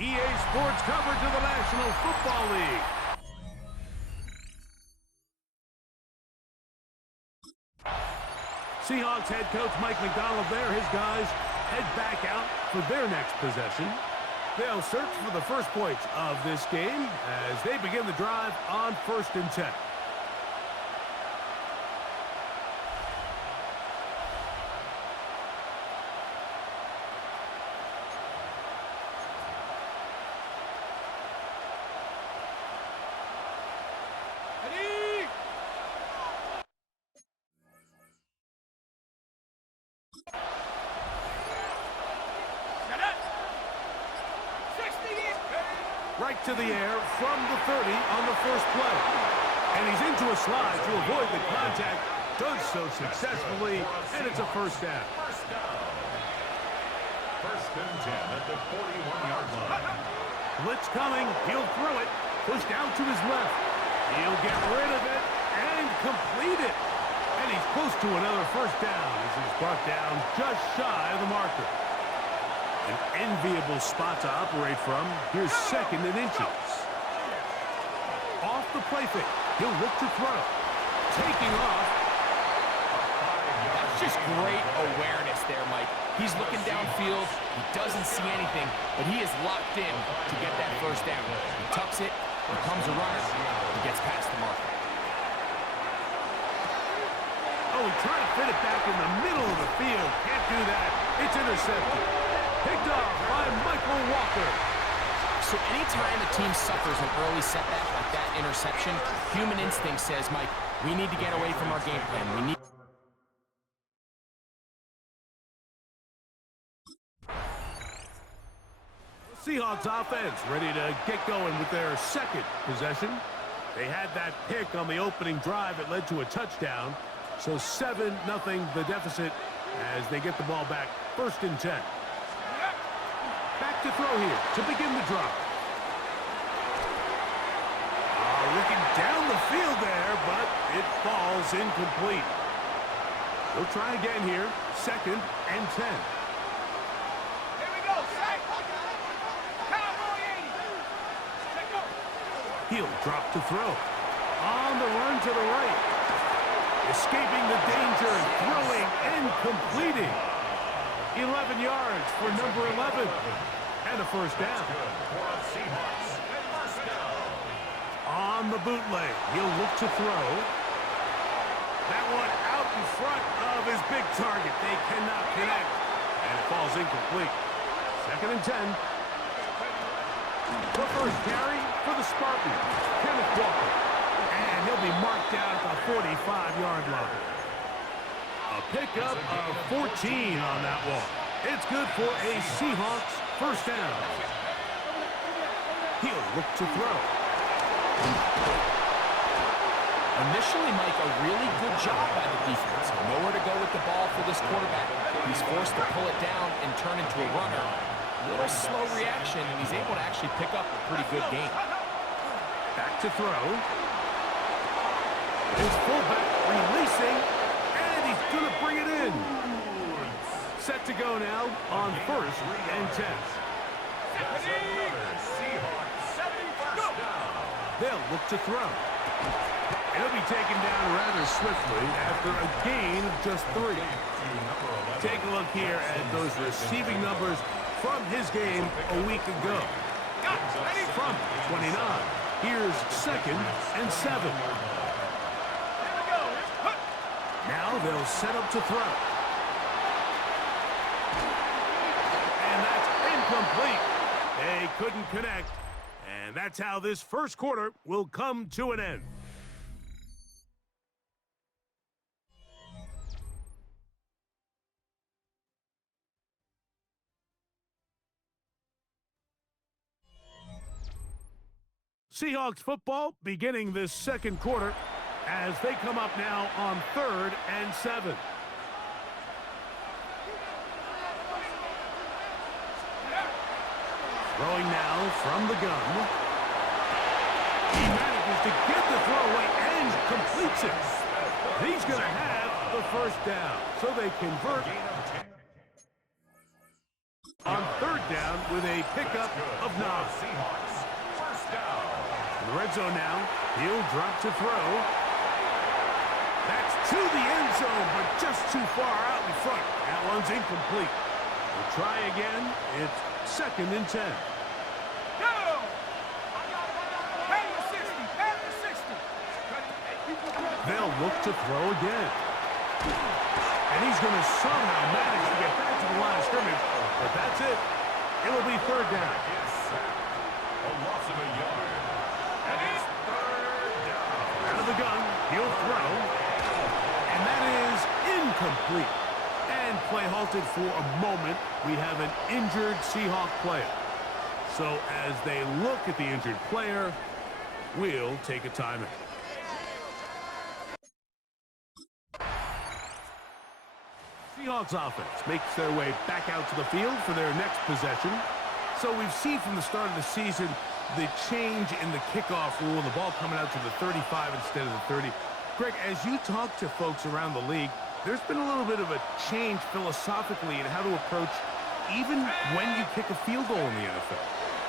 EA Sports coverage of the National Football League. Seahawks head coach Mike McDonald there. His guys head back out for their next possession. They'll search for the first points of this game as they begin the drive on 1st and 10. Right to the air from the 30 on the first play. And he's into a slide to avoid the contact. Does so successfully, and it's a first down. First and 10 at the 41-yard line. Blitz coming. He'll throw it. Pushed out to his left. He'll get rid of it and complete it. And he's close to another first down as he's brought down just shy of the marker. An enviable spot to operate from. Here's 2nd and inches. Off the play fake. He'll look to throw. Taking off. That's just great awareness there, Mike. He's looking downfield. He doesn't see anything, but he is locked in to get that first down. He tucks it, becomes a runner, he gets past the marker. Oh, he tried to fit it back in the middle of the field. Can't do that. It's intercepted. Picked off by Michael Walker. So anytime a team suffers an early setback like that interception, human instinct says, Mike, we need to get away from our game plan. We need... Seahawks offense ready to get going with their 2nd possession. They had that pick on the opening drive that led to a touchdown. So 7-0 the deficit as they get the ball back. 1st and 10. Back to throw here to begin the drive. Looking down the field there, but it falls incomplete. We'll try again here. 2nd and 10. Here we go. Set. Cowboy 80. He'll drop to throw. On the run to the right. Escaping the danger, throwing and completing. 11 yards for number 11. And a first down. On the bootleg, he'll look to throw. That one out in front of his big target. They cannot connect. And it falls incomplete. 2nd and 10. The first carry for the Spartan, Kenneth Walker. And he'll be marked down at the 45-yard line. A pickup of 14 on that one. It's good for a Seahawks first down. He'll look to throw. Initially, Mike, a really good job by the defense. Nowhere to go with the ball for this quarterback. He's forced to pull it down and turn into a runner. A little slow reaction, and he's able to actually pick up a pretty good game. Back to throw. His fullback releasing, and he's going to bring it in. Set to go now on 1st and 10. They'll look to throw. He'll be taken down rather swiftly after a gain of just 3. Take a look here at those receiving numbers from his game a week ago. From 29, here's 2nd and 7. Now they'll set up to throw. And that's incomplete. They couldn't connect. And that's how this first quarter will come to an end. Seahawks football beginning this second quarter as they come up now on 3rd and 7. Throwing now from the gun. He manages to get the throw away and completes it. He's going to have the first down, so they convert. On third down with a pickup of 9. Seahawks. First down. In the red zone now. He'll drop to throw. That's to the end zone, but just too far out in front. That one's incomplete. We'll try again. It's 2nd and 10. Go! Pay the 60. Pay the 60. They'll look to throw again. And he's going to somehow manage to get back to the line of scrimmage, but that's it. It'll be 3rd down. A loss of a yard. And it's 3rd down. Out of the gun, he'll throw. And that is incomplete. And play halted for a moment. We have an injured Seahawk player. So as they look at the injured player, we'll take a timeout. Seahawks offense makes their way back out to the field for their next possession. So we've seen from the start of the season the change in the kickoff rule, the ball coming out to the 35 instead of the 30. Greg, as you talk to folks around the league, there's been a little bit of a change philosophically in how to approach even when you kick a field goal in the NFL.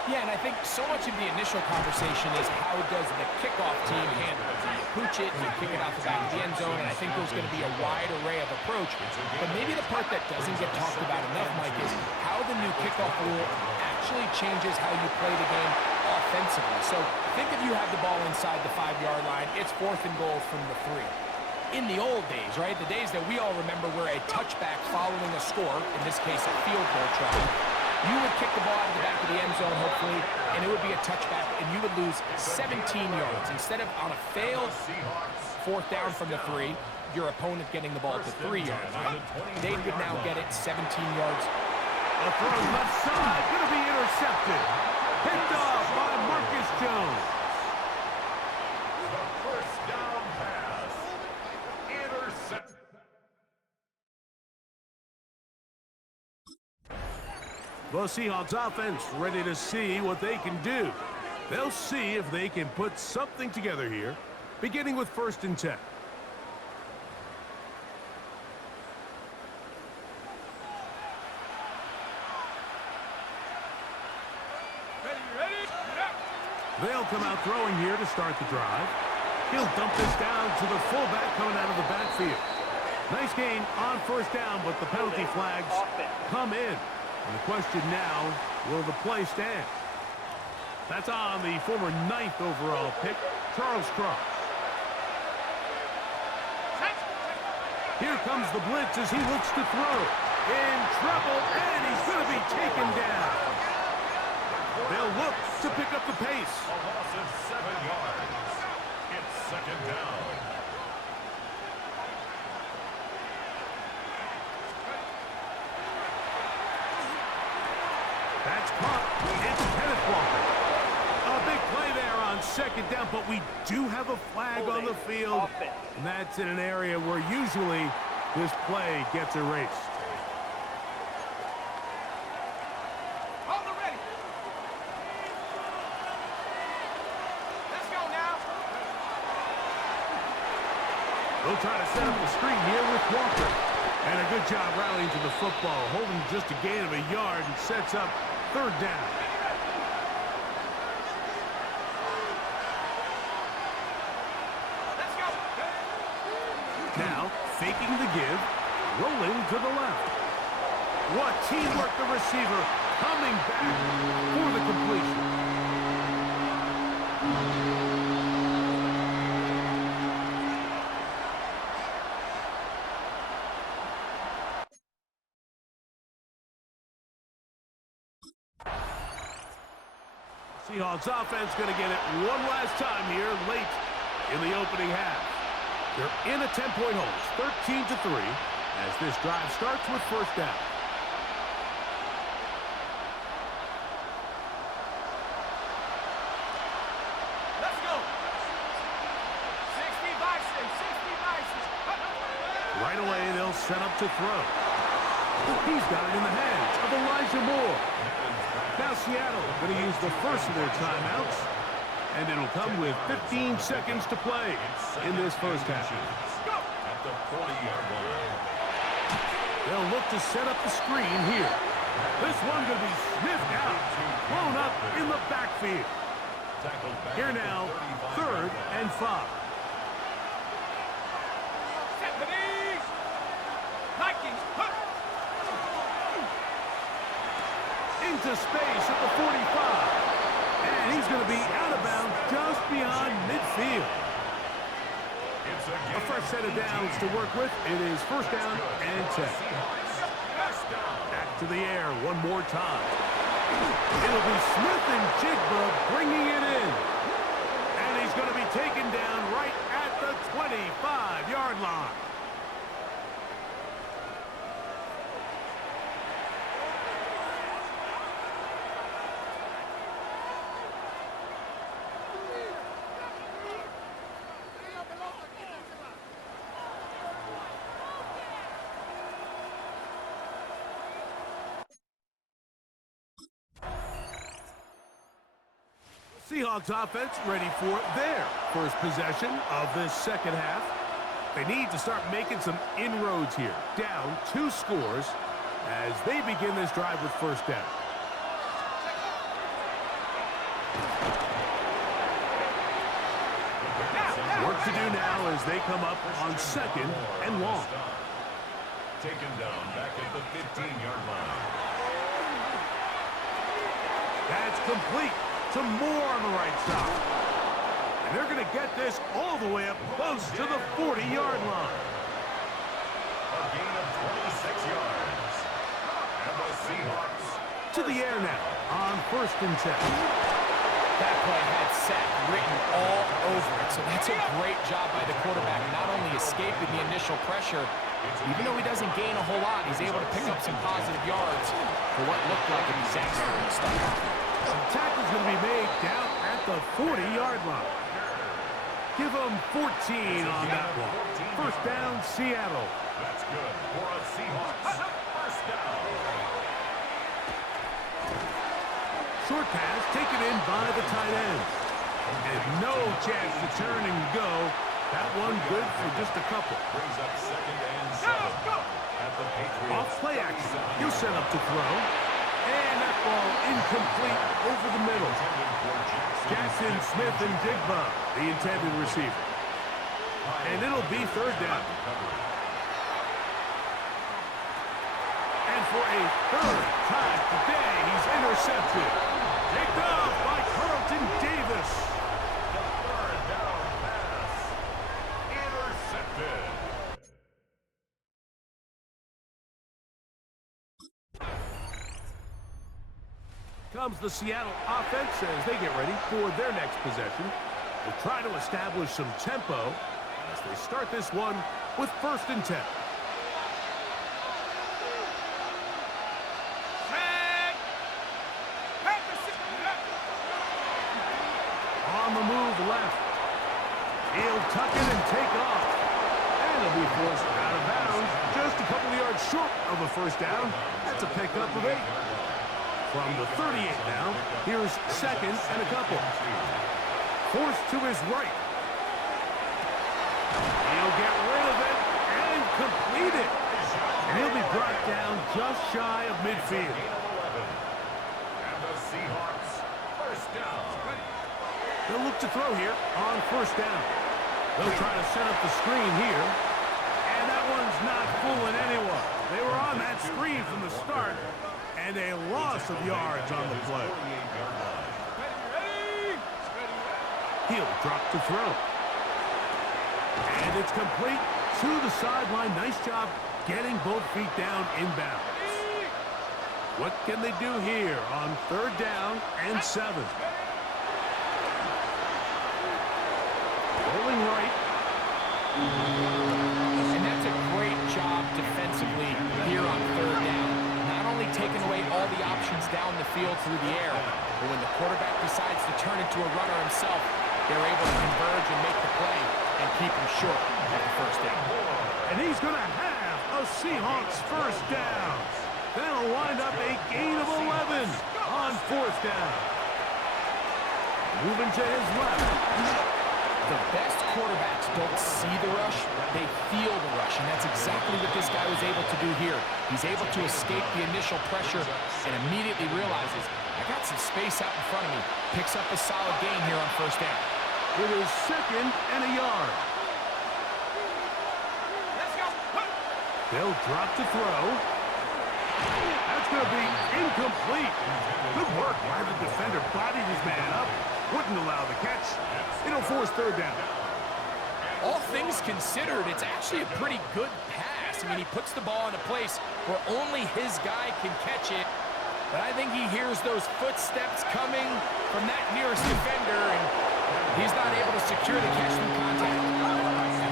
Yeah, and I think so much of the initial conversation is how does the kickoff team handle it? Do you pooch it, do you kick it out the back of the end zone? And I think there's going to be a wide array of approach. But maybe the part that doesn't get talked about enough, Mike, is how the new kickoff rule actually changes how you play the game offensively. So think if you have the ball inside the 5-yard line, it's 4th and goal from the 3. In the old days, right, the days that we all remember where a touchback following a score, in this case a field goal try, you would kick the ball out of the back of the end zone, hopefully, and it would be a touchback, and you would lose 17 yards. Instead of on a failed 4th down from the 3, your opponent getting the ball at the 3-yard line, they would now get it 17 yards. A throw left side, going to be intercepted. Picked off by Marcus Jones. The first down pass. Intercept. The Seahawks offense ready to see what they can do. They'll see if they can put something together here, beginning with 1st and 10. Ready? They'll come out throwing here to start the drive. He'll dump this down to the fullback coming out of the backfield. Nice gain on 1st down, but the penalty flags come in. And the question now, will the play stand? That's on the former 9th overall pick, Charles Cross. Here comes the blitz as he looks to throw. In trouble, and he's going to be taken down. They'll look to pick up the pace. A loss of 7 yards. It's 2nd down. That's caught. It's Kenneth Walker. A big play there on 2nd down, but we do have a flag on the field. And that's in an area where usually this play gets erased. Hold it ready. Let's go now. They'll try to set up the screen here with Walker. And a good job rallying to the football, holding just a gain of a yard and sets up 3rd down. Let's go. Now, faking the give, rolling to the left. What teamwork, the receiver coming back for the completion. Seahawks offense going to get it one last time here late in the opening half. They're in a 10-point hole. It's 13-3 as this drive starts with 1st down. Let's go. 60 Bison. 60 Bison. Right away, they'll set up to throw. He's got it in the hands of Elijah Moore. Now Seattle going to use the first of their timeouts, and it'll come with 15 seconds to play in this first half. At the 40-yard line. They'll look to set up the screen here. This one going to be sniffed out, blown up in the backfield. Here now, 3rd and 5. Set the knees. Vikings. Into space at the 45. And he's going to be out of bounds just beyond midfield. A fresh set of downs to work with. It is 1st down and 10. Back to the air one more time. It'll be Smith and Jigba bringing it in. And he's going to be taken down right at the 25-yard line. Seahawks offense ready for their first possession of this second half. They need to start making some inroads here. Down 2 scores as they begin this drive with 1st down. Work to do now as they come up on 2nd and long. Taken down back at the 15-yard line. That's complete to Moore on the right side. And they're going to get this all the way up close to the 40-yard line. A gain of 26 yards. And the Seahawks To the air now on 1st and 10. That play had sack written all over it, so that's a great job by the quarterback, not only escaping the initial pressure, even though he doesn't gain a whole lot, he's able to pick up some positive yards for what looked like a disaster in the start. The tackle's going to be made down at the 40-yard line. Give them 14 on that one. 1st down, Seattle. That's good for a Seahawks 1st down. Short pass taken in by the tight end. And no chance to turn and go. That one good for just a couple. Brings up 2nd and 7 at the Patriots. Off play action. He'll set up to throw. And that ball incomplete over the middle. Jackson, Smith, and Jigba, the intended receiver. And it'll be 3rd down. And for a 3rd time today, he's intercepted. Picked off by Carlton Davis. The 3rd down pass. Intercepted. Comes the Seattle offense as they get ready for their next possession. They'll try to establish some tempo as they start this one with 1st and 10. On the move left. He'll tuck it and take off. And he'll be forced out of bounds. Just a couple of yards short of a 1st down. That's a pickup of 8. From the 38 now, here's 2nd and a couple. Forced to his right. He'll get rid of it and complete it. And he'll be brought down just shy of midfield. And the Seahawks 1st down. They'll look to throw here on 1st down. They'll try to set up the screen here. And that one's not fooling anyone. They were on that screen from the start. And a loss of yards on the play. He'll drop to throw. And it's complete to the sideline. Nice job getting both feet down inbounds. What can they do here on 3rd down and 7? Rolling right. And that's a great job defensively here on 3rd down. Not only taking away all the options down the field through the air, but when the quarterback decides to turn into a runner himself, they're able to converge and make the play and keep him short at the 1st down. And he's going to have a Seahawks 1st down. That'll wind up a gain of 11 on 4th down. Moving to his left. The best quarterbacks don't see the rush, they feel the rush, and that's exactly what this guy was able to do here. He's able to escape the initial pressure and immediately realizes, I got some space out in front of me. Picks up a solid gain here on first down. It is 2nd and a yard. Let's go. They'll drop to throw. That's going to be incomplete. Good work by the defender. Bodied his man up. Wouldn't allow the catch. It'll force 3rd down. All things considered, it's actually a pretty good pass. I mean, he puts the ball in a place where only his guy can catch it. But I think he hears those footsteps coming from that nearest defender, and he's not able to secure the catch through contact.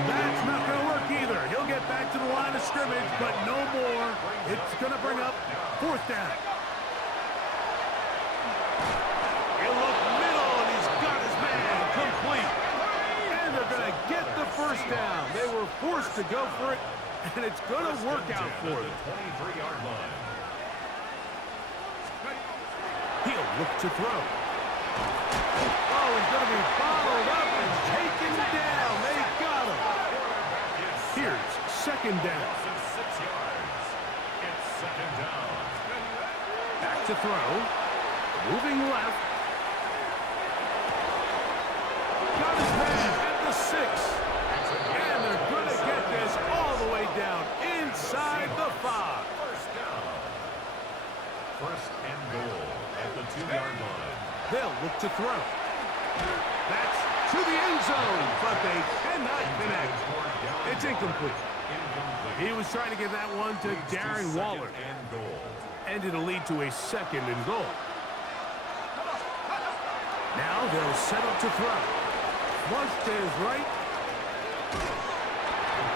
That's not going to work either. He'll get back to the line of scrimmage, but no more. It's going to bring up 4th down. He'll look middle, and he's got his man complete. And they're going to get the 1st down. They were forced to go for it, and it's going to work out for them. 23-yard line. He'll look to throw. Oh, he's going to be bottled up and taken down. They got him. Here's 2nd down. 6 yards. It's 2nd down. Back to throw. Moving left. Got his man at the 6. And they're going to get this all the way down inside the 5. First down. 1st and goal at the 2-yard line. They'll look to throw. That's to the end zone, but they cannot connect. It's incomplete. He was trying to get that one to Darren Waller. And goal. And it'll lead to a 2nd and goal. Now they'll set up to throw. Flush to his right.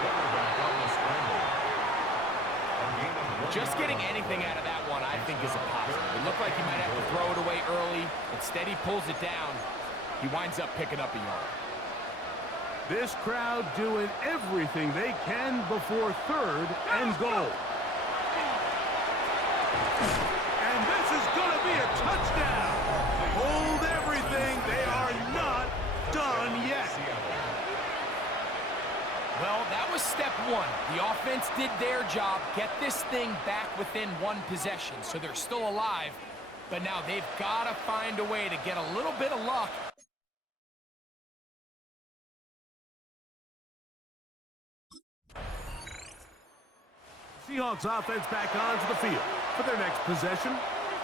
Quarterback on the scramble. A gain of 1 Just getting anything out of that one, I think, is a positive. It looked like he might have to throw it away early. Instead, he pulls it down. He winds up picking up a yard. This crowd doing everything they can before 3rd and goal. And this is going to be a touchdown. Hold everything. They are not done yet. Well, that was step 1. The offense did their job, get this thing back within 1 possession, so they're still alive. But now they've got to find a way to get a little bit of luck. Seahawks offense back onto the field for their next possession.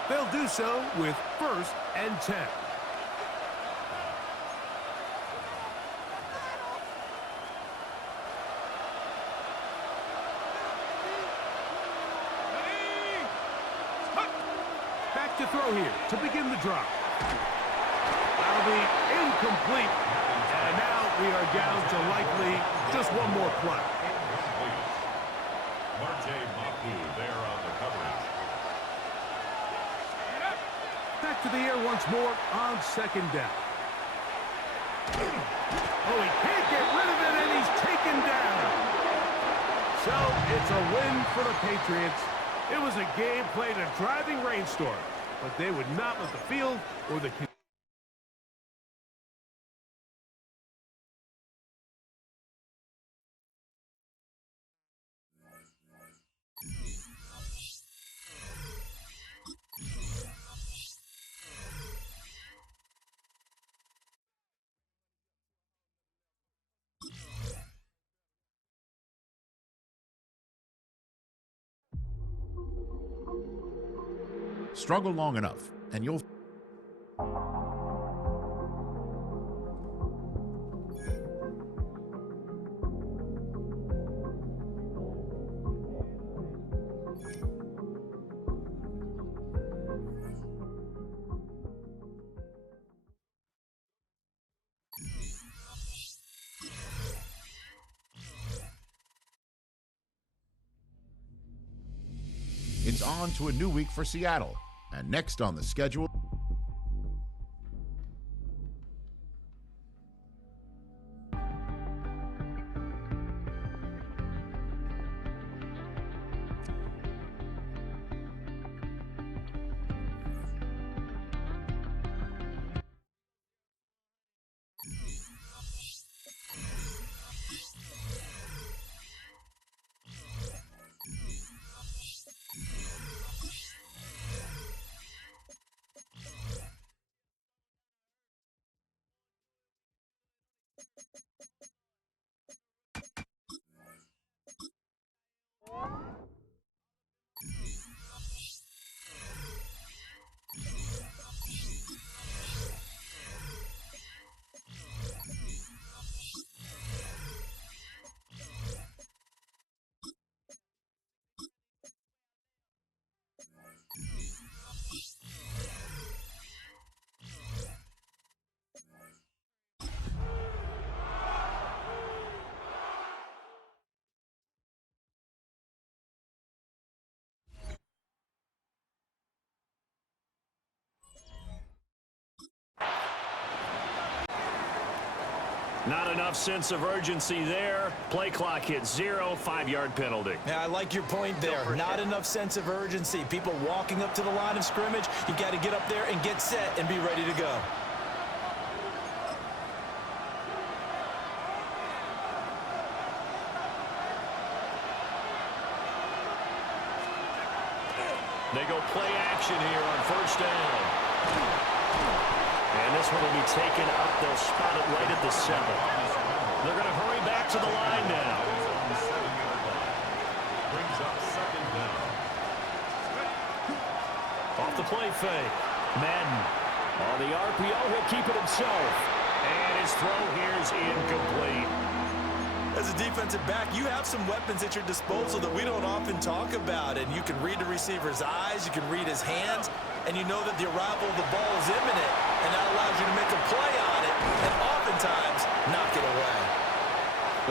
They'll do so with 1st and 10. Back to throw here to begin the drop. That'll be incomplete. And now we are down to likely just 1 more play. there on the coverage. Back to the air once more on 2nd down. Oh, he can't get rid of it, and he's taken down. So it's a win for the Patriots. It was a game played in a driving rainstorm, but they would not let the field or the Struggle long enough, and you'll... It's on to a new week for Seattle. And next on the schedule... Not enough sense of urgency there. Play clock hits 0, 5-yard penalty. Yeah, I like your point there. Not enough sense of urgency. People walking up to the line of scrimmage, you got to get up there and get set and be ready to go. They go play action here on first down. And this one will be taken up. They'll spot it right at the 7. They're going to hurry back to the line now. Brings up second down. Off the play fake. Madden. On the RPO, he'll keep it himself. And his throw here is incomplete. As a defensive back, you have some weapons at your disposal that we don't often talk about. And you can read the receiver's eyes, you can read his hands, and you know that the arrival of the ball is imminent. And that allows you to make a play on it and oftentimes knock it away.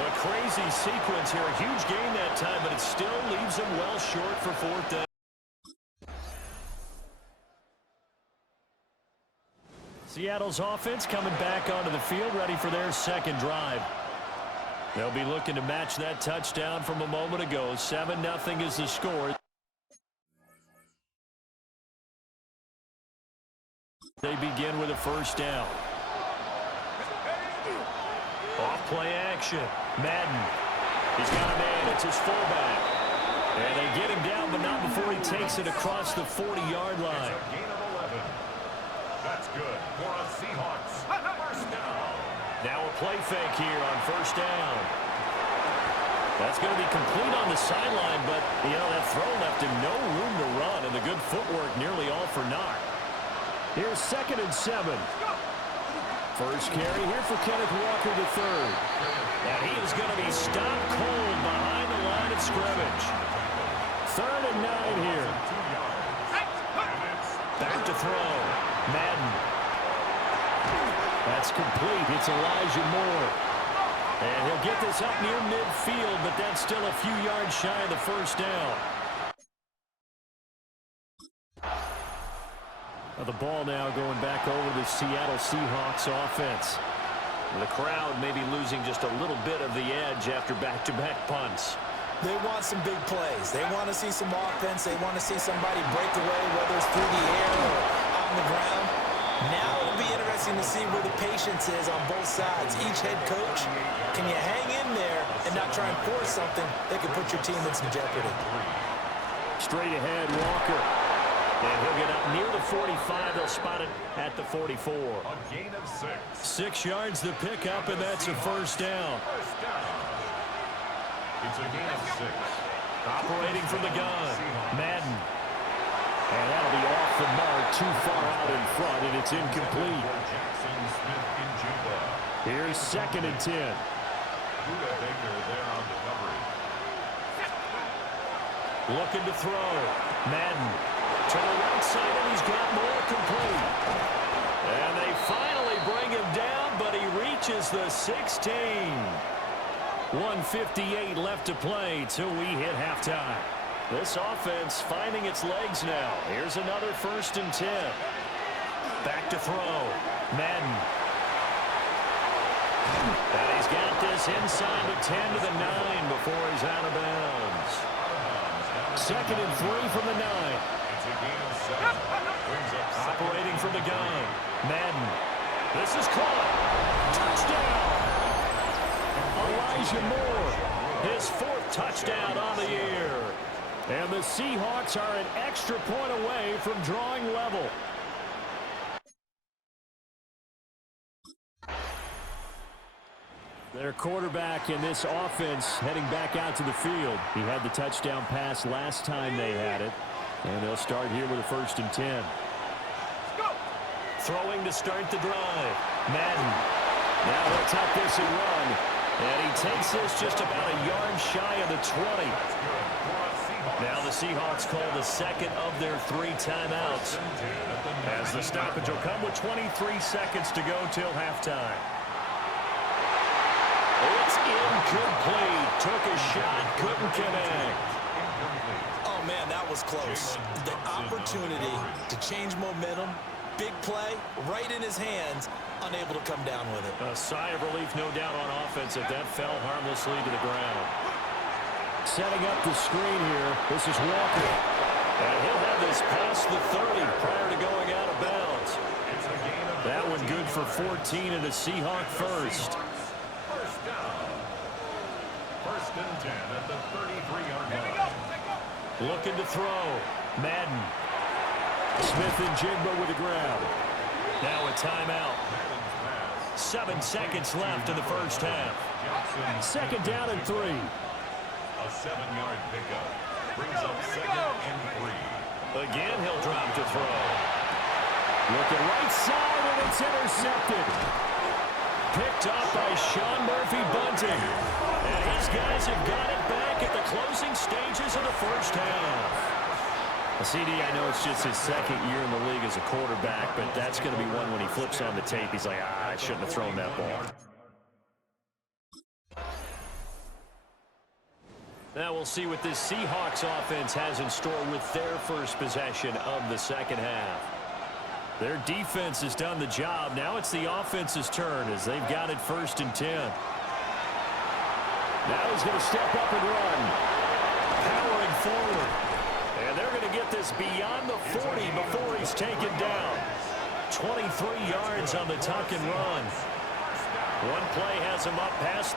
A crazy sequence here. A huge gain that time, but it still leaves him well short for 4th down. Seattle's offense coming back onto the field, ready for their second drive. They'll be looking to match that touchdown from a moment ago. 7-0 is the score. They begin with a first down. Off play action. Madden. He's got a man. It's his fullback. And they get him down, but not before he takes it across the 40-yard line. It's a gain of 11. That's good for a Seahawks first down. Now a play fake here on first down. That's going to be complete on the sideline, but, you know, that throw left him no room to run, and the good footwork nearly all for naught. Here's 2nd and 7. First carry here for Kenneth Walker III. And he is going to be stopped cold behind the line of scrimmage. 3rd and 9 here. Back to throw. Madden. That's complete. It's Elijah Moore. And he'll get this up near midfield, but that's still a few yards shy of the first down. The ball now going back over the Seattle Seahawks offense. The crowd maybe losing just a little bit of the edge after back-to-back punts. They want some big plays. They want to see some offense. They want to see somebody break away, whether it's through the air or on the ground. Now it'll be interesting to see where the patience is on both sides. Each head coach, can you hang in there and not try and force something that could put your team in some jeopardy? Straight ahead, Walker. And he'll get up near the 45. They'll spot it at the 44. A gain of 6. 6 yards to pick up, and that's a first down. First down. It's a gain of 6. Operating from the gun, Madden. And that'll be off the mark, too far out in front, and it's incomplete. Jackson Smith in Juba. Here's 2nd and 10. Buda Baker there on the coverage. Looking to throw. Madden to the right side, and he's got more complete. And they finally bring him down, but he reaches the 16. 1:58 left to play till we hit halftime. This offense finding its legs now. Here's another 1st and 10. Back to throw. Madden. And he's got this inside the 10 to the 9 before he's out of bounds. 2nd and 3 from the 9. It's a gain of 7. Brings up Operating from the gun. Madden. This is caught. Touchdown. Elijah Moore. His 4th touchdown on the year. And the Seahawks are an extra point away from drawing level. Their quarterback in this offense heading back out to the field. He had the touchdown pass last time they had it. And they'll start here with a 1st and 10. Throwing to start the drive. Madden. Now he'll tuck this and run. And he takes this just about a yard shy of the 20. Now the Seahawks call the 2nd of their 3 timeouts. As the stoppage will come with 23 seconds to go till halftime. It's incomplete. Took a shot, couldn't connect. Oh, man, that was close. The opportunity to change momentum, big play right in his hands, unable to come down with it. A sigh of relief, no doubt, on offense if that fell harmlessly to the ground. Setting up the screen here, this is Walker. And he'll have this past the 30 prior to going out of bounds. That one good for 14 and a Seahawk first. First down. First and 10 at the 33-yard line. Looking to throw. Madden. Smith and Jigba with the grab. Now a timeout. 7 seconds left in the first half. Second down and 3. A 7-yard pickup brings up second and 3. Again, he'll drop to throw. Looking right side, and it's intercepted. Picked off by Sean Murphy-Bunting. And his guys have got it back at the closing stages of the first half. CD, I know it's just his second year in the league as a quarterback, but that's going to be one when he flips on the tape. He's like, I shouldn't have thrown that ball. Now we'll see what this Seahawks offense has in store with their first possession of the second half. Their defense has done the job. Now it's the offense's turn as they've got it first and 10. Now he's going to step up and run. Powering forward. And they're going to get this beyond the 40 before he's taken down. 23 yards on the tuck and run. One play has him up past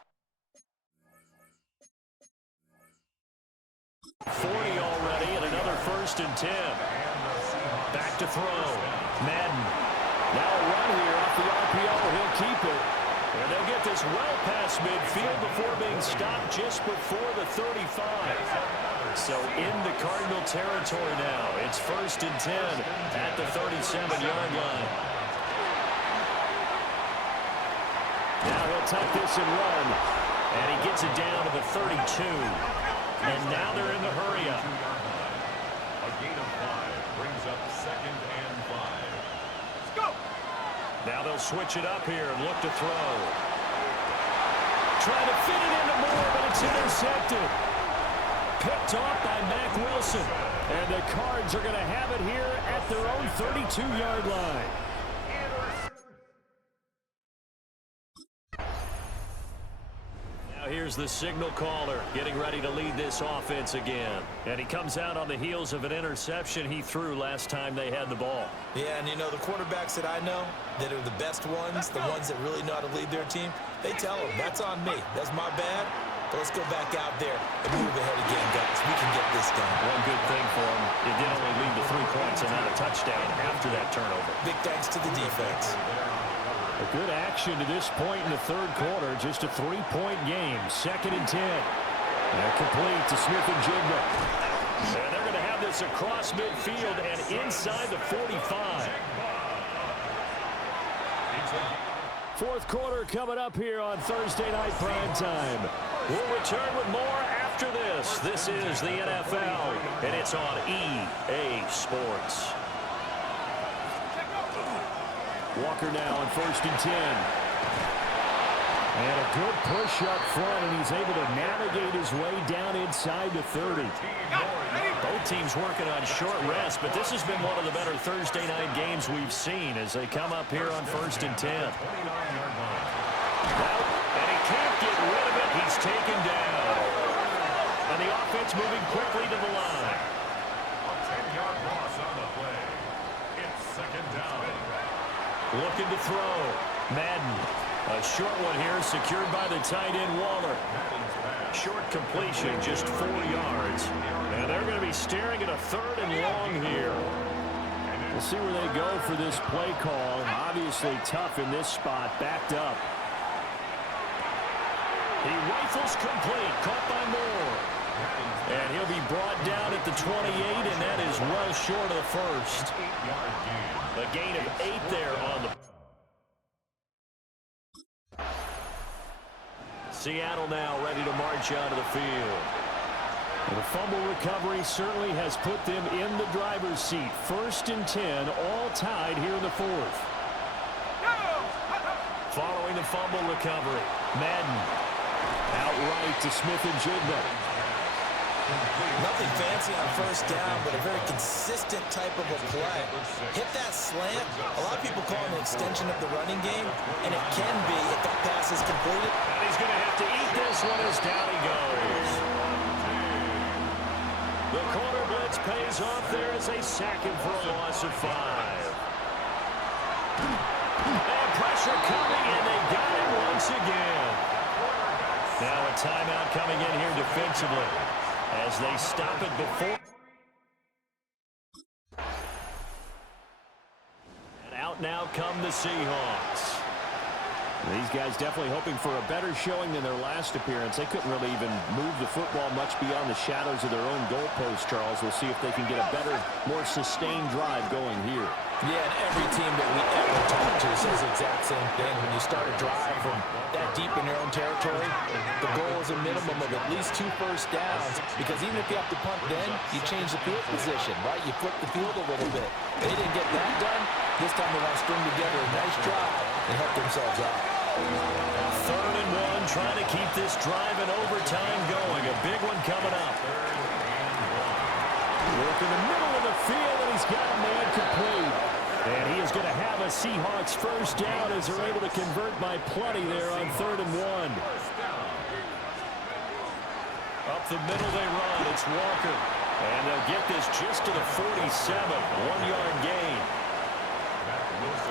40 already, and another first and 10. Back to throw. Madden. Now a run here off the RPO. He'll keep it. And they'll get this well past midfield before being stopped just before the 35. So into Cardinal territory now. It's first and 10 at the 37-yard line. Now he'll tuck this and run. And he gets it down to the 32. And now they're in the hurry up. A gain of 5 brings up second and 5. Let's go. Now they'll switch it up here and look to throw. Trying to fit it into Moore, but it's intercepted. Picked off by Mack Wilson. And the Cards are going to have it here at their own 32-yard line. Now here's the signal caller getting ready to lead this offense again. And he comes out on the heels of an interception he threw last time they had the ball. Yeah, and you know, the quarterbacks that I know that are the best ones, the ones that really know how to lead their team, they tell them, that's on me. That's my bad. But let's go back out there and move ahead again, guys. We can get this done. One good thing for him, it did only lead to 3 points and not a touchdown after that turnover. Big thanks to the defense. A good action to this point in the third quarter. Just a 3-point game. Second and 10. And complete to Smith and Jigba. And they're going to have this across midfield and inside the 45. Fourth quarter coming up here on Thursday Night Primetime. We'll return with more after this. This is the NFL, and it's on EA Sports. Walker now on first and 10. And a good push up front, and he's able to navigate his way down inside the 30. Both teams working on short rest, but this has been one of the better Thursday night games we've seen as they come up here on first and 10. And he can't get rid of it. He's taken down. And the offense moving quickly to the line. A 10-yard loss on the play. It's second down. Looking to throw. Madden. A short one here secured by the tight end Waller. Short completion, just 4 yards. And they're going to be staring at a third and long here. We'll see where they go for this play call. Obviously tough in this spot, backed up. He rifles complete, caught by Moore. And he'll be brought down at the 28, and that is well short of the first. A gain of 8 there on the... Seattle now ready to march out of the field. And the fumble recovery certainly has put them in the driver's seat. First and 10, all tied here in the fourth. Following the fumble recovery, Madden outright to Smith and Jigba. Nothing fancy on first down, but a very consistent type of a play. Hit that slant. A lot of people call it an extension of the running game, and it can be if that pass is completed. And he's going to have to eat this one as down he goes. The corner blitz pays off. There is a sack him for a loss of 5. And pressure coming, and they got him once again. Now a timeout coming in here defensively as they stop it before. And out now come the Seahawks. These guys definitely hoping for a better showing than their last appearance. They couldn't really even move the football much beyond the shadows of their own goalpost, Charles. We'll see if they can get a better, more sustained drive going here. Yeah, and every team that we ever talk to says the exact same thing. When you start a drive from that deep in your own territory, the goal is a minimum of at least 2 first downs, because even if you have to punt then, you change the field position, right? You flip the field a little bit. They didn't get that done. This time they want to string together a nice drive and help themselves out. 3rd and 1, trying to keep this drive in overtime going. A big one coming up. Work in the middle of the field, and he's got a man complete. And he is going to have a Seahawks first down as they're able to convert by plenty there on 3rd and 1. Up the middle they run. It's Walker. And they'll get this just to the 47. 1-yard gain.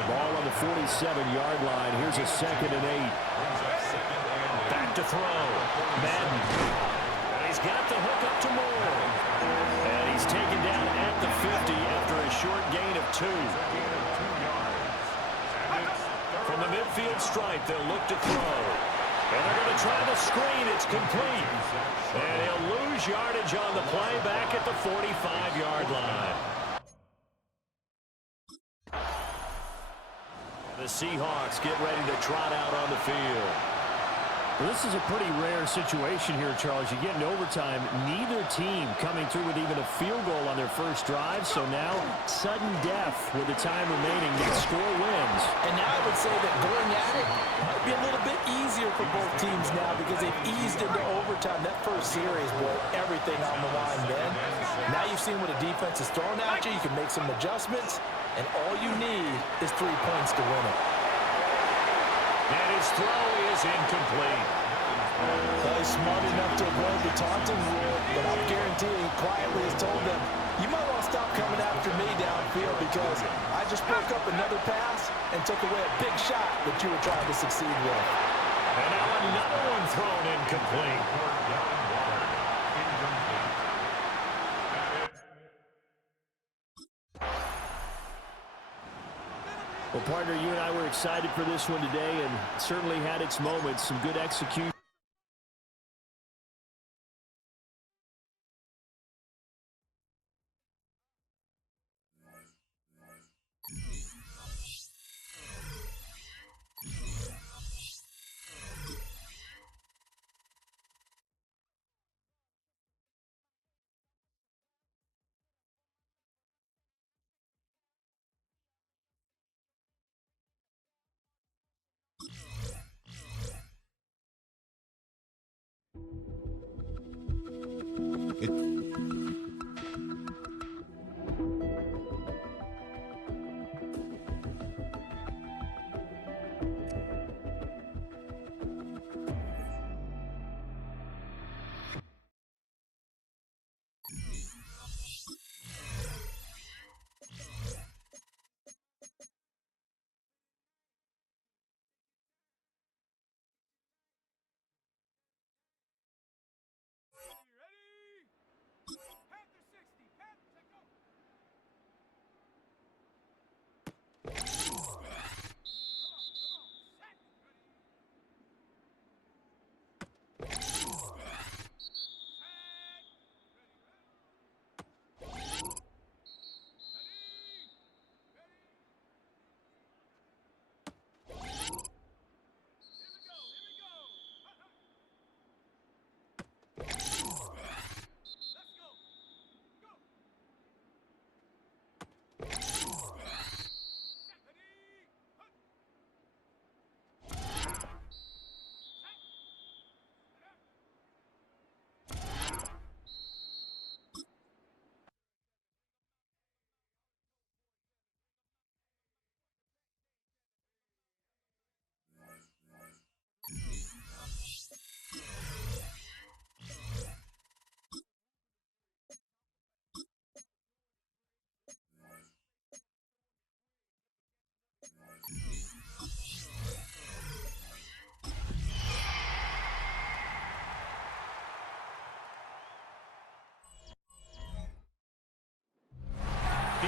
Ball on the 47-yard line. Here's a 2nd and 8. Back to throw. Madden. And he's got the hook up to Moore. And he's taken down at the 50 after a short gain of 2. From the midfield stripe, they'll look to throw. And they're going to try the screen. It's complete. And he'll lose yardage on the play back at the 45-yard line. The Seahawks get ready to trot out on the field. Well, this is a pretty rare situation here, Charles. You get in overtime, neither team coming through with even a field goal on their first drive. So now, sudden death with the time remaining. Next score wins. And now I would say that going at it might be a little bit easier for both teams now, because they've eased into overtime. That first series, boy, everything on the line then. Now you've seen what a defense is throwing at you. You can make some adjustments, and all you need is 3 points to win it. And his throw is incomplete. Well, he's smart enough to avoid the taunting rule, but I'm guaranteeing he quietly has told them, you might want to stop coming after me downfield, because I just broke up another pass and took away a big shot that you were trying to succeed with. And now another one thrown incomplete. Well, partner, you and I were excited for this one today, and certainly had its moments. Some good execution.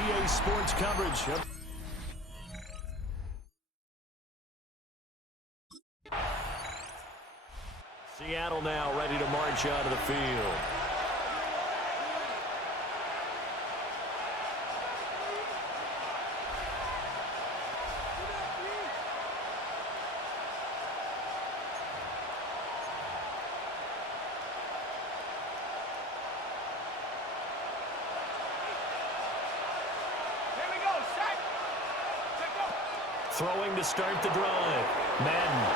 EA Sports coverage. Seattle now ready to march out of the field. Throwing to start the drive. Madden.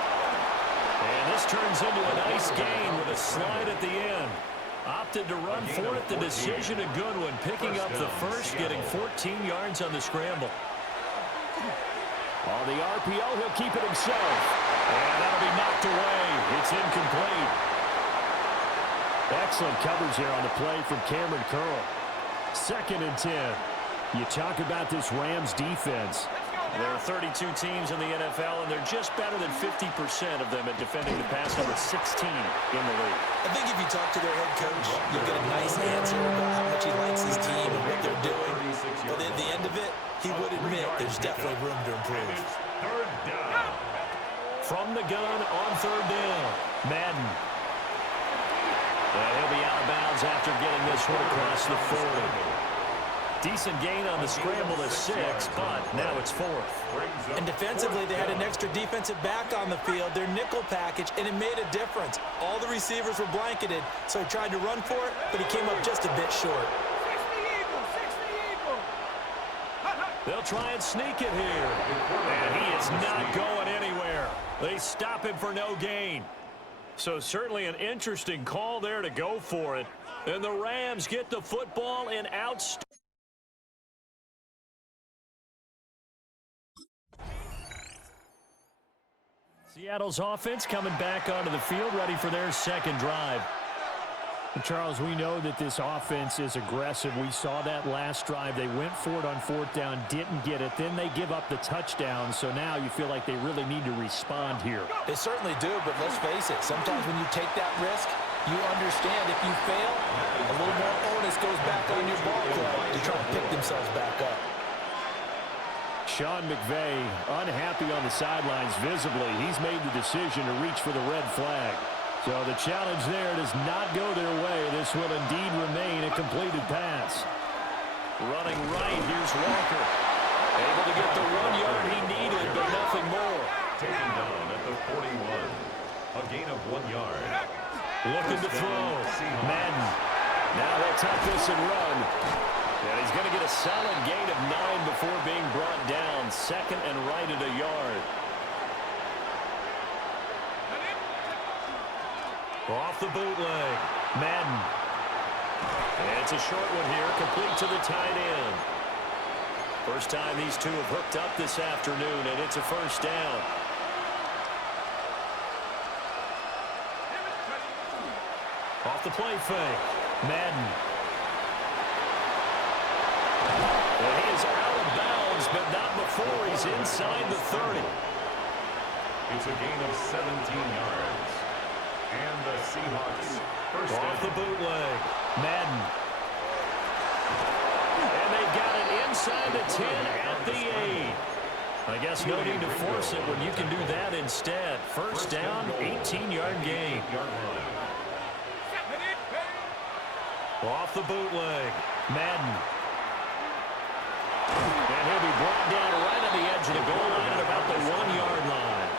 And this turns into a nice gain with a slide at the end. Opted to run for it. The decision a good one. Picking up the first, getting 14 yards on the scramble. On the RPO, he'll keep it himself. And that'll be knocked away. It's incomplete. Excellent coverage there on the play from Cameron Curl. 2nd and 10. You talk about this Rams defense. There are 32 teams in the NFL, and they're just better than 50% of them at defending the pass, number 16 in the league. I think if you talk to their head coach, you'll get a nice answer about how much he likes his team and what they're doing. But at the end of it, he would admit there's definitely room to improve. Third down. From the gun on 3rd down, Madden. And he'll be out of bounds after getting this one across the 40. Decent gain on the scramble to 6, but now it's 4th. And defensively, they had an extra defensive back on the field, their nickel package, and it made a difference. All the receivers were blanketed, so he tried to run for it, but he came up just a bit short. They'll try and sneak it here. And he is not going anywhere. They stop him for no gain. So certainly an interesting call there to go for it. And the Rams get the football and outstanding. Seattle's offense coming back onto the field, ready for their 2nd drive. Charles, we know that this offense is aggressive. We saw that last drive. They went for it on 4th down, didn't get it. Then they give up the touchdown. So now you feel like they really need to respond here. They certainly do, but let's face it. Sometimes when you take that risk, you understand if you fail, a little more onus goes back on your ball club to try to pick themselves back up. Sean McVay unhappy on the sidelines visibly. He's made the decision to reach for the red flag. So the challenge there does not go their way. This will indeed remain a completed pass. Running right, here's Walker. Able to get the 1 yard he needed, but nothing more. Taken down at the 41. A gain of 1 yard. Looking to throw. Madden. Now they'll tuck this and run. And he's going to get a solid gain of 9 before being brought down. 2nd and right at a yard. Off the bootleg. Madden. And it's a short one here, complete to the tight end. First time these two have hooked up this afternoon, and it's a 1st down. Off the play fake. Madden. And he is out of bounds, but not before he's inside the 30. It's a gain of 17 yards. And the Seahawks first off the bootleg. Madden. And they got it inside the 10 at the 8. I guess no need to force it when you can do that instead. First down, 18-yard gain. Off the bootleg. Madden. And he'll be brought down right at the edge of the goal line at about the 1-yard line.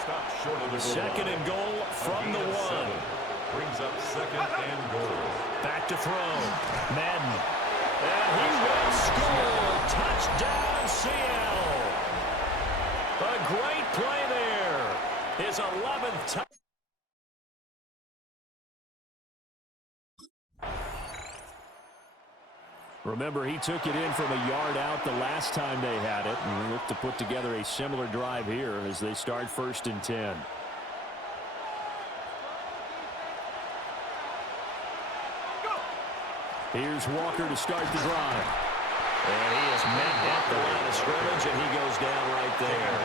Stop short of the goal. 2nd and goal from the 1. Brings up 2nd and goal. Back to throw. Madden. And he will score. Touchdown, Seattle. A great play there. His 11th touchdown. Remember, he took it in from a yard out the last time they had it, and we look to put together a similar drive here as they start 1st and 10. Here's Walker to start the drive. And he is met at the line of scrimmage, and he goes down right there.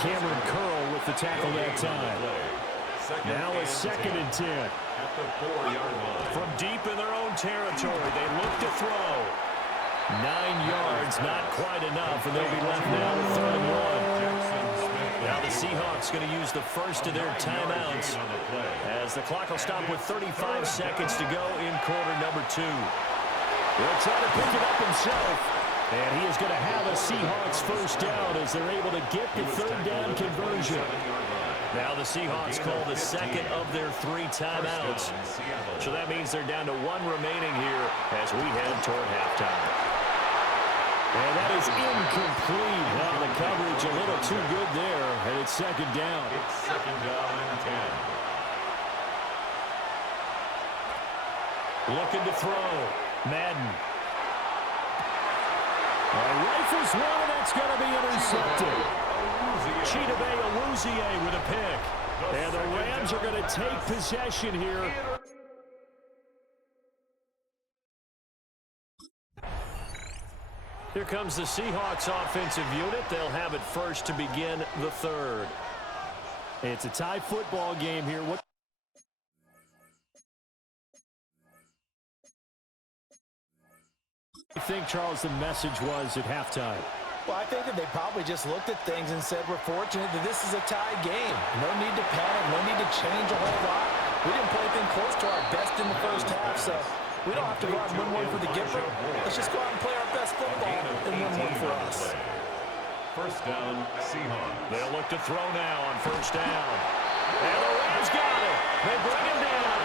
Cameron Curl with the tackle that time. Now a 2nd and 10. At the 4-yard line. From deep in their own territory, they look to throw. 9 yards, not quite enough, and they'll be left now with 3rd and 1. Now the Seahawks going to use the first of their timeouts as the clock will stop with 35 seconds to go in quarter number 2. He'll try to pick it up himself. And he is going to have a Seahawks first down as they're able to get the 3rd down conversion. Now the Seahawks call the second of their 3 timeouts. So that means they're down to 1 remaining here as we head toward halftime. And that is incomplete. Well, the coverage a little too good there, and it's 2nd down. It's 2nd down and 10. Looking to throw. Madden. Rifles one, and that's going to be intercepted. Chidobe Awuzie with a pick. And the Rams are going to take possession here. Here comes the Seahawks offensive unit. They'll have it first to begin the 3rd. It's a tie football game here. What do you think, Charles, the message was at halftime? Well, I think that they probably just looked at things and said, we're fortunate that this is a tie game. No need to panic. No need to change a whole lot. We didn't play anything close to our best in the first half, so we don't have to go out and win one for the giver. Let's just go out and play our best football and win one for us. First down, Seahawks. They'll look to throw now on first down. And the Rams got it. They bring him down.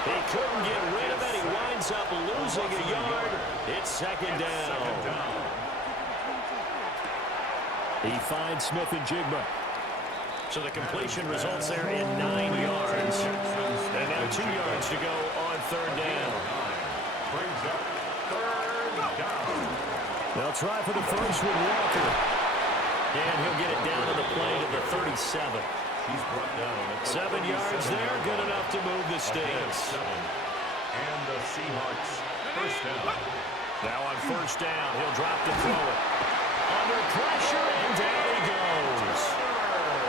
He couldn't get rid of it. He winds up losing a yard. It's 2nd down. He finds Smith and Jigba. So the completion results there in 9 yards. And now 2 yards to go on 3rd down. Brings up 3rd down. They'll try for the first with Walker. And he'll get it down to the play to the 37. He's brought down 7 yards there, good enough to move the stakes. And the Seahawks first down. Now on first down, he'll drop to throw it. Under pressure, and down he goes.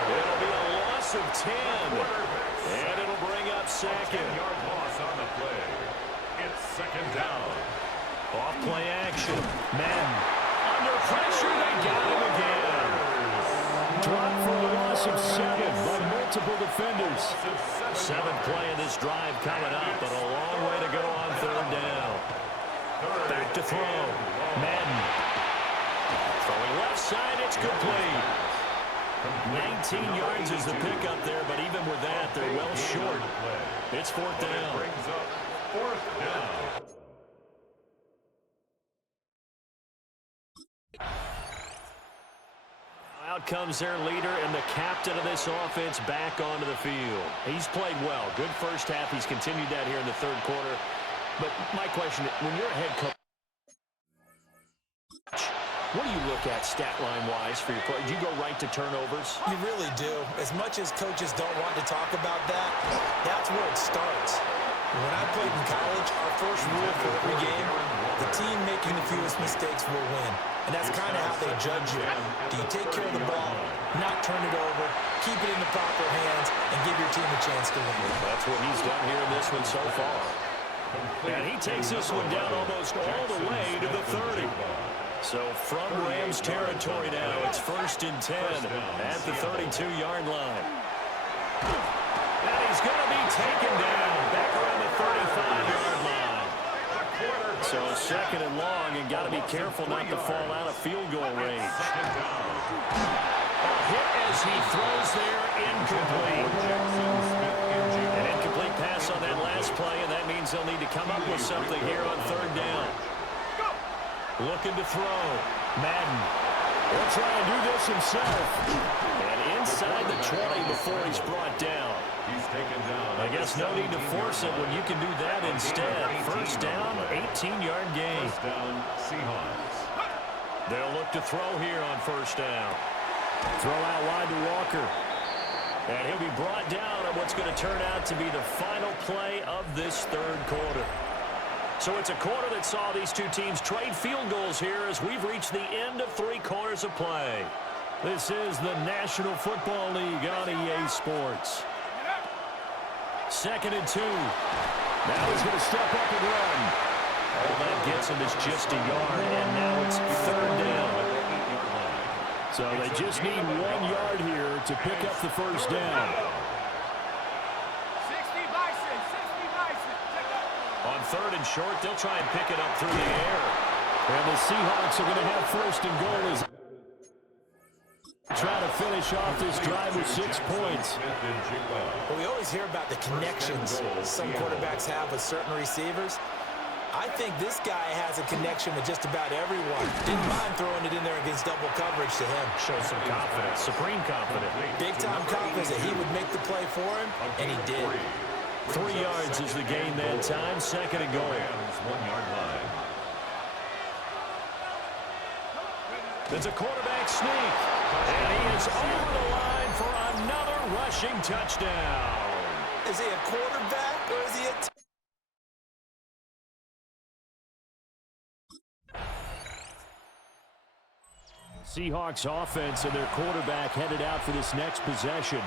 It'll be a loss of 10. And it'll bring up 2nd. 10-yard loss on the play. It's 2nd down. Off play action. Madden. Under pressure, they got him again. Drop for a loss of 7 by multiple defenders. 7th play of this drive coming up, but a long way to go on 3rd down. Back to throw. Madden. Throwing left side, it's complete. 19 yards is the pickup there, but even with that, they're well short. It's 4th down. Brings up 4th down. Out comes their leader and the captain of this offense back onto the field. He's played well. Good first half. He's continued that here in the 3rd quarter. But my question, when you're a head coach, what do you look at stat line-wise for your play? Do you go right to turnovers? You really do. As much as coaches don't want to talk about that, that's where it starts. When I played in college, our first rule for every game, the team making the fewest mistakes will win. And that's kind of how they judge you. Do you take care of the ball, not turn it over, keep it in the proper hands, and give your team a chance to win? That's what he's done here in this one so far. And he takes this one down almost all the way to the 30. So from Rams territory now, it's 1st and 10 at the 32-yard line. And he's going to be taken down back around the 35-yard line. So 2nd and long, and got to be careful not to fall out of field goal range. A hit as he throws there, incomplete. An incomplete pass on that last play, and that means they'll need to come up with something here on 3rd down. Looking to throw. Madden. He'll try and do this himself. And inside the 20 before he's brought down. He's taken down. I guess no need to force it when you can do that instead. First down, 18-yard gain. First down, Seahawks. They'll look to throw here on first down. Throw out wide to Walker. And he'll be brought down on what's going to turn out to be the final play of this 3rd quarter. So it's a quarter that saw these two teams trade field goals here as we've reached the end of 3 quarters of play. This is the National Football League on EA Sports. 2nd and 2. Now he's going to step up and run. All that gets him is just a yard, and now it's third down. So they just need 1 yard here to pick up the first down. 60 Bison, 60 Bison. On third and short, they'll try and pick it up through the air. And the Seahawks are going to have first and goal as try to finish off this drive with 6 points. Well, we always hear about the connections some quarterbacks have with certain receivers. I think this guy has a connection with just about everyone. Didn't mind throwing it in there against double coverage to him. Shows some confidence, supreme confidence. Big-time confidence that he would make the play for him, and he did. 3 yards is the gain that time, second and goal. 1 yard line. It's a quarterback sneak, and he is over the line for another rushing touchdown. Is he a quarterback or is he a Seahawks offense and their quarterback headed out for this next possession.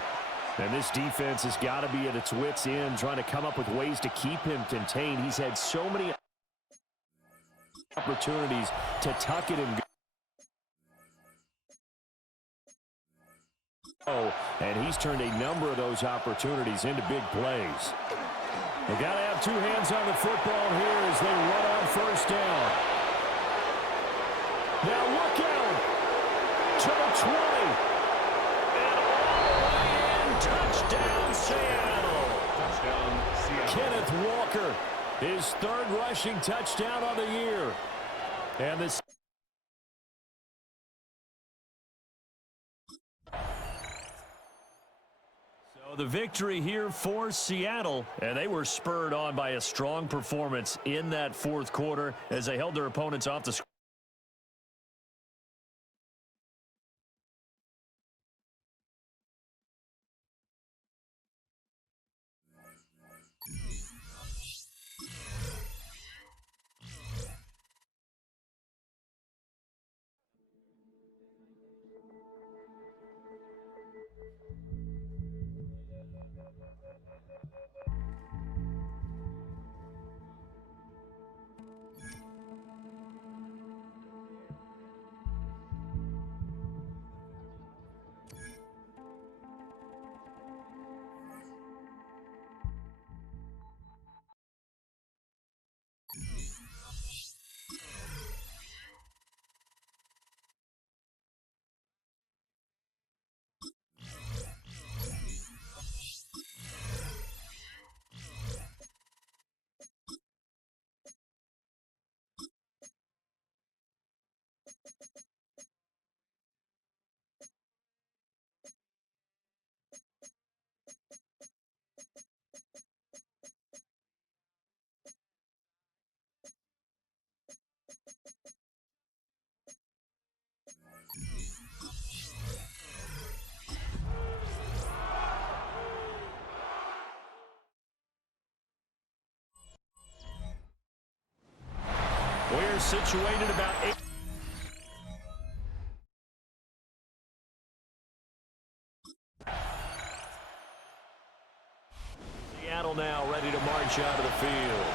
And this defense has got to be at its wits' end, trying to come up with ways to keep him contained. He's had so many opportunities to tuck it and go. And he's turned a number of those opportunities into big plays. They got to have 2 hands on the football here as they run on first down. Now look out to the 20. And all the way in, touchdown Seattle. Touchdown, Seattle. Kenneth Walker, his 3rd rushing touchdown on the year. And this the victory here for Seattle, and they were spurred on by a strong performance in that 4th quarter as they held their opponents off the score. We're situated about 8. Seattle now ready to march out of the field.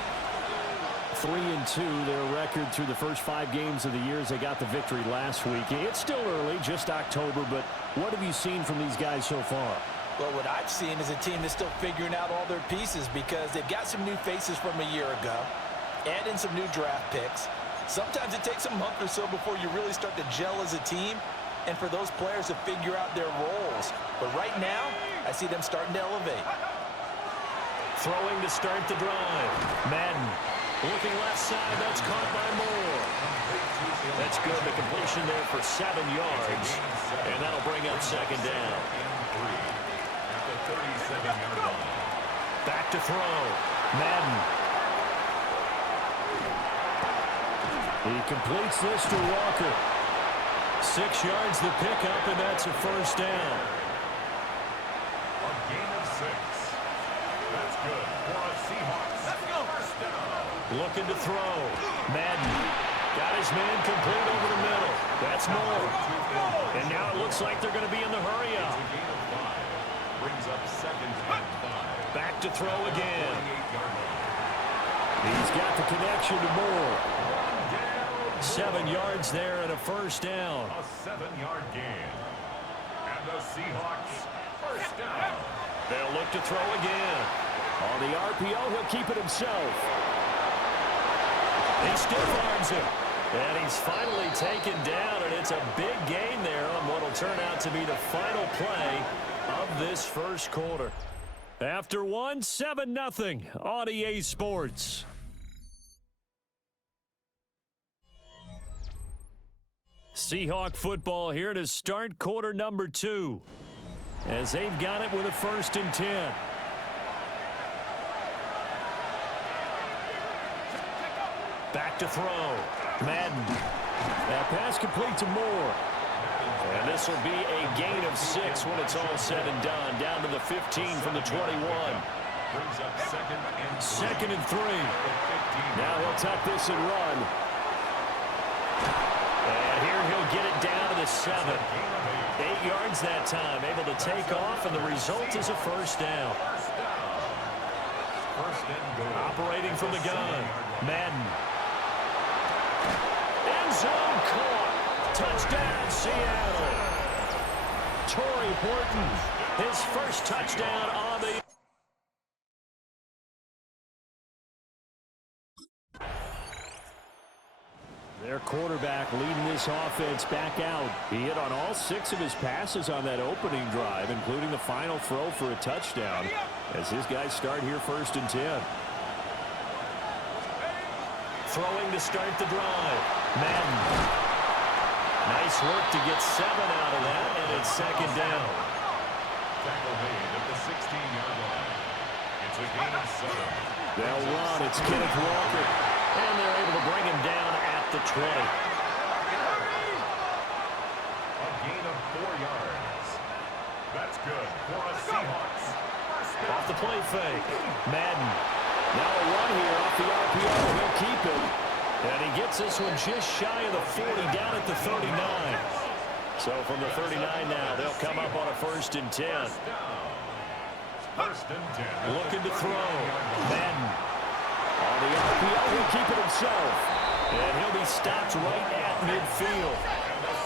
3-2, their record through the first 5 games of the year as they got the victory last week. It's still early, just October, but what have you seen from these guys so far? Well, what I've seen is a team that's still figuring out all their pieces because they've got some new faces from a year ago. Add in some new draft picks. Sometimes it takes a month or so before you really start to gel as a team and for those players to figure out their roles. But right now, I see them starting to elevate. Throwing to start the drive. Madden looking left side. That's caught by Moore. That's good. The completion there for 7 yards. And that'll bring up second down. At the 37-yard line. Back to throw. Madden. He completes this to Walker. 6 yards the pickup, and that's a first down. A gain of 6. That's good for a Seahawks. Let's go. First down. Looking to throw. Madden got his man complete over the middle. That's Moore. And now it looks like they're going to be in the hurry up. A gain of 5. Brings up second and 5. Back to throw again. He's got the connection to Moore. 7 yards there and a first down. A 7-yard gain. And the Seahawks first down. They'll look to throw again. On the RPO, he'll keep it himself. He stiff arms him. And he's finally taken down, and it's a big gain there on what will turn out to be the final play of this first quarter. After one, 7-0 on EA Sports. Seahawk football here to start quarter number 2. As they've got it with a 1st and 10. Back to throw. Madden. That pass complete to Moore. And this will be a gain of 6 when it's all said and done. Down to the 15 from the 21. Brings up second and 3. Now he'll tuck this and run. And here he'll get it down to the 7. 8 yards that time. Able to take off, and the result is a first down. Operating from the gun. Madden. End zone caught. Touchdown, Seattle. Torrey Horton, his first touchdown on the... Their quarterback leading this offense back out. He hit on all 6 of his passes on that opening drive, including the final throw for a touchdown, as his guys start here 1st and 10. Throwing to start the drive. Madden. Nice work to get 7 out of that, and it's 2nd down. Tackle made at the 16-yard line. It's a gain of 7. They'll run. It's Kenneth Walker. And they're able to bring him down at the 20. A gain of 4 yards. That's good for a Seahawks. Off the play fake. Madden. Now a run here off the RPO. He'll keep it. And he gets this one just shy of the 40, down at the 39. So from the 39 now, they'll come up on a 1st and 10. 1st and 10. Looking to throw. Madden. On the RPO, he'll keep it himself. And he'll be stopped right at midfield.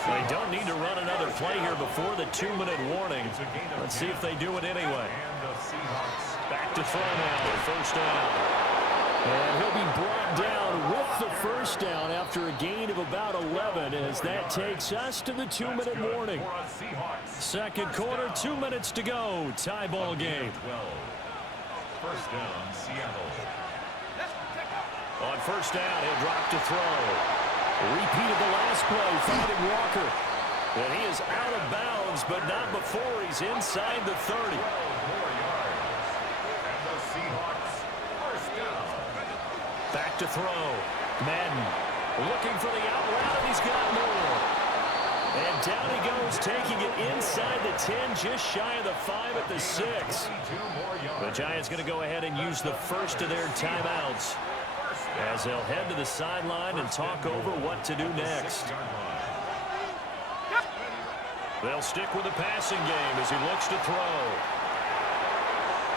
They don't need to run another play here before the 2-minute warning. Let's see if they do it anyway. Back to throw now, 1st down. And he'll be brought down with the 1st down after a gain of about 11, as that takes us to the 2-minute warning. 2nd quarter, 2 minutes to go. Tie ball game. 1st down, Seattle. On 1st down, he'll drop to throw. Repeat of the last play, finding Walker. And he is out of bounds, but not before he's inside the 30. 12 more yards. And the Seahawks first down. Back to throw. Madden looking for the out route, and he's got more. And down he goes, taking it inside the 10, just shy of the 5 at the 6. The Giants going to go ahead and use the first of their timeouts, as they'll head to the sideline and talk over what to do next. They'll stick with the passing game as he looks to throw.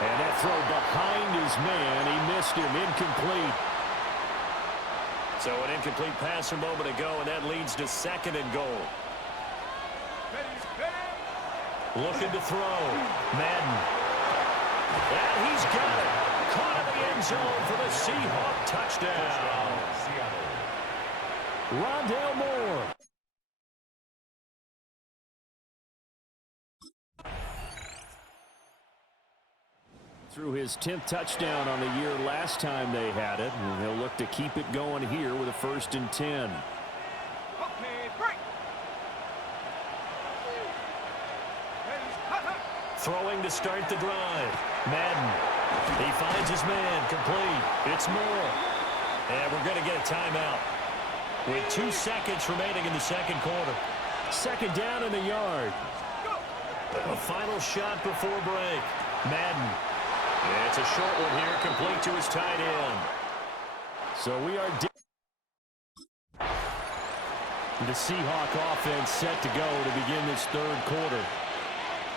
And that throw behind his man, he missed him, incomplete. So an incomplete pass a moment ago, and that leads to 2nd and goal. Looking to throw. Madden. And he's got it. Caught in the end zone for the Seahawk touchdown. Rondale Moore. Threw his 10th touchdown on the year last time they had it, and he'll look to keep it going here with a 1st and 10. Throwing to start the drive. Madden. He finds his man. Complete. It's Moore. And we're going to get a timeout with 2 seconds remaining in the 2nd quarter. 2nd down in the yard. A final shot before break. Madden. It's a short one here, complete to his tight end. So we are the Seahawk offense set to go to begin this 3rd quarter.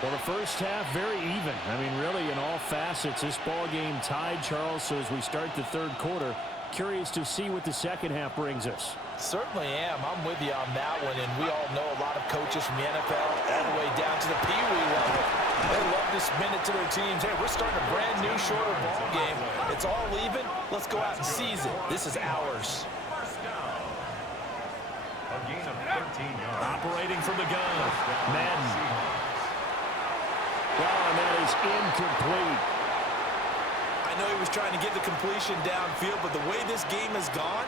Well, the first half, very even. I mean, really, in all facets, this ball game tied, Charles. So as we start the third quarter, curious to see what the second half brings us. Certainly am. I'm with you on that one, and we all know a lot of coaches from the NFL all the way down to the Pee Wee level. They love to spin it to their teams. Hey, we're starting a brand new, shorter ball game. It's all even. Let's go out and seize it. This is ours. A gain of 13 yards. Operating from the gun. Madden. Well, and that is incomplete. I know he was trying to get the completion downfield, but the way this game has gone,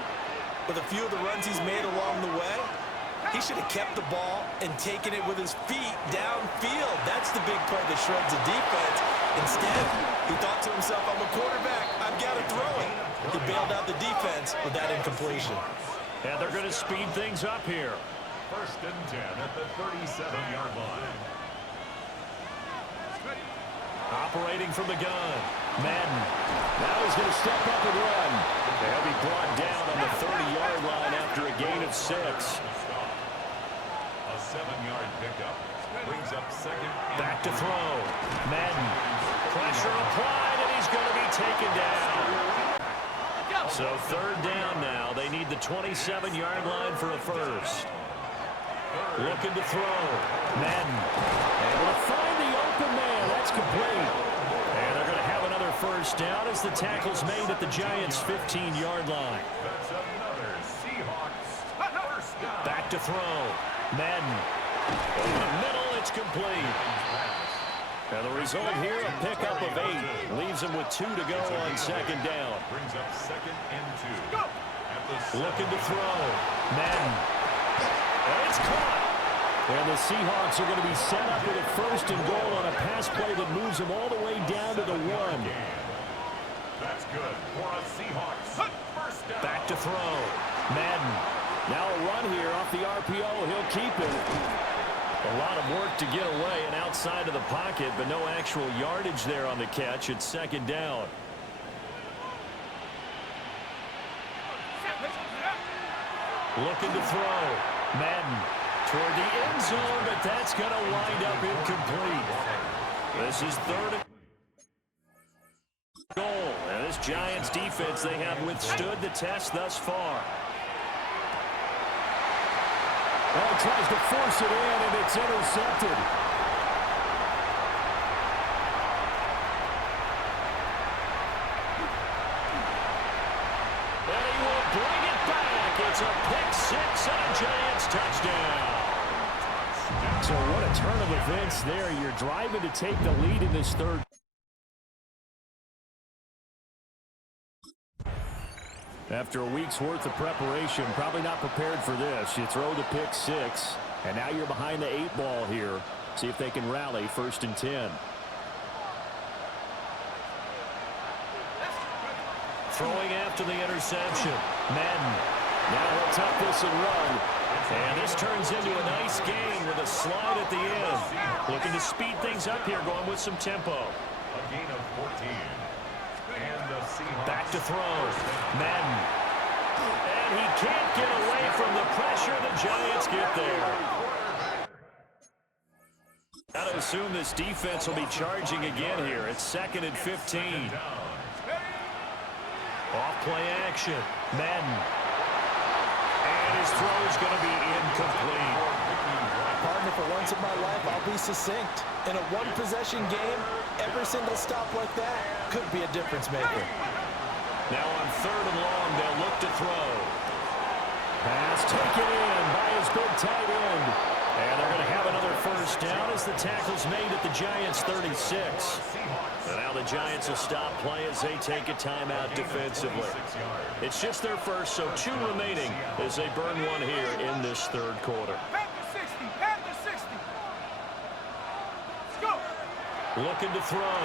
with a few of the runs he's made along the way, he should have kept the ball and taken it with his feet downfield. That's the big play that shreds the defense. Instead, he thought to himself, I'm a quarterback. I've got to throw it. He bailed out the defense with that incompletion. And they're going to speed things up here. First and 10 at the 37-yard line. Operating from the gun. Madden. Now he's going to step up and run. They'll be brought down on the 30-yard line after a gain of 6. A 7-yard pickup. Brings up second. Back to throw. Madden. Pressure applied, and he's going to be taken down. So third down now. They need the 27-yard line for a first. Looking to throw. Madden. Able to find the open man. That's complete. And they're going to have another first down as the tackle's made at the Giants' 15-yard line. That's another Seahawks first down. Back to throw. Madden. Over the middle, it's complete. And the result here, a pickup of 8. Leaves him with 2 to go on second down. Brings up second and 2. Looking to throw. Madden. And it's caught. And the Seahawks are going to be set up with a first and goal on a pass play that moves them all the way down to the 1. That's good for a Seahawks first down. Back to throw. Madden. Now a run here off the RPO. He'll keep it. A lot of work to get away and outside of the pocket, but no actual yardage there on the catch. It's second down. Looking to throw. Madden toward the end zone, but that's going to wind up incomplete. This is third and goal. And this Giants defense, they have withstood the test thus far. Well, tries to force it in, and it's intercepted. And he will bring it back. It's a pick 6 and a Giants touchdown. So what a turn of events there. You're driving to take the lead in this third. After a week's worth of preparation, probably not prepared for this. You throw the pick 6, and now you're behind the 8 ball here. See if they can rally first and 10. Throwing after the interception. Madden. Now he'll tuck this and run. And this turns into a nice gain with a slide at the end. Looking to speed things up here, going with some tempo. A gain of 14. And the Seahawks back to throw. Madden. And he can't get away from the pressure. The Giants get there. Got to assume this defense will be charging again here. It's second and 15. Off play action. Madden. And his throw is going to be incomplete. Partner, for once in my life, I'll be succinct. In a one-possession game, every single stop like that could be a difference maker. Now on third and long, they'll look to throw. Pass taken in by his big tight end. And they're going to have another first down as the tackle's made at the Giants' 36. And now the Giants will stop play as they take a timeout defensively. It's just their first, so 2 remaining as they burn one here in this third quarter. Looking to throw.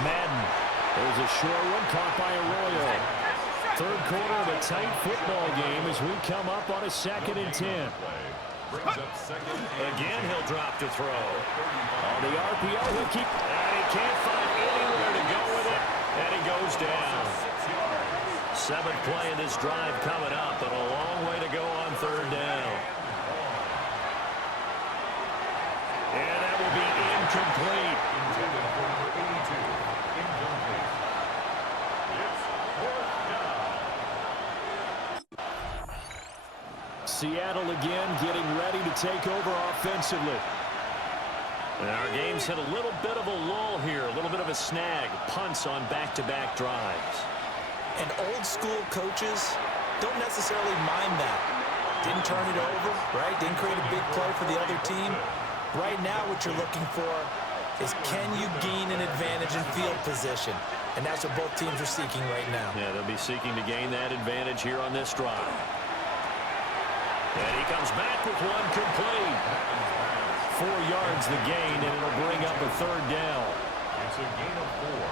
Madden. There's a short one caught by Arroyo. Third quarter of a tight football game as we come up on a second and 10. Again, he'll drop to throw. On the RPO, he'll keep. And he can't find anywhere to go with it. And he goes down. 7th play of this drive coming up, but a long way to go on third down. And that will be incomplete. Intended for number 82. Incomplete. It's fourth down. Seattle again getting ready to take over offensively. And our game's hit a little bit of a lull here, a little bit of a snag. Punts on back-to-back drives. And old-school coaches don't necessarily mind that. Didn't turn it over, right? Didn't create a big play for the other team. Right now what you're looking for is can you gain an advantage in field position? And that's what both teams are seeking right now. Yeah, they'll be seeking to gain that advantage here on this drive. And he comes back with one complete. 4 yards the gain, and it'll bring up a third down. It's a gain of 4.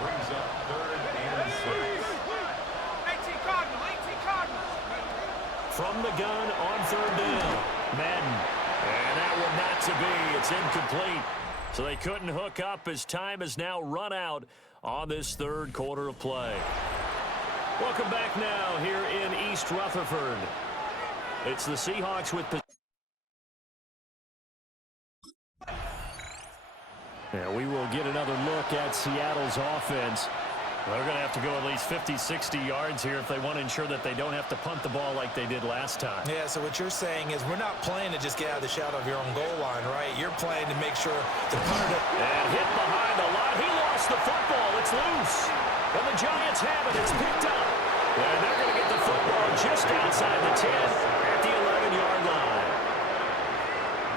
Brings up third and 6. 18 Cardinal, 18 Cardinal. From the gun on third down. Madden. And that one not to be. It's incomplete. So they couldn't hook up as time has now run out on this third quarter of play. Welcome back now here in East Rutherford. It's the Seahawks with the... Yeah, we will get another look at Seattle's offense. They're going to have to go at least 50, 60 yards here if they want to ensure that they don't have to punt the ball like they did last time. Yeah, so what you're saying is we're not playing to just get out of the shadow of your own goal line, right? You're playing to make sure the punter... And hit behind the line. He lost the football. It's loose. And the Giants have it. It's picked up. And they're going to get the football just outside the 10 at the 11-yard line.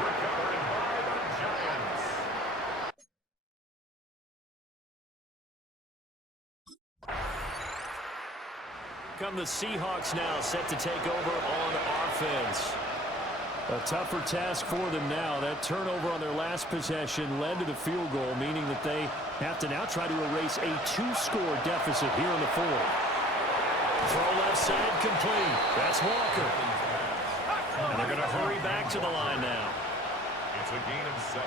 Recovered by the Giants. Come the Seahawks now set to take over on offense. A tougher task for them now. That turnover on their last possession led to the field goal, meaning that they have to now try to erase a 2-score deficit here in the fourth. Throw left side complete. That's Walker. And they're going to hurry back to the line now. It's a gain of 7.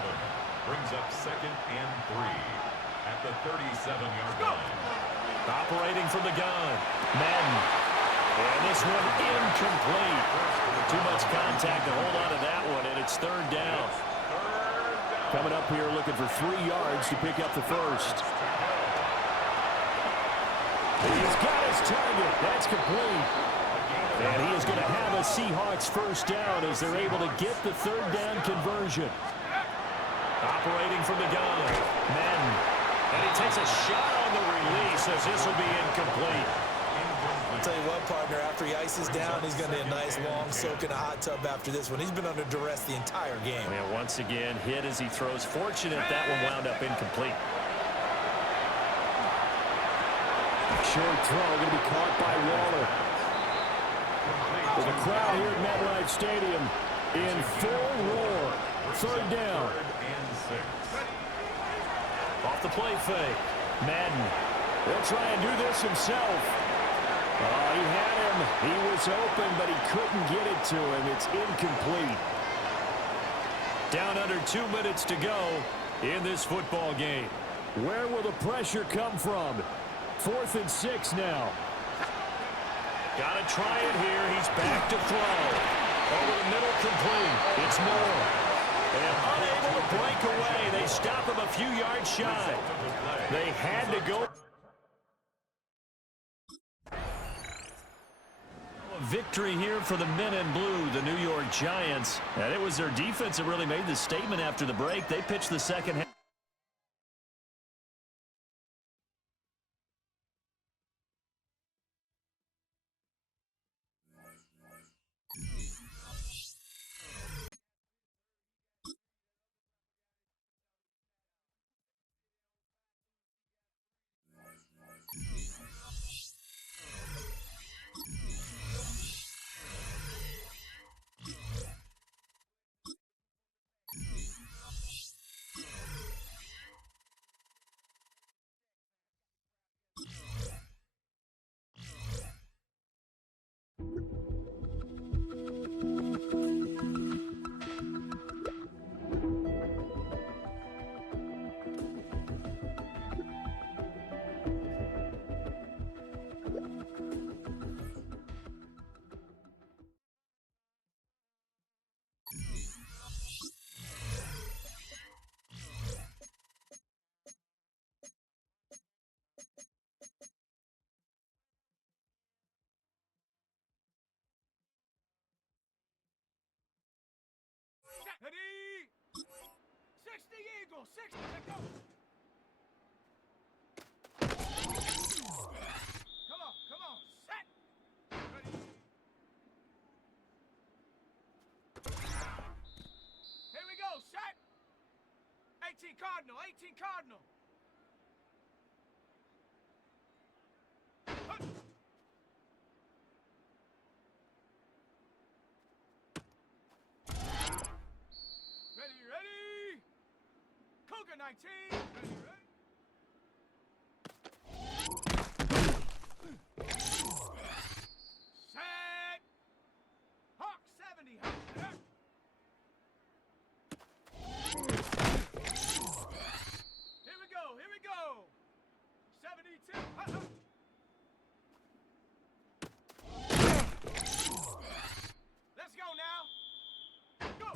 Brings up second and 3 at the 37-yard line. Operating from the gun. Madden. And this one incomplete. Too much contact to hold on to that one, and it's third down. Coming up here looking for 3 yards to pick up the first. He's got his target. That's complete. And he is going to have a Seahawks first down as they're able to get the third down conversion. Operating from the gun. Madden. And he takes a shot on the release as this will be incomplete. I'll tell you what, partner, after he ices down, he's going to need a nice long soak in a hot tub after this one. He's been under duress the entire game. And once again, hit as he throws. Fortunate that one wound up incomplete. Short throw going to be caught by Waller. With the crowd here at MetLife Stadium in full roar. Third down. Off the play fake. Madden. He'll try and do this himself. He had him. He was open, but he couldn't get it to him. It's incomplete. Down under 2 minutes to go in this football game. Where will the pressure come from? 4th and 6 now. Got to try it here. He's back to throw. Over the middle, complete. It's Moore. And unable to break away. They stop him a few yards shy. They had to go. A victory here for the men in blue, the New York Giants. And it was their defense that really made the statement after the break. They pitched the second half. Set. Ready. 60 Eagle. 60. Let go. Come on. Come on. Set. Ready. Here we go. Set. 18 Cardinal. 18 Cardinal. Ready, ready! Cougar 19! Ready, ready! Set! Hawk 70! Hawk 70! Here we go! Here we go! 72! Hawk, hawk. Let's go now! Go!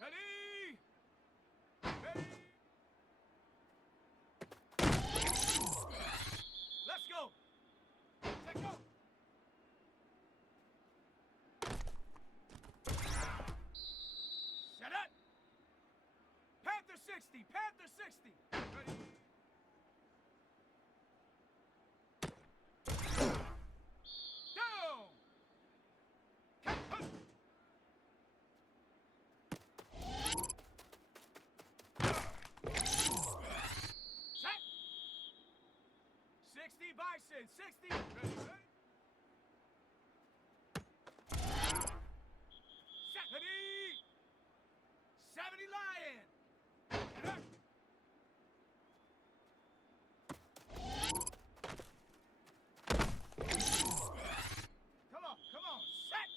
Ready! Ready! Let's go! Let's go! Set it! Panther 60! Panther 60! Ready? Down! Cut, cut. Set! 60 Bison! 60! Ready, ready? Set! Ready! 70 Lion! Come on, set!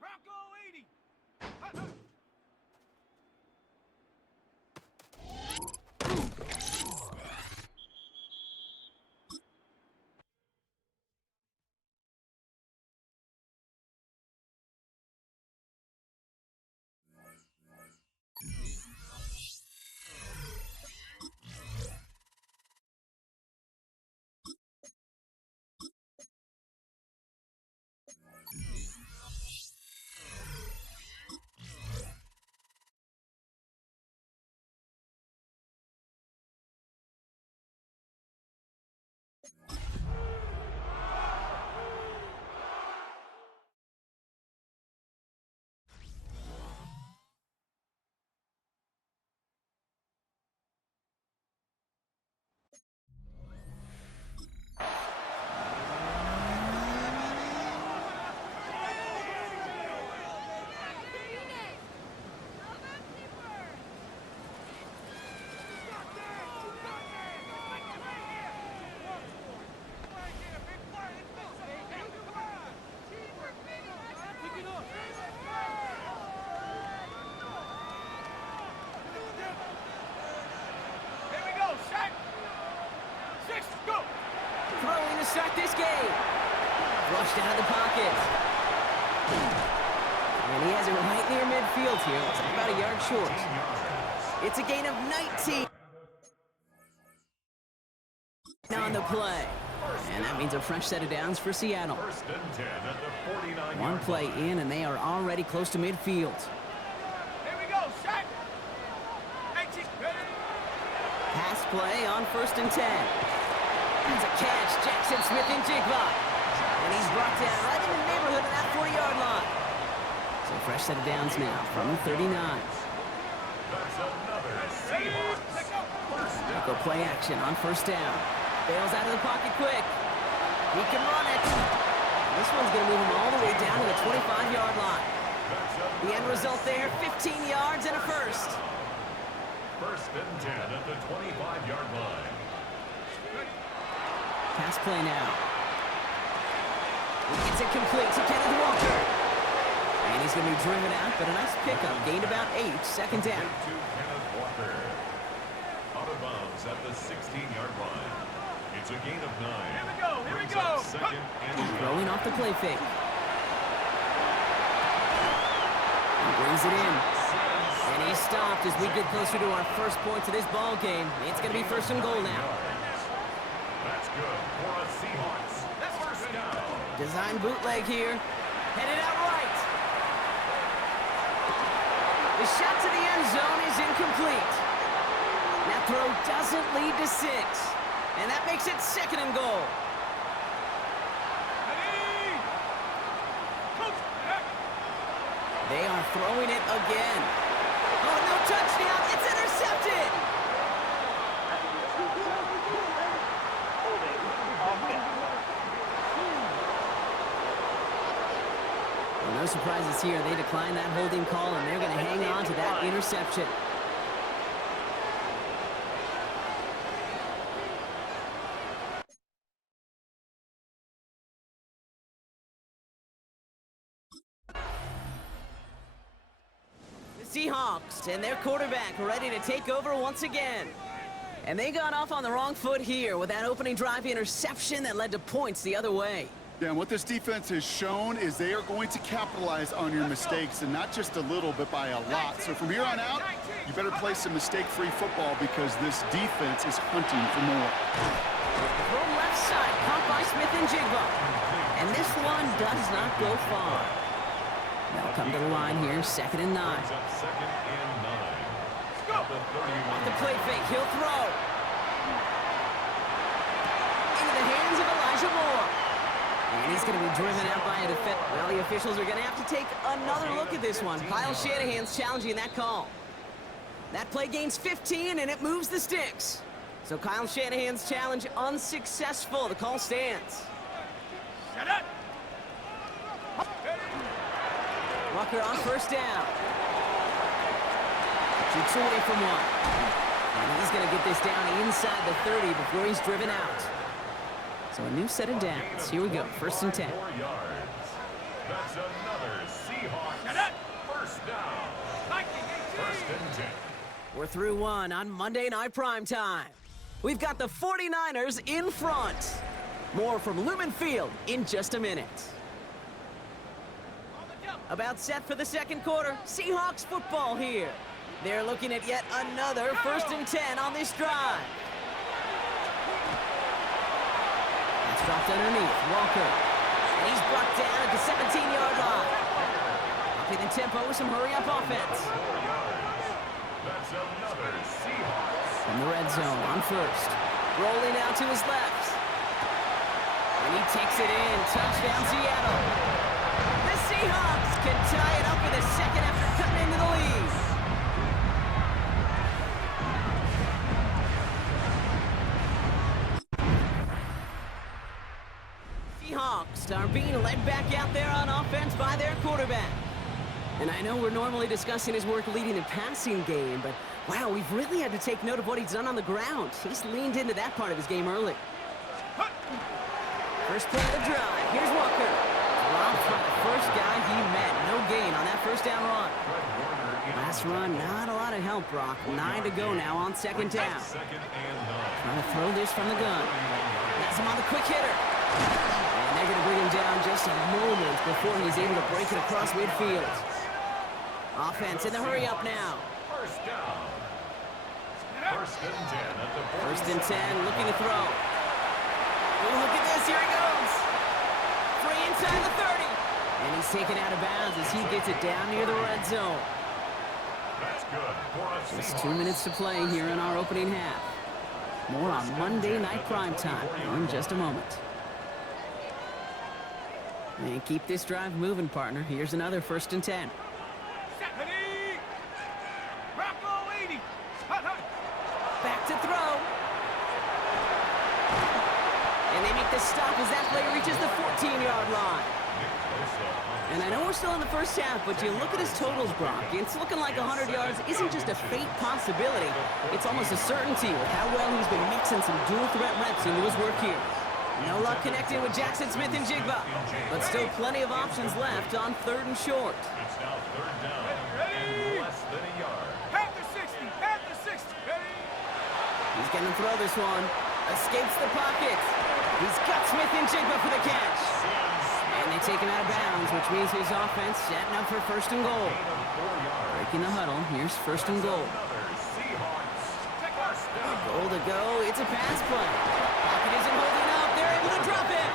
Bronco 80! Hut, hut. Here we go, set! 6, go! Throwing to start this game. Rushed out of the pocket. And he has it right near midfield here. It's about a yard short. It's a gain of 19. On the play. And that means a fresh set of downs for Seattle. First and 10 at the 49-yard One play in, and they are already close to midfield. Here we go, set! 18, ready? Pass play on first and 10. It's a catch, Jackson Smith-Njigba. And he's brought down right in the neighborhood of that 40-yard line. So fresh set of downs now from the 39. That's another Seahawks. Go play action on first down. Bails out of the pocket quick. He can run it. This one's going to move him all the way down to the 25-yard line. The end result there, 15 yards and a first. First and 10 at the 25-yard line. Pass play now. It's incomplete to Kenneth Walker. And he's going to be driven out, but a nice pickup. Gained about 8, second down. To Kenneth Walker. Out of bounds at the 16-yard line. It's a gain of 9. Here we go, here we Brings go. up second and 9. Throwing off the play fake. He brings it in. And he's stopped as we get closer to our first points of this ball game. It's going to be first and goal now. That's good for a Seahawks. First down. Design bootleg here. Headed out right. The shot to the end zone is incomplete. That throw doesn't lead to 6. And that makes it 2nd and goal. They are throwing it again. Oh, no touchdown. It's intercepted. Well, no surprises here. They declined that holding call, and they're going to hang on to that interception. Seahawks and their quarterback ready to take over once again. And they got off on the wrong foot here with that opening drive interception that led to points the other way. Yeah, and what this defense has shown is they are going to capitalize on your mistakes, and not just a little, but by a lot. So from here on out, you better play some mistake-free football because this defense is hunting for more. From left side, caught by Smith and Jigba. And this one does not go far. They'll come to the line here, 2nd and 9. Brings up 2nd and 9. At the 31. Off the play fake, he'll throw. Into the hands of Elijah Moore. And he's going to be driven out by a defense. Well, the officials are going to have to take another look at this one. Kyle Shanahan's challenging that call. That play gains 15, and it moves the sticks. So Kyle Shanahan's challenge unsuccessful. The call stands. Shut up! Walker on 1st down. Shoots away from one. And he's going to get this down inside the 30 before he's driven out. So a new set of downs. Here we go, 1st and 10. 4 yards. That's another Seahawks. 1st down. 1st and 10. We're through one on Monday Night Primetime. We've got the 49ers in front. More from Lumen Field in just a minute. About set for the 2nd quarter. Seahawks football here. They're looking at yet another 1st and 10 on this drive. That's dropped underneath. Walker. And he's brought down at the 17-yard line. Upping the tempo with some hurry-up offense. 4 yards. That's another Seahawks. From the red zone on 1st. Rolling out to his left. And he takes it in. Touchdown, Seattle. The Seahawks can tie it up in the 2nd after cutting into the lead. Seahawks are being led back out there on offense by their quarterback. And I know we're normally discussing his work leading the passing game, but wow, we've really had to take note of what he's done on the ground. He's leaned into that part of his game early. First play of the drive. Here's Walker. Dropped by the first guy he met. No gain on that 1st down run. Last run, not a lot of help, Brock. 9 to go now on 2nd down. 2nd and 9. Trying to throw this from the gun. That's him on the quick hitter. And they're going to bring him down just a moment before he's able to break it across midfield. Offense in the hurry-up now. 1st down. 1st and 10 at the 40. 1st and 10, looking to throw. Oh, look at this, here he goes. Free inside the 30. And he's taken out of bounds as he gets it down near the red zone. That's good for a Just Seahawks. 2 minutes to play here in our opening half. More on Monday Night Primetime in just a moment. And keep this drive moving, partner. Here's another 1st and 10. Back to throw. And they make the stop as that play reaches the 14-yard line. And I know we're still in the 1st half, but you look at his totals, Brock. It's looking like 100 yards isn't just a fake possibility. It's almost a certainty with how well he's been mixing some dual threat reps into his work here. No luck connecting with Jackson Smith and Jigba, but still plenty of options left on 3rd and short. It's now 3rd down and less than a yard. Panther 60, Panther 60, ready? He's going to throw this one. Escapes the pocket. He's got Smith and Jigba for the catch. And they take him out of bounds, which means his offense setting up for 1st and goal. Breaking the huddle. Here's 1st and goal. Goal to go. It's a pass play. Pocket isn't holding up. They're able to drop it.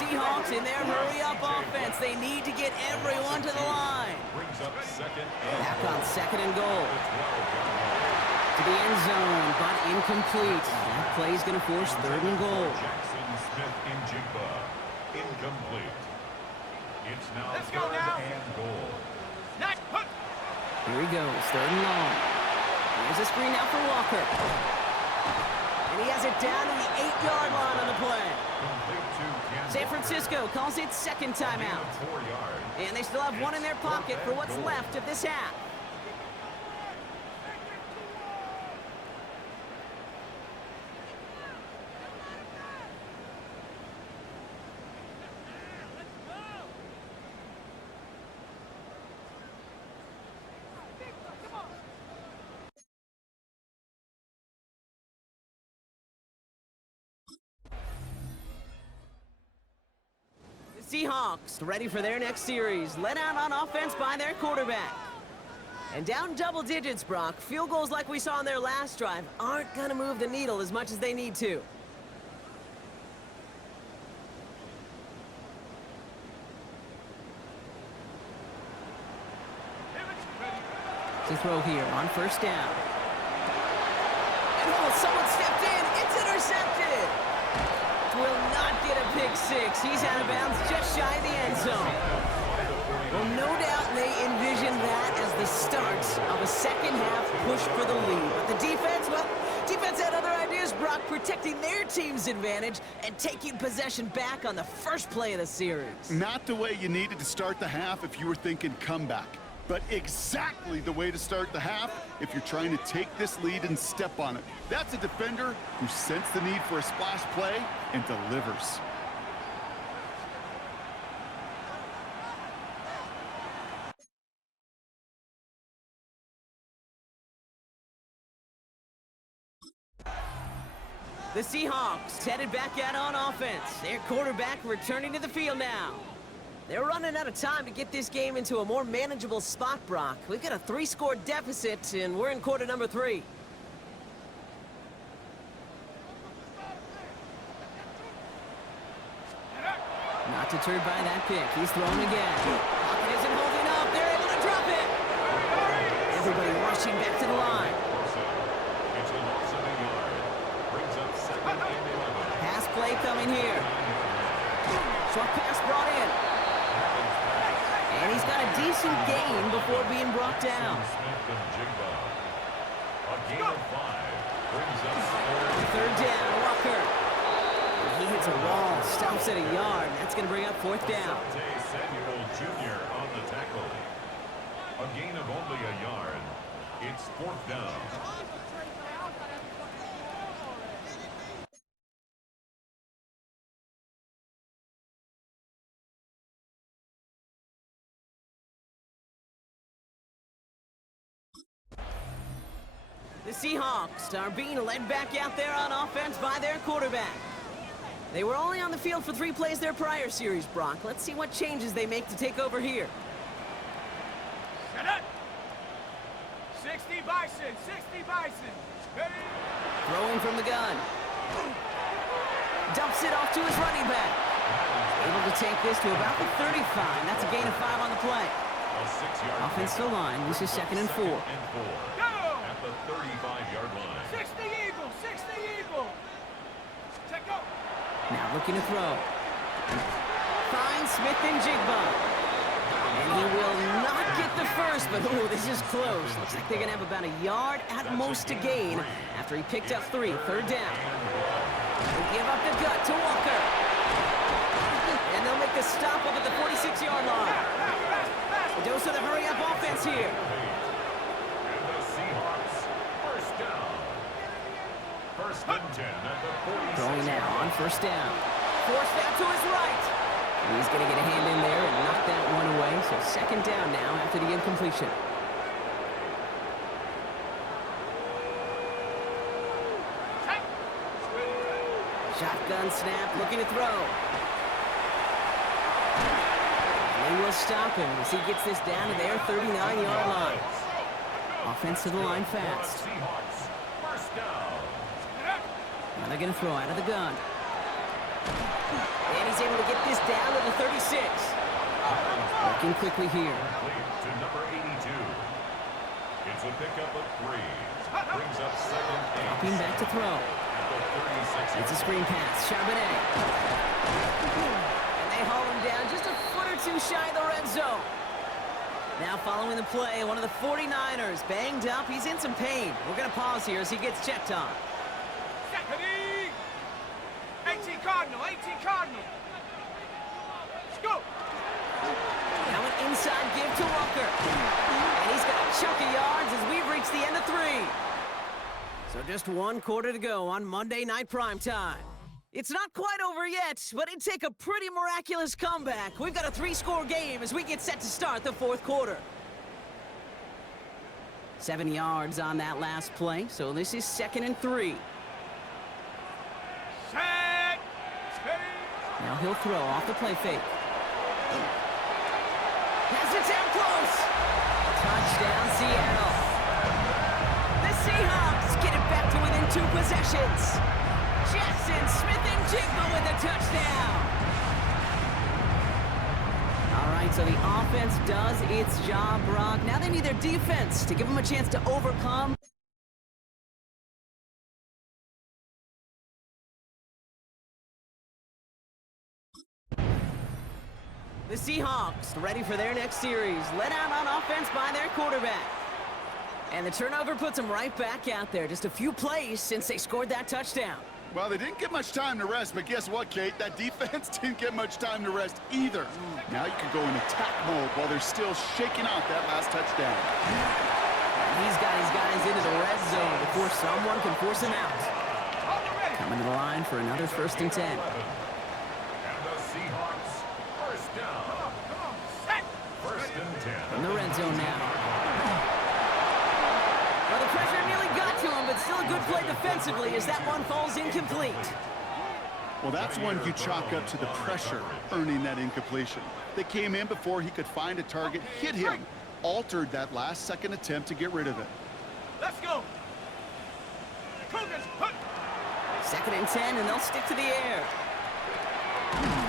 Seahawks in their hurry-up offense. They need to get everyone to the line. Brings up 2nd That on 2nd and goal. To the end zone, but incomplete. That play is going to force 3rd and goal. Jackson Smith in Jigba. Incomplete. It's now Let's go 3rd now. and goal. Here he goes, 3rd and long. Here's a screen out for Walker. And he has it down to the 8-yard line on the play. Complete to Campbell. San Francisco calls it second timeout. 4 yards. And they still have one in their pocket for what's left of this half. Seahawks ready for their next series, led out on offense by their quarterback. And down double digits, Brock. Field goals like we saw on their last drive aren't going to move the needle as much as they need to. To throw here on 1st down. And oh, someone stepped in. It's intercepted. Will not get a pick six. He's out of bounds just shy of the end zone. Well, no doubt they envisioned that as the start of a second half push for the lead. But the defense, well, defense had other ideas, Brock, protecting their team's advantage and taking possession back on the first play of the series. Not the way you needed to start the half if you were thinking comeback, but exactly the way to start the half if you're trying to take this lead and step on it. That's a defender who sensed the need for a splash play and delivers. The Seahawks headed back out on offense. Their quarterback returning to the field now. They're running out of time to get this game into a more manageable spot, Brock. We've got a 3-score deficit, and we're in quarter number 3. Not deterred by that pick. He's thrown again. Pocket isn't holding up. They're able to drop it. Everybody rushing back to the line. It's a loss of a yard. Brings up 2nd and 11. Pass play coming here. Short pass brought in. And he's got a decent gain before being brought down. Smith and Jigba. A gain of 5 brings up 3rd down, Walker. And he hits a wall, stops at a yard. That's going to bring up 4th down. Samuel Jr. on the tackle. A gain of only a yard. It's 4th down. The Seahawks are being led back out there on offense by their quarterback. They were only on the field for 3 plays their prior series, Brock. Let's see what changes they make to take over here. Set up. 60 Bison, 60 Bison. Ready? Throwing from the gun. Dumps it off to his running back. Able to take this to about the 35. That's a gain of 5 on the play. A 6-yard Offensive line. This is 2nd and 4. Go! At the 35-yard line. 60 Eagle, 60 Eagle. Check out. Now looking to throw. Finds Smith and Jigba. And he will not get the first, but oh, this is close. Looks like they're going to have about a yard at most to gain after he picked up 3. 3rd down. They give up the gut to Walker. And they'll make the stop up at the 46-yard line. A dose of the hurry-up offense here. And the Seahawks, 1st down. 1st and 10 at the 46. Throwing now on 1st down. Forced out to his right. And he's going to get a hand in there and knock that one away. So 2nd down now after the incompletion. Shotgun snap, looking to throw. And they will stop him as he gets this down to their 39-yard line. Offense to the line fast. Seahawks, 1st down. Now they're going to throw out of the gun. And he's able to get this down to the 36. Working quickly here. To number 82. a pickup of 3. Brings up second and Dropping back to throw. It's a screen pass. Charbonnet. And they haul him down just a foot or two shy of the red zone. Now following the play, one of the 49ers banged up. He's in some pain. We're going to pause here as he gets checked on. 18 Cardinal, 18 Cardinal. Let's go. Now an inside give to Walker. And he's got a chunk of yards as we've reached the end of 3. So just 1 quarter to go on Monday Night Primetime. It's not quite over yet, but it'd take a pretty miraculous comeback. We've got a 3-score game as we get set to start the 4th quarter. 7 yards on that last play, so this is 2nd and 3. Set. Now he'll throw off the play fake. Has it down close. Touchdown, Seattle. The Seahawks get it back to within 2 possessions. Jackson Smith and Jigba with a touchdown. All right, so the offense does its job, Brock. Now they need their defense to give them a chance to overcome. The Seahawks ready for their next series. Let out on offense by their quarterback. And the turnover puts them right back out there. Just a few plays since they scored that touchdown. Well, they didn't get much time to rest, but guess what, Kate? That defense didn't get much time to rest either. Now you can go in attack mode while they're still shaking out that last touchdown. He's got his guys into the red zone before someone can force him out. Coming to the line for another 1st and 10. And the Seahawks, first down. First and 10. From the red zone now. Well, the pressure nearly got to him, but still a good play defensively as that one falls incomplete. Well, that's one you chalk up to the pressure earning that incompletion. They came in before he could find a target, hit him, altered that last-second attempt to get rid of it. Let's go. 2nd and 10, and they'll stick to the air.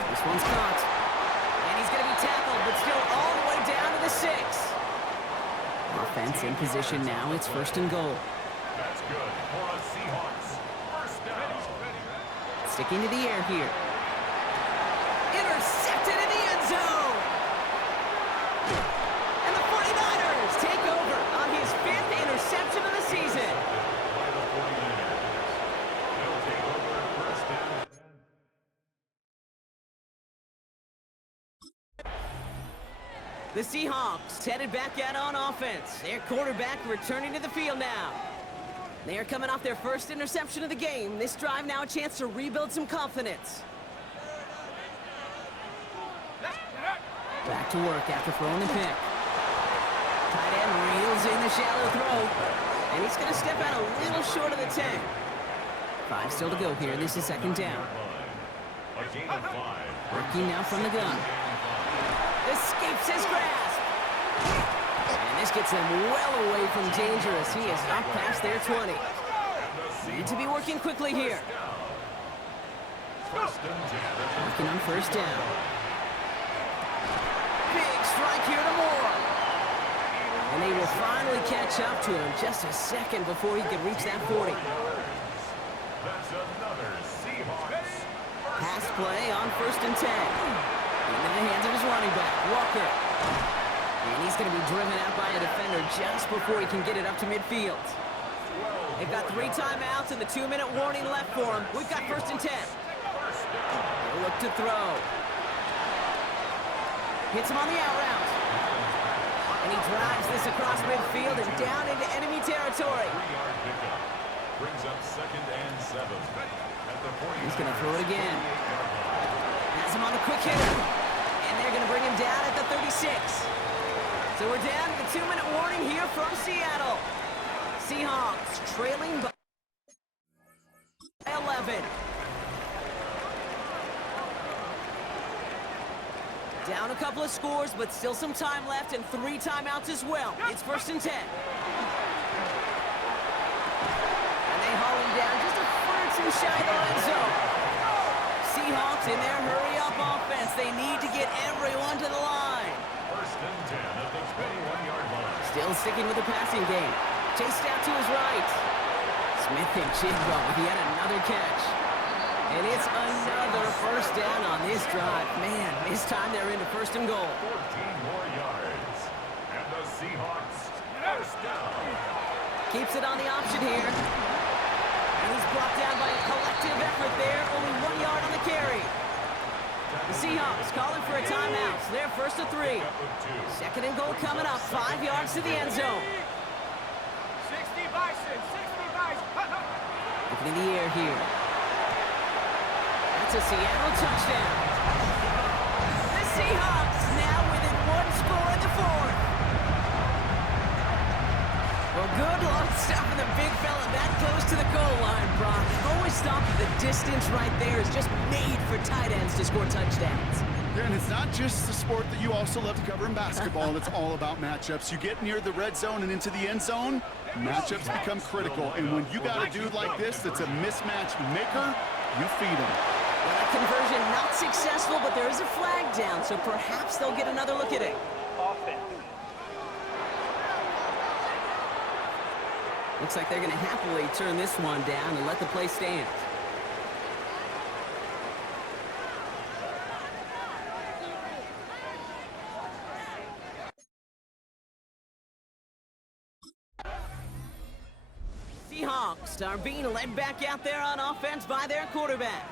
This one's caught. And he's going to be tackled, but still all the way down to the 6. Offense in position now. It's 1st and goal. That's good for the Seahawks. First down. Sticking to the air here. Intercepted in the end zone. And the 49ers take over on his 5th interception of the season. By the 49ers. They'll take over first down. The Seahawks headed back out on offense. Their quarterback returning to the field now. They are coming off their 1st interception of the game. This drive now a chance to rebuild some confidence. Back to work after throwing the pick. Tight end reels in the shallow throw. And he's going to step out a little short of the 10. 5 still to go here. This is 2nd down. A gain of 5. Working now from the gun. Escapes his grasp. And this gets them well away from dangerous. He is up past their 20. Need to be working quickly here. Working on 1st down. Big strike here to Moore. And they will finally catch up to him just a second before he can reach that 40. That's another Seahawks. Pass play on 1st and 10. Into the hands of his running back, Walker. And he's going to be driven out by a defender just before he can get it up to midfield. They've got 3 timeouts and the 2-minute warning left for him. We've got 1st and 10. They'll look to throw. Hits him on the out route. And he drives this across midfield and down into enemy territory. 3-yard pickup. Brings up 2nd and 7. At the 40. He's going to throw it again. Has him on the quick hitter. And they're going to bring him down at the 36. So we're down to the 2-minute warning here from Seattle. Seahawks trailing by 11. Down a couple of scores, but still some time left and 3 timeouts as well. It's 1st and 10. And they haul him down just a foot or two shy of the red zone. Seahawks in their hurry-up offense. They need to get everyone to the line. 1st and 10 at the 21-yard line. Still Still sticking with the passing game. Chased out to his right. Smith and Chigbo with yet another catch. And it's another first down on this drive. Man, this time they're into first and goal. 14 more yards. And the Seahawks first down. Keeps it on the option here. And he's brought down by a collective effort there. Only 1 yard on the carry. The Seahawks calling for a timeout. So they're first to 3. Second and goal coming up. 5 yards to the end zone. 60 Bison, 60 Bison. Looking in the air here. That's a Seattle touchdown. The Seahawks now within 1 score in the 4th. Well, good luck stopping the big fella that close to the goal line, Brock. I've always thought that the distance right there is just made for tight ends to score touchdowns. Yeah, and it's not just the sport that you also love to cover in basketball. It's all about matchups. You get near the red zone and into the end zone, matchups become critical. And when you got a dude like this that's a mismatch maker, you feed him. Well, that conversion not successful, but there is a flag down, so perhaps they'll get another look at it. Looks like they're going to happily turn this one down and let the play stand. Seahawks are being led back out there on offense by their quarterback.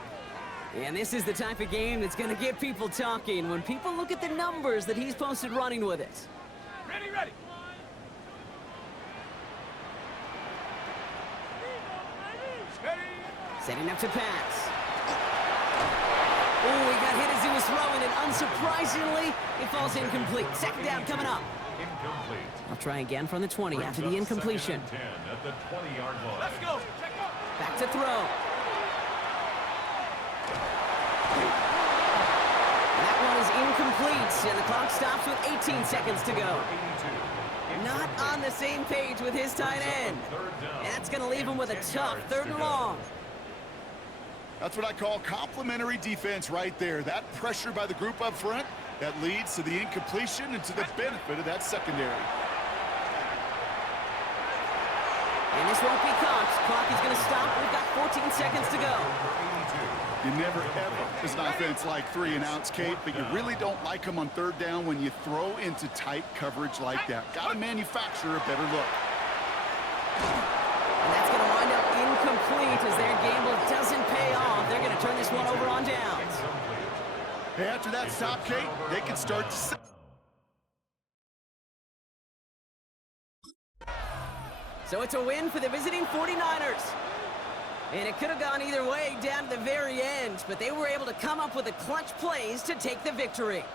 And this is the type of game that's going to get people talking when people look at the numbers that he's posted running with it. Ready, ready. Setting up to pass. Oh, he got hit as he was throwing, and unsurprisingly, it falls incomplete. Second down coming up. Incomplete. I'll try again from the 20 after the incompletion. 10 at the 20-yard line. Let's go. Check up. Back to throw. That one is incomplete, and the clock stops with 18 seconds to go. Not on the same page with his tight end. And that's going to leave him with a tough 3rd and long. That's what I call complimentary defense right there. That pressure by the group up front, that leads to the incompletion and to the benefit of that secondary. And this won't be caught. Clock is going to stop. We've got 14 seconds to go. You never, ever, as an offense, like 3-and-outs, Kate, but you really don't like them on 3rd down when you throw into tight coverage like that. Got to manufacture a better look. And that's going to wind up incomplete as their gamble doesn't pay off. They're going to turn this one over on downs. Hey, after that stop, Kate, they can start to... So it's a win for the visiting 49ers. And it could have gone either way down to the very end, but they were able to come up with the clutch plays to take the victory.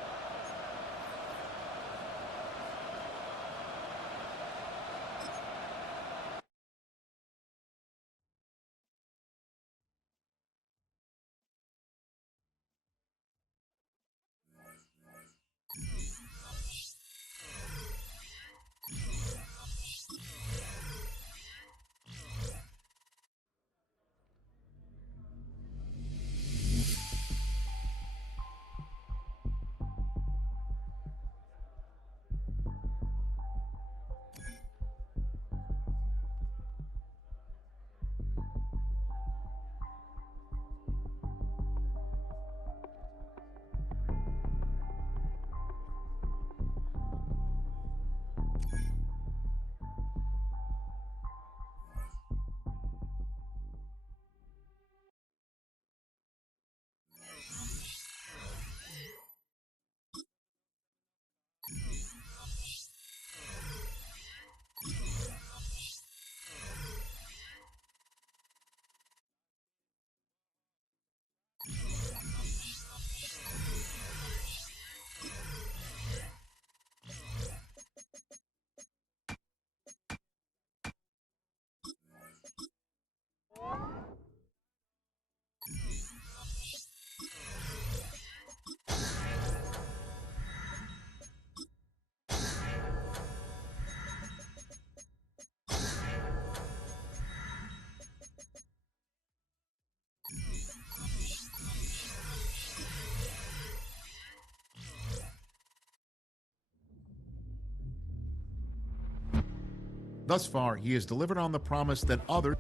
Thus far, he has delivered on the promise that others.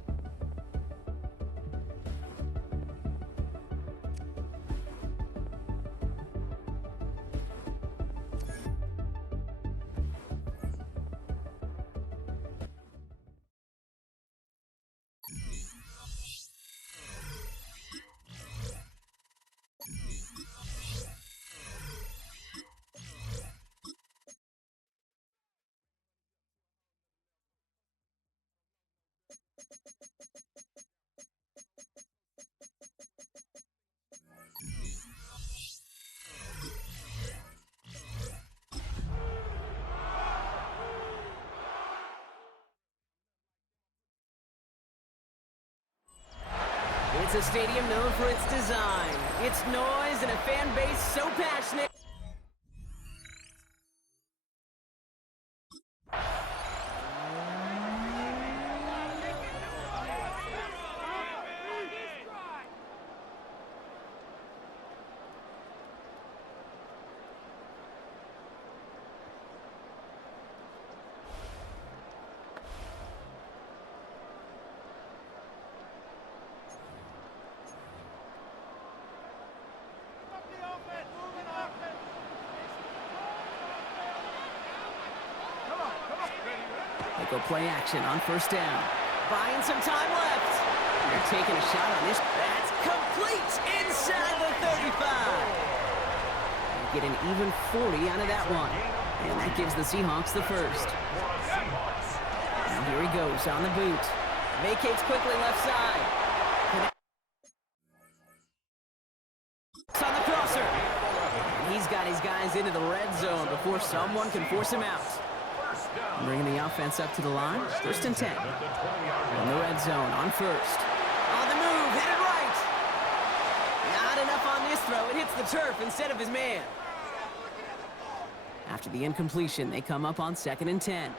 It's a stadium known for its design, its noise, and a fan base so passionate. They go play action on first down. Buying some time left. They're taking a shot on this. That's complete inside the 35. They get an even 40 out of that one. And that gives the Seahawks the first. Now here he goes on the boot. Vacates quickly left side. On the crosser. And he's got his guys into the red zone before someone can force him out. Bringing the offense up to the line. 1st and 10. In the red zone on first. On the move, headed right. Not enough on this throw. It hits the turf instead of his man. After the incompletion, they come up on 2nd and 10.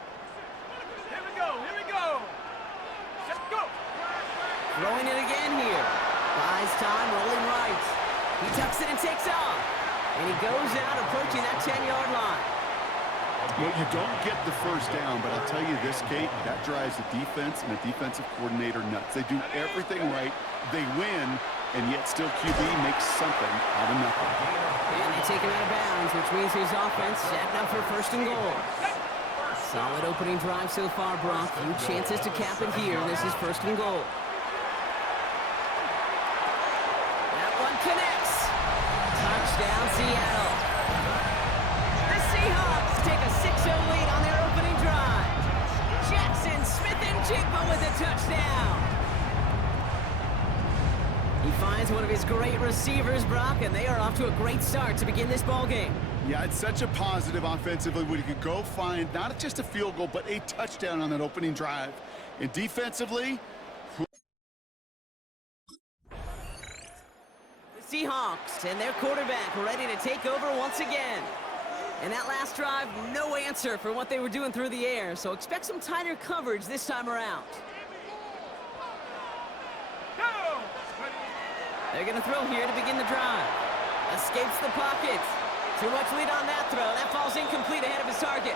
Here we go, here we go. Let's go. Throwing it again here. Buys time, rolling right. He tucks it and takes off. And he goes out approaching that 10-yard line. Well, you don't get the first down, but I'll tell you this, Kate, that drives the defense and the defensive coordinator nuts. They do everything right, they win, and yet still QB makes something out of nothing. And they take him out of bounds, which means his offense setting up for 1st and goal. Solid opening drive so far, Brock. Few chances to cap it here, and this is 1st and goal. That one connects. Touchdown, Seattle. The Seahawks take a 6-0 lead on their opening drive. Jackson, Smith, and Jigba with a touchdown. He finds one of his great receivers, Brock, and they are off to a great start to begin this ball game. Yeah, it's such a positive offensively when you could go find not just a field goal, but a touchdown on that opening drive. And defensively, the Seahawks and their quarterback ready to take over once again. And that last drive, no answer for what they were doing through the air, so expect some tighter coverage this time around. They're going to throw here to begin the drive. Escapes the pocket. Too much lead on that throw. That falls incomplete ahead of his target.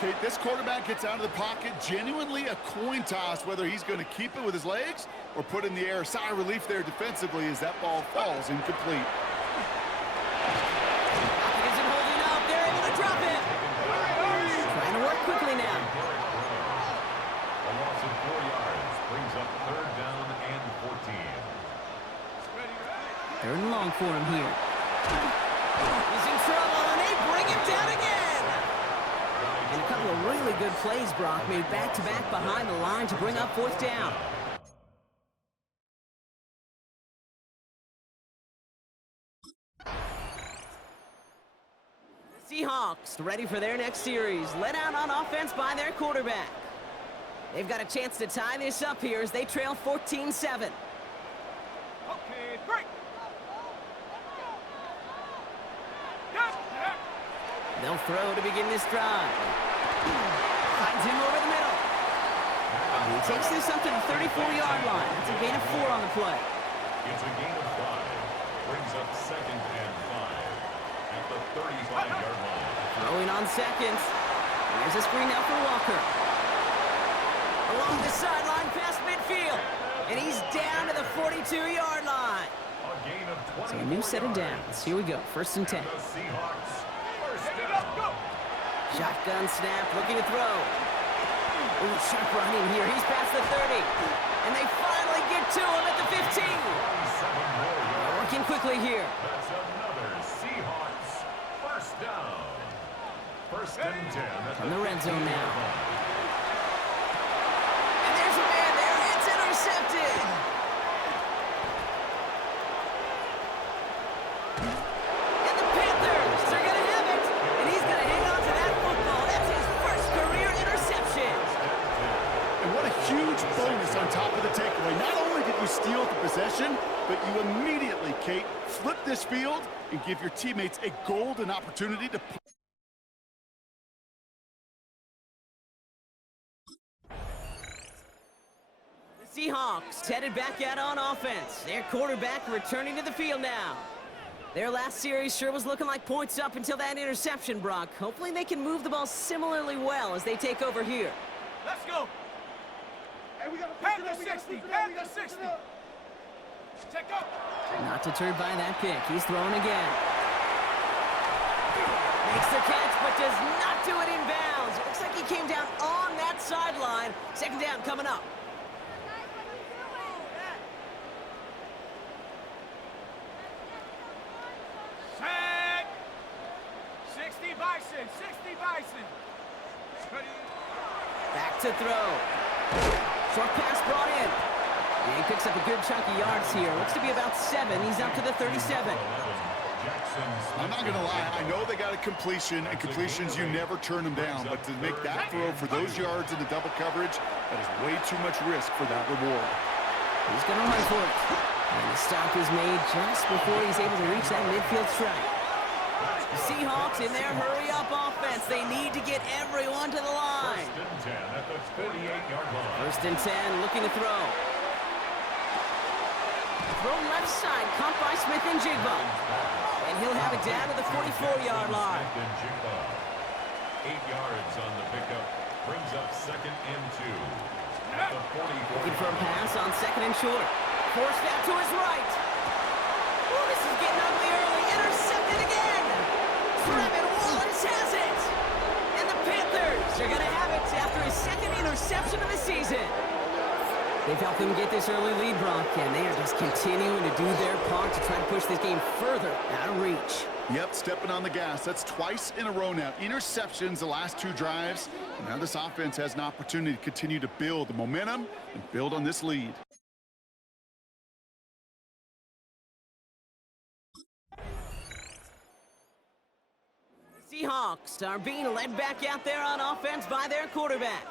Kate, this quarterback gets out of the pocket, genuinely a coin toss, whether he's going to keep it with his legs or put in the air. Sigh of relief there defensively as that ball falls incomplete. Pocket isn't holding up. They're able to drop it. Trying to work quickly now. A loss of 4 yards brings up 3rd down and 14. 3rd and long for him here. He's in trouble, and they bring him down again. And a couple of really good plays, Brock, made back-to-back behind the line to bring up 4th down. The Seahawks ready for their next series, led out on offense by their quarterback. They've got a chance to tie this up here as they trail 14-7. Okay, break. They'll throw to begin this drive. Finds him over the middle. He takes this up to the 34-yard line. That's a gain of 4 on the play. It's a gain of 5. Brings up 2nd and 5 at the 35-yard line. Throwing on 2nd. There's a screen out for Walker. 32-yard line. A gain of 24 So a new set of downs. Here we go, 1st and 10. The Seahawks, first down. Shotgun snap, looking to throw. Ooh, sharp running here. He's past the 30. And they finally get to him at the 15. They're working quickly here. That's another Seahawks first down. 1st and 10. From the red zone now. And there's a man there. It's intercepted. And the Panthers are going to have it. And he's going to hang on to that football. That's his first career interception. And what a huge bonus on top of the takeaway. Not only did you steal the possession, but you immediately, Kate, flip this field and give your teammates a golden opportunity to... Seahawks headed back out on offense. Their quarterback returning to the field now. Their last series sure was looking like points up until that interception, Brock. Hopefully they can move the ball similarly well as they take over here. Let's go. Hey, we got Panther 60. Panther 60. Check up. Not deterred by that pick. He's throwing again. Makes the catch, but does not do it in bounds. It looks like he came down on that sideline. 2nd down coming up. Set. 60 Bison. 60 Bison. Ready. Back to throw. Short pass brought in. And he picks up a good chunk of yards here. Looks to be about 7. He's up to the 37. I'm not going to lie. I know they got a completion, and completions, you never turn them down. But to make that throw for those yards in the double coverage, that is way too much risk for that reward. He's going to run for it. And the stop is made just before he's able to reach that midfield strike. The Seahawks in their hurry-up offense. They need to get everyone to the line. 1st and 10 at the 48-yard line. 1st and 10, looking to throw. Throw left side, caught by Smith and Jigba. And he'll have it down to the 44-yard line. 8 yards on the pickup. Brings up 2nd and 2. At the 44. Looking for a pass on 2nd and short. Forced out to his right. Oh, this is getting ugly early. Intercepted again. Trevin Wallace has it. And the Panthers are going to have it after his 2nd interception of the season. They've helped them get this early lead, Brock, and they are just continuing to do their part to try to push this game further out of reach. Yep, stepping on the gas. That's twice in a row now. Interceptions the last 2 drives. And now this offense has an opportunity to continue to build the momentum and build on this lead. Seahawks are being led back out there on offense by their quarterback.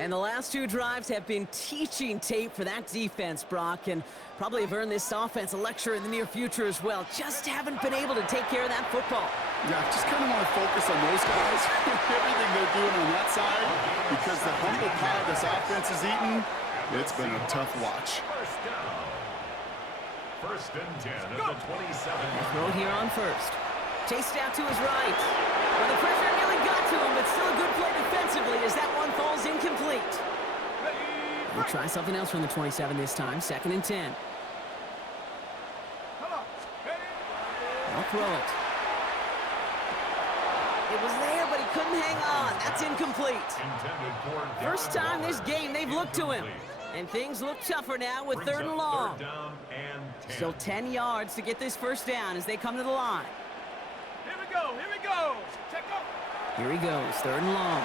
And the last 2 drives have been teaching tape for that defense, Brock, and probably have earned this offense a lecture in the near future as well. Just haven't been able to take care of that football. Yeah, just kind of want to focus on those guys, everything they're doing on that side, because the humble pie this offense is eating, it's been a tough watch. 1st down. 1st and 10 at the 27. Throw here on 1st. Chased out to his right. Well, the pressure nearly got to him, but still a good play defensively as that one falls incomplete. We'll try something else from the 27 this time. 2nd and 10. They'll throw it. It was there, but he couldn't hang on. That's incomplete. First time this game they've looked to him. And things look tougher now with 3rd and long. Still 10 yards to get this 1st down as they come to the line. Here we go. Here we go. Check up. Here he goes, 3rd and long.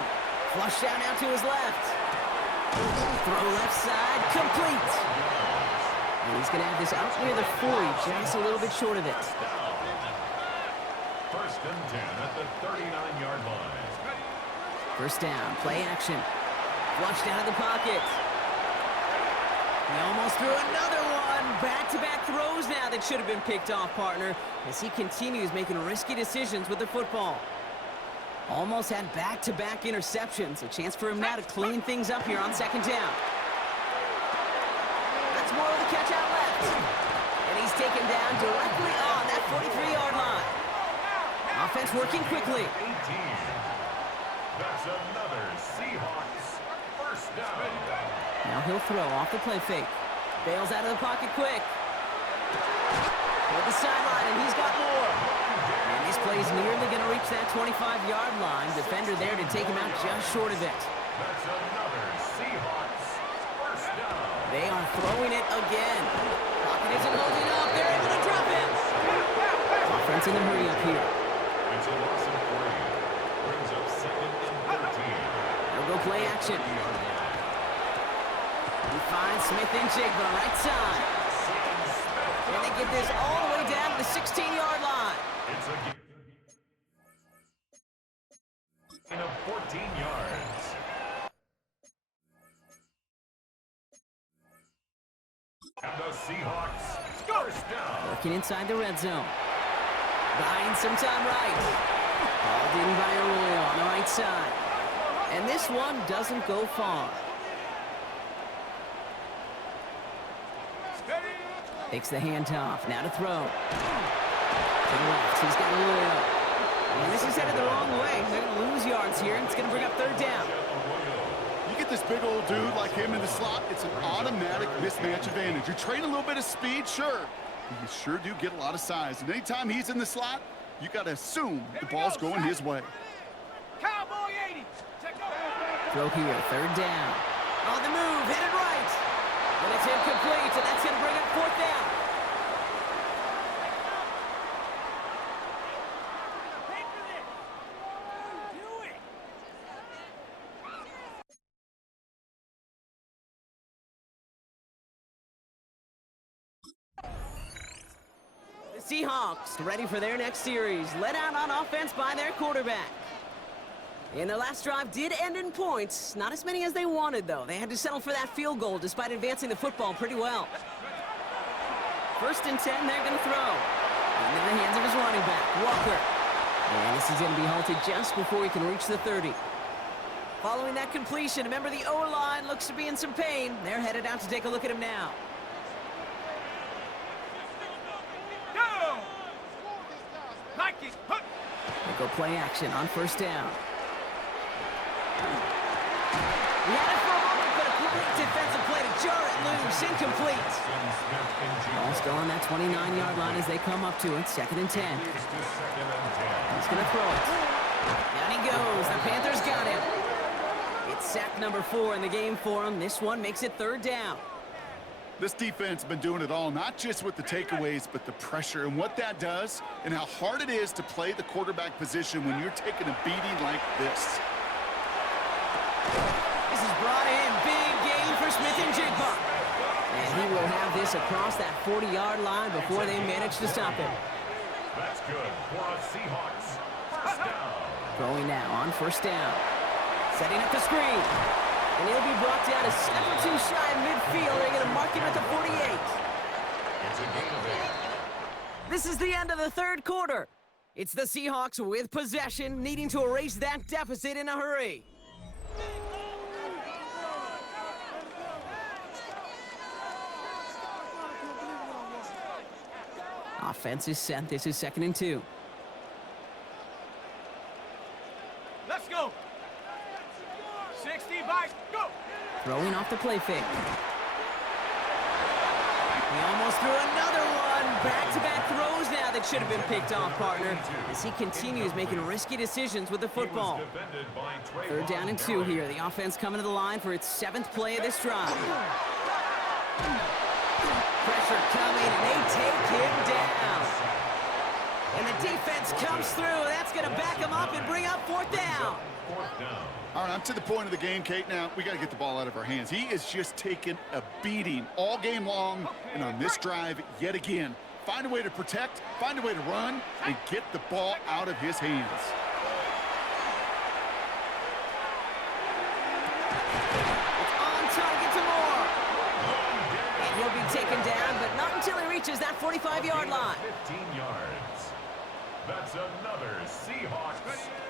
Flush down out to his left. Throw left side, complete. And he's going to have this out near the 40, just a little bit short of it. 1st and 10 at the 39-yard line. 1st down, play action. Flushed out of the pocket. He almost threw another one. Back-to-back throws now that should have been picked off, partner, as he continues making risky decisions with the football. Almost had back-to-back interceptions. A chance for him now to clean things up here on 2nd down. That's more of the catch out left. And he's taken down directly on that 43-yard line. Offense working quickly. 18. That's another Seahawks 1st down. Now he'll throw off the play fake. Bails out of the pocket quick. Toward the sideline, and he's got more. And this play is nearly going to reach that 25-yard line. Defender there to take him out just short of it. That's another Seahawks first down. They are throwing it again. Pocket isn't holding up. They're able to drop him. Offense in the hurry up here. It's a loss of 3. Brings up 2nd and 13. They'll go play action. He finds Smith and Jigba right side. And they get this all the way down to the 16-yard line. It's a gain of 14 yards. And the Seahawks first down. Working inside the red zone. Buying some time right. Balled in by Arroyo on the right side. And this one doesn't go far. Takes the handoff. Now to throw. To the left. He's got Arroyo. And this is headed the wrong way. They're going to lose yards here, and it's going to bring up third down. You get this big old dude like him in the slot, it's an automatic mismatch advantage. You train a little bit of speed, sure. You sure do get a lot of size. And anytime he's in the slot, you got to assume the ball's going his way. Cowboy 80. Throw here, third down. On the move, hit it right. And it's incomplete, and that's going to bring up fourth down. The Seahawks ready for their next series, led out on offense by their quarterback. And their last drive did end in points. Not as many as they wanted, though. They had to settle for that field goal despite advancing the football pretty well. First and 10, they're going to throw. Into the hands of his running back, Walker. And this is going to be halted just before he can reach the 30. Following that completion, remember the O-line looks to be in some pain. They're headed out to take a look at him now. They go play action on first down. He had it for a moment, but a great defensive play to jar it loose. Incomplete. Ball still on that 29-yard line as they come up to it. 2nd and 10. He's going to throw it. Down he goes. The Panthers got him. It's sack number 4 in the game for him. This one makes it third down. This defense has been doing it all, not just with the takeaways, but the pressure and what that does and how hard it is to play the quarterback position when you're taking a beating like this. This is brought in. Big gain for Smith and Jigba. And he will have this across that 40-yard line before they manage to stop him. That's good for a Seahawks first down. Throwing now on first down. Setting up the screen. And he'll be brought down a step or two shy of midfield. They're going to mark him at the 48. It's a gain of 8. This is the end of the third quarter. It's the Seahawks with possession, needing to erase that deficit in a hurry. Offense is set. This is 2nd and 2. Let's go. 60 by go. Throwing off the play fake. He almost threw another one. Back-to-back throws now that should have been picked off, partner, as he continues making risky decisions with the football. Third down and 2 here. The offense coming to the line for its 7th play of this drive. Pressure coming, and they take him down. And the defense comes through. That's going to back him up and bring up fourth down. All right, I'm to the point of the game, Kate. Now, we got to get the ball out of our hands. He is just taking a beating all game long, and on this drive, yet again. Find a way to protect, find a way to run, and get the ball out of his hands. It's on target to Moore. And he'll be taken down, but not until he reaches that 45-yard line. 15 yards. That's another Seahawks first down.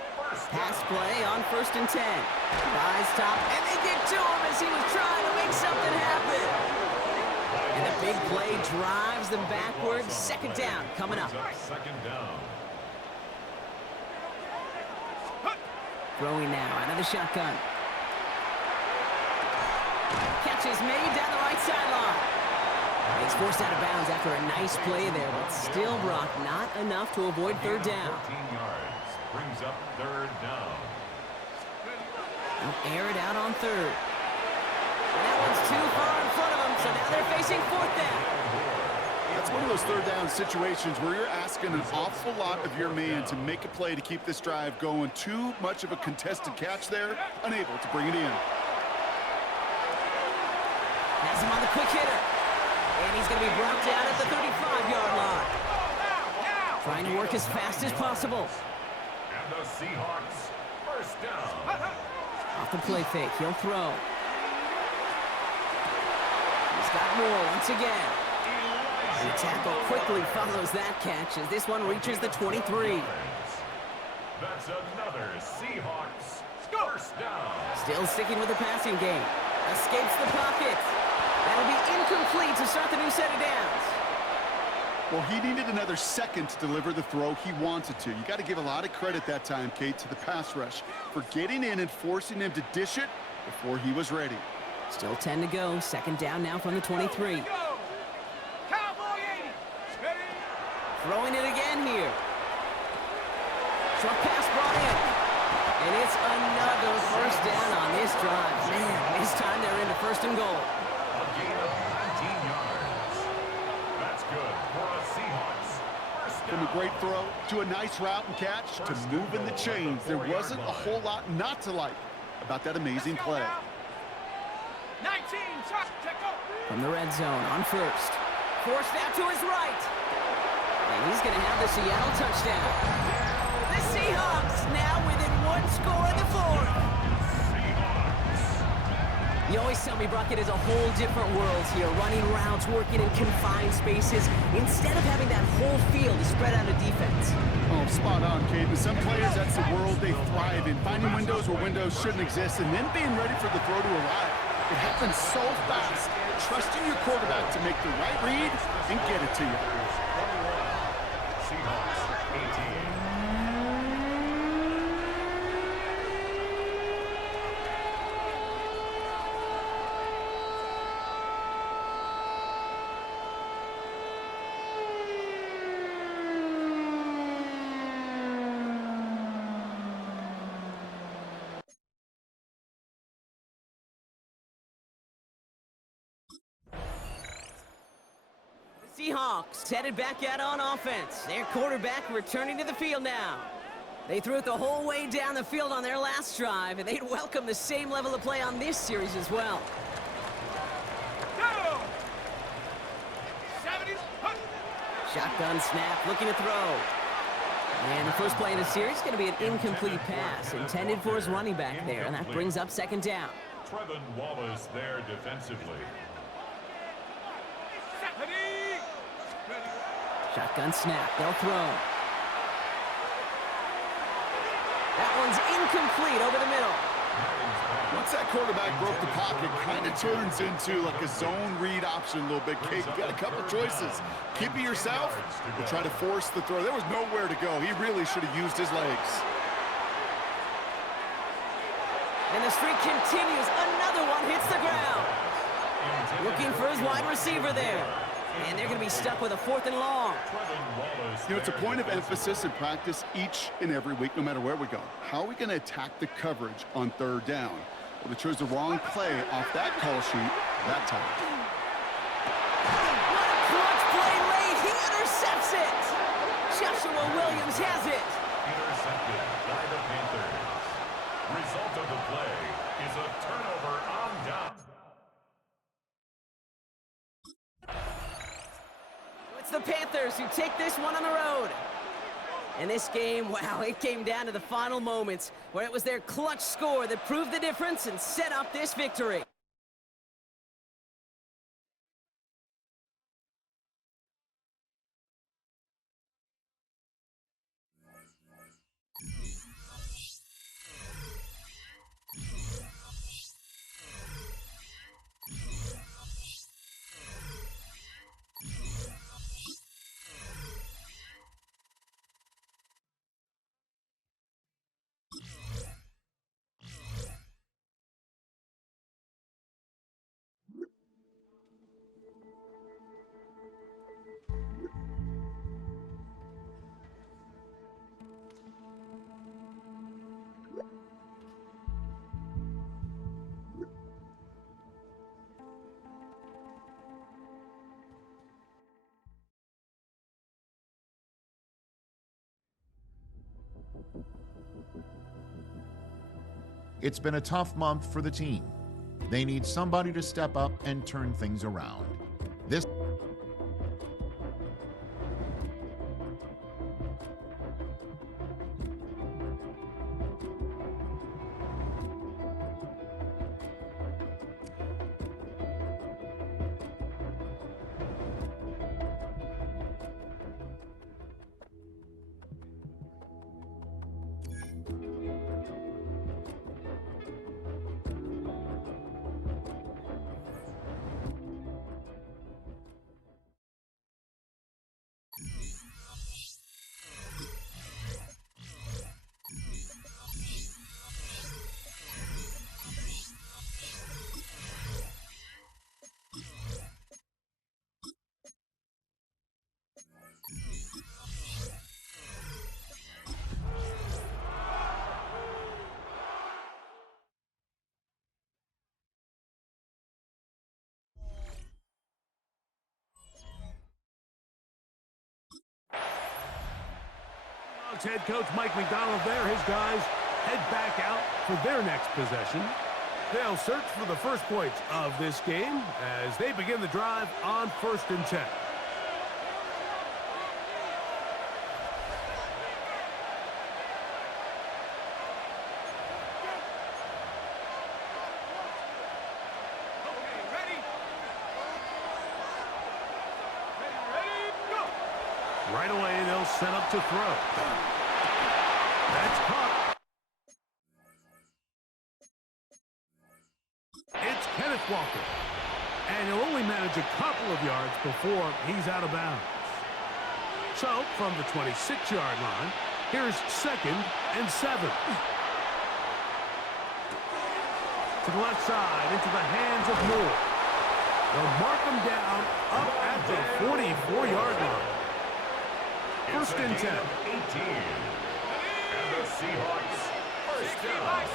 Pass play on 1st and 10. Rise top, and they get to him as he was trying to make something happen. And the big play drives them backwards. 2nd down coming up. 2nd down. Throwing now out of the shotgun. Catch is made down the right sideline. He's forced out of bounds after a nice play there, but still, Brock, not enough to avoid third down. 14 yards brings up third down. They'll air it out on third. And that one's too far in front of them, so now they're facing fourth down. That's one of those third down situations where you're asking an awful lot of your man to make a play to keep this drive going. Too much of a contested catch there, unable to bring it in. Has him on the quick hitter. And he's going to be brought down at the 35-yard line. Trying to work as fast as possible. And the Seahawks, first down. Off the play fake, he'll throw. He's got more once again. The tackle quickly follows that catch as this one reaches the 23. That's another Seahawks, first down. Still sticking with the passing game. Escapes the pocket. That'll be incomplete to start the new set of downs. Well, he needed another second to deliver the throw he wanted to. You got to give a lot of credit that time, Kate, to the pass rush for getting in and forcing him to dish it before he was ready. Still 10 to go. Second down now from the 23. Throwing it again here. Short pass brought in. And it's another first down on this drive. Man, this time they're into first and goal. A gain of 19 yards. That's good for a Seahawks. First From down. a great throw to a nice route and catch to moving the chains. There wasn't a whole lot not to like about that amazing play. 19, From the red zone on first. Forced out to his right. And he's going to have the Seattle touchdown. The Seahawks now within one score in the fourth. You always tell me, Brock, it is a whole different world here. Running routes, working in confined spaces, instead of having that whole field to spread out a defense. Oh, spot on, Kate. And some players, that's the world they thrive in. Finding windows where windows shouldn't exist and then being ready for the throw to arrive. It happens so fast. Trusting your quarterback to make the right read and get it to you. Seahawks, 18. Seahawks headed back out on offense. Their quarterback returning to the field now. They threw it the whole way down the field on their last drive, and they'd welcome the same level of play on this series as well. Shotgun snap, looking to throw. And the first play of the series is going to be an incomplete pass intended for his running back there, and that brings up second down. Trevin Wallace there defensively. Shotgun snap, they'll throw. That one's incomplete over the middle. Once that quarterback broke the pocket, kind of turns into like a zone read option a little bit. Kate, you got a couple choices. Keep it yourself or try to force the throw. There was nowhere to go. He really should have used his legs. And the streak continues. Another one hits the ground. Looking for his wide receiver there. And they're going to be stuck with a fourth and long. You know, it's a point of emphasis in practice each and every week, no matter where we go. How are we going to attack the coverage on third down? Well, they chose the wrong play off that call sheet that time. What a clutch play late. He intercepts it. Joshua Williams has it. Intercepted by the Panthers. Result of the play is a turnover on down. It's the Panthers who take this one on the road. And this game, wow, it came down to the final moments where it was their clutch score that proved the difference and set up this victory. It's been a tough month for the team. They need somebody to step up and turn things around. This head coach Mike McDonald there. His guys head back out for their next possession. They'll search for the first points of this game as they begin the drive on 1st and 10. Right away, they'll set up to throw. That's caught. It's Kenneth Walker. And he'll only manage a couple of yards before he's out of bounds. So, from the 26-yard line, here's 2nd and 7. To the left side, into the hands of Moore. They'll mark him down up at the 44-yard line. 1st and 10. 18. And the Seahawks first down.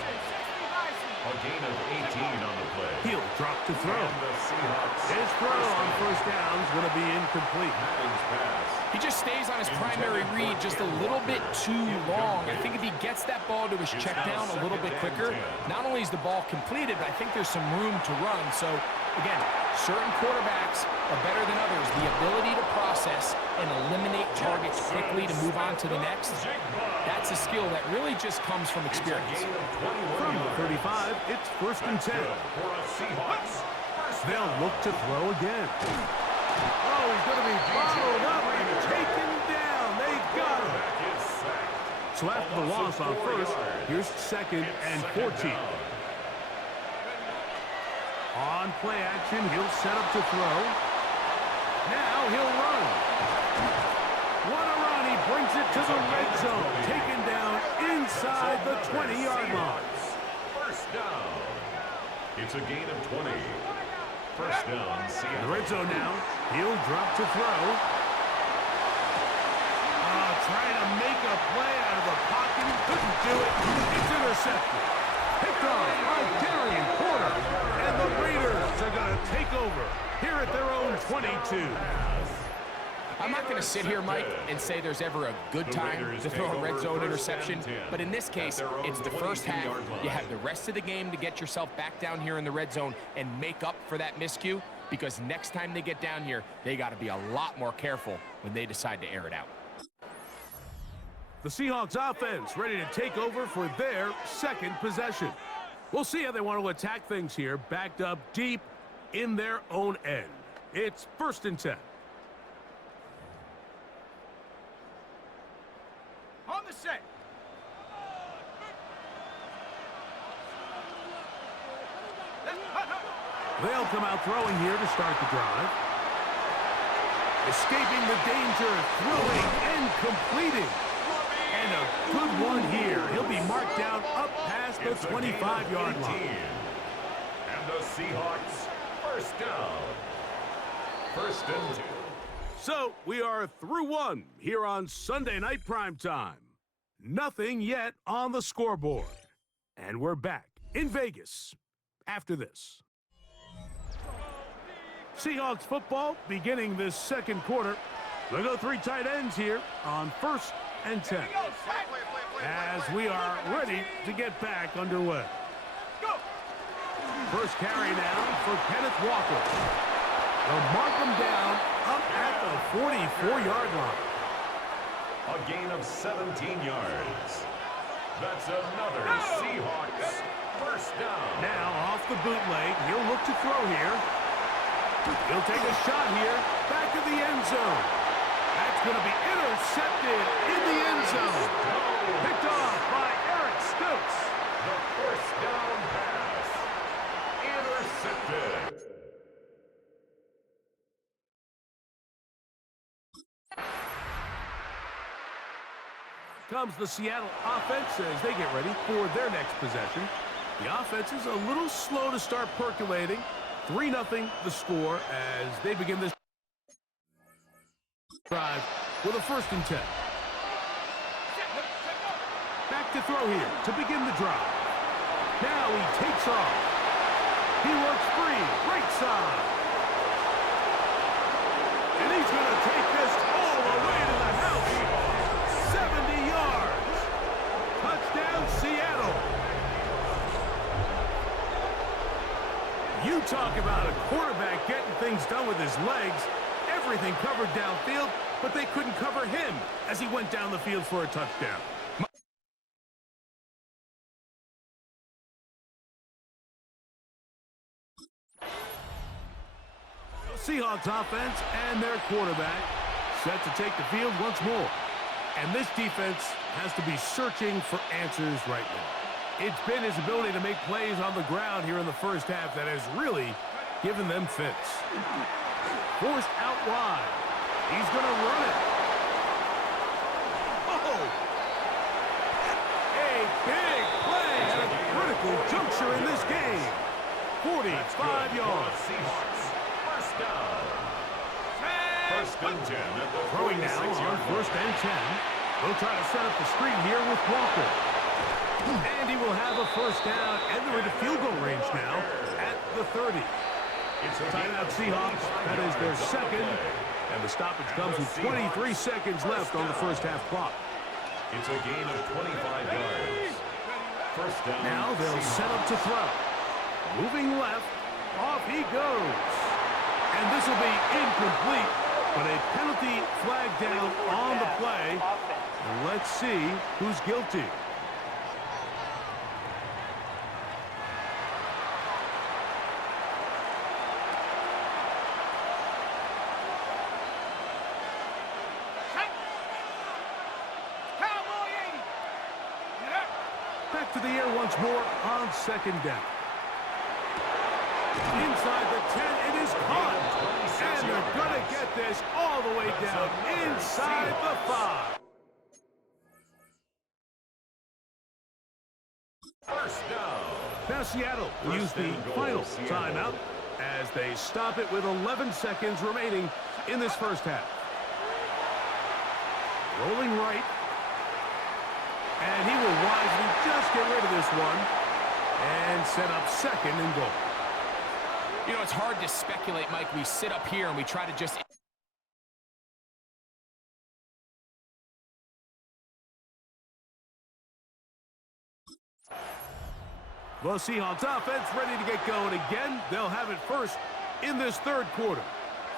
A gain of 18 on the play. He'll drop to throw. And the Seahawks His throw on 1st down is going to be incomplete. Madden's pass. He just stays on his primary read just a little bit too long. I think if he gets that ball to his check down a little bit quicker, not only is the ball completed, but I think there's some room to run. So, again, certain quarterbacks are better than others. The ability to process and eliminate targets quickly to move on to the next, that's a skill that really just comes from experience. From the 35, it's 1st and 10. They'll look to throw again. Oh, he's going to be followed up and taken down. They got him. So after the loss on 1st, here's 2nd and 14. On play action, he'll set up to throw. Now he'll run. What a run. He brings it to the red zone. Taken down inside the 20-yard line. First down. It's a gain of 20. First down, Seattle. The red zone now. He'll drop to throw. Trying to make a play out of the pocket. Couldn't do it. It's intercepted. Picked off by Darian Porter. And the Raiders are going to take over here at their own 22. I'm not going to sit here, Mike, and say there's ever a good time to throw a red zone interception, but in this case, it's the first half. You have the rest of the game to get yourself back down here in the red zone and make up for that miscue, because next time they get down here, they got to be a lot more careful when they decide to air it out. The Seahawks offense ready to take over for their 2nd possession. We'll see how they want to attack things here, backed up deep in their own end. It's 1st and 10. On the set. They'll come out throwing here to start the drive. Escaping the danger, throwing and completing. And a good one here. He'll be marked down up past the 25-yard line. And the Seahawks first down. 1st and 2. So we are through 1 here on Sunday Night Primetime. Nothing yet on the scoreboard. And we're back in Vegas after this. Seahawks football beginning this 2nd quarter. They'll go 3 tight ends here on 1st and 10. As we are ready to get back underway. First carry now for Kenneth Walker. They'll mark him down up at the 44-yard line. A gain of 17 yards. That's another Seahawks first down. Now off the bootleg, he'll look to throw here. He'll take a shot here, back of the end zone. That's going to be intercepted in the end zone. Picked off by Eric Stokes. The first down pass. Intercepted. Comes the Seattle offense as they get ready for their next possession. The offense is a little slow to start percolating. 3-0 the score as they begin this drive with a 1st and 10. Back to throw here to begin the drive. Now he takes off. He works free, right side. And he's going to take this all the way to the house. 70 yards. Touchdown, Seattle. You talk about a quarterback getting things done with his legs. Everything covered downfield, but they couldn't cover him as he went down the field for a touchdown. The Seahawks offense and their quarterback set to take the field once more. And this defense has to be searching for answers right now. It's been his ability to make plays on the ground here in the first half that has really given them fits. Forced out wide. He's going to run it. Oh! A big play at a critical juncture in this game. 45 yards. Seahawks first down. First and 10 at the Throwing now on 1st and 10. They'll try to set up the screen here with Walker. And he will have a first down, and they're into field goal range now at the 30. Timeout Seahawks, that is their second, and the stoppage comes with 23 seconds left on the first half clock. It's a gain of 25 yards. First down. Now they'll set up to throw. Moving left, off he goes. And this will be incomplete, but a penalty flag down on the play. And let's see who's guilty. Back to the air once more on 2nd down. Inside the 10, it is caught. And they're going to get this all the way down inside the 5. First down. Now Seattle will use the final timeout as they stop it with 11 seconds remaining in this first half. Rolling right. And he will wisely just get rid of this one and set up 2nd and goal. You know, it's hard to speculate, Mike. We sit up here and we try to just... Well, Seahawks offense ready to get going again. They'll have it first in this 3rd quarter.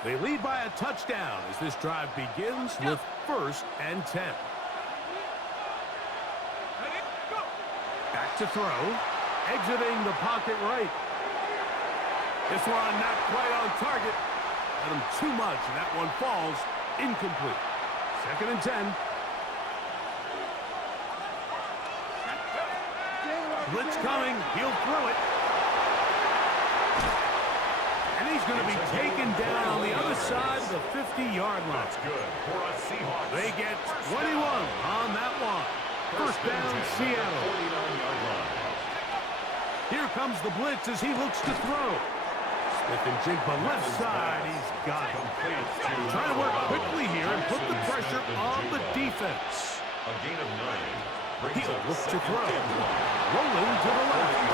They lead by a touchdown as this drive begins with 1st and 10. Back to throw. Exiting the pocket right. This one not quite on target. Let him too much, and that one falls incomplete. 2nd and 10. Blitz coming. He'll throw it. And he's going to be taken down on the other side of the 50-yard line. That's good for a Seahawks. They get 21 on that one. First down, Seattle. 49-yard line. Here comes the blitz as he looks to throw. Smith and Jigba left side. He's got it. Trying to work quickly here and put the pressure on the defense. A gain of 9. He'll look to throw. Rolling to the left.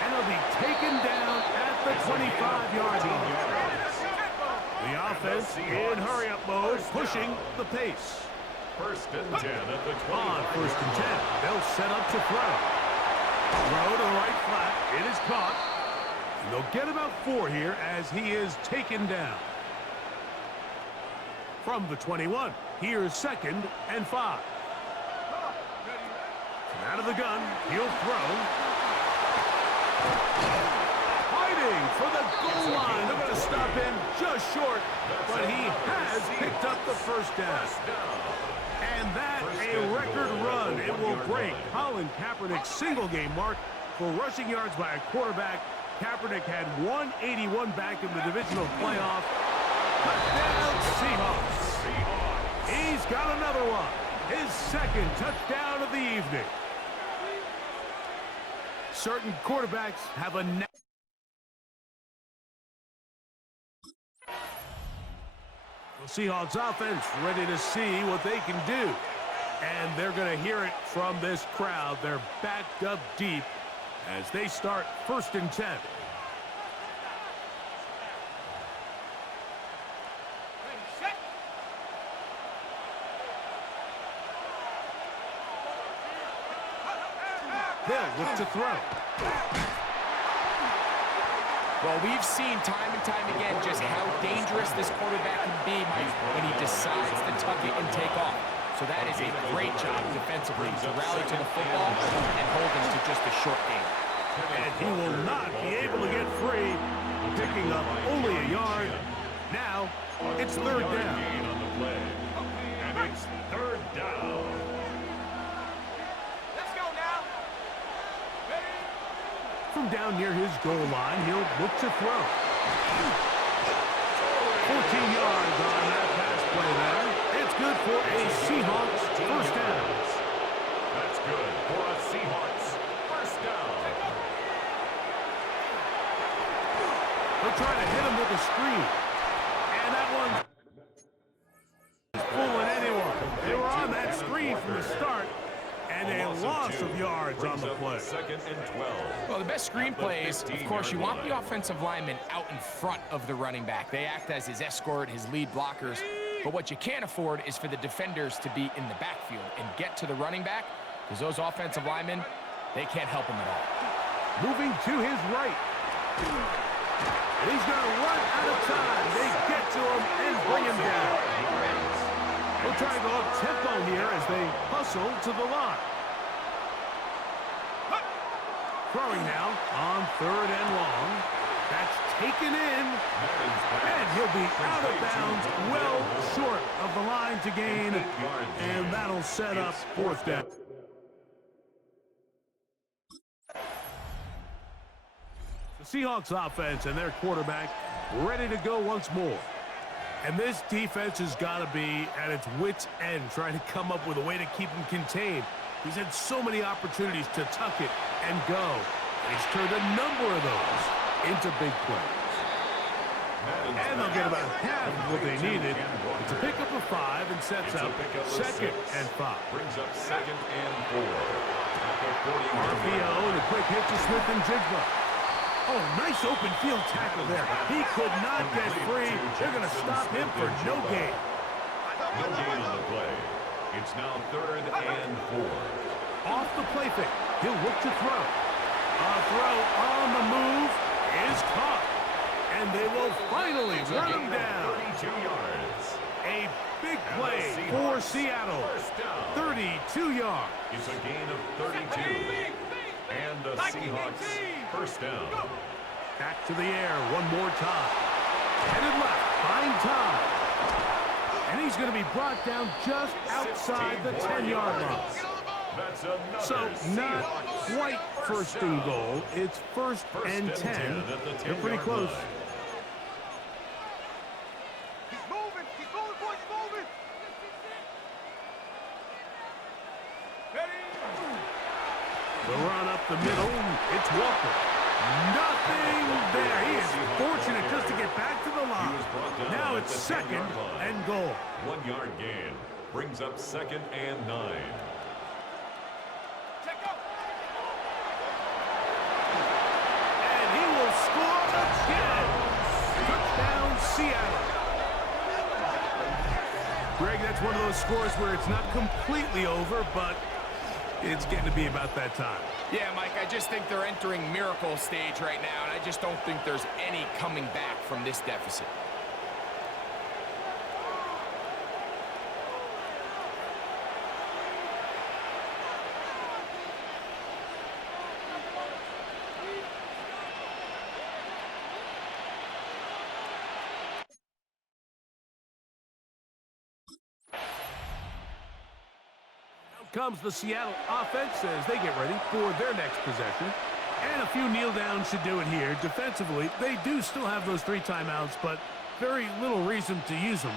And he'll be taken down at the 25-yard line. The offense in hurry-up mode, pushing the pace. First and 10 at the 20. On 1st and 10, they'll set up to throw. Throw to the right flat. It is caught. And they'll get about 4 here as he is taken down. From the 21, here's 2nd and 5. And out of the gun, he'll throw. Fighting for the goal line. They're going to stop him just short, but he has picked up the first down. And that a record run. It will break Colin Kaepernick's single-game mark for rushing yards by a quarterback. Kaepernick had 181 back in the divisional playoff. Touchdown, Seahawks. He's got another one. His 2nd touchdown of the evening. Certain quarterbacks have a... The Seahawks offense ready to see what they can do. And they're going to hear it from this crowd. They're backed up deep as they start 1st and 10. They'll look to throw. Well, we've seen time and time again just how dangerous this quarterback can be, Mike, when he decides to tuck it and take off. So that is a great job defensively to rally to the football and hold him to just a short game. And he will not be able to get free, picking up only a yard. Now, it's 3rd down. And it's 3rd down. Let's go now. From down near his goal line, he'll look to throw. 14 yards on that pass play there. It's good for a Seahawks first down. That's good for a Seahawks first down. They'll try to hit him with a screen. And that one is fooling anyone. They were on that screen from the start. And a loss of yards on the play. 2nd and 12. Well, the best screen plays, of course, you want the offensive lineman out in front of the running back. They act as his escort, his lead blockers. But what you can't afford is for the defenders to be in the backfield and get to the running back, because those offensive linemen, they can't help him at all. Moving to his right. He's going to run out of time. They get to him and bring him down. They'll try to go up tempo here as they hustle to the line. Throwing now on 3rd and long. That's taken in. And he'll be out of bounds, well short of the line to gain. And that'll set up 4th down. The Seahawks offense and their quarterback ready to go once more. And this defense has got to be at its wits' end, trying to come up with a way to keep him contained. He's had so many opportunities to tuck it and go. And he's turned a number of those into big plays. And they'll get about half of what they needed. It's a pickup of 5 and sets up 2nd and 5. Brings up 2nd and 4. RPO and a quick hit to Smith and Jigba. Oh, nice open field tackle there. He could not get free. They're going to stop him for no gain. No gain on the play. It's now 3rd and 4. Off the play fake. He'll look to throw. A throw on the move is caught. And they will finally run him down. 32 yards. A big play for Seattle. 32 yards. It's a gain of 32. And the Seahawks first down. Back to the air one more time. Headed left, buying time. And he's going to be brought down just outside the 10-yard line. That's another So not quite 1st and goal. It's 1st and 10. They're pretty close. Keep moving, boys, moving. Ready? The run up the middle. It's Walker. Nothing there. He is fortunate just to get back to the line. Now it's 2nd and goal. 1 yard gain. Brings up 2nd and 9. And he will score again. Touchdown, Seattle. Greg, that's one of those scores where it's not completely over, but it's getting to be about that time. Yeah, Mike, I just think they're entering miracle stage right now, and I just don't think there's any coming back from this deficit. Comes the Seattle offense as they get ready for their next possession. And a few kneel downs should do it here. Defensively, they do still have those 3 timeouts, but very little reason to use them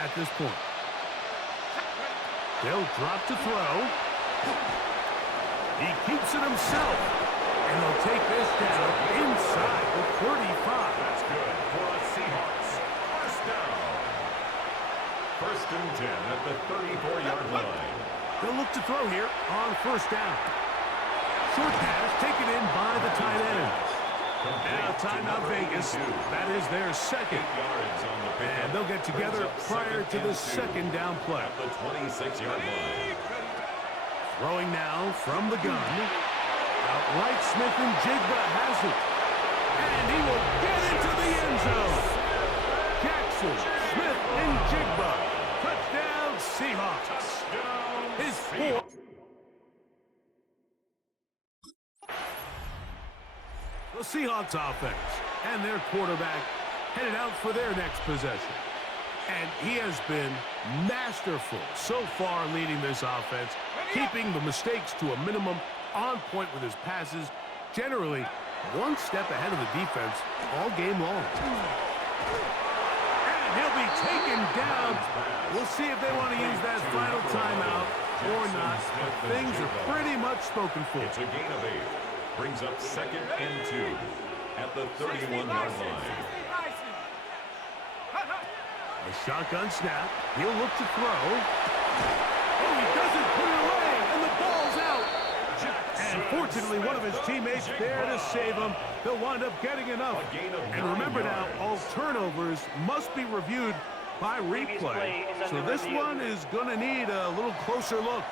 at this point. They'll drop to throw. He keeps it himself. And they'll take this down inside the 35. That's good for the Seahawks. First down. First and 10 at the 34-yard line. They'll look to throw here on first down. Short pass taken in by the tight end. Now timeout Vegas. That is their second. And they'll get together prior to the second down play. At the 26-yard line. Throwing now from the gun. Outright Smith and Jigba has it. And he will get into the end zone. Jackson, Smith, and Jigba. Touchdown Seahawks. His 4th. The Seahawks offense and their quarterback headed out for their next possession. And he has been masterful so far leading this offense, keeping the mistakes to a minimum, on point with his passes, generally one step ahead of the defense all game long. And he'll be taken down. We'll see if they want to use that final timeout or not. Things are pretty much spoken for. It's a gain of 8. Brings up second and 2 at the 31-yard line. A shotgun snap. He'll look to throw. Oh, he doesn't put it away, and the ball's out. And fortunately, one of his teammates there to save him. They'll wind up getting enough. And remember now, all turnovers must be reviewed by replay. So this one is going to need a little closer look.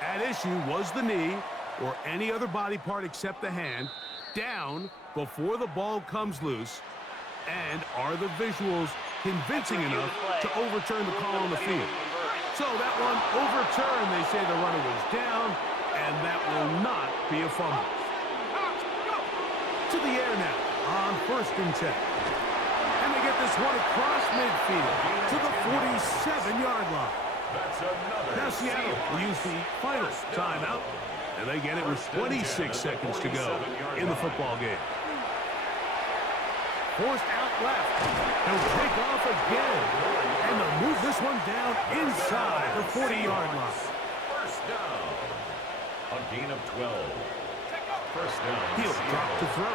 At issue was the knee, or any other body part except the hand, down before the ball comes loose. And are the visuals convincing enough to overturn the call on the field? So that one overturned. They say the runner was down, and that will not be a fumble. To the air now on first and 10. And they get this one across midfield to the 47-yard line. Now Seattle will use the final timeout, and they get it with 26 seconds to go in the football game. Forced out left. He'll take off again. And they'll move this one down inside the 40-yard line. First down. A gain of 12. First down. He'll drop to throw.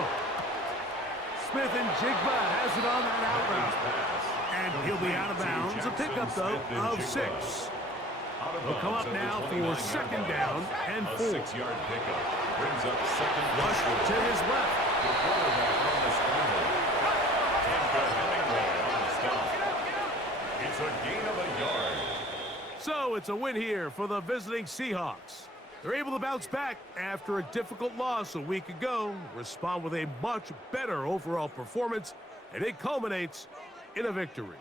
Smith and Jigba has it on that out route. And he'll be out of bounds. A pickup, though, of 6. They'll come up now for second down and 4. A 6-yard pickup. Brings up second. Rush to his left. The quarterback on the scramble. It's a gain of a yard. So it's a win here for the visiting Seahawks. They're able to bounce back after a difficult loss a week ago, respond with a much better overall performance, and it culminates in a victory.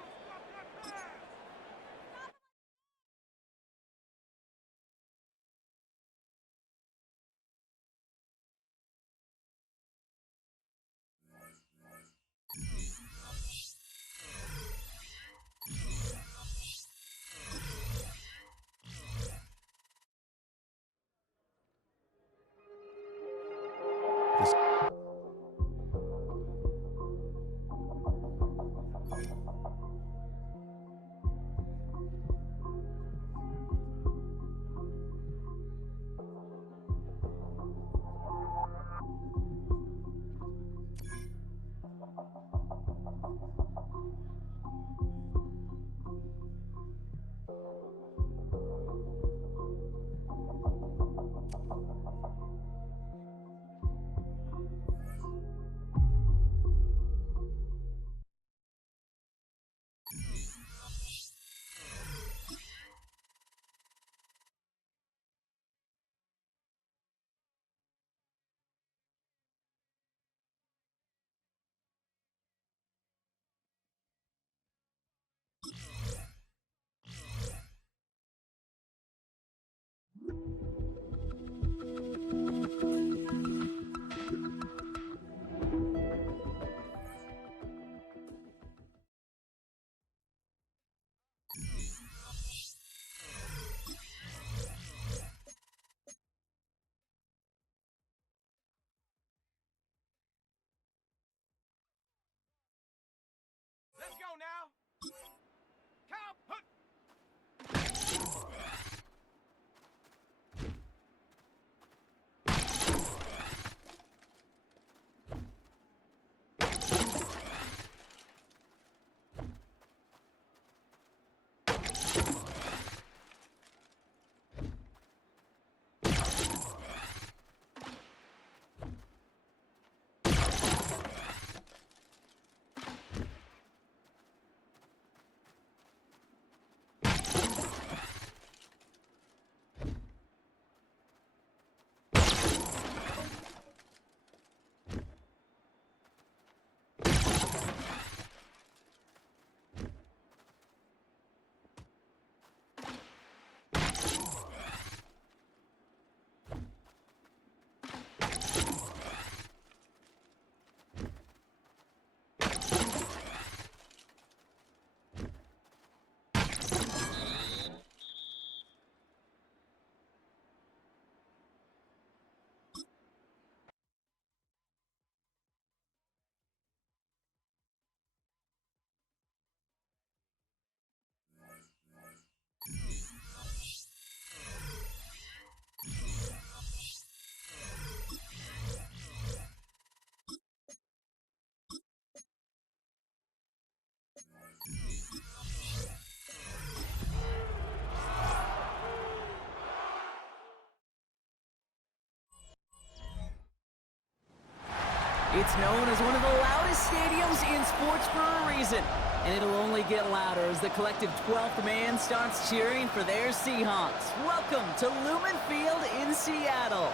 It's known as one of the loudest stadiums in sports for a reason. And it'll only get louder as the collective 12th man starts cheering for their Seahawks. Welcome to Lumen Field in Seattle.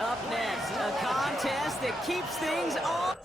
Up next, a contest that keeps things on.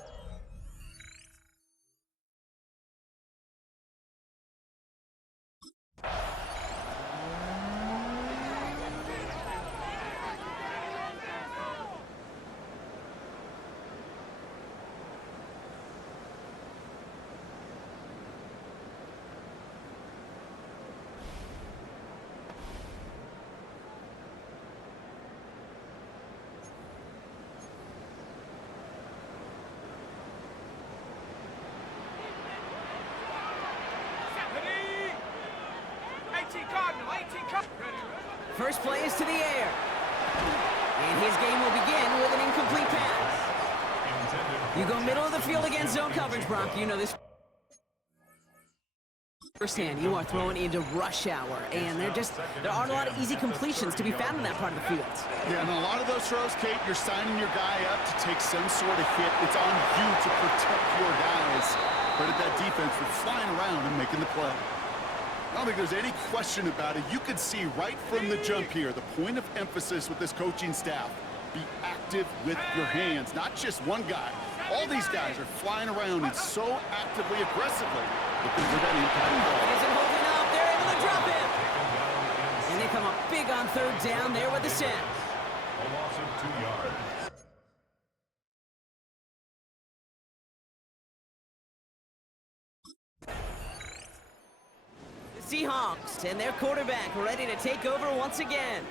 First play is to the air. And his game will begin with an incomplete pass. You go middle of the field against zone coverage, Brock. You know this firsthand. You are throwing into rush hour, and there aren't a lot of easy completions to be found in that part of the field. Yeah, and a lot of those throws, Kate, you're signing your guy up to take some sort of hit. It's on you to protect your guys. Credit that defense for flying around and making the play. I don't think there's any question about it. You could see right from the jump here, the point of emphasis with this coaching staff. Be active with your hands, not just one guy. All these guys are flying around and so actively, aggressively looking for that impact ball. Isn't holding up. They're able to drop him. And they come up big on third down there with the sack. A loss of 2 yards. Seahawks and their quarterback ready to take over once again.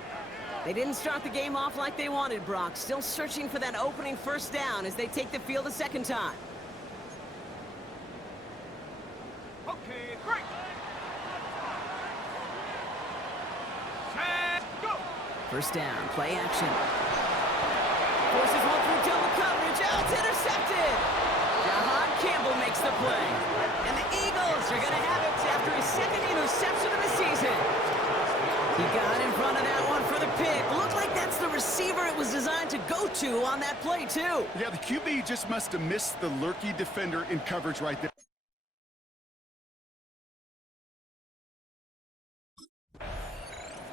They didn't start the game off like they wanted, Brock. Still searching for that opening first down as they take the field a second time. Okay, great. Set, go. First down, play action. Forces one through double coverage. Oh, it's intercepted. Jahan Campbell makes the play. And the Eagles are going to have it after his second interception of the season. He got in front of that one for the pick. Looked like that's the receiver it was designed to go to on that play, too. Yeah, the QB just must have missed the lurky defender in coverage right there.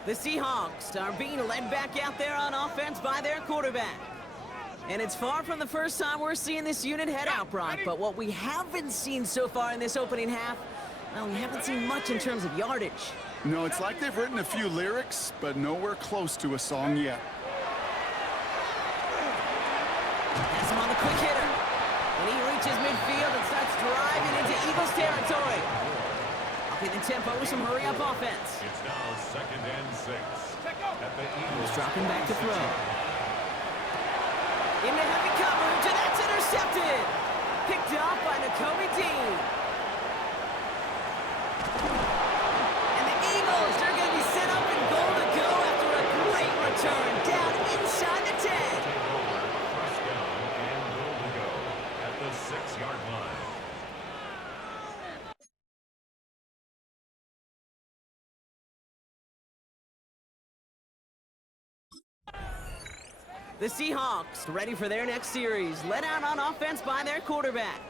The Seahawks are being led back out there on offense by their quarterback. And it's far from the first time we're seeing this unit head out, Brock. But what we haven't seen so far in this opening half, well, we haven't seen much in terms of yardage. No, it's like they've written a few lyrics, but nowhere close to a song yet. Pass him on the quick hitter. And he reaches midfield and starts driving into Eagles territory. Upping the tempo with some hurry-up offense. It's now 2nd and 6. At the Eagles. Dropping back to throw. Into heavy coverage, and that's intercepted. Picked off by Nakobe Dean. And the Eagles are going to be set up in goal to go after a great return down inside the 10. First down and goal to go at the 6-yard line. The Seahawks ready for their next series, led out on offense by their quarterback.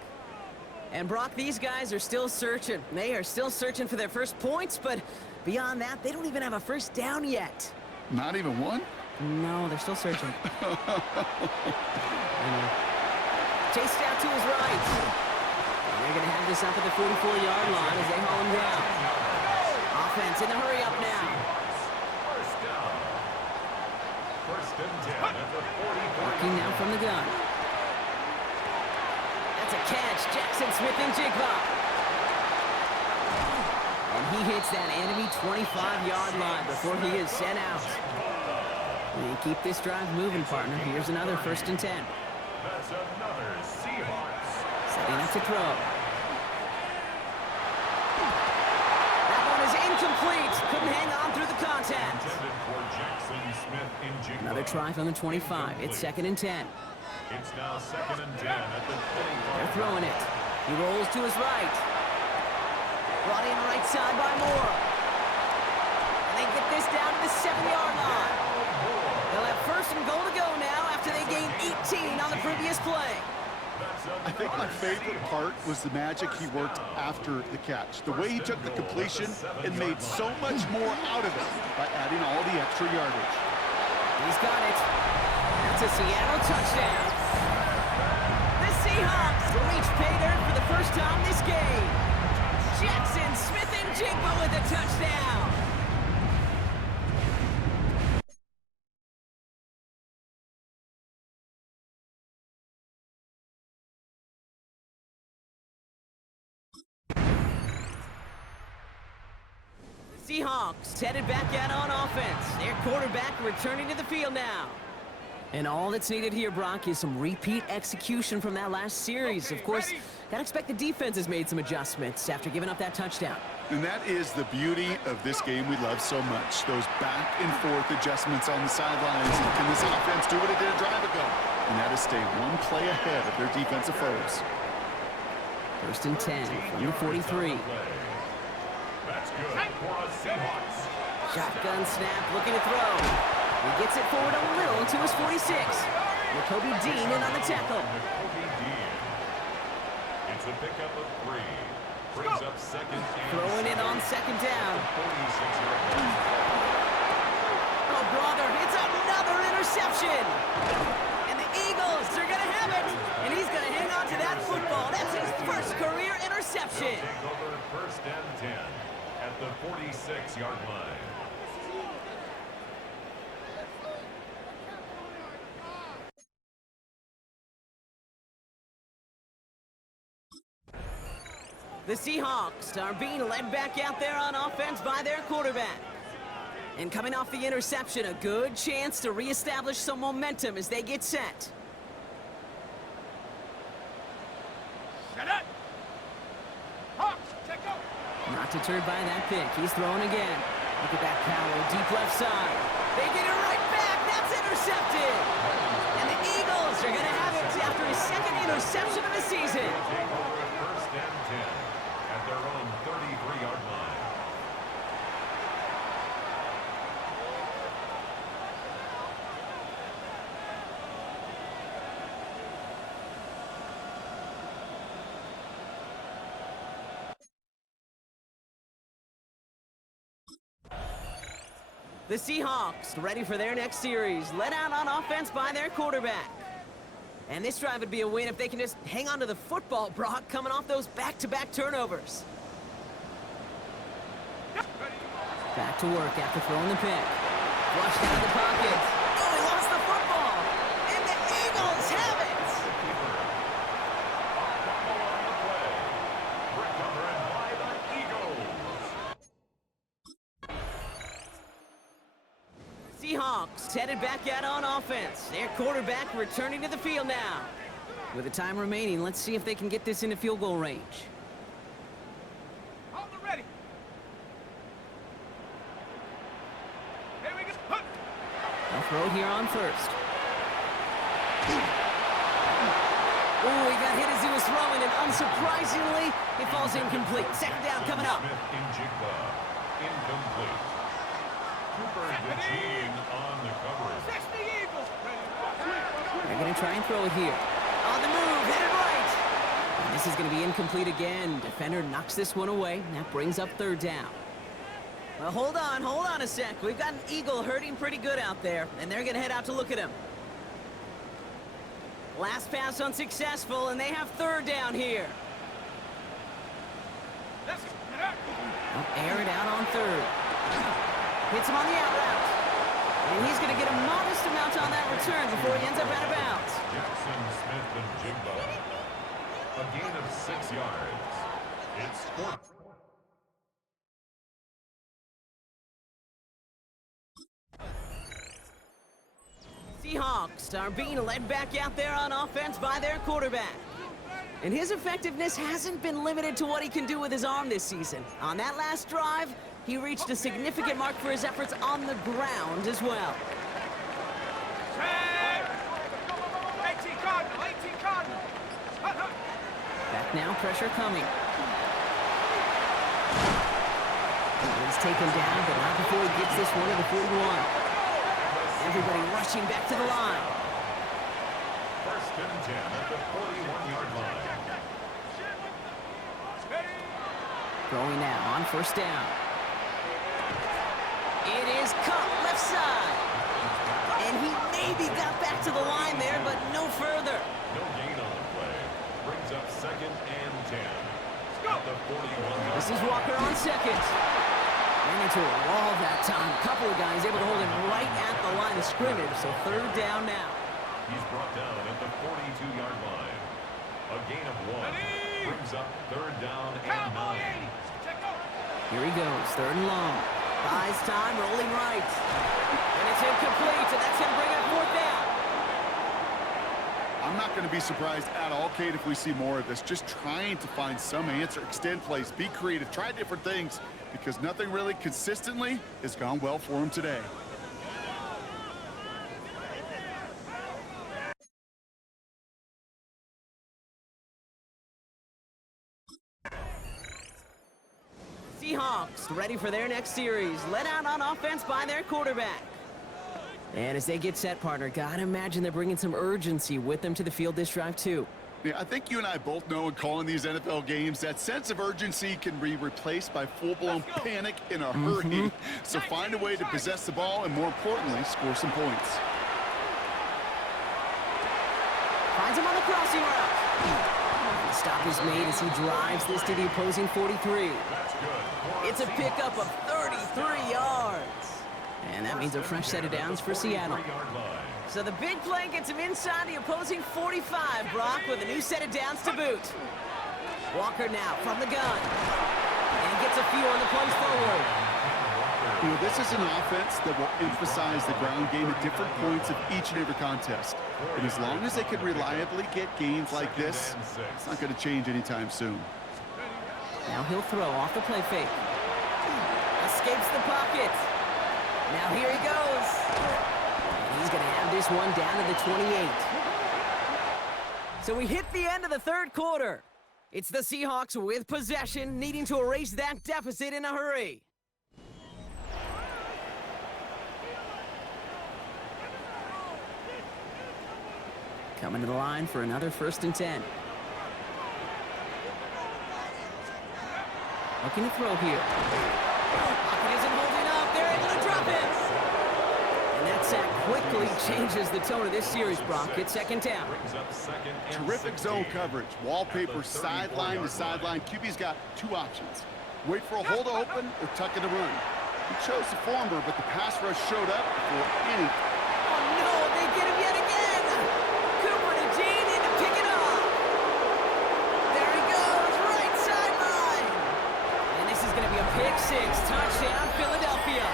And Brock, these guys are still searching. They are still searching for their first points, but beyond that, they don't even have a first down yet. Not even one? No, they're still searching. Chased out to his right. And they're going to have this up at the 44-yard line as they haul him down. Offense in the hurry up now. First down. First and 10 at the 44. Working now from the gun. That's a catch. Jackson Smith and Jigba. And he hits that enemy 25-yard line before he is sent out. And keep this drive moving, partner. Here's another 1st and 10. That's another Seahawks. Setting up to throw. That one is incomplete. Couldn't hang on through the contact. Intended for Jackson Smith in Jigba. Another try from the 25. It's 2nd and 10. It's now 2nd and 10 at the 25. They're throwing it. He rolls to his right. Brought in right side by Moore. And they get this down to the 7-yard line. They'll have 1st and goal to go now after they gained 18 on the previous play. I think my favorite part was the magic he worked after the catch. The way he took the completion and made so much more out of it by adding all the extra yardage. He's got it. That's a Seattle touchdown. The Seahawks reach pay dirt for the first time this game. Jackson Smith-Njigba with a touchdown. Seahawks headed back out on offense. Their quarterback returning to the field now. And all that's needed here, Brock, is some repeat execution from that last series. Of course, gotta expect the defense has made some adjustments after giving up that touchdown. And that is the beauty of this game we love so much. Those back and forth adjustments on the sidelines. And can this offense do what it did a drive ago? And that is stay one play ahead of their defensive foes. 1st and 10 from the 43. That's good for a Seahawks. Shotgun snap, looking to throw. He gets it forward a little to his 46. Jacoby Dean in on the tackle. Jacoby Dean. It's a pickup of 3. Brings up second and Throwing it on second down. 46-yard line. Oh, brother, it's another interception. And the Eagles are going to have it. And he's going to hang on to that football. That's his first career interception. Take over 1st and 10 at the 46-yard line. The Seahawks are being led back out there on offense by their quarterback. And coming off the interception, a good chance to reestablish some momentum as they get set. Set up. Hawks, check out. Not deterred by that pick. He's throwing again. Look at that power, deep left side. They get it right back. That's intercepted. And the Eagles are going to have it after his second interception of the season. Take over 1st and 10 at their own 33-yard line. The Seahawks ready for their next series, led out on offense by their quarterback. And this drive would be a win if they can just hang on to the football, Brock, coming off those back-to-back turnovers. Back to work after throwing the pick. Flushed out of the pocket. Oh, he lost the football. And the Eagles have it. Recovered by the Eagles. Seahawks headed back out on offense. Their quarterback returning to the field now. With the time remaining, let's see if they can get this into field goal range. Hold it ready. Here we go. Hup. They'll throw here on first. Oh, he got hit as he was throwing, and unsurprisingly, it falls incomplete. Second down coming up. Smith-Njigba. Incomplete. Cooper DeJean on the coverage. 60 Eagles. They're going to try and throw it here. On the move, headed right. And this is going to be incomplete again. Defender knocks this one away. That brings up 3rd down. Well, hold on a sec. We've got an Eagle hurting pretty good out there, and they're going to head out to look at him. Last pass unsuccessful, and they have 3rd down here. Let's get up. Well, air it out on 3rd. Hits him on the out route. And he's going to get a modest amount on that return before he ends up out of bounds. Jackson Smith-Njigba. A gain of 6 yards. It's 4th. Seahawks are being led back out there on offense by their quarterback. And his effectiveness hasn't been limited to what he can do with his arm this season. On that last drive, he reached a significant mark for his efforts on the ground as well. Check. 18 Cardinal, 18 Cardinal. Hut, hut. Back now, pressure coming. He's taken down, but not before he gets this one to the 41. Everybody rushing back to the line. 1st and 10 at the 41-yard line. Throwing now on first down. It is caught left side. And he maybe got back to the line there, but no further. No gain on the play. Brings up 2nd and 10. At the 41-yard This is Walker on second. Ran into a wall that time. A couple of guys able to hold him right at the line of scrimmage, so third down now. He's brought down at the 42-yard line. A gain of 1. Brings up 3rd down and 9. Here he goes, 3rd and long. Buys time, rolling right. And it's incomplete, and that's going to bring up 4th down. I'm not going to be surprised at all, Kate, if we see more of this. Just trying to find some answer, extend plays, be creative, try different things, because nothing really consistently has gone well for him today. Seahawks ready for their next series, led out on offense by their quarterback. And as they get set, partner, gotta imagine they're bringing some urgency with them to the field this drive too. Yeah, I think you and I both know in calling these NFL games that sense of urgency can be replaced by full-blown panic in a hurry. So find a way to possess the ball and, more importantly, score some points. Finds him on the crossing route. The stop is made as he drives this to the opposing 43. It's a pickup of 33 yards. And that means a fresh set of downs for Seattle. So the big play gets him inside the opposing 45, Brock, with a new set of downs to boot. Walker now from the gun. And gets a few on the plunge forward. You know, this is an offense that will emphasize the ground game at different points of each and every contest. And as long as they can reliably get gains like this, it's not going to change anytime soon. Now he'll throw off the play fake. Escapes the pocket. Now here he goes. And he's going to have this one down to the 28. So we hit the end of the third quarter. It's the Seahawks with possession, needing to erase that deficit in a hurry. Coming to the line for another 1st and 10. Looking to throw here. Pocket isn't holding up. They're able to drop him. And that sack quickly changes the tone of this series, Brock. It's 2nd down. Terrific zone coverage. Wallpaper sideline to sideline. QB's got 2 options. Wait for a hole to open or tuck it to run. He chose the former, but the pass rush showed up before anything. Oh, no, they get him yet again. Cooper to Gene in to pick it up. There he goes, right sideline. And this is going to be a pick 6. Touchdown, Philadelphia.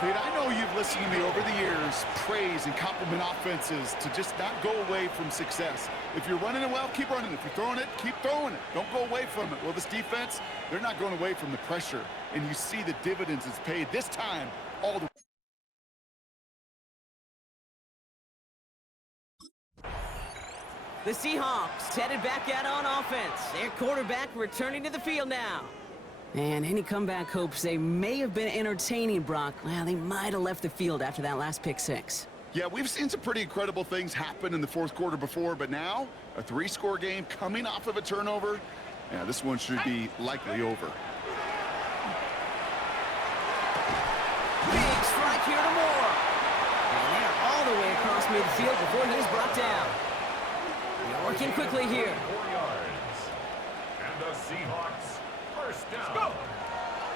Kate, I know you've listened to me over the years praise and compliment offenses to just not go away from success. If you're running it well, keep running it. If you're throwing it, keep throwing it. Don't go away from it. Well, this defense, they're not going away from the pressure. And you see the dividends it's paid this time all the The Seahawks headed back out on offense. Their quarterback returning to the field now. And any comeback hopes they may have been entertaining, Brock. Well, they might have left the field after that last pick 6. Yeah, we've seen some pretty incredible things happen in the 4th quarter before, but now a 3-score game coming off of a turnover. Yeah, this one should be likely over. Big strike here to Moore. And they're all the way across midfield before he's brought down. They're working quickly here. 4 yards. And the Seahawks, 1st down.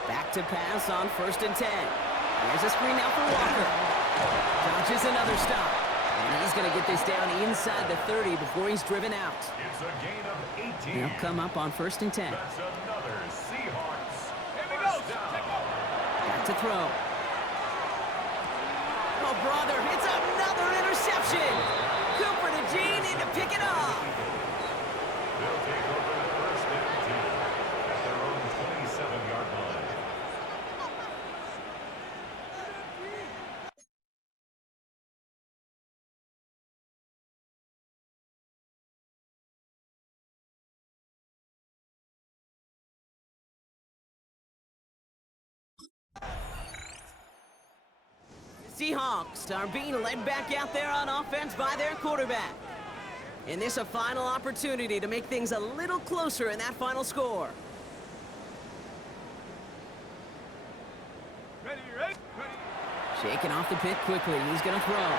Back to pass on 1st and 10. There's a screen now for Walker. Dodges another stop. And he's going to get this down inside the 30 before he's driven out. It's a gain of 18. They'll come up on 1st and 10. That's another Seahawks. Here we go. Back to throw. Oh, brother, it's another interception. Cooper to Gene in to pick it up. They'll take over the 1st and 10 at their own 27-yard line. Seahawks are being led back out there on offense by their quarterback. And this a final opportunity to make things a little closer in that final score. Ready. Shaking off the pick quickly. He's going to throw.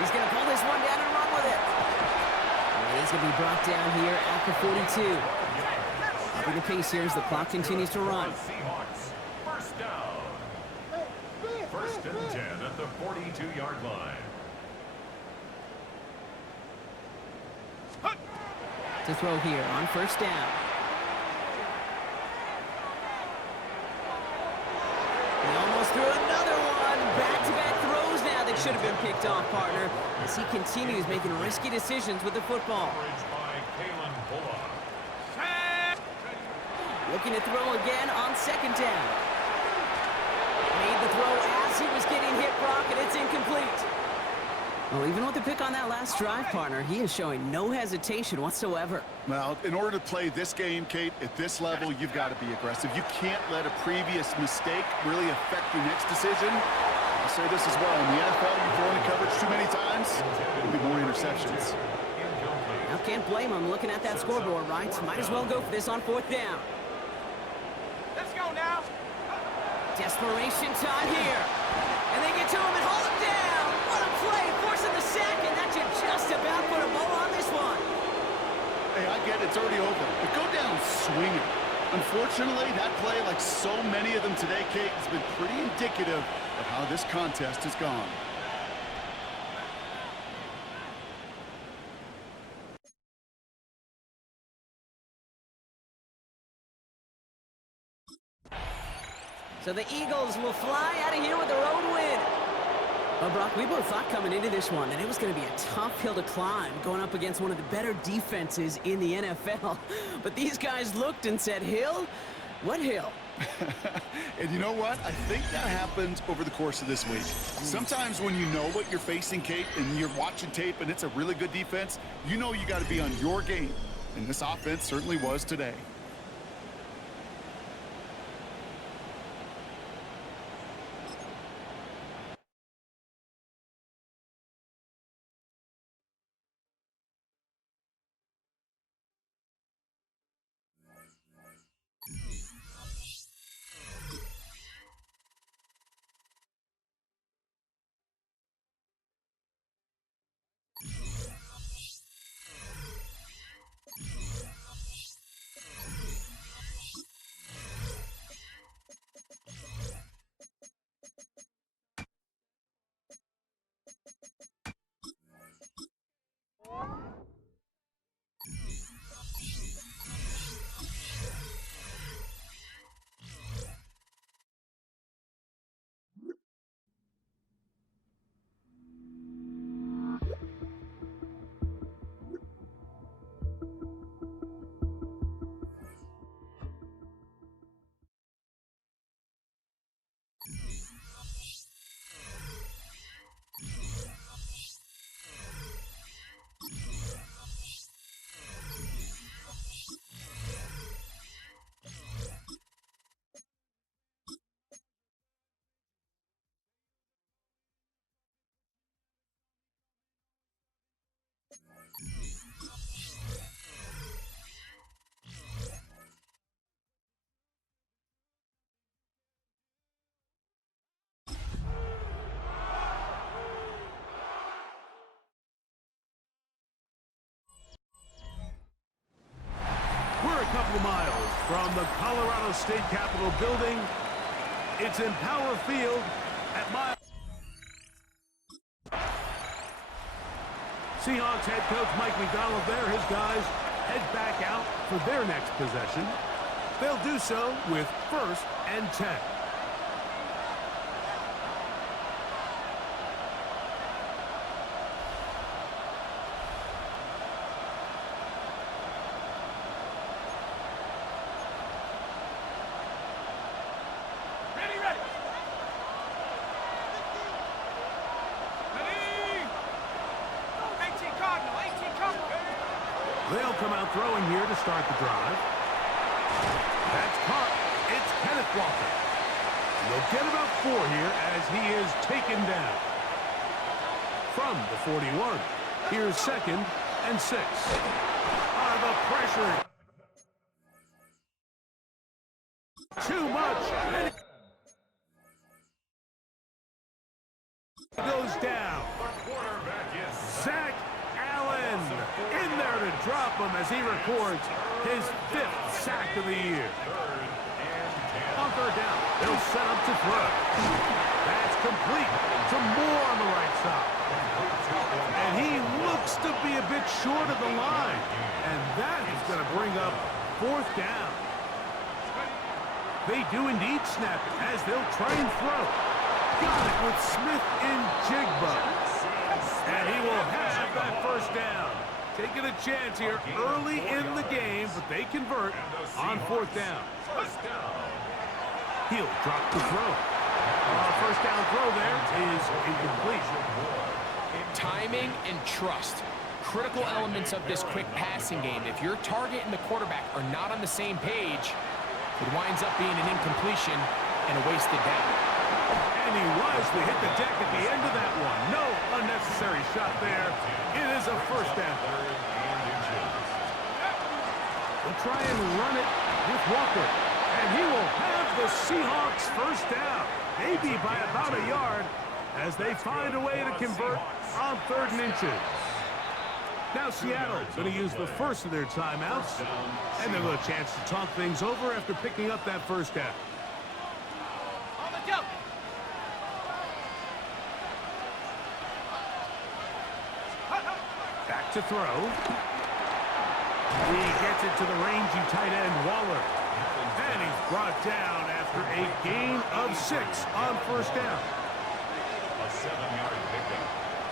He's going to pull this one down and run with it. And he's going to be brought down here at the 42. Upping the pace here as the clock continues to run. Seahawks, first down. First and 10 at the 42-yard line. To throw here on first down. He almost threw another one. Back-to-back throws now that should have been picked off, partner, as he continues making risky decisions with the football. Looking to throw again on second down. Made the throw as he was getting hit, Brock, and it's incomplete. Well, even with the pick on that last drive, partner, he is showing no hesitation whatsoever. Well, in order to play this game, Kate, at this level, you've got to be aggressive. You can't let a previous mistake really affect your next decision. I'll say this as well. In the NFL, you've thrown in coverage too many times, there'll be more interceptions. Now, can't blame him looking at that scoreboard, right? Might as well go for this on fourth down. Let's go now. Desperation time here. And they get to him and hold him down. What a play, forcing the sack, and that should just about put a bow on this one. Hey, I get it. It's already over. But go down swinging. Unfortunately, that play, like so many of them today, Kate, has been pretty indicative of how this contest has gone. So the Eagles will fly out of here with a road win. Well, Brock, we both thought coming into this one that it was going to be a tough hill to climb going up against one of the better defenses in the NFL. But these guys looked and said, Hill? What hill? And you know what? I think that happened over the course of this week. Sometimes when you know what you're facing, Kate, and you're watching tape and it's a really good defense, you know you got to be on your game. And this offense certainly was today. We're a couple of miles from the Colorado State Capitol building. It's in Power Field at mile. Seahawks head coach Mike McDonald there. His guys head back out for their next possession. They'll do so with 1st and 10. They'll come out throwing here to start the drive. That's caught. It's Kenneth Walker. They'll get about 4 here as he is taken down. from the 41. Here's 2nd and 6. The pressure. Too much. And it goes down. Zach Allen in there to drop him as he records his 5th sack of the year. On 3rd down, they'll set up to throw. That's complete to Moore on the right side. And he looks to be a bit short of the line. And that is going to bring up 4th down. They do indeed snap it as they'll try and throw. Got it with Smith and Jigba. And he will have that 1st down. Taking a chance here early in the game, but they convert on 4th down. He'll drop the throw. 1st down throw there is incomplete. Timing and trust. Critical elements of this quick passing game. If your target and the quarterback are not on the same page, it winds up being an incompletion and a wasted down. And he wisely hit the deck at the end of that one. No unnecessary shot there. It is a 1st down. They'll try and run it with Walker. And he will have the Seahawks 1st down. Maybe by about a yard as they find a way to convert on 3rd and inches. Now Seattle's going to use the first of their timeouts. And they'll have a chance to talk things over after picking up that 1st down. On the jump. Back to throw. He gets it to the rangy tight end Waller. And he's brought down after a gain of 6 on 1st down. A 7-yard pickup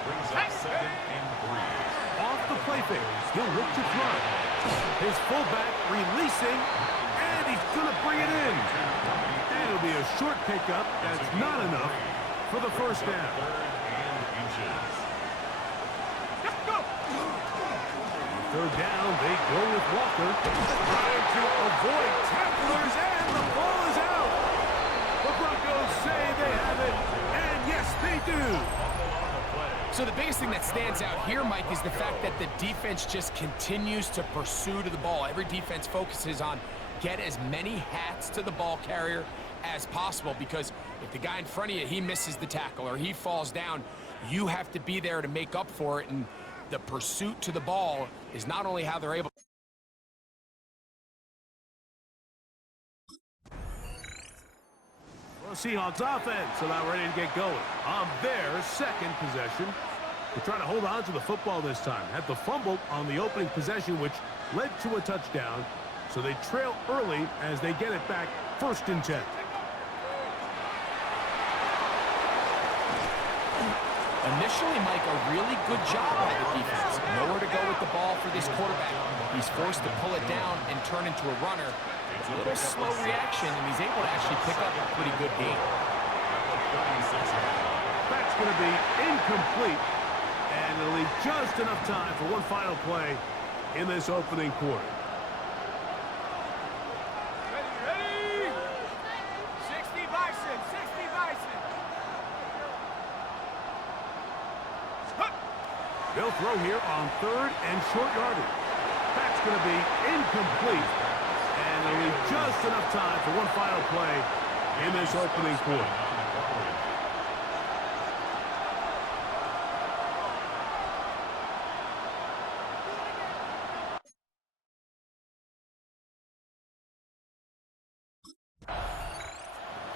brings up 2nd and 3. Off the play fake, he'll look to throw. His fullback releasing, and he's going to bring it in. And it'll be a short pickup. That's not enough for the 1st down. 3rd down, they go with Walker. Trying to avoid tacklers, and the ball is out. The Broncos say they have it, and yes, they do. So the biggest thing that stands out here, Mike, is the fact that the defense just continues to pursue to the ball. Every defense focuses on get as many hats to the ball carrier as possible, because if the guy in front of you, he misses the tackle or he falls down, you have to be there to make up for it. And the pursuit to the ball is not only how they're able. Well, Seahawks offense are now ready to get going on their 2nd possession. They're trying to hold on to the football this time. Had the fumble on the opening possession, which led to a touchdown. So they trail early as they get it back 1st and 10. Initially, Mike, a really good job by the defense. Nowhere to go with the ball for this quarterback. He's forced to pull it down and turn into a runner. It's a little slow reaction, and he's able to actually pick up a pretty good gain. That's going to be incomplete, and it'll leave just enough time for one final play in this opening quarter. Ready? 60 Bison, 60 Bison. They'll throw here on 3rd and short yardage. That's going to be incomplete, and it'll leave just enough time for one final play in this opening quarter.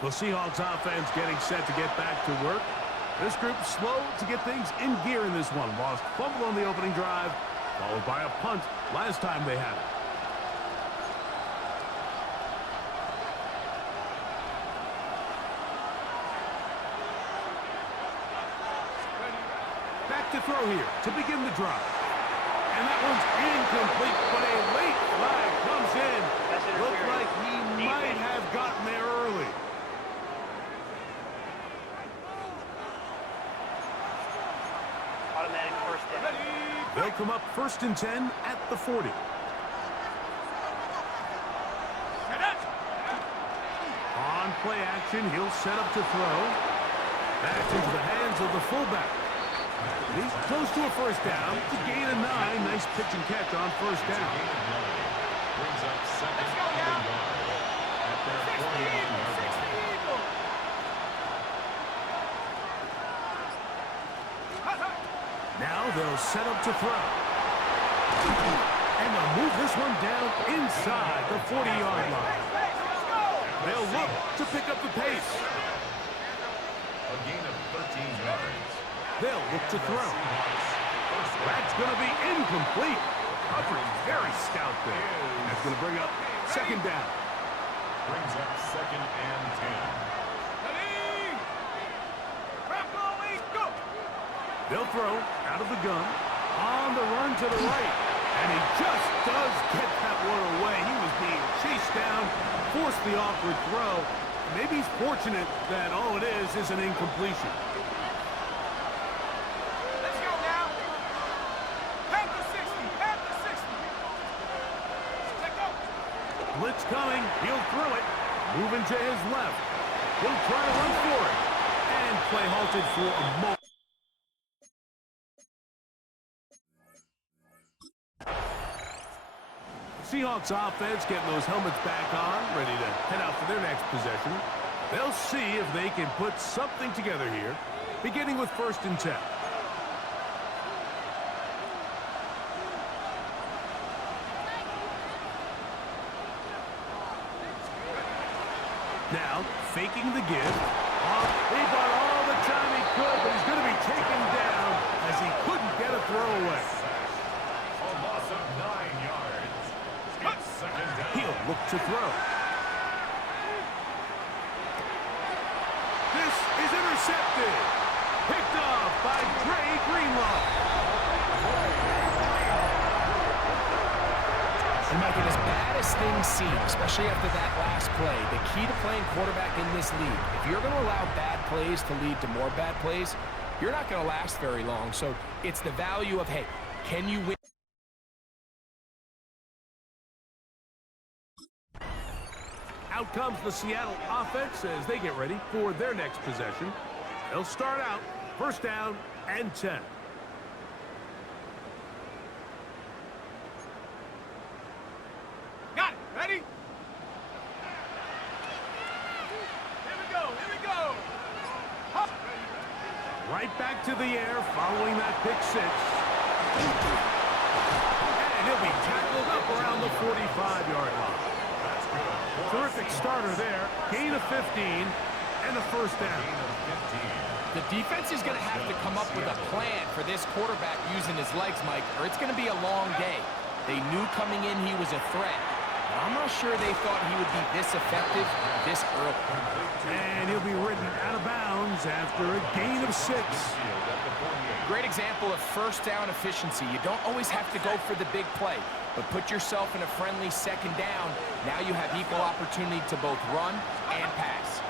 The Seahawks offense getting set to get back to work. This group slow to get things in gear in this one. Lost fumble on the opening drive, followed by a punt last time they had it. Back to throw here to begin the drive. And that one's incomplete, but a late flag comes in. Looked like he might have gotten there early. Automatic 1st down. They'll come up 1st and 10 at the 40. On play action, he'll set up to throw. That's into the hands of the fullback. He's close to a first down. It's a gain of 9. Nice pitch and catch on first down. Brings up second and a yard at their 41-yard line. Now they'll set up to throw. And they'll move this one down inside the 40-yard line. They'll look to pick up the pace. A gain of 13 yards. They'll look to throw. That's going to be incomplete. Coverage very stout there. That's going to bring up second down. Brings up second and 10. They'll throw out of the gun, on the run to the right, and he just does get that one away. He was being chased down, forced the awkward throw. Maybe he's fortunate that all it is an incompletion. Let's go now. Pass the 60, pass the 60. Check out. Blitz coming, he'll throw it, moving to his left. He'll try to run for it, and play halted for a moment. Seahawks offense getting those helmets back on, ready to head out for their next possession. They'll see if they can put something together here, beginning with 1st and 10. Now, faking the give. He bought all the time he could, but he's going to be taken down as he couldn't get a throw away. A loss of 9 yards. Second down. He'll look to throw. This is intercepted. Picked off by Dre Greenlaw. And Mike, as bad as things seem, especially after that last play, the key to playing quarterback in this league, if you're going to allow bad plays to lead to more bad plays, you're not going to last very long. So it's the value of, hey, can you win? Out comes the Seattle offense as they get ready for their next possession. They'll start out 1st down and 10. Got it. Ready? Here we go. Here we go. Hop. Right back to the air following that pick 6. And he'll be tackled up around the 45-yard line. Terrific starter there. Gain of 15 and a 1st down. The defense is going to have to come up with a plan for this quarterback using his legs, Mike, or it's going to be a long day. They knew coming in he was a threat. But I'm not sure they thought he would be this effective this early. And he'll be ridden out of bounds after a gain of 6. Great example of 1st down efficiency. You don't always have to go for the big play, but put yourself in a friendly 2nd down. Now you have equal opportunity to both run and pass.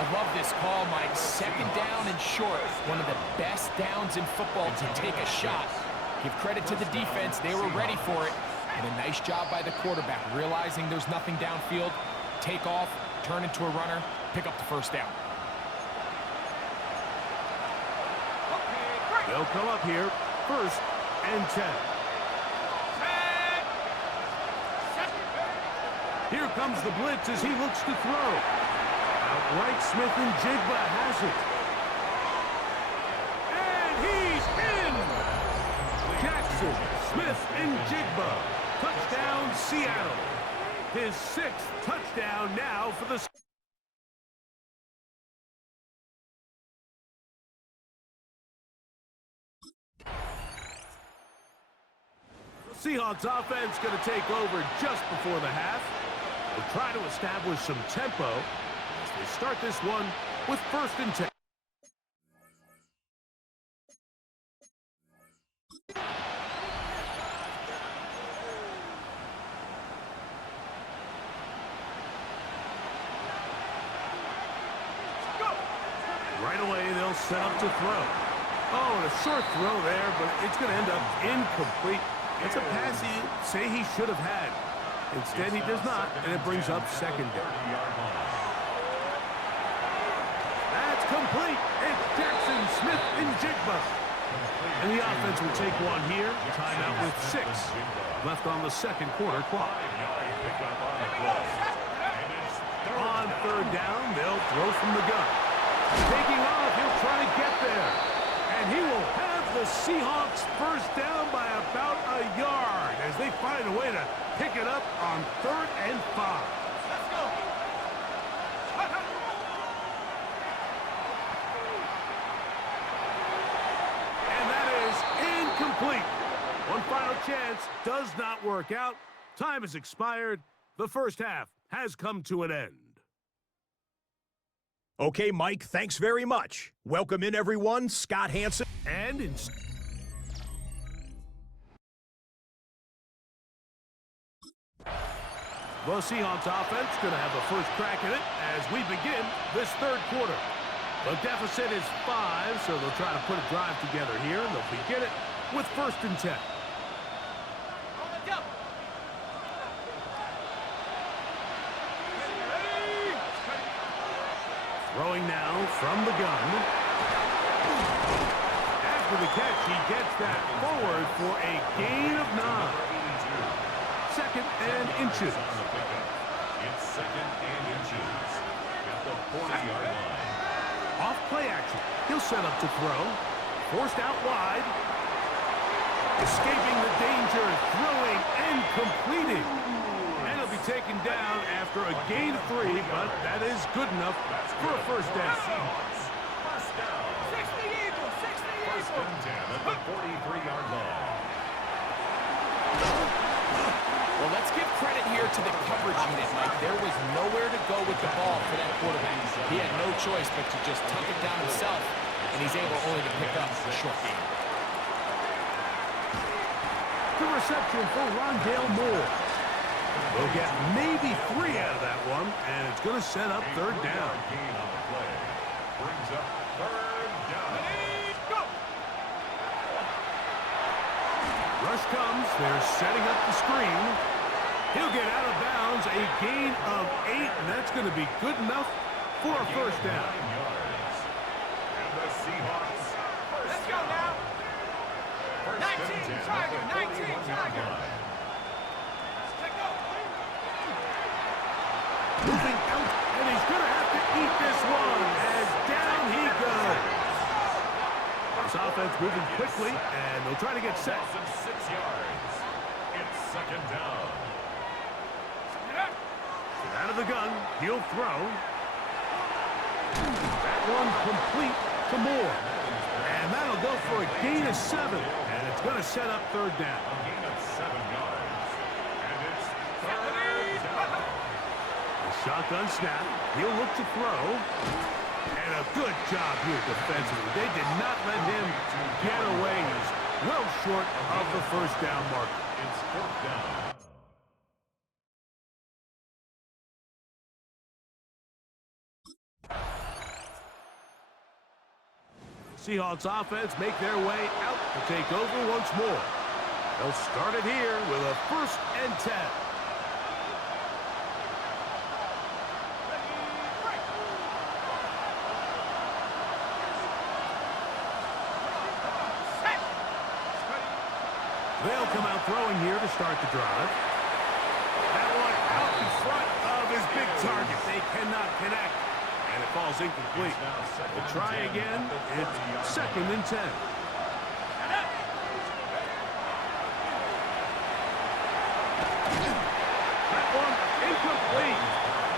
I love this call, Mike. 2nd down and short. One of the best downs in football to take a shot. Give credit to the defense. They were ready for it. And a nice job by the quarterback, realizing there's nothing downfield. Take off, turn into a runner, pick up the 1st down. They'll come up here 1st and 10. Here comes the blitz as he looks to throw. Outright, Smith and Jigba has it. And he's in! Jackson, Smith, and Jigba. Touchdown, Seattle. His 6th touchdown now for the... Seahawks offense going to take over just before the half. They'll try to establish some tempo as they start this one with 1st and 10. Right away, they'll set up to throw. Oh, and a short throw there, but it's going to end up incomplete. It's a pass he'd say he should have had. Instead, he does not, and it brings up 2nd down. Complete. It's Jackson Smith and Jigba. And the offense will take one here. Timeout with 6 left on the second quarter clock. On third down, they'll throw from the gun. Taking off, he'll try to get there. And he will have the Seahawks first down by about a yard as they find a way to pick it up on 3rd and 5. Let's go. And that is incomplete. One final chance does not work out. Time has expired. The first half has come to an end. Okay, Mike, thanks very much. Welcome in, everyone. Scott Hansen. And in... The Seahawks offense going to have the first crack at it as we begin this third quarter. The deficit is 5, so they'll try to put a drive together here, and they'll begin it with 1st and 10. Throwing now from the gun. After the catch, he gets that forward for a gain of 9. 2nd and inches. It's 2nd and inches at the 40-yard line. Off play action. He'll set up to throw. Forced out wide. Escaping the danger, throwing and completing. And he'll be taken down after a gain of 3, but that is good enough for a first down. First down. 60 Eagles, 60 Eagles. 1st and 10 at the 43-yard line. Well, let's give credit here to the coverage unit, Mike. There was nowhere to go with the ball for that quarterback. He had no choice but to just tuck it down himself, and he's able only to pick up a short gain. The reception for Rondale Moore. They'll get maybe 3 out of that one, and it's going to set up 3rd down. Gain on the play. Brings up 3rd down. Go. Rush comes. They're setting up the screen. He'll get out of bounds. A gain of 8, and that's going to be good enough for a first down. 9 yards. And the Seahawks. Let's go now. 19 Tiger, 19 Tiger. Moving out, and he's going to have to eat this one as down he goes. This offense moving quickly, and they'll try to get set. 6 yards. It's 2nd down. Out of the gun, he'll throw. That one complete to Moore. And that'll go for a gain of 7, and it's going to set up 3rd down. A gain of 7 yards. And it's 3rd down. Shotgun snap. He'll look to throw. And a good job here defensively. They did not let him get away. He's well short of the first down marker. It's 4th down. Seahawks offense make their way out to take over once more. They'll start it here with a 1st and 10. They'll come out throwing here to start the drive. That one out in front of his big target. They cannot connect, and it falls incomplete. They'll try again. It's 2nd and 10. That one incomplete.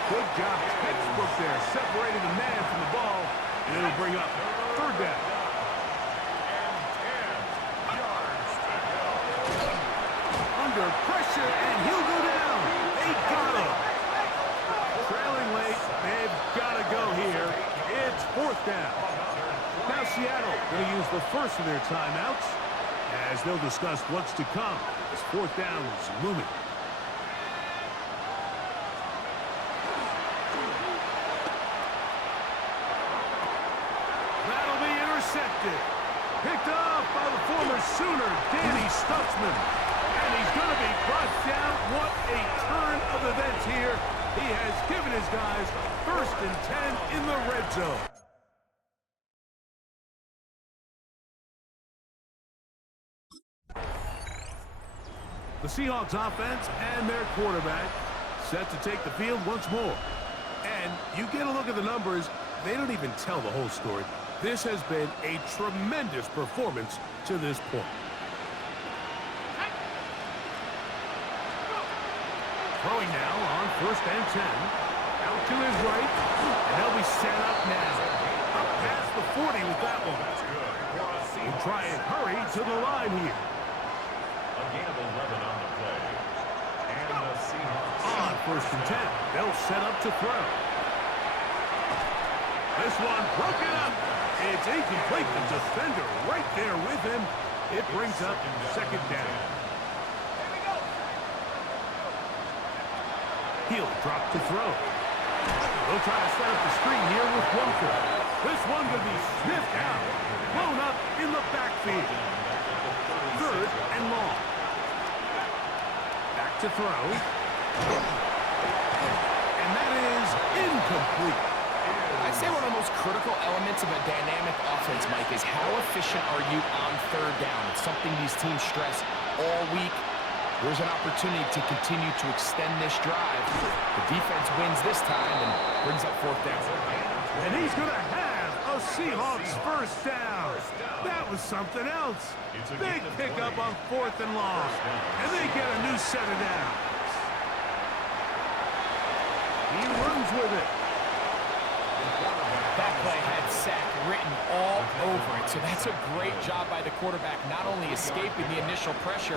Good job, textbook there, separating the man from the ball, and it'll bring up 3rd down. Under pressure, and he'll go down. They got him. Trailing late, they've got to go here. It's 4th down. Now Seattle going to use the first of their timeouts as they'll discuss what's to come as 4th down is looming. That'll be intercepted. Picked up by the former Sooner, Danny Stutzman. And he's going to be brought down. What a turn of events here. He has given his guys 1st and 10 in the red zone. The Seahawks offense and their quarterback set to take the field once more. And you get a look at the numbers, they don't even tell the whole story. This has been a tremendous performance to this point. Throwing now on 1st and 10. Out to his right, and they'll be set up now. Up past the 40 with that one. We'll try and hurry to the line here. A gain of 11 on the play. And the Seahawks. On 1st and 10, they'll set up to throw. This one broken up. It's incomplete. The defender right there with him. It brings up 2nd down. He'll drop to throw. They'll try to set up the screen here with Walker. This one going to be sniffed out. Blown up in the backfield. 3rd and long. Back to throw. And that is incomplete. I'd say one of the most critical elements of a dynamic offense, Mike, is how efficient are you on 3rd down? It's something these teams stress all week. There's an opportunity to continue to extend this drive. The defense wins this time and brings up 4th down. And he's going to have a Seahawks 1st down. That was something else. Big pickup on 4th and long. And they get a new set of downs. He runs with it. That play had sack written all over it, so that's a great job by the quarterback, not only escaping the initial pressure,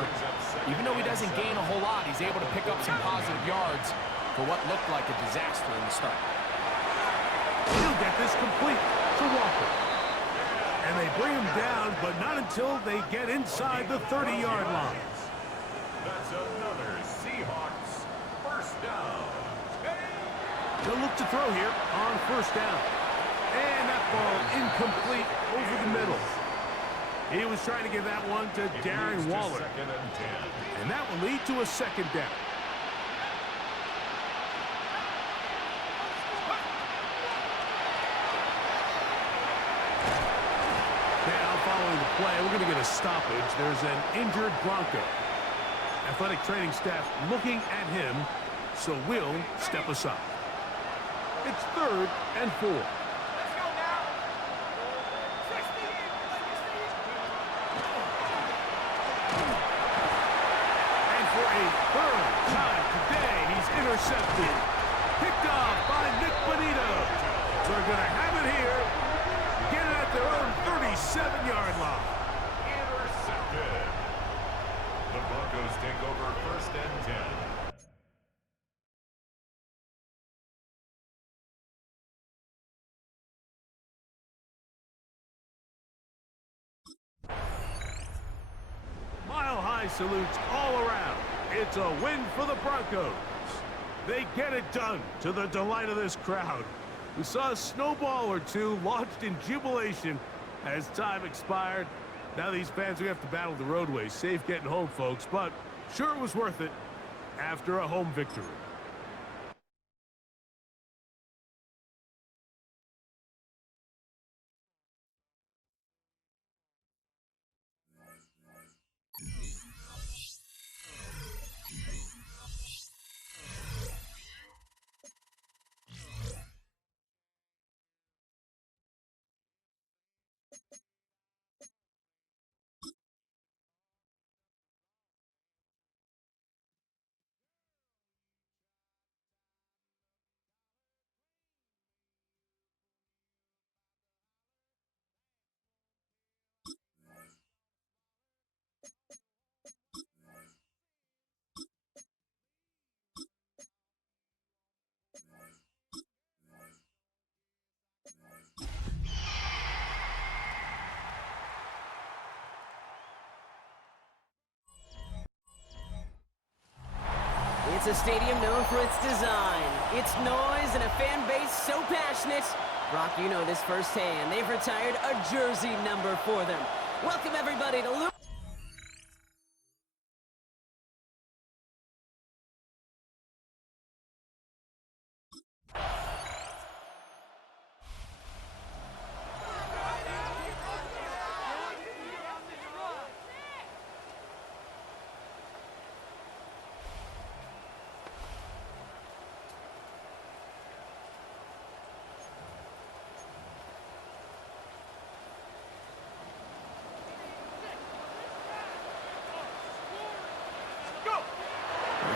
even though he doesn't gain a whole lot, he's able to pick up some positive yards for what looked like a disaster in the start. He'll get this complete to Walker. And they bring him down, but not until they get inside the 30-yard line. That's another Seahawks 1st down. They'll look to throw here on 1st down. And that ball incomplete over the middle. He was trying to get that one to Darren Waller. 2nd and 10. And that will lead to a 2nd down. Now, following the play, we're going to get a stoppage. There's an injured Bronco. Athletic training staff looking at him, so we'll step aside. It's 3rd and 4. Let's go now. 60. And for a 3rd time today, he's intercepted. Picked off by Nick Bonito. They're going to have it here. Get it at their own 37-yard line. Intercepted. The Broncos take over 1st and 10. Mile-high salutes all around. It's a win for the Broncos. They get it done to the delight of this crowd. We saw a snowball or two launched in jubilation as time expired. Now these fans, we have to battle the roadways. Safe getting home, folks, but sure it was worth it after a home victory. It's a stadium known for its design, its noise, and a fan base so passionate. Brock, you know this firsthand. They've retired a jersey number for them. Welcome, everybody, to Luke.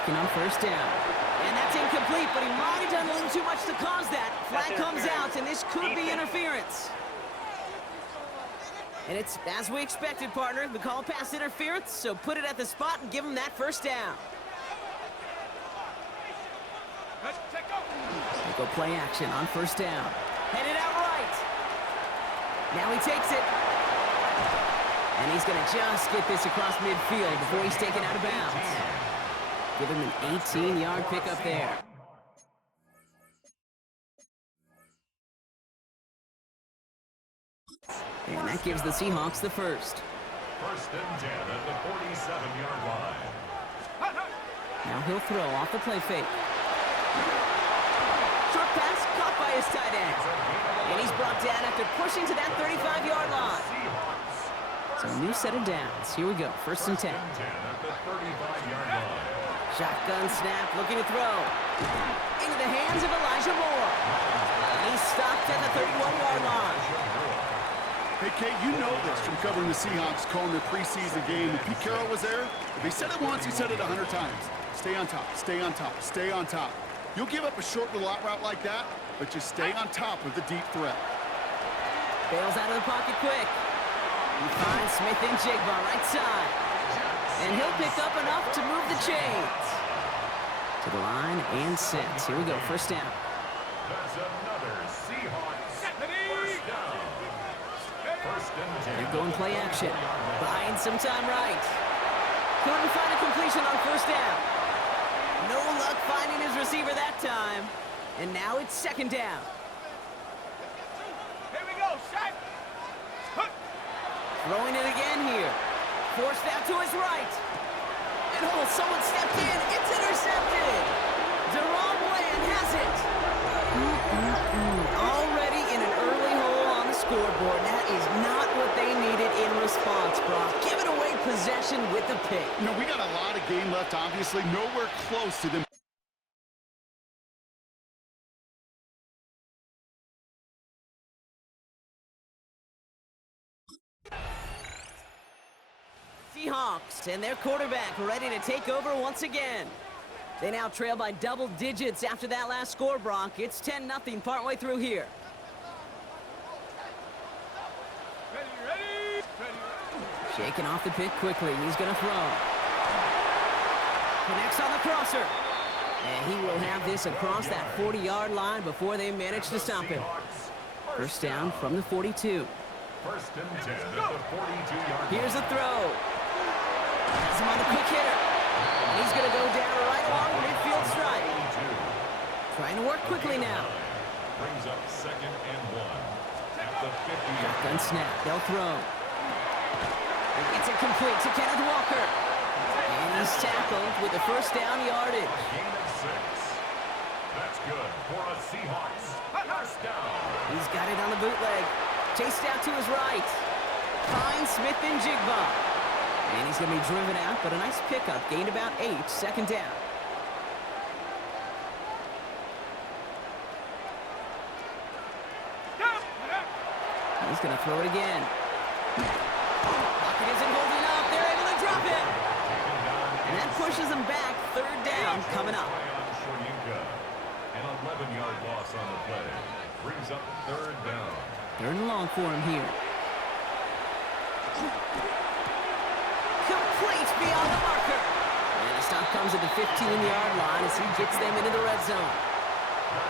Shaking on first down. And that's incomplete, but he might have done a little too much to cause that. Flag comes out, and this could be interference. And it's as we expected, partner. The call pass interference, so put it at the spot and give him that first down. They go play action on first down. Headed out right. Now he takes it. And he's going to just get this across midfield before he's taken out of bounds. Give him an 18-yard pickup there. And that gives the Seahawks the first. First and 10 at the 47-yard line. Now he'll throw off the play fake. Short pass caught by his tight end. And he's brought down after pushing to that 35-yard line. So a new set of downs. Here we go. First and 10. Shotgun snap, looking to throw. Into the hands of Elijah Moore. And he's stopped at the 31-yard line. Hey, Kate, you know this from covering the Seahawks calling their preseason game. When Pete Carroll was there, if he said it once, he said it 100 times. Stay on top, stay on top, stay on top. You'll give up a short little out route like that, but just stay on top of the deep threat. Bails out of the pocket quick. He finds Smith and Jigba right side. And he'll pick up enough to move the chains. To the line and set. Here we go, first down. That's another Seahawks first down. First and 10. They're going play action. Buying some time right. Couldn't find a completion on first down. No luck finding his receiver that time. And now it's second down. Here we go, Shaq. Throwing it again here. Forced out to his right. And oh, someone stepped in. It's intercepted. Deron Bland has it. Already in an early hole on the scoreboard. That is not what they needed in response, Brock. Giving away possession with the pick. You know, we got a lot of game left, obviously. Nowhere close to them. Seahawks and their quarterback ready to take over once again. They now trail by double digits after that last score, Brock. It's 10-0 partway through here. Ready. Shaking off the pick quickly. He's going to throw. Connects on the crosser. And he will have this across that 40-yard line before they manage to stop him. First down from the 42. First and 10 at the 42-yard line. Here's the throw. Has him on the quick hitter. And he's going to go down right along the midfield stripe. Trying to work quickly now. Brings up second and 1 at the 50. Shotgun snap. They'll throw. It's a complete to Kenneth Walker. And he's tackled with the first down yardage. Gain of 6. That's good for a Seahawks first down. He's got it on the bootleg. Chased out to his right. Finds Smith and Jigba. And he's going to be driven out, but a nice pickup. Gained about 8, second down. He's going to throw it again. Pocket isn't holding up. They're able to drop him. And that pushes him back. Third down coming up. An 11-yard loss on the play. Brings up third down. Third and long for him here. Complete beyond the marker. And the stop comes at the 15-yard line as he gets them into the red zone.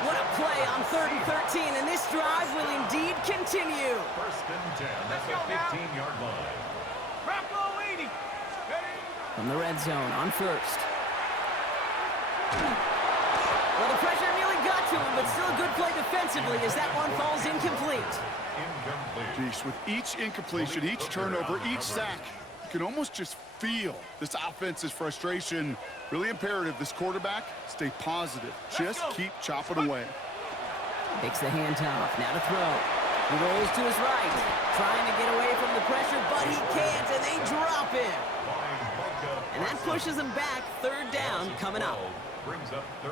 What a play on 3rd and 13, and this drive will indeed continue. First and 10 at the 15-yard line. Bronco 80. From the red zone on first. Well, the pressure nearly got to him, but still a good play defensively as that one falls incomplete. Geez, with each incompletion, each turnover, each sack, you can almost just feel this offense's frustration. Really imperative this quarterback stay positive. Just keep chopping away. Takes the handoff. Now to throw. He rolls to his right. Trying to get away from the pressure, but he can't, and they drop him. And that pushes him back. Third down coming up.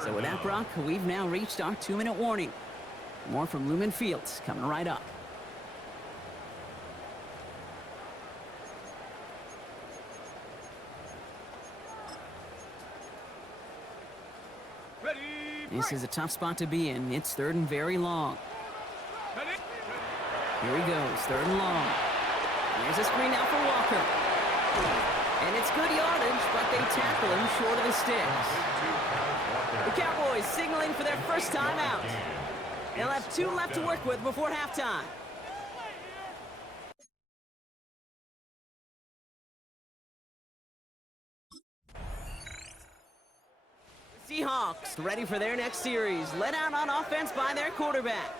So with that, Brock, we've now reached our 2-minute warning. More from Lumen Fields coming right up. This is a tough spot to be in. It's 3rd and very long. Here he goes, 3rd and long. Here's a screen out for Walker. And it's good yardage, but they tackle him short of the sticks. The Cowboys signaling for their first time out. They'll have 2 left to work with before halftime. Seahawks ready for their next series, led out on offense by their quarterback.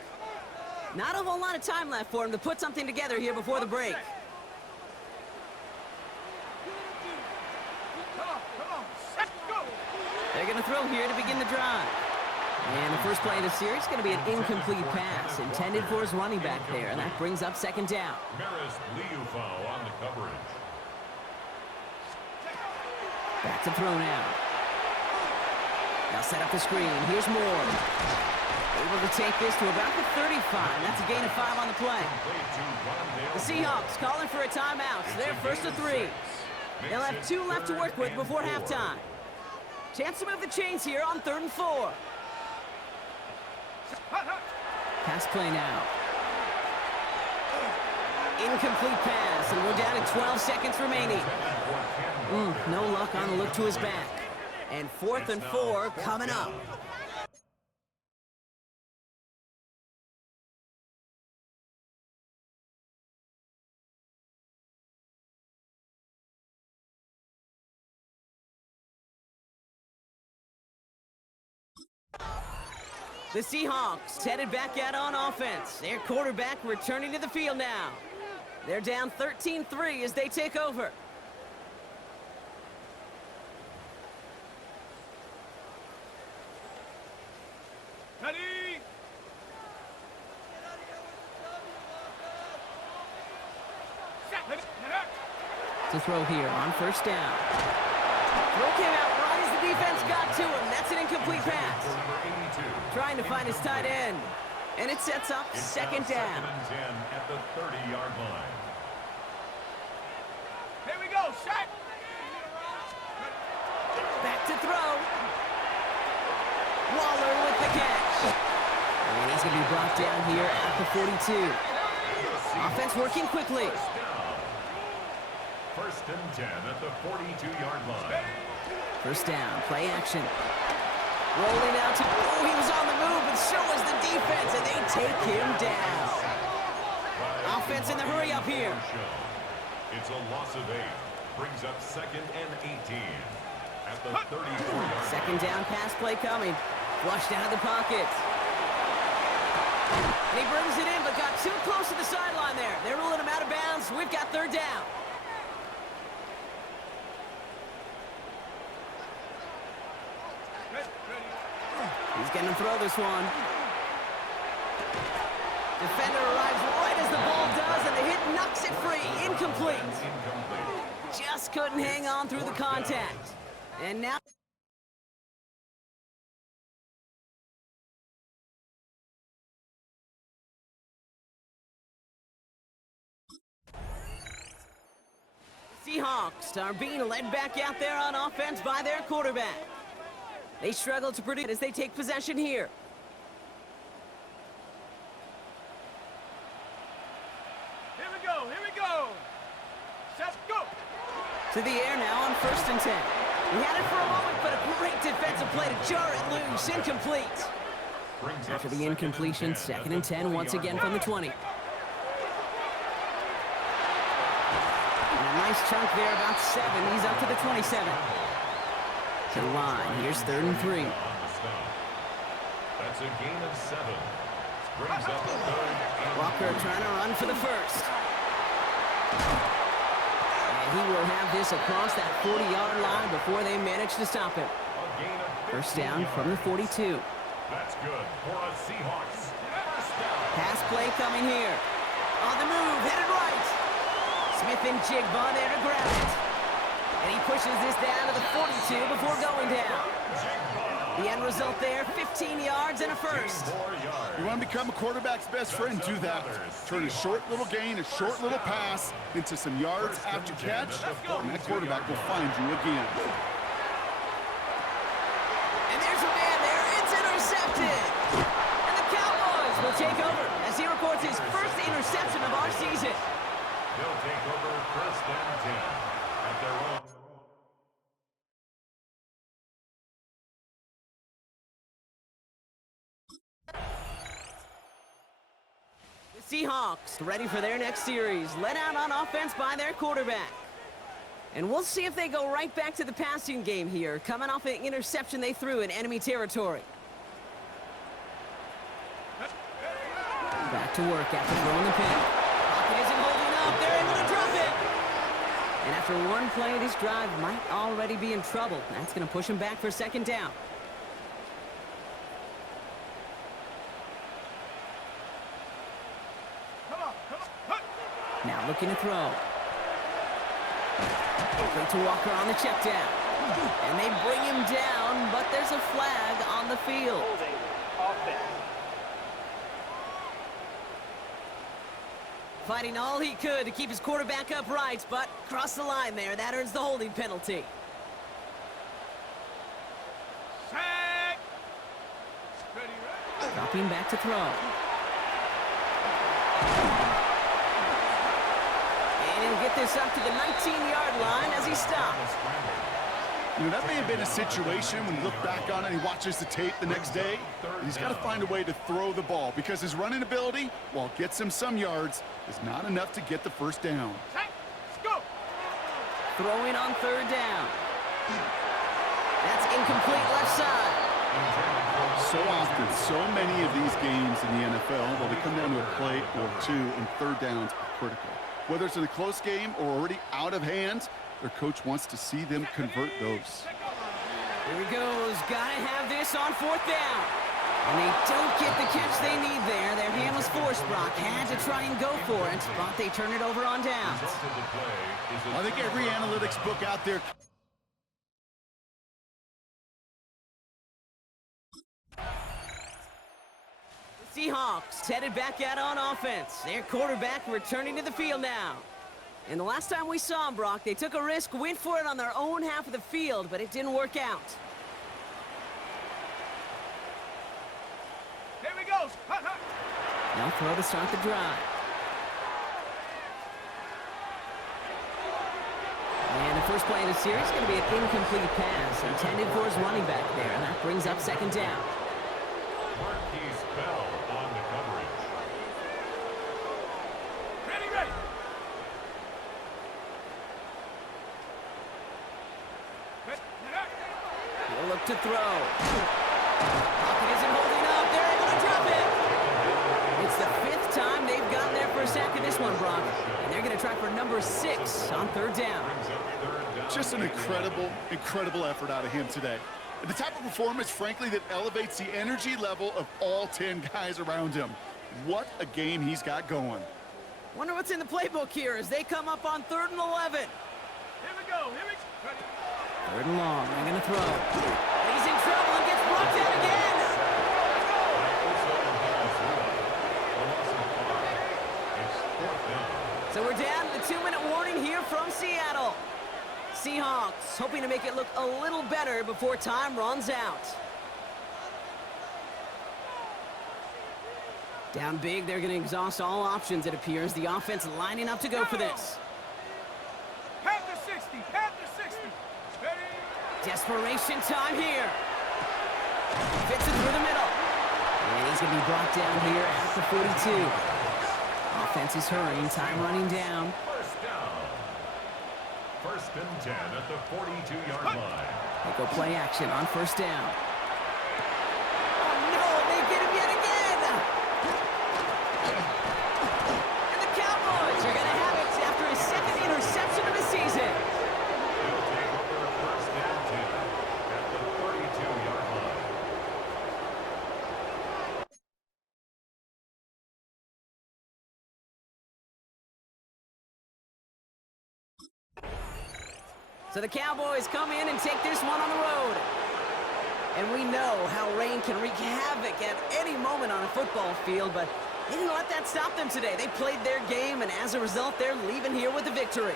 Not a whole lot of time left for him to put something together here before the break. They're going to throw here to begin the drive. And the first play of the series is going to be an incomplete pass intended for his running back there, and that brings up 2nd down. on the coverage. Back to throw now. Now set up the screen. Here's Moore. Able to take this to about the 35. That's a gain of 5 on the play. The Seahawks calling for a timeout. So they're 1st and 3. They'll have 2 left to work with before halftime. Chance to move the chains here on 3rd and 4. Pass play now. Incomplete pass, and we're down to 12 seconds remaining. No luck on the look to his back. And 4th and 4 coming up. The Seahawks headed back out on offense. Their quarterback returning to the field now. They're down 13-3 as they take over. Ready? To throw here on 1st down. Throw came out right as the defense got to him. That's an incomplete pass. Trying to find his tight end. And it sets up 2nd down. At the 30-yard line. Here we go, shot. Back to throw. Waller with the catch. And he's going to be brought down here at the 42. Offense working quickly. 1st and 10 at the 42-yard line. 1st down, play action. Rolling out to, he was on the move, but so was the defense, and they take him down. Offense in the hurry up here. It's a loss of 8. Brings up 2nd and 18 at the 34-yard. 2nd down pass play coming. Flushed out of the pocket. And he brings it in, but got too close to the sideline there. They're ruling him out of bounds. We've got 3rd down. He's going to throw this one. Defender arrives right as the ball does, and the hit knocks it free. Incomplete. Just couldn't hang on through the contact. And now... Seahawks are being led back out there on offense by their quarterback. They struggle to produce as they take possession here. Here we go. Set, go. To the air now on 1st and 10. He had it for a moment, but a great defensive play to jar it loose. Incomplete. After the incompletion, 2nd and 10 once again from the 20. And a nice chunk there, about 7. He's up to the 27. To the line. Here's 3rd and 3. That's a gain of 7. Brings up 3rd. Walker trying to run for the 1st. And he will have this across that 40-yard line before they manage to stop him. 1st down from the 42. That's good for a Seahawks. Pass play coming here. On the move, headed right. Smith and Jigba there to grab it. And he pushes this down to the 42 before going down. The end result there, 15 yards and a 1st. You want to become a quarterback's best friend, do that. Turn a short little gain, a short little pass into some yards after catch, and that quarterback will find you again. And there's a man there intercepted. And the Cowboys will take over as he records his first interception of our season. They'll take over 1st and 10 at their own. The Seahawks ready for their next series, led out on offense by their quarterback. And we'll see if they go right back to the passing game here, coming off an interception they threw in enemy territory. Back to work after throwing the pin. Pocket isn't holding up. They're able to drop it. And after one play, this drive might already be in trouble. That's going to push him back for 2nd down. Now looking to throw. Quickly to Walker on the check down. And they bring him down, but there's a flag on the field. Fighting all he could to keep his quarterback upright, but crossed the line there. That earns the holding penalty. Dropping back to throw. And he'll get this up to the 19-yard line as he stops. You know, that may have been a situation when you look back on it and he watches the tape the next day. He's got to find a way to throw the ball because his running ability, while it gets him some yards, is not enough to get the 1st down. Let's go. Throwing on 3rd down. That's incomplete left side. So often, so many of these games in the NFL, well, they come down to a play or two, and 3rd downs are critical. Whether it's in a close game or already out of hand, their coach wants to see them convert those. Here he goes. Gotta have this on 4th down. And they don't get the catch they need there. Their hand was forced, Brock. Had to try and go for it, but they turn it over on downs. I think every analytics book out there. The Seahawks headed back out on offense. Their quarterback returning to the field now. And the last time we saw him, Brock, they took a risk, went for it on their own half of the field, but it didn't work out. Here he goes. Hut, hut. Now throw to start the drive. And the first play of the series is going to be an incomplete pass intended for his running back there. And that brings up 2nd down. Marquise Bell on the coverage. Ready, ready. He'll look to throw. Pocket isn't holding up. They're able to drop it. It's the 5th time they've gotten there for a sack in this one, Brock. And they're going to try for number 6 on 3rd down. Just an incredible effort out of him today. The type of performance, frankly, that elevates the energy level of all 10 guys around him. What a game he's got going. Wonder what's in the playbook here as they come up on 3rd and 11. Here we go. Here we go. 3rd and long. They're going to throw. He's in trouble and gets brought down again. So we're down to the 2-minute warning here from Seattle. Seahawks hoping to make it look a little better before time runs out. Down big, they're going to exhaust all options, it appears. The offense lining up to go for this. Panther 60. Panther 60. Ready. Desperation time here. Fits it through the middle. And he's going to be brought down here at the 42. Offense is hurrying, time running down. 1st down. 1st and 10 at the 42-yard line. They go play action on 1st down. Oh no, they get him yet again! And the Cowboys are going to have it after his 2nd interception of the season. They'll take over 1st and 10 at the 32-yard line. So the Cowboys come in and take this one on the road. And we know how rain can wreak havoc at any moment on a football field, but they didn't let that stop them today. They played their game, and as a result, they're leaving here with a victory.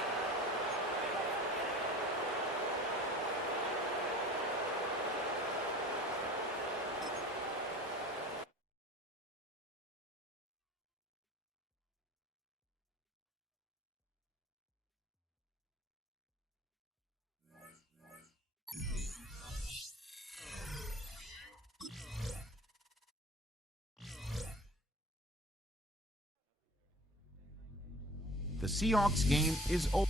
Seahawks game is over.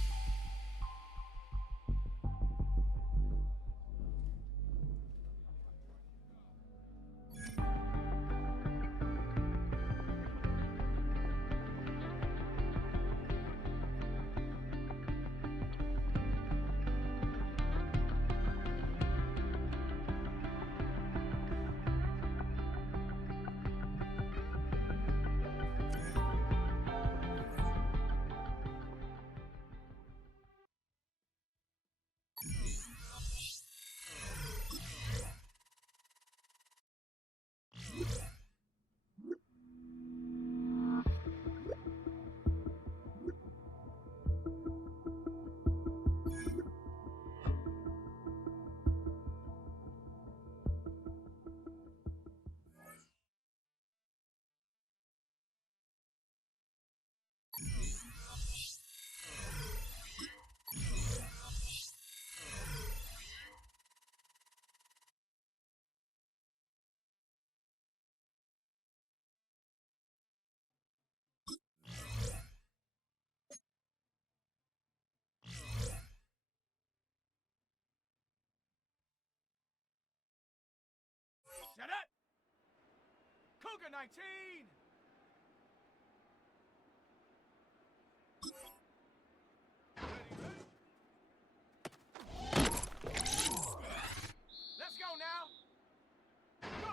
Set it! Cougar 19! Let's go now! Go!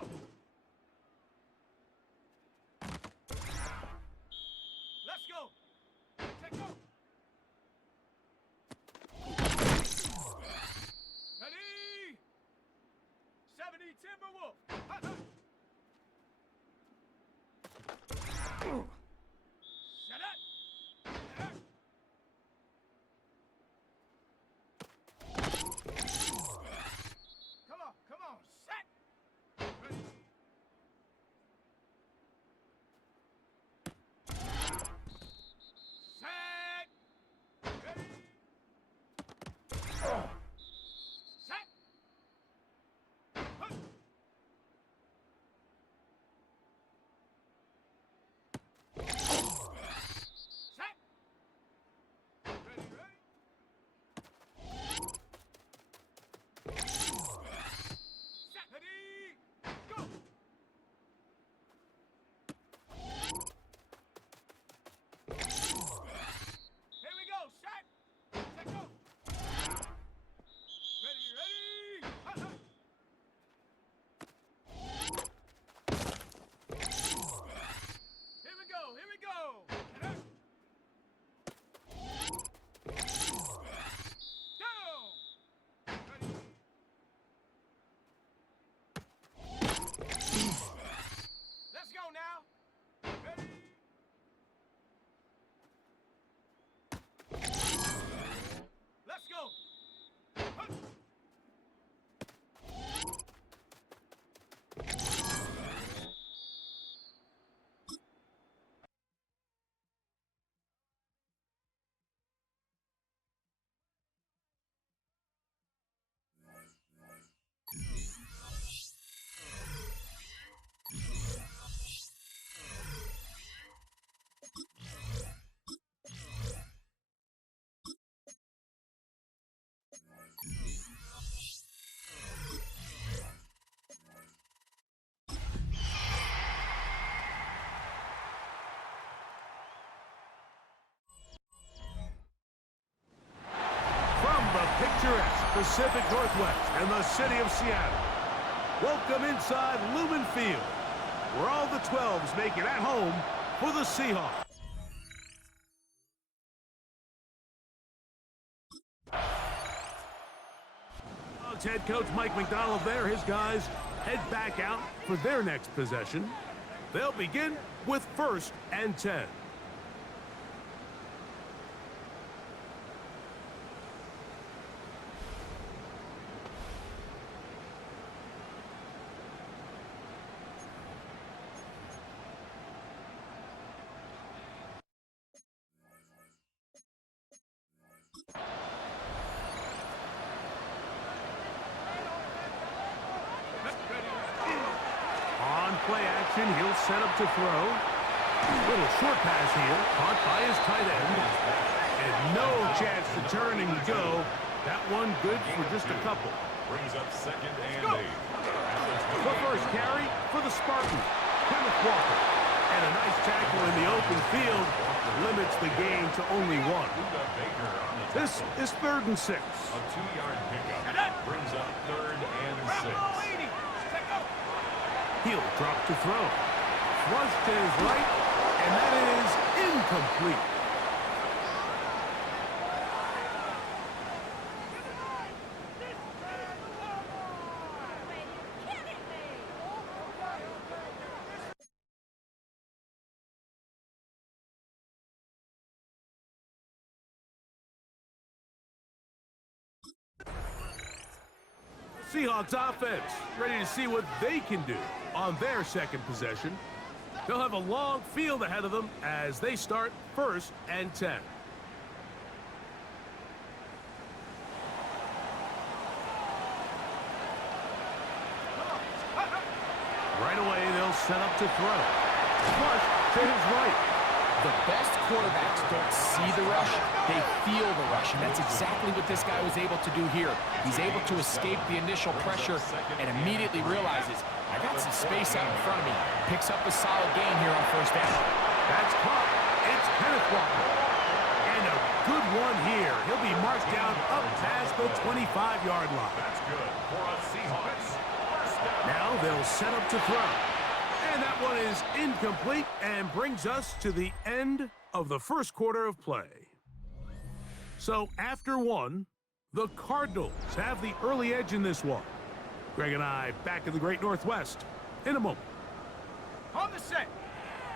Let's go! Take go! Ready! 70 Timberwolf! Hot, hot. Set it! Set it! Come on, set! Ready? Set! Ready? Set! Hunt. Set! Ready, ready? Set! Ready? Go! Here we go, set! Set, go! Ready, ready? Hunt, hunt. Here we go, here we go! Down! Ready? Let's go now! Ready? Let's go! Hunt. From the picturesque Pacific Northwest and the city of Seattle, welcome inside Lumen Field, where all the 12s make it at home for the Seahawks. Seahawks head coach Mike McDonald there. His guys head back out for their next possession. They'll begin with 1st and 10. On play action, he'll set up to throw. Little short pass here, caught by his tight end. And no chance to turn and go. That one good for just a couple. Brings up 2nd and 8. The first carry for the Spartans, Kenneth Walker. And a nice tackle in the open field limits the game to only one. This is 3rd and 6. A 2-yard pickup brings up 3rd and 6. He'll drop to throw. Flush to his right, and that is incomplete. Seahawks offense ready to see what they can do on their second possession. They'll have a long field ahead of them as they start 1st and 10. Right away, they'll set up to throw. Flush to his right. The best quarterbacks don't see the rush, they feel the rush, and that's exactly what this guy was able to do here. He's able to escape the initial pressure and immediately realizes, I got some space out in front of me. Picks up a solid gain here on 1st down. That's caught. It's Kenneth Walker. And a good one here. He'll be marked down up past the 25-yard line. That's good for a Seahawks. Now they'll set up to throw. And that one is incomplete and brings us to the end of the first quarter of play. So after one, the Cardinals have the early edge in this one. Greg and I back in the Great Northwest in a moment. On the set.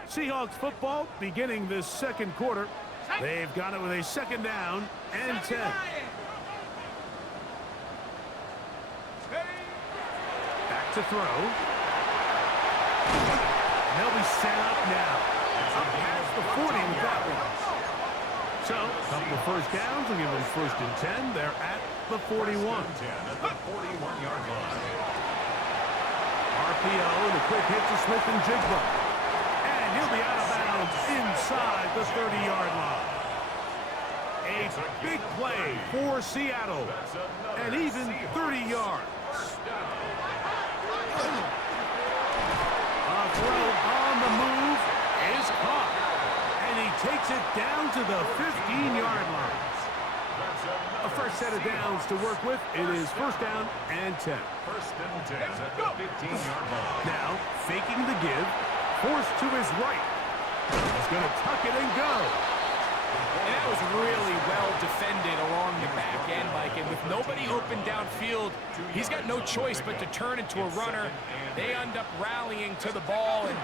Seahawks football beginning this second quarter. They've got it with a 2nd down and 10. Back to throw. They'll be set up now. Up past the 40 with that one. So, a couple of first downs will give them 1st and 10. They're at the 41. 10 at the 41-yard line. RPO and a quick hit to Smith and Jigba. And he'll be out of bounds inside the 30-yard line. A big play for Seattle. And even 30 yards. A throw on the move is caught. And he takes it down to the 15-yard line. A fresh set of downs to work with. It is 1st down and 10. 1st and 10 at the 15-yard line. Now, faking the give, forced to his right. He's going to tuck it and go. And that was really well defended along the back end, Mike. And with nobody open downfield, he's got no choice but to turn into a runner. They end up rallying to the ball, and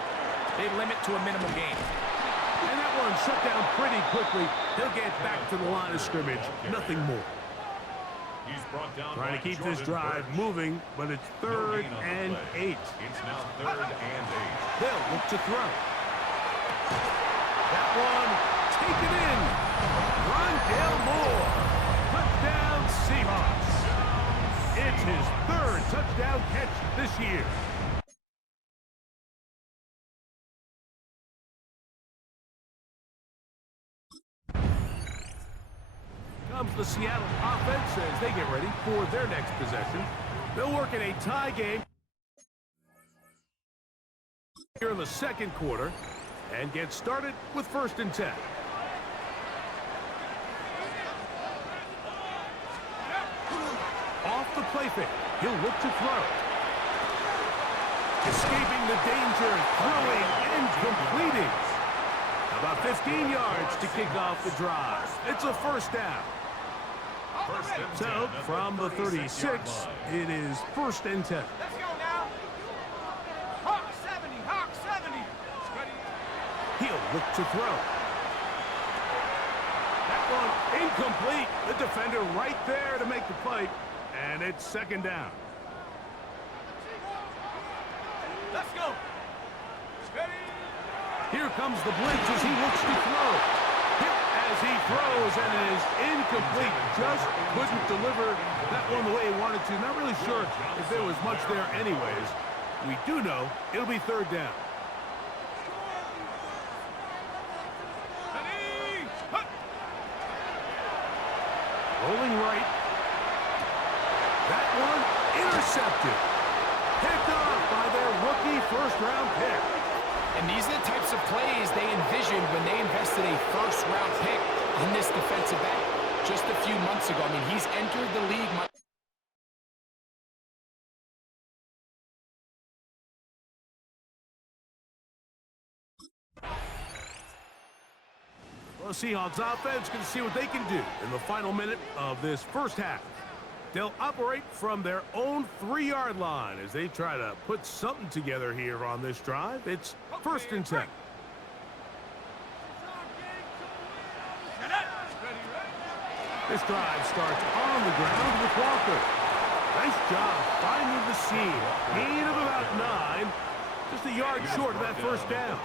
they limit to a minimal gain. And that one shut down pretty quickly. He'll get back to the line of scrimmage. Nothing more. He's brought down Trying to keep this drive moving, but it's 3rd and 8. It's now 3rd and 8. They'll look to throw. That one taken in. Rondale Moore. Touchdown Seahawks. It's his 3rd touchdown catch this year. Comes the Seattle offense as they get ready for their next possession. They'll work in a tie game here in the second quarter and get started with 1st and 10. Off the play fake, he'll look to throw. Escaping the danger, throwing and completing. About 15 yards to kick off the drive. It's a 1st down. So, from the 36, it is 1st and 10. Let's go now. Hawk 70, Hawk 70. Ready. He'll look to throw. That one incomplete. The defender right there to make the play. And it's 2nd down. Let's go. Ready. Here comes the blitz as he looks to throw. Hit as he throws, and it is incomplete. Just couldn't deliver that one the way he wanted to. Not really sure if there was much there anyways. We do know it'll be 3rd down. Rolling right. That one intercepted. Picked off by their rookie first-round pick. And these are the types of plays they envisioned when they invested a first-round pick in this defensive back just a few months ago. I mean, he's entered the league. Well, Seahawks offense can see what they can do in the final minute of this first half. They'll operate from their own 3-yard line as they try to put something together here on this drive. It's 1st and 10. This drive starts on the ground with Walker. Nice job finding the seam. Gain of about 9. Just a yard short of that first down.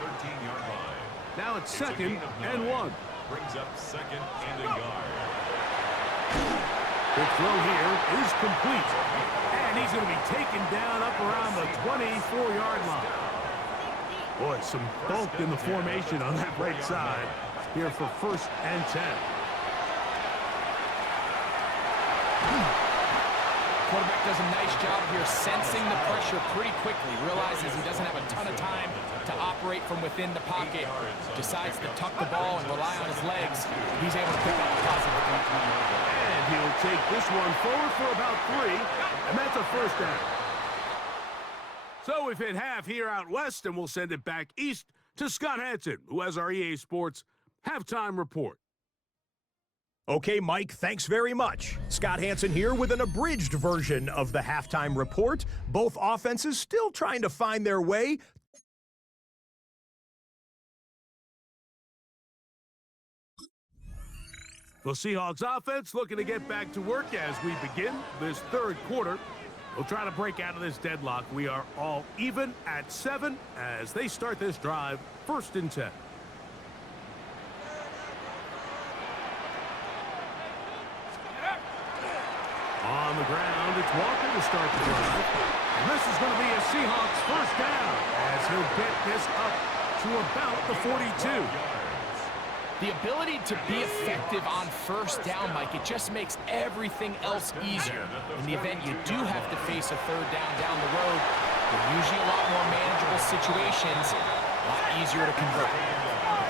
Now it's 2nd and 1. Brings up 2nd and a yard. The throw here is complete. And he's going to be taken down up around the 24-yard line. Boy, some bulk in the formation on that right side here for 1st and 10. Quarterback does a nice job here sensing the pressure pretty quickly. Realizes he doesn't have a ton of time to operate from within the pocket. Decides to tuck the ball and rely on his legs. He's able to pick up a positive play. And he'll take this one forward for about 3. And that's a first down. So we've hit half here out west, and we'll send it back east to Scott Hanson, who has our EA Sports halftime report. Okay, Mike, thanks very much. Scott Hanson here with an abridged version of the halftime report. Both offenses still trying to find their way. The Seahawks offense looking to get back to work as we begin this 3rd quarter. We'll try to break out of this deadlock. We are all even at 7 as they start this drive, 1st and 10. On the ground, it's Walker to start the drive. And this is going to be a Seahawks first down as he'll get this up to about the 42. The ability to be effective on first down, Mike, it just makes everything else easier. In the event you do have to face a 3rd down the road, they're usually a lot more manageable situations, a lot easier to convert.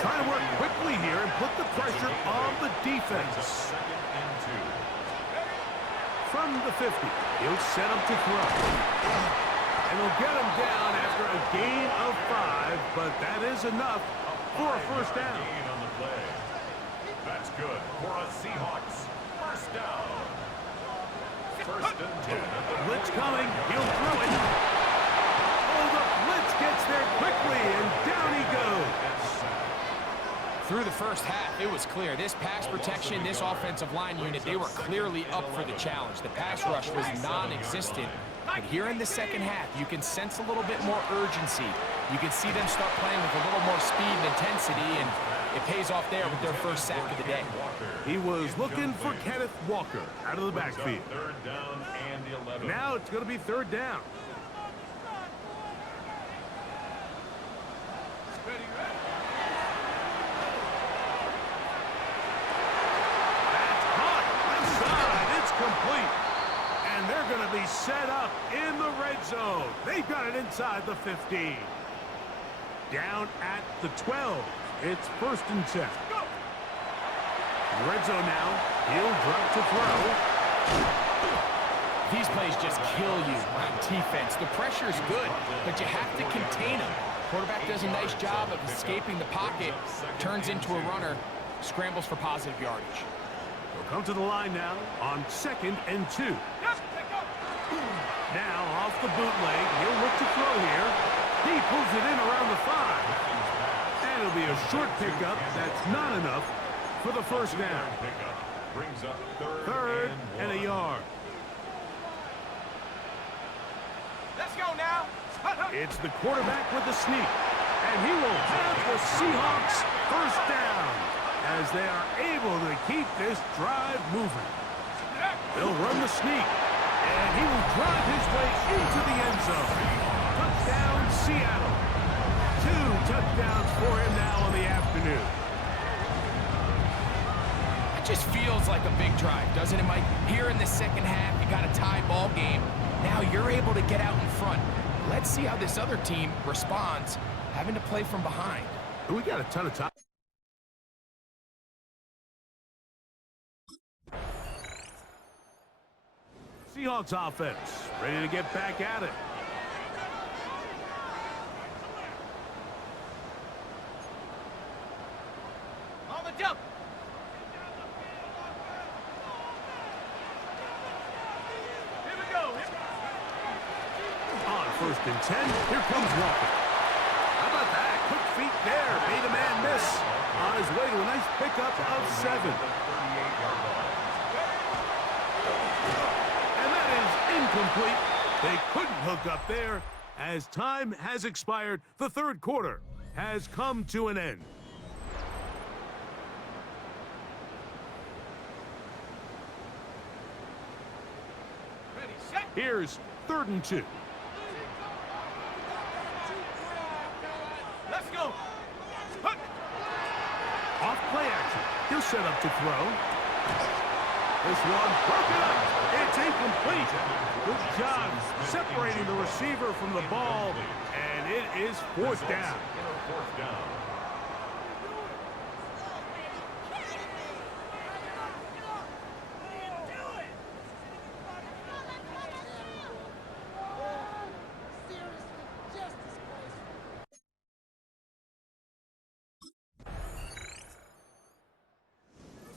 Trying to work quickly here and put the pressure on the defense. From the 50, he'll set him to throw. And he'll get him down after a gain of 5, but that is enough for a first down. That's good for a Seahawks first down. 1st and 10. Blitz coming. He'll throw it. Oh, the blitz gets there quickly, and down he goes. Through the first half, it was clear. This pass protection, this offensive line unit, they were clearly up for the challenge. The pass rush was non-existent. But here in the second half, you can sense a little bit more urgency. You can see them start playing with a little more speed and intensity, and it pays off there with their first sack of the day. He was looking for Kenneth Walker out of the backfield. 3rd down and 11. Now it's going to be 3rd down. That's caught. Inside. It's complete. And they're going to be set up in the red zone. They've got it inside the 15. Down at the 12. It's 1st and 10. Red zone now. He'll drop to throw. These plays just kill you on defense. The pressure is good, but you have to contain them. Quarterback does a nice job of escaping the pocket, turns into a runner, scrambles for positive yardage. He'll come to the line now on 2nd and 2. Now off the bootleg. He'll look to throw here. He pulls it in around the 5. And it'll be a short pickup. That's not enough for the first down. Brings up 3rd and a yard. Let's go now. It's the quarterback with the sneak. And he will have the Seahawks first down as they are able to keep this drive moving. They'll run the sneak. And he will drive his way into the end zone. Touchdown, Seattle. 2 touchdowns for him now in the afternoon. That just feels like a big drive, doesn't it, Mike? Here in the second half, you got a tie ball game. Now you're able to get out in front. Let's see how this other team responds, having to play from behind. We got a ton of time. Seahawks offense, ready to get back at it. On the jump. Here we go. On 1st and 10, here comes Walker. How about that? Quick feet there. Made a man miss. On his way to a nice pickup of 7. And that is incomplete. They couldn't hook up there. As time has expired, the third quarter has come to an end. Ready, set. Here's 3rd and 2. Let's go. Hook. Off play action. He'll set up to throw. This one broken up. It's incomplete. Good job separating the receiver from the ball, and it is 4th down.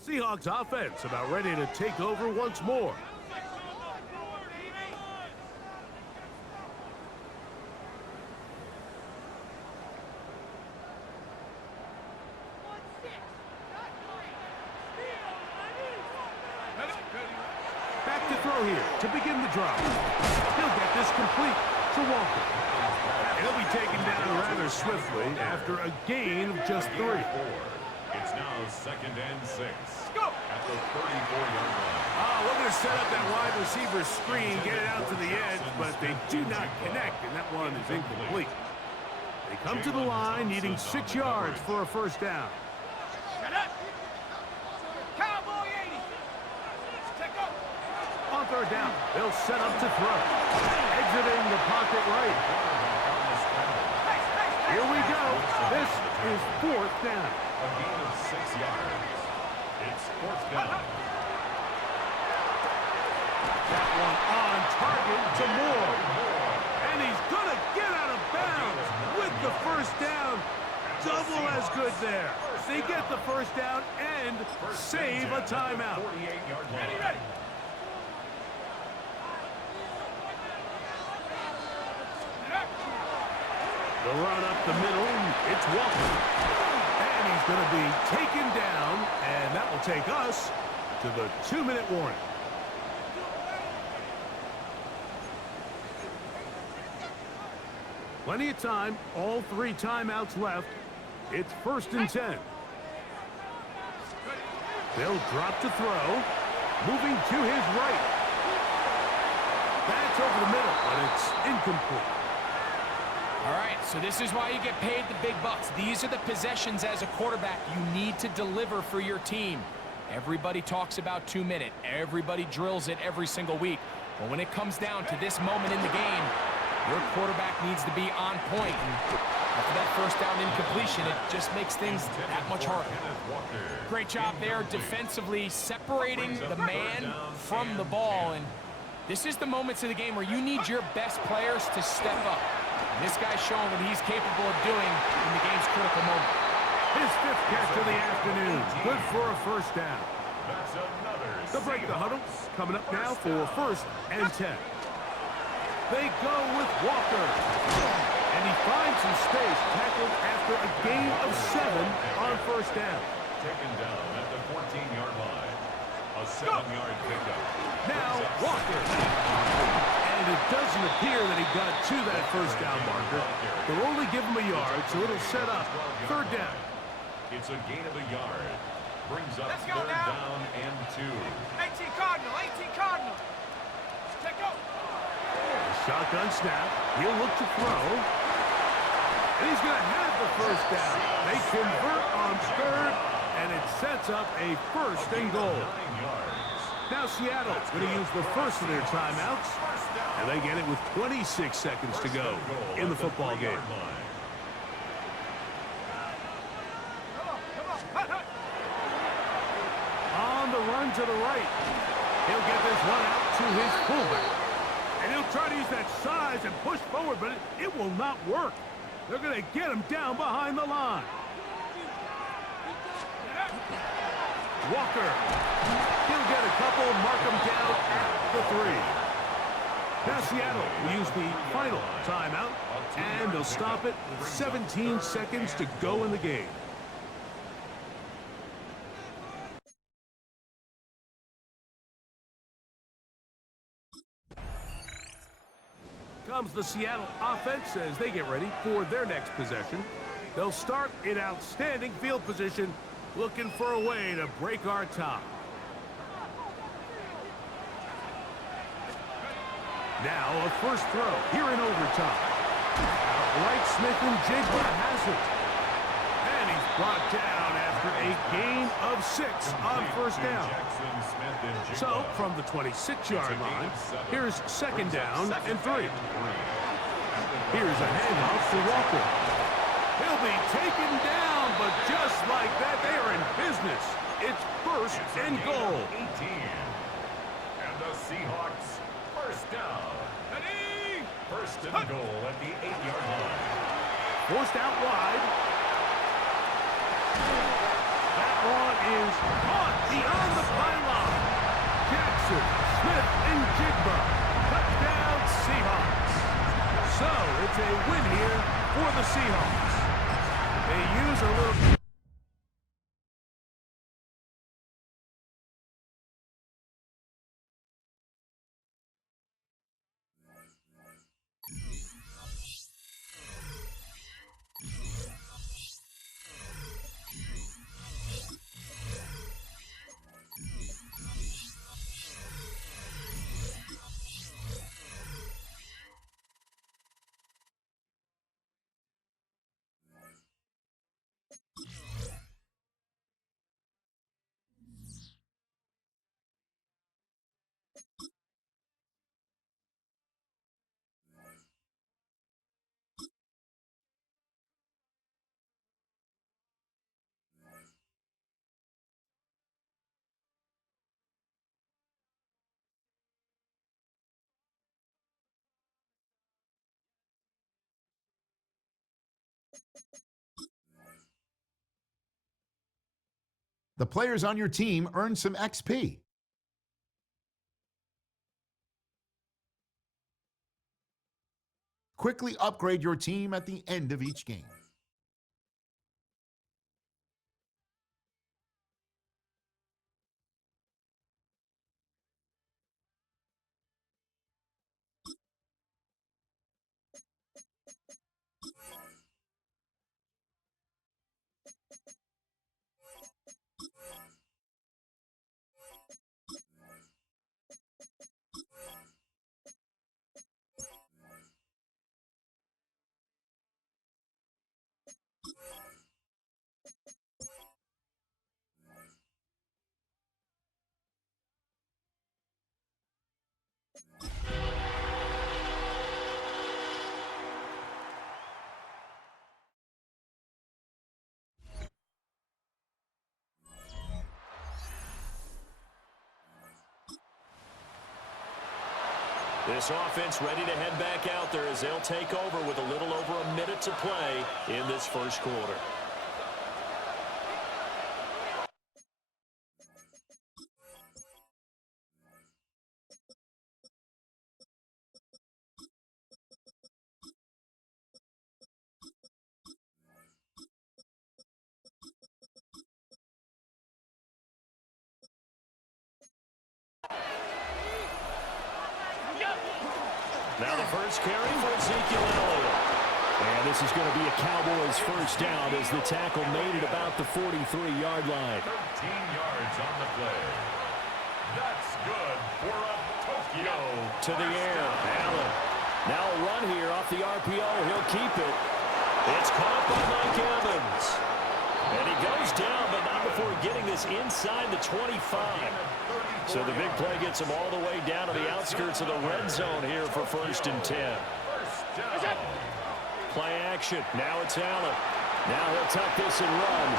Seahawks offense about ready to take over once more. Back to throw here to begin the drive. He'll get this complete to Walker. He'll be taken down rather swiftly after a gain of just 3. It's now 2nd and 6 at the 34-yard line. Oh, we're going to set up that wide receiver screen, get it out to the edge, but they do not connect, and that one is incomplete. They come to the line needing 6 yards for a 1st down. Shut up. Cowboy 80. Check up. On 3rd down, they'll set up to throw. Exiting the pocket right. Here we go. This is 4th down. A gain of 6 yards. It's 4th down. That one on target to Moore. And he's going to get out of bounds with the 1st down. Double as good there. They get the 1st down and save a timeout. 48-yard line. Ready. The run up the middle, it's Walker. And he's going to be taken down, and that will take us to the 2-minute warning. Plenty of time, all 3 timeouts left. It's 1st and 10. They'll drop to throw, moving to his right. That's over the middle, but it's incomplete. All right, so this is why you get paid the big bucks. These are the possessions as a quarterback you need to deliver for your team. Everybody talks about 2-minute. Everybody drills it every single week. But when it comes down to this moment in the game, your quarterback needs to be on point. And after that 1st down incompletion, it just makes things that much harder. Great job there defensively, separating the man from the ball. And this is the moments of the game where you need your best players to step up. And this guy's showing what he's capable of doing in the game's critical moment. His 5th catch of the afternoon. Good for a 1st down. The break the huddle. Coming up now for 1st and 10. They go with Walker. And he finds some space, tackled after a gain of 7 on 1st down. Taken down at the 14-yard line. A 7-yard pickup. Now Walker. And it doesn't appear that he got to that 1st down marker. They'll only give him a yard, so it'll set up 3rd down. It's a gain of a yard. Brings up 3rd down and 2. 18 Cardinal. 18 Cardinal. Check up. Shotgun snap. He'll look to throw. And he's going to have the 1st down. They convert on 3rd And it sets up a first and goal. Now Seattle going to use the first of their timeouts. And they get it with 26 seconds to go in the football game. On the run to the right. He'll get this one out to his fullback. And he'll try to use that size and push forward, but it will not work. They're going to get him down behind the line. Walker. He'll get a couple, mark him down at the 3. Now Seattle will use the final timeout, and they'll stop it with 17 seconds to go in the game. Comes the Seattle offense as they get ready for their next possession. They'll start in outstanding field position, looking for a way to break our tie. Now a first throw here in overtime. Outright Smith and Jigba has it. And he's brought down after a gain of 6 on first down. So from the 26-yard line, here's second down and 3. Here's a handoff to Walker. He'll be taken down, but just like that, they are in business. It's first and goal. 18. And the Seahawks first down. First and goal at the 8-yard line. Forced out wide. That one is caught beyond the pylon. Jackson, Smith, and Jigba. Touchdown, Seahawks. So it's a win here for the Seahawks. They use a little... The players on your team earn some XP. Quickly upgrade your team at the end of each game. This offense ready to head back out there as they'll take over with a little over a minute to play in this first quarter. Now the first carry for Ezekiel Elliott. And this is going to be a Cowboys first down as the tackle made it about the 43-yard line. 13 yards on the play. That's good for a Tokyo. To the air, Allen. Now a run here off the RPO. He'll keep it. It's caught by Mike Evans. And he goes down, but not before getting this inside the 25. So the big play gets him all the way down to the outskirts of the red zone here for 1st and 10. Play action. Now it's Allen. Now he'll tuck this and run.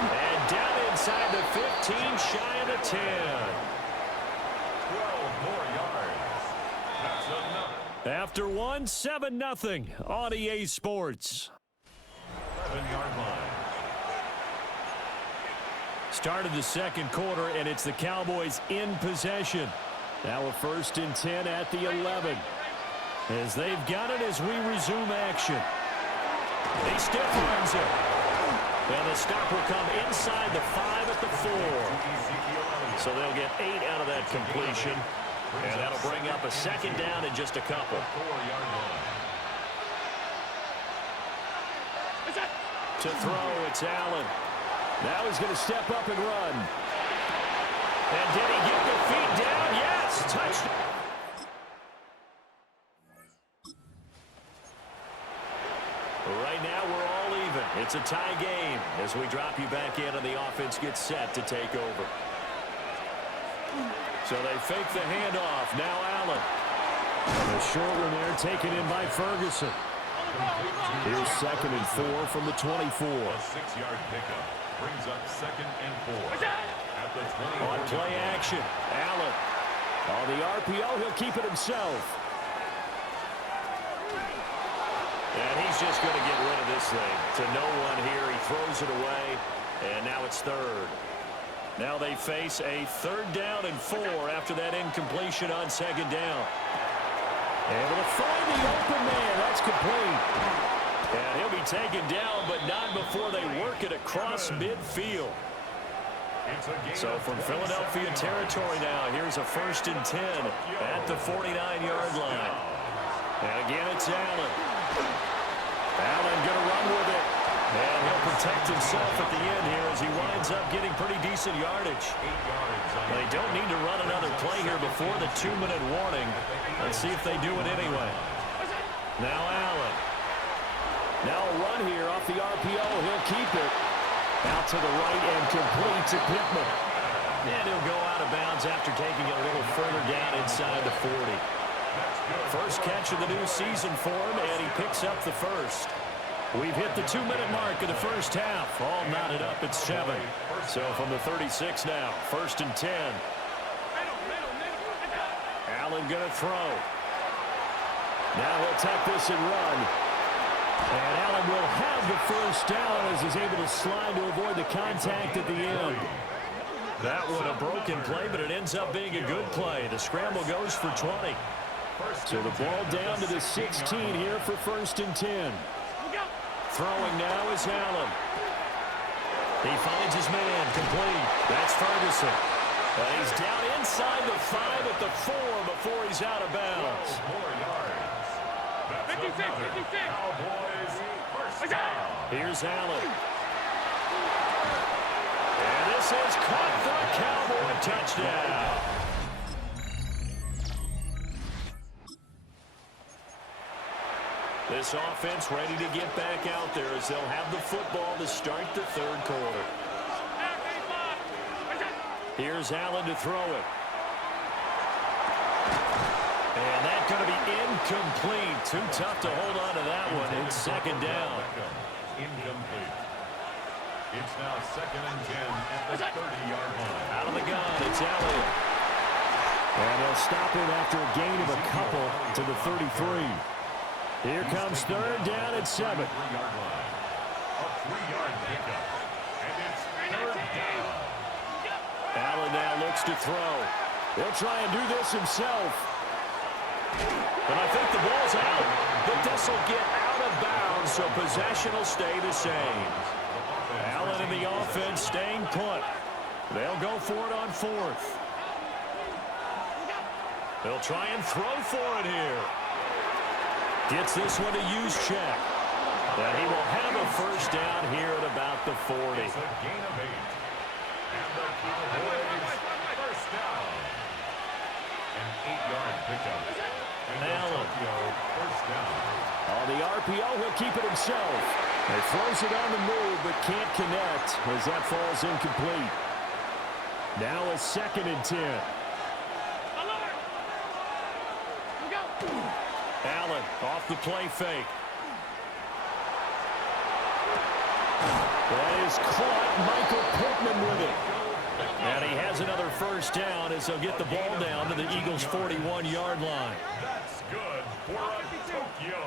And down inside the 15, shy of the 10. 12 more yards. That's enough. After one, 7-0 on EA Sports. 11-yard line. Started the second quarter, and it's the Cowboys in possession. Now a 1st and 10 at the 11. As they've got it as we resume action. He stiff arms it. And the stop will come inside the 5 at the 4. So they'll get 8 out of that completion. And that'll bring up a 2nd down in just a couple. 4-yard line. To throw, it's Allen. Now he's going to step up and run. And did he get the feet down? Yes! Touchdown! Right now, we're all even. It's a tie game as we drop you back in and the offense gets set to take over. So they fake the handoff. Now Allen. The short one there taken in by Ferguson. Here's 2nd and 4 from the 24. A 6-yard pickup brings up 2nd and 4. At the 20. On play action, Allen. On the RPO, he'll keep it himself. And he's just going to get rid of this thing. To no one here. He throws it away. And now it's 3rd. Now they face a 3rd down and 4 after that incompletion on 2nd down. Able to find the open man. That's complete. And he'll be taken down, but not before they work it across midfield. So from Philadelphia territory now, here's a 1st and 10 at the 49-yard line. And again, it's Allen. Allen going to run with it. And he'll protect himself at the end here as he winds up getting pretty decent yardage. They don't need to run another play here before the 2-minute warning. Let's see if they do it anyway. Now Allen. Now a run here off the RPO. He'll keep it. Out to the right and complete to Pittman. And he'll go out of bounds after taking it a little further down inside the 40. First catch of the new season for him, and he picks up the 1st. We've hit the 2-minute mark of the first half. All knotted up at 7. So from the 36 now, 1st and 10. Allen going to throw. Now he'll take this and run. And Allen will have the 1st down as he's able to slide to avoid the contact at the end. That one a broken play, but it ends up being a good play. The scramble goes for 20. So the ball down to the 16 here for 1st and 10. Throwing now is Allen. He finds his man, complete. That's Ferguson. And he's down inside the 5 at the 4 before he's out of bounds. 4 yards. 56, 56. Cowboys first down. Here's Allen. And this is caught for a Cowboy touchdown. This offense ready to get back out there as they'll have the football to start the 3rd quarter. Here's Allen to throw it. And that's going to be incomplete. Too tough to hold on to that one. It's 2nd down. Incomplete. It's now 2nd and 10 at the 30-yard line. Out of the gun, it's Elliott. And they'll stop him after a gain of a couple to the 33. Here comes 3rd down at 7. 3-yard line. A 3-yard pickup. And it's 3rd down. Allen now looks to throw. He'll try and do this himself. But I think the ball's out. But this will get out of bounds, so possession will stay the same. Allen and the offense staying put. They'll go for it on 4th. They'll try and throw for it here. Gets this one to use check. And he will have a 1st down here at about the 40. It's a gain of 8. And the Cowboys first down. An 8-yard pickup. And Allen. First down. On the RPO, he'll keep it himself. He throws it on the move, but can't connect as that falls incomplete. Now a 2nd and 10. Allen off the play fake. That is caught. Michael Pittman with it. And he has another first down as he'll get the ball down to the Eagles' 41-yard line. That's good for a Tokyo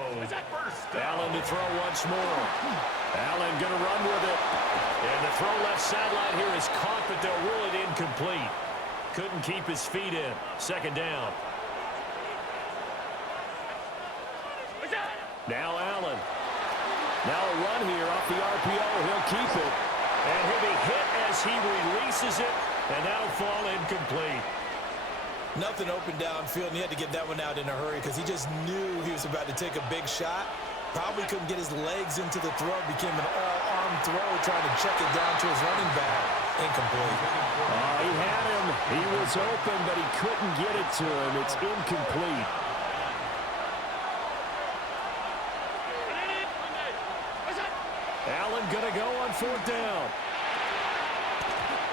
first down. Allen to throw once more. Allen going to run with it. And the throw left sideline here is caught, but they'll rule it incomplete. Couldn't keep his feet in. 2nd down. Now Allen. Now a run here off the RPO. He'll keep it. And he'll be hit as he releases it. And that'll fall incomplete. Nothing open downfield, and he had to get that one out in a hurry because he just knew he was about to take a big shot. Probably couldn't get his legs into the throw. Became an all-arm throw, trying to check it down to his running back. Incomplete. He had him. He was open, but he couldn't get it to him. It's incomplete. Allen going to go on 4th down.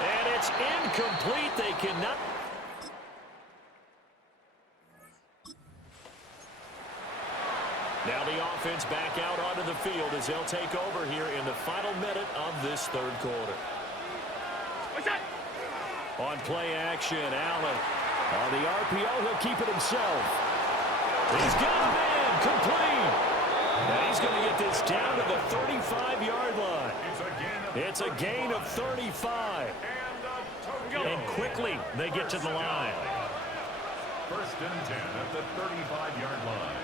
And it's incomplete. They cannot. Now the offense back out onto the field as they'll take over here in the final minute of this 3rd quarter. On play action, Allen. On the RPO, he'll keep it himself. He's got a man, complete. And he's going to get this down to the 35-yard line. It's a gain of 35. And quickly they get to the line. 1st and 10 at the 35-yard line.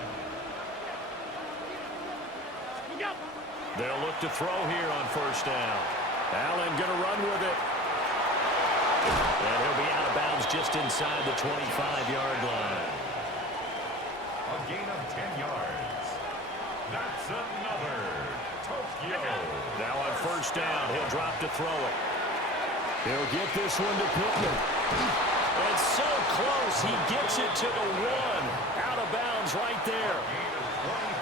They'll look to throw here on 1st down. Allen going to run with it. And he'll be out of bounds just inside the 25-yard line. A gain of 10 yards. That's another Tokyo. Now on 1st down, he'll drop to throw it. He'll get this one to Pittman. And so close, he gets it to the 1. Out of bounds right there. Gain of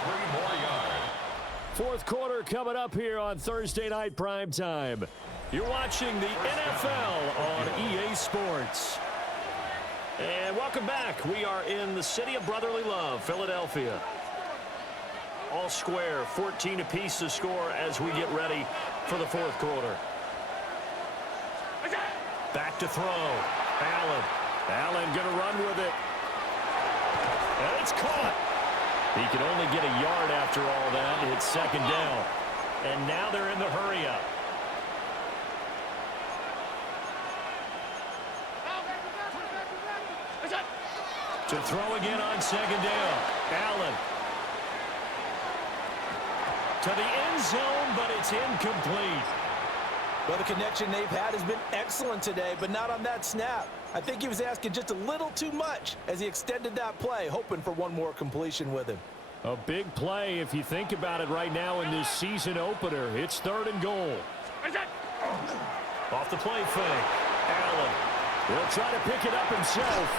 23 more yards. 4th quarter coming up here on Thursday Night Primetime. You're watching the NFL on EA Sports. And welcome back. We are in the city of brotherly love, Philadelphia. All square, 14 apiece to score as we get ready for the 4th quarter. Back to throw. Allen. Allen going to run with it. And it's caught. He can only get a yard after all that. It's 2nd down. And now they're in the hurry-up. To throw again on 2nd down. Allen. To the end zone, but it's incomplete. Well, the connection they've had has been excellent today, but not on that snap. I think he was asking just a little too much as he extended that play, hoping for one more completion with him. A big play if you think about it right now in this season opener. It's 3rd and goal. Off the play fake. Allen will try to pick it up himself.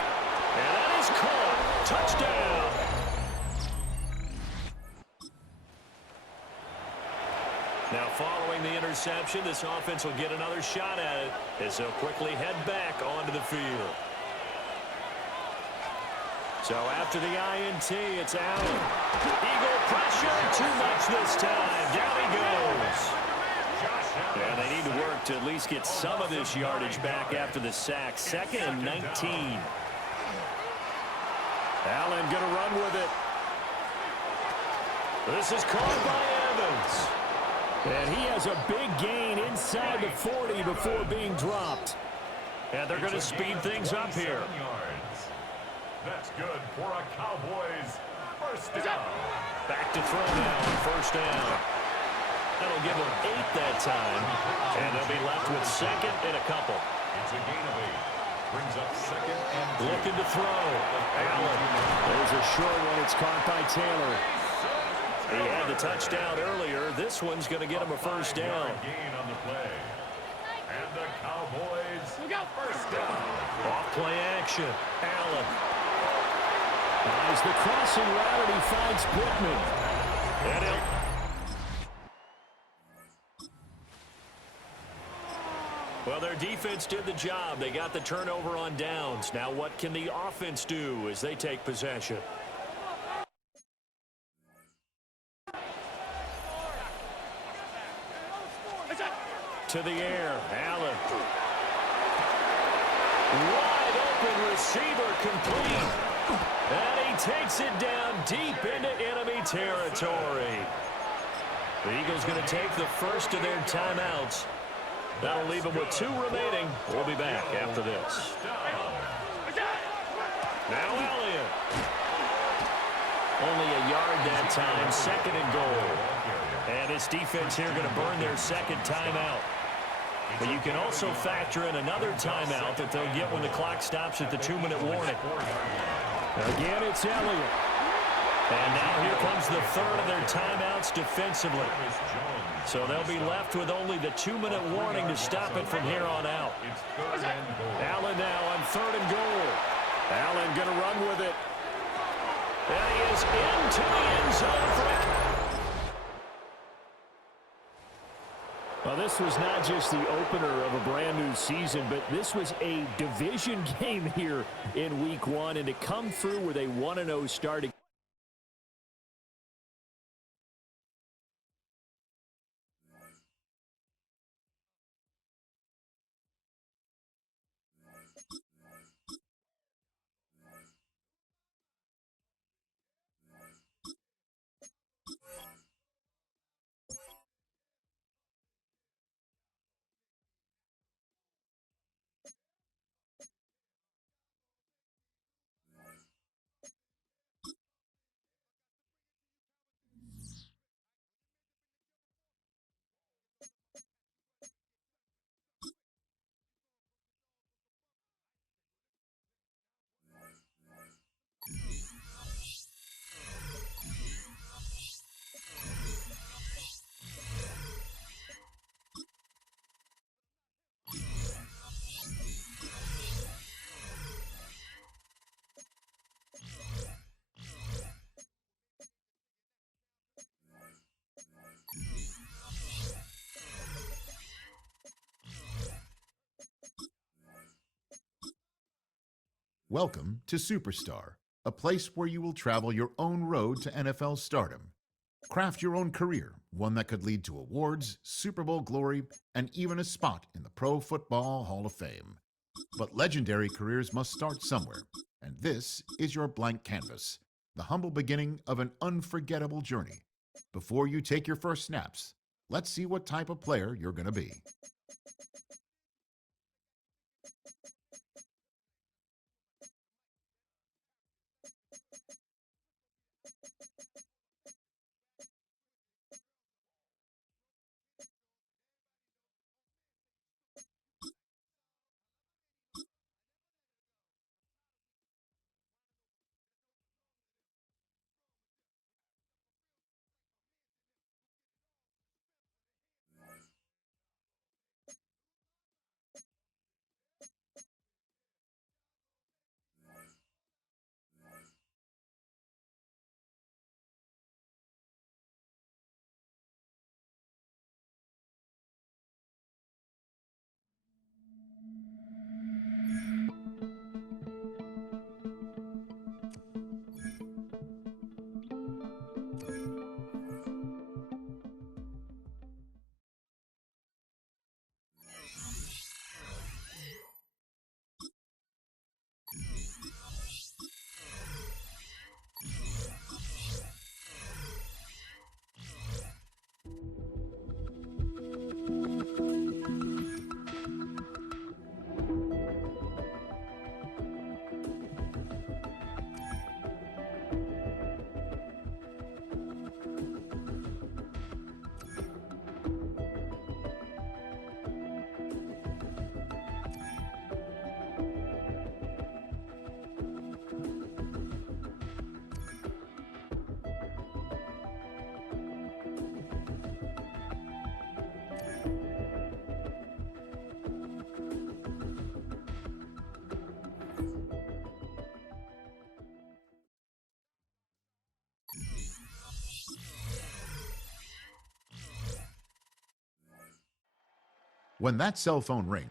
And that is caught. Touchdown. Now following the interception, this offense will get another shot at it as they'll quickly head back onto the field. So after the INT, it's Allen. Eagle pressure, too much this time. Down he goes. And they need to work to at least get some of this yardage back after the sack. 2nd and 19. Allen going to run with it. This is caught by Evans. And he has a big gain inside the 40 before being dropped. And they're going to speed things up here. That's good for a Cowboys first down. Back to throw now on 1st down. That'll give them 8 that time. And they'll be left with 2nd and a couple. It's a gain of 8. Brings up 2nd and 2. Looking to throw. Allen. There's a short one. It's caught by Taylor. He had the touchdown earlier. This one's going to get him a first down. Gain on the play. And the Cowboys first down. Off play action. Allen. As the crossing route, he finds Pittman. And Well, their defense did the job. They got the turnover on downs. Now what can the offense do as they take possession? To the air, Allen. Wide open receiver complete. And he takes it down deep into enemy territory. The Eagles going to take the first of their timeouts. That'll leave them with 2 remaining. We'll be back after this. Now Elliott. Only a yard that time, 2nd and goal. And this defense here going to burn their 2nd timeout. But you can also factor in another timeout that they'll get when the clock stops at the 2-minute warning. Again, it's Elliott. And now here comes the 3rd of their timeouts defensively. So they'll be left with only the 2-minute warning to stop it from here on out. Allen now on 3rd and goal. Allen going to run with it. And he is into the end zone for a... Well, this was not just the opener of a brand new season, but this was a division game here in week 1, and to come through with a 1-0 starting. Welcome to Superstar, a place where you will travel your own road to NFL stardom. Craft your own career, one that could lead to awards, Super Bowl glory, and even a spot in the Pro Football Hall of Fame. But legendary careers must start somewhere, and this is your blank canvas, the humble beginning of an unforgettable journey. Before you take your first snaps, let's see what type of player you're going to be. When that cell phone rings,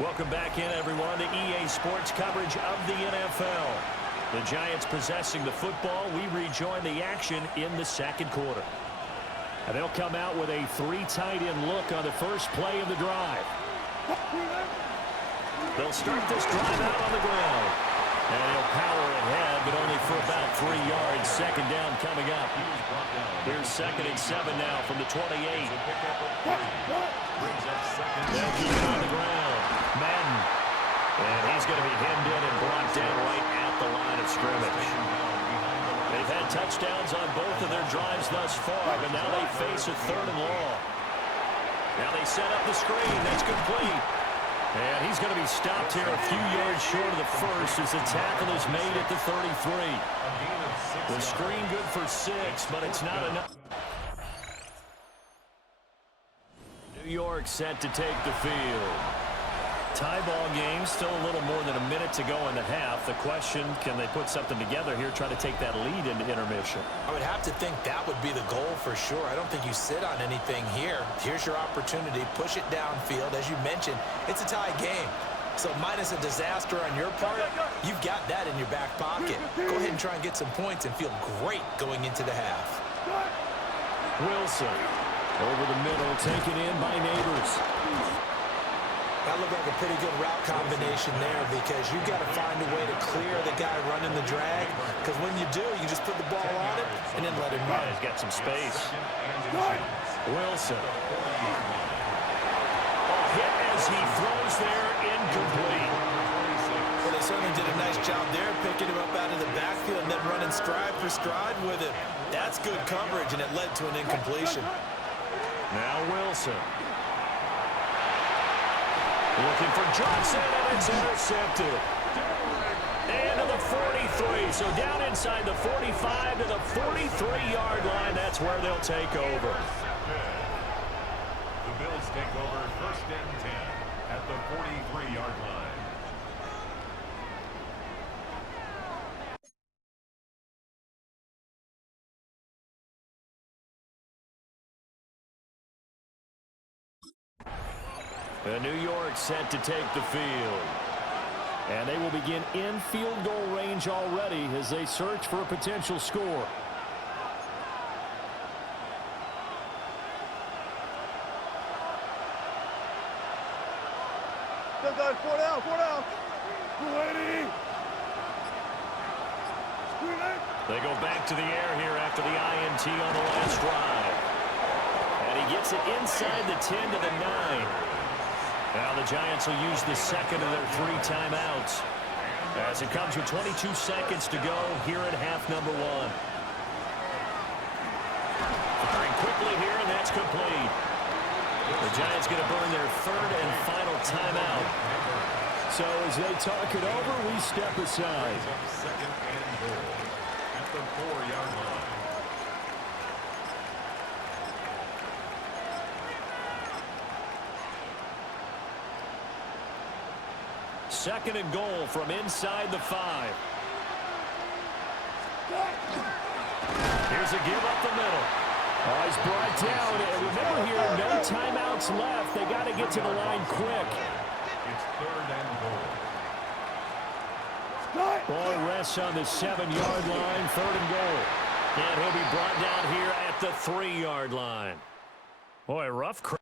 Welcome back in, everyone, to EA Sports coverage of the NFL. The Giants possessing the football. We rejoin the action in the second quarter. And they'll come out with a three-tight-end look on the first play of the drive. They'll start this drive out on the ground. And he'll power ahead, but only for about 3 yards. Second down coming up. Here's 2nd and 7 now from the 28. They'll keep it on the ground. Madden. And he's going to be hemmed in and brought down right at the line of scrimmage. They've had touchdowns on both of their drives thus far, but now they face a 3rd and long. Now they set up the screen. That's complete. And he's going to be stopped here a few yards short of the first as the tackle is made at the 33. The screen good for 6, but it's not enough. New York set to take the field. Tie ball game, still a little more than a minute to go in the half. The question, can they put something together here, try to take that lead into intermission? I would have to think that would be the goal for sure. I don't think you sit on anything here. Here's your opportunity. Push it downfield. As you mentioned, it's a tie game. So minus a disaster on your part, you've got that in your back pocket. Go ahead and try and get some points and feel great going into the half. Wilson over the middle, taken in by Neighbors. That looked like a pretty good route combination there because you've got to find a way to clear the guy running the drag, because when you do, you just put the ball on it and then let him run. He's got some space. Wilson. Hit as he throws there, incomplete. Well, they certainly did a nice job there, picking him up out of the backfield and then running stride for stride with him. That's good coverage, and it led to an incompletion. Now Wilson. Looking for Johnson, and it's intercepted. And to the 43, so down inside the 45 to the 43-yard line. That's where they'll take over. The Bills take over 1st and 10 at the 43-yard line. New York set to take the field. And they will begin in field goal range already as they search for a potential score. Four down. They go back to the air here after the INT on the last drive. And he gets it inside the 10 to the 9. Now the Giants will use the second of their 3 timeouts as it comes with 22 seconds to go here at half number 1. Firing quickly here, and that's complete. The Giants going to burn their 3rd and final timeout. So as they talk it over, we step aside. Second and goal at the 4-yard line. Second and goal from inside the 5. Here's a give up the middle. Oh, he's brought down. And remember here, no timeouts left. They got to get to the line quick. It's 3rd and goal. Ball rests on the 7-yard line, 3rd and goal. And he'll be brought down here at the 3-yard line. Boy, rough crowd.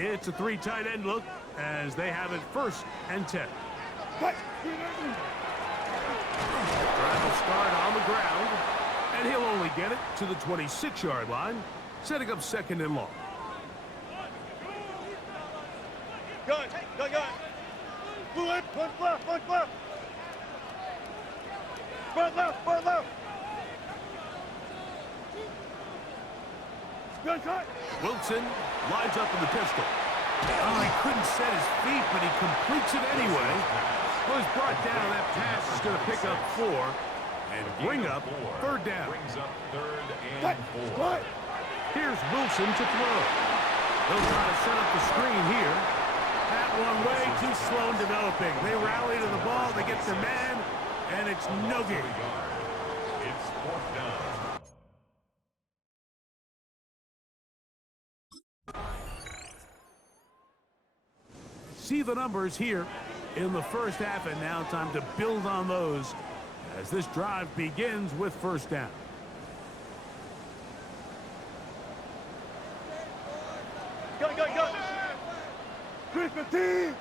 It's a 3 tight end look as they have it 1st and 10. Drive will start on the ground, and he'll only get it to the 26-yard line, setting up 2nd and long. Gun. Move it. Push left. Front left. Gun cut. Wilson lines up in the pistol. Oh, he couldn't set his feet, but he completes it anyway. Well, he's brought down. That pass is going to pick up 4 and bring up 3rd down. Brings up 3rd and 4. Here's Wilson to throw. They'll try to set up the screen here. That one way too slow in developing. They rally to the ball. They get their man, and it's no gain. It's 4th down. See the numbers here in the 1st half, and now time to build on those as this drive begins with 1st down. Go. 315.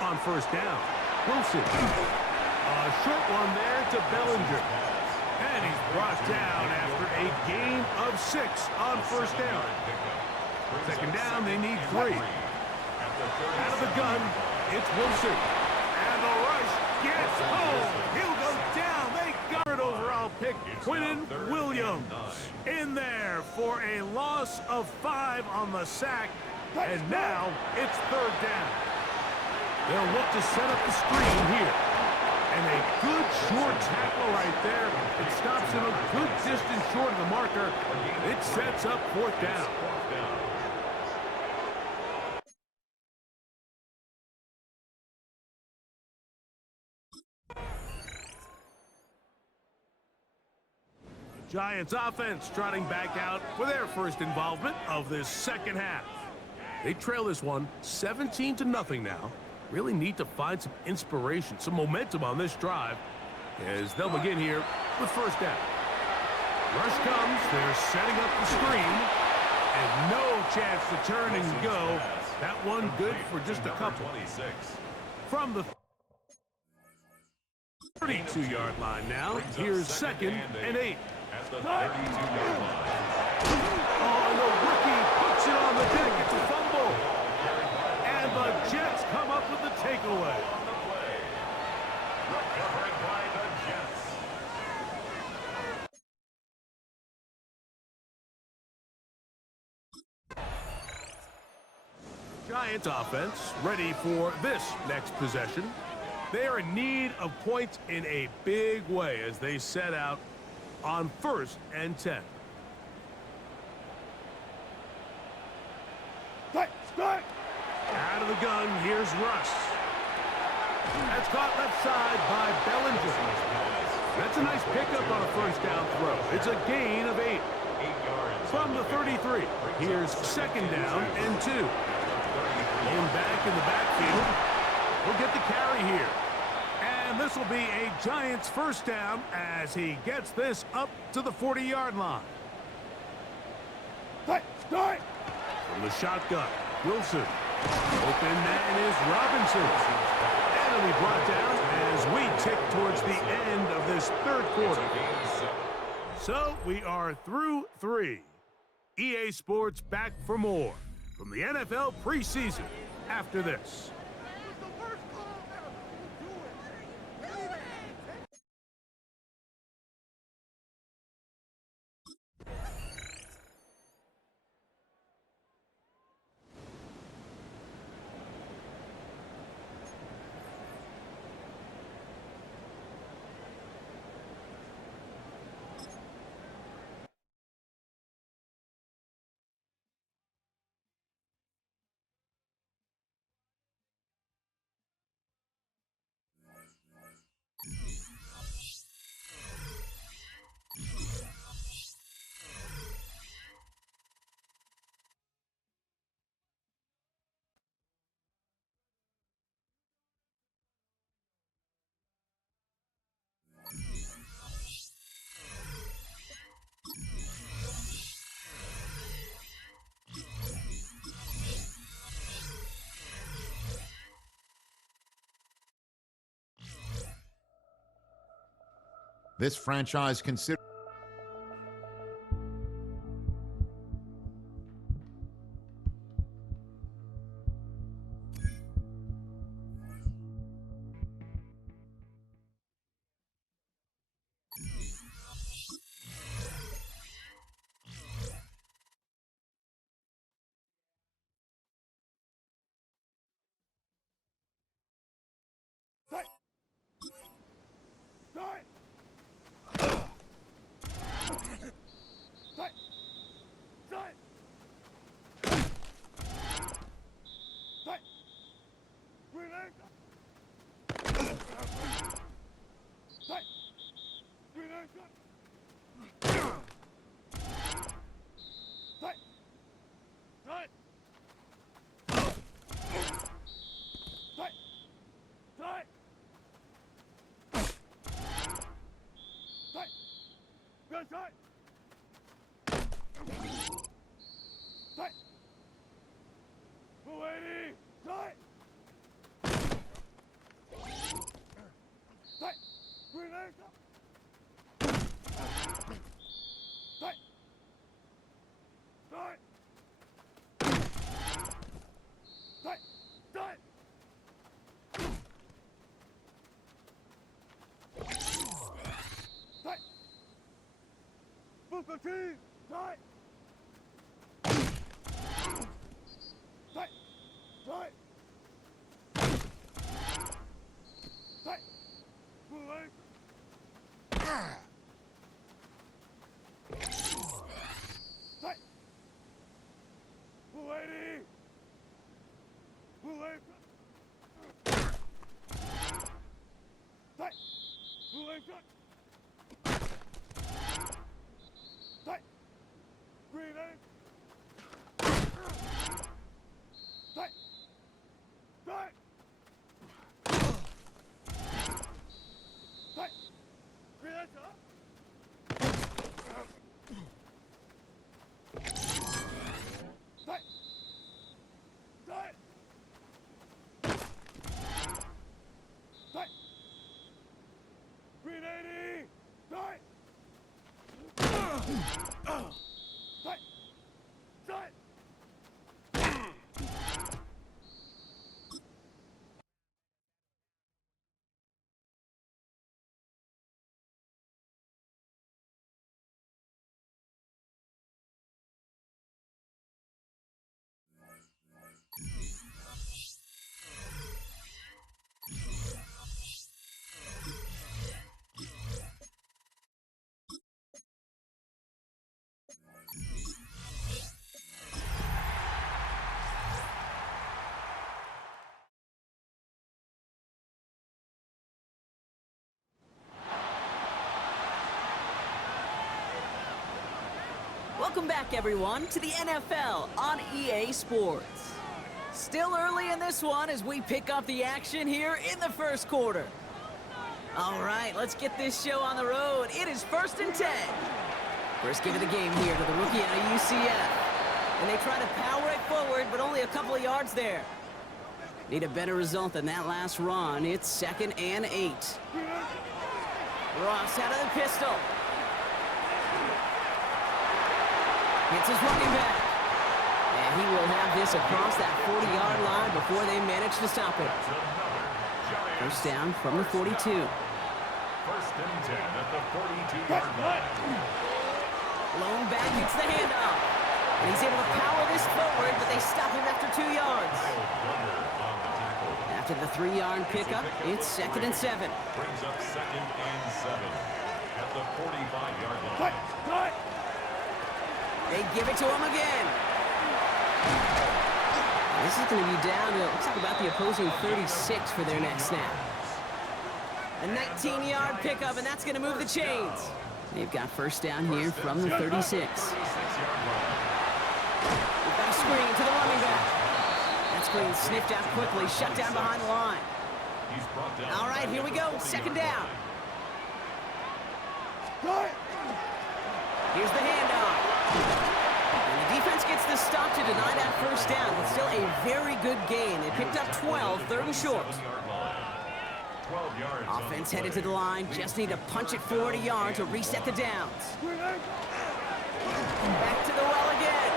On 1st down, Wilson. A short one there to Bellinger. And he's brought down after a gain of 6 on 1st down. 2nd down, they need 3. Out of the gun, it's Wilson. And the rush gets home. He'll go down. They got it. Overall pick, Quinnen Williams in there for a loss of 5 on the sack. And now it's 3rd down. They'll look to set up the screen here. And a good short tackle right there. It stops him a good distance short of the marker. It sets up 4th down. Giants offense trotting back out for their 1st involvement of this 2nd half. They trail this one 17-0 now. Really need to find some inspiration, some momentum on this drive as they'll begin here with 1st down. Rush comes, they're setting up the screen, and no chance to turn and go. That one good for just a couple. From the 32-yard line now, here's 2nd and 8. At the 32-yard line. Oh, and the rookie puts it on the deck. It's a fumble. And the Jets come up with the takeaway. On the play. Recovered by the Jets. Giants offense ready for this next possession. They are in need of points in a big way as they set out on 1st and 10. Out of the gun, here's Russ. That's caught left side by Bellinger. That's a nice pickup on a 1st down throw. It's a gain of 8. From the 33, here's 2nd down and 2. Going back in the backfield. We'll get the carry here. And this will be a Giants 1st down as he gets this up to the 40-yard line. From the shotgun, Wilson. Open man is Robinson. And he'll be brought down as we tick towards the end of this 3rd quarter. So we are through 3. EA Sports back for more from the NFL preseason after this. This franchise considers Welcome back, everyone, to the NFL on EA Sports. Still early in this one as we pick up the action here in the first quarter. All right, let's get this show on the road. It is 1st and 10. First give of the game here to the rookie out of UCF. And they try to power it forward, but only a couple of yards there. Need a better result than that last run. It's 2nd and 8. Ross out of the pistol. It's his running back. And he will have this across that 40-yard line before they manage to stop it. First down from the 42. 1st and 10 at the 42-yard line. Lone back gets the handoff. And he's able to power this forward, but they stop him after 2 yards. After the 3-yard pickup, it's 2nd and 7. Brings up 2nd and 7 at the 45-yard line. They give it to him again. This is going to be down to, looks like about the opposing 36 for their next snap. A 19-yard pickup, and that's going to move the chains. They've got first down here from the 36. We've got a screen to the running back. That screen sniffed out quickly, shut down behind the line. All right, here we go, 2nd down. Here's the handoff. And the defense gets the stop to deny that first down, but still a very good gain. They picked up 12, 3rd and short. 12 yards. Offense headed to the line. Just need to punch it forward a yard to reset the downs. Back to the well again.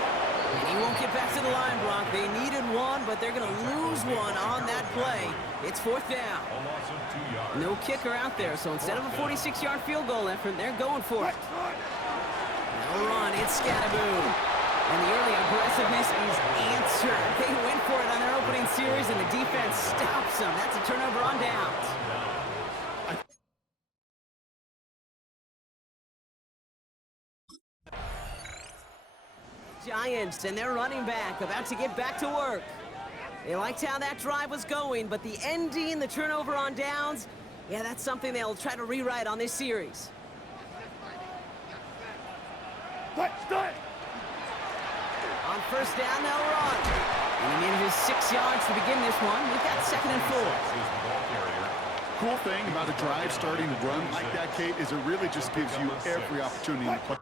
And he won't get back to the line, Brock. They needed one, but they're going to lose one on that play. It's 4th down. A loss of 2 yards. No kicker out there, so instead of a 46-yard field goal effort, they're going for it. No run, it's Scatterboom. And the early aggressiveness is answered. They went for it on their opening series, and the defense stops them. That's a turnover on downs. Giants and their running back about to get back to work. They liked how that drive was going, but the ending, the turnover on downs, yeah, that's something they'll try to rewrite on this series. On 1st down, they'll run. And he manages 6 yards to begin this one. We've got 2nd and 4. Cool thing about a drive starting to run like that, Kate, is it really just gives you every opportunity to play.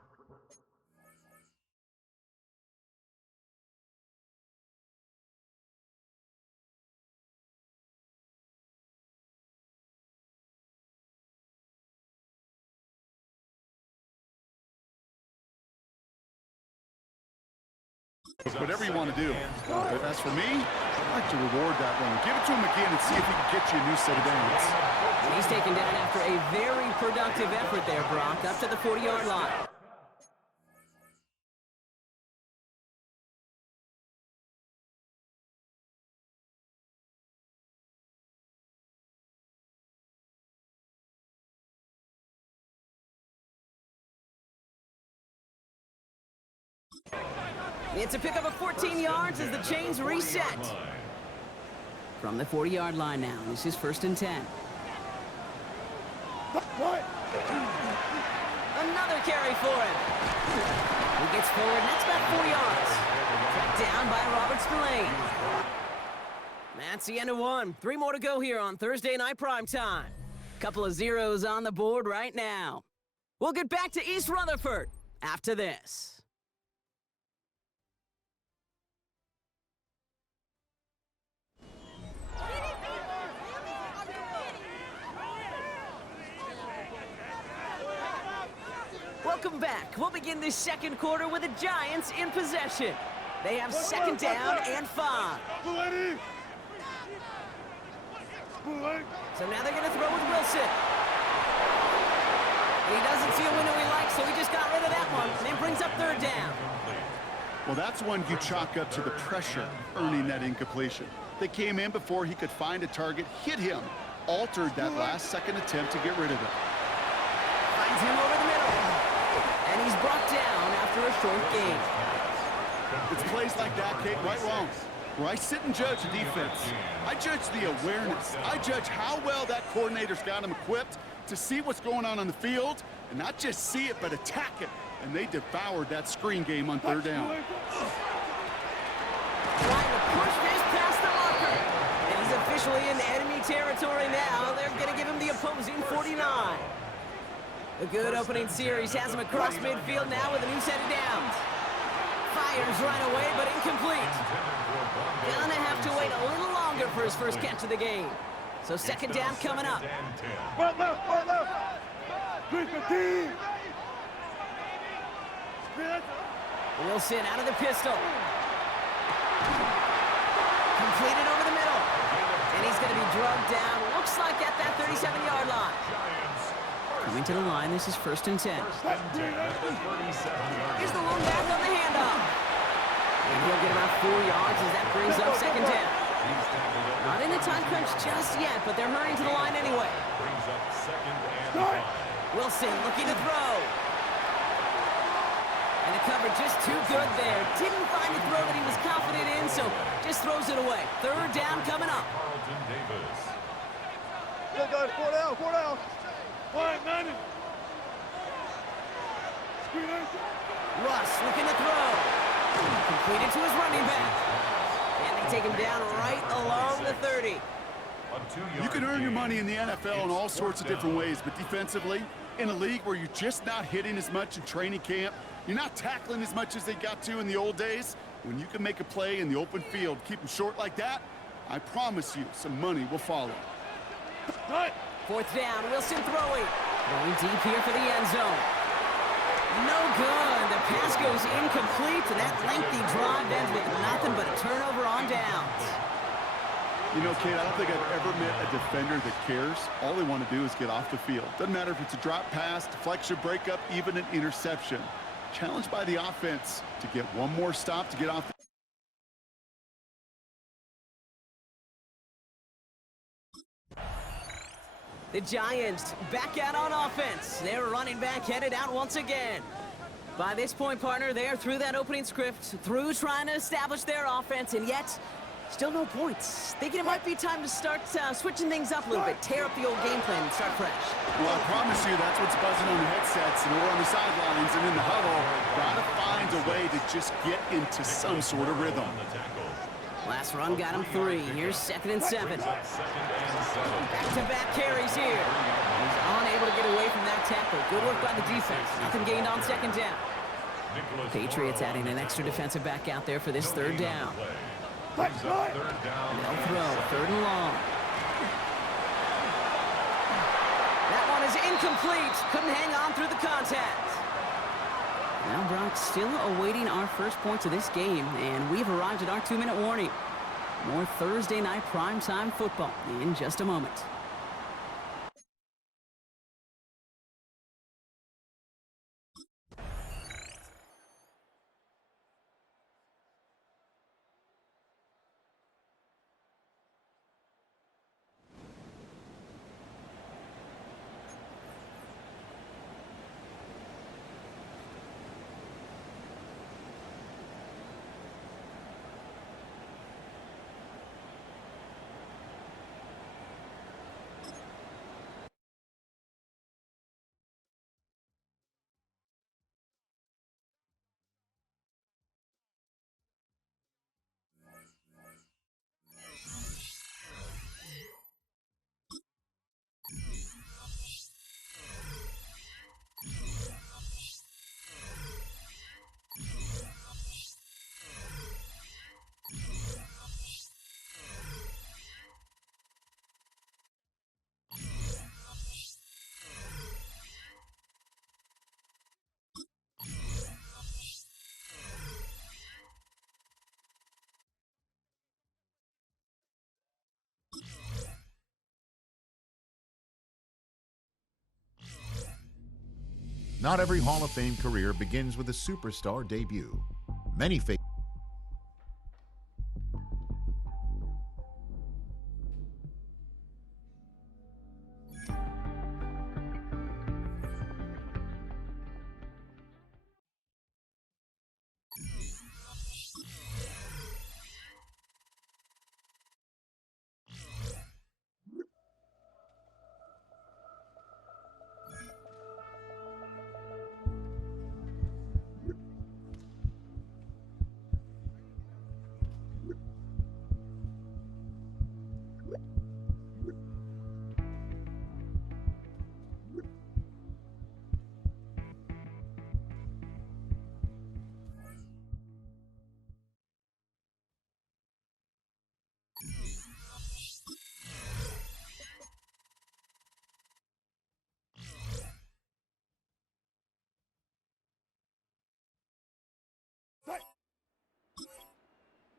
Whatever you want to do. But as for me, I'd like to reward that one. Give it to him again and see if he can get you a new set of downs. He's taken down after a very productive effort there, Brock, up to the 40-yard line. It's a pickup of 14 yards as the chains reset. From the 40-yard line now, this is 1st and 10. Another carry for him. He gets forward, and that's about 4 yards. Tracked down by Robert Spillane. That's the end of one. 3 more to go here on Thursday Night Primetime. Couple of zeros on the board right now. We'll get back to East Rutherford after this. Welcome back. We'll begin this 2nd quarter with the Giants in possession. They have 2nd down and 5. So now they're going to throw with Wilson. And he doesn't see a window he likes, so he just got rid of that one. And then brings up 3rd down. Well, that's one you chalk up to the pressure earning that incompletion. They came in before he could find a target, hit him, altered that last-second attempt to get rid of it. Finds him over the middle. And he's brought down after a short gain. It's plays like that, Kate, right wrong. Where I sit and judge the defense. I judge the awareness. I judge how well that coordinator's got him equipped to see what's going on the field, and not just see it, but attack it. And they devoured that screen game on 3rd down. Trying to push this past the marker. And he's officially in enemy territory now. They're going to give him the opposing 49. A good opening series has him across midfield now with a new set of downs. Fires right away, but incomplete. Gonna have to wait a little longer for his first catch of the game. So 2nd down coming up. Wilson out of the pistol. Completed over the middle. And he's going to be drugged down. Looks like at that 37-yard line. Coming to the line, this is 1st and 10. Here's the lone back on the handoff. And he'll get about 4 yards as that brings up 2nd down. Not in the time crunch just yet, but they're hurrying to the line anyway. Wilson looking to throw. And the cover just too good there. Didn't find the throw that he was confident in, so just throws it away. 3rd down coming up. Go, guys, 4 down, 4 down. Russ looking to throw. Completed to his running back. And they take him down right along the 30. You can earn your money in the NFL in all sorts of different ways, but defensively, in a league where you're just not hitting as much in training camp, you're not tackling as much as they got to in the old days, when you can make a play in the open field, keep them short like that, I promise you some money will follow. Fourth down, Wilson throwing. Going deep here for the end zone. No good. The pass goes incomplete, and that lengthy drive ends with nothing but a turnover on downs. You know, Kate, I don't think I've ever met a defender that cares. All they want to do is get off the field. Doesn't matter if it's a drop pass, deflection, breakup, even an interception. Challenged by the offense to get one more stop to get off the The Giants back out on offense. Their running back headed out once again. By this point, partner, they are through that opening script, through trying to establish their offense, and yet still no points. Thinking it might be time to start switching things up a little bit, tear up the old game plan and start fresh. Well, I promise you that's what's buzzing on the headsets and we're on the sidelines and in the huddle. Gotta find a way to just get into some sort of rhythm. Last run got him 3. Here's 2nd and 7. Back-to-back carries here. He's unable to get away from that tackle. Good work by the defense. Nothing gained on 2nd down. Patriots adding an extra defensive back out there for this 3rd down. They'll throw, 3rd and long. That one is incomplete. Couldn't hang on through the contact. Now Brock still awaiting our first points of this game, and we've arrived at our 2-minute warning. More Thursday night primetime football in just a moment. Not every Hall of Fame career begins with a superstar debut. Many face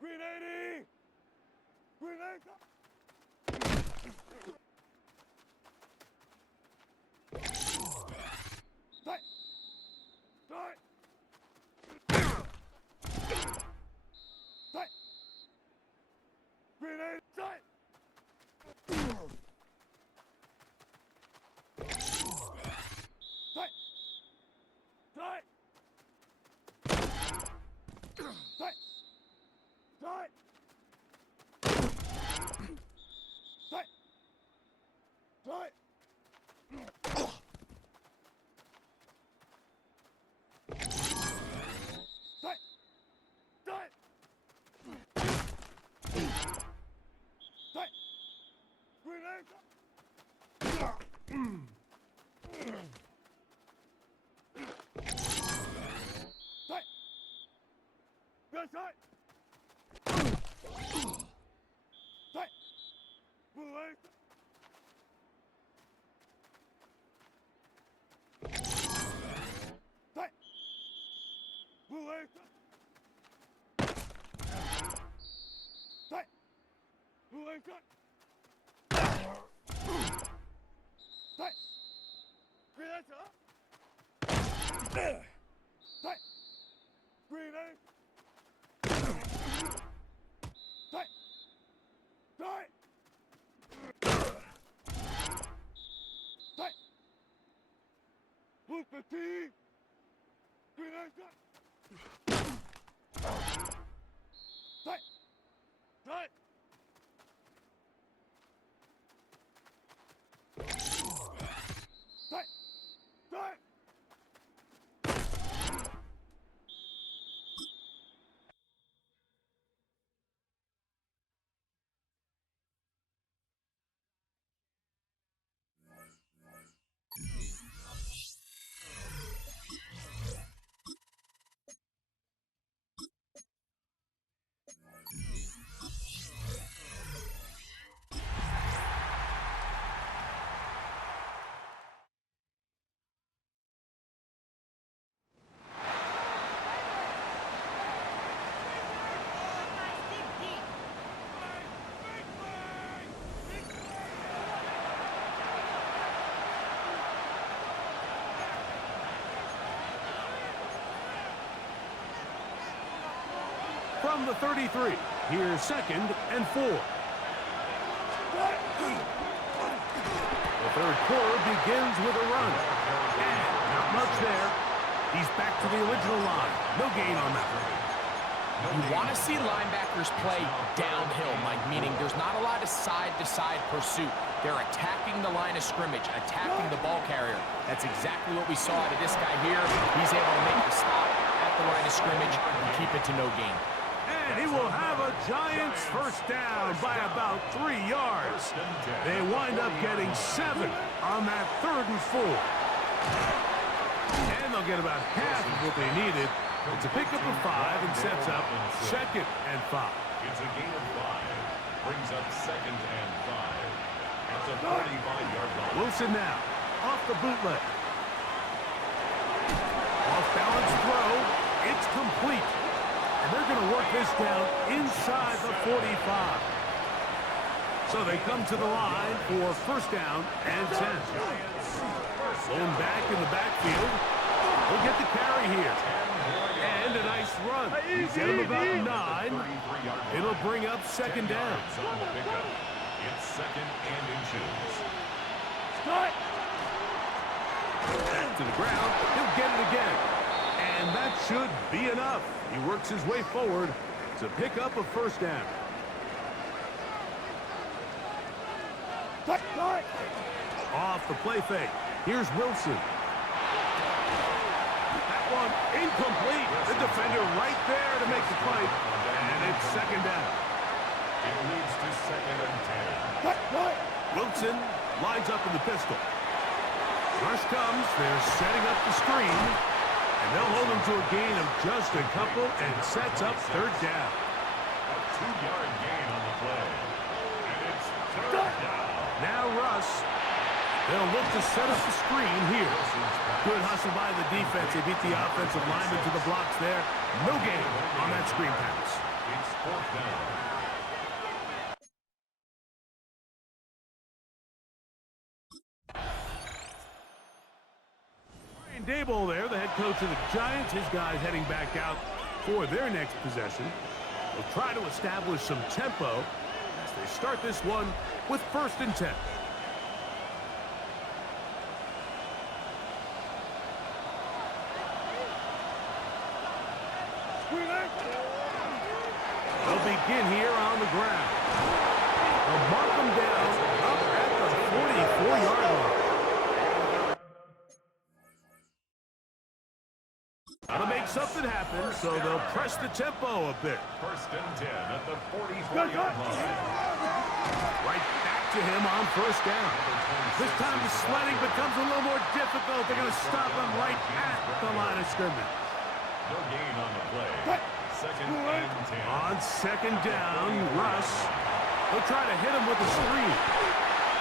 Green 80! Green 80! Start! Start! Start! Green 80! Start! Start! Start! Start! Start! Start! Start! Start! Start! From the 33, here's 2nd and 4. The third quarter begins with a run. And not much there. He's back to the original line. No gain on that one. You want to see linebackers play downhill, Mike, meaning there's not a lot of side-to-side pursuit. They're attacking the line of scrimmage, attacking the ball carrier. That's exactly what we saw out of this guy here. He's able to make the stop at the line of scrimmage and keep it to no gain. And he will have a Giants first down by about 3 yards. They wind up getting 7 on that 3rd and 4. And they'll get about half of what they needed. It's a pickup of 5 and sets up 2nd and 5. It's a gain of 5. Brings up 2nd and 5. At the 45-yard line. Wilson now, off the bootleg. Off-balance throw. It's complete. And they're going to work this down inside the 45. So they come to the line for first down and 10. Going back in the backfield. He'll get the carry here. And a nice run. Get him about 9. It'll bring up 2nd down. It's 2nd and inches. Back to the ground. He'll get it again. And that should be enough. He works his way forward to pick up a first down. Off the play fake. Here's Wilson. That one incomplete. The defender right there to make the play. And it's 2nd down. It leads to 2nd and 10. Wilson lines up in the pistol. Rush comes. They're setting up the screen. And they'll hold him to a gain of just a couple and sets up 3rd down. A 2-yard gain on the play. And it's 3rd down. Now Russ. They'll look to set up the screen here. Good hustle by the defense. They beat the offensive lineman to the blocks there. No gain on that screen pass. It's 4th down. Dable there, the head coach of the Giants. His guys heading back out for their next possession. They'll try to establish some tempo as they start this one with 1st and 10. They'll begin here on the ground. They'll mark them down up at the 44-yard line. Gotta make something happen, so they'll press the tempo a bit. 1st and 10 at the 44-yard line. Right back to him on 1st down. This time the sledding becomes a little more difficult. They're going to stop him right at the line of scrimmage. No gain on the play. 2nd and 10. On 2nd down, Russ. They'll try to hit him with a screen.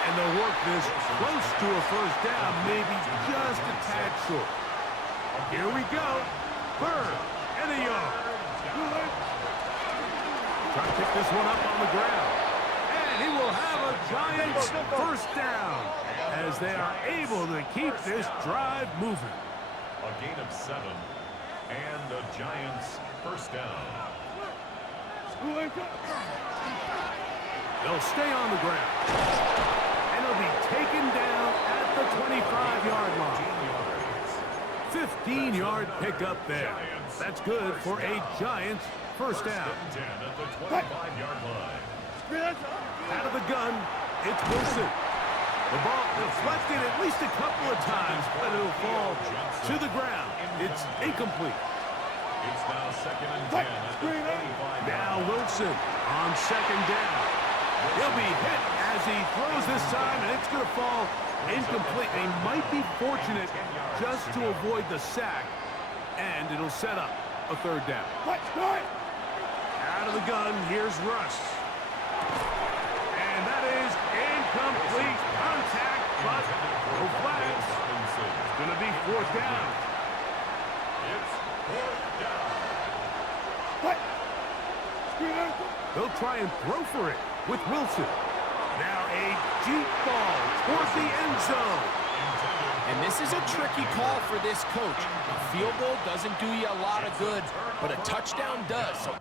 And they'll work this close to a first down, maybe just a tad short. Here we go. 3rd and a yard. Try to pick this one up on the ground. And And he will have a Giants first down as they are able to keep this drive moving. A gain of 7 and the Giants first down. They'll stay on the ground. And he'll be taken down at the 25-yard line. 15-yard pickup there. That's good for a Giants first down. At the 25-yard line. Out of the gun, it's Wilson. The ball deflected at least a couple of times, but it'll fall to the ground. It's incomplete. It's now 2nd and 10 at the 25-yard line. Now Wilson on second down. He'll be hit as he throws this time, and it's going to fall incomplete. They might be fortunate just to avoid the sack, and it'll set up a third down. Out of the gun, here's Russ. And that is incomplete contact, but no flags. It's going to be fourth down. It's fourth down. They'll try and throw for it with Wilson. Now a deep ball towards the end zone. And this is a tricky call for this coach. A field goal doesn't do you a lot of good, but a touchdown does. So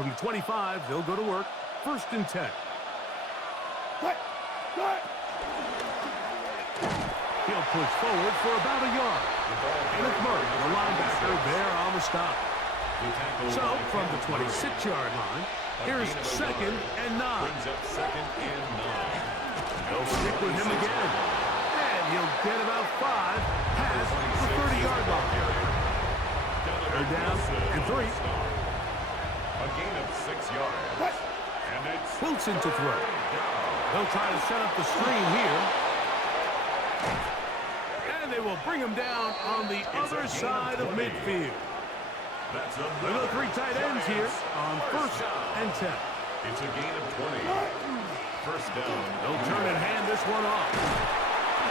From the 25, they'll go to work. 1st and 10. He'll push forward for about a yard. And it's Murray, the linebacker, there on the stop. So, from the 26-yard line, here's 2nd and 9. Brings up 2nd and 9. They'll stick with him again. And he'll get about 5 past the 30-yard line. They're down and 3. A gain of 6 yards. And it's Wilson to throw. They'll try to set up the screen here. And they will bring him down on the other side of midfield. That's The 3 tight ends downs here on 1st and 10. It's a gain of 20. First down. They'll turn and hand this one off.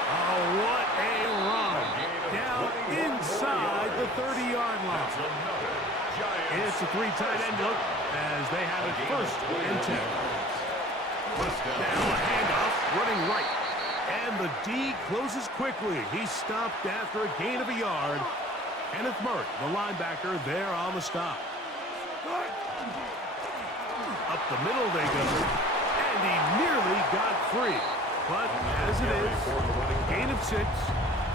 Oh, what a run. Down inside the 30-yard line. It's a 3 tight end look as they have it 1st and 10. Now a handoff, running right. And the D closes quickly. He's stopped after a gain of a yard. Kenneth Murray, the linebacker, there on the stop. Up the middle they go. And he nearly got free. But as it is, gain of 6.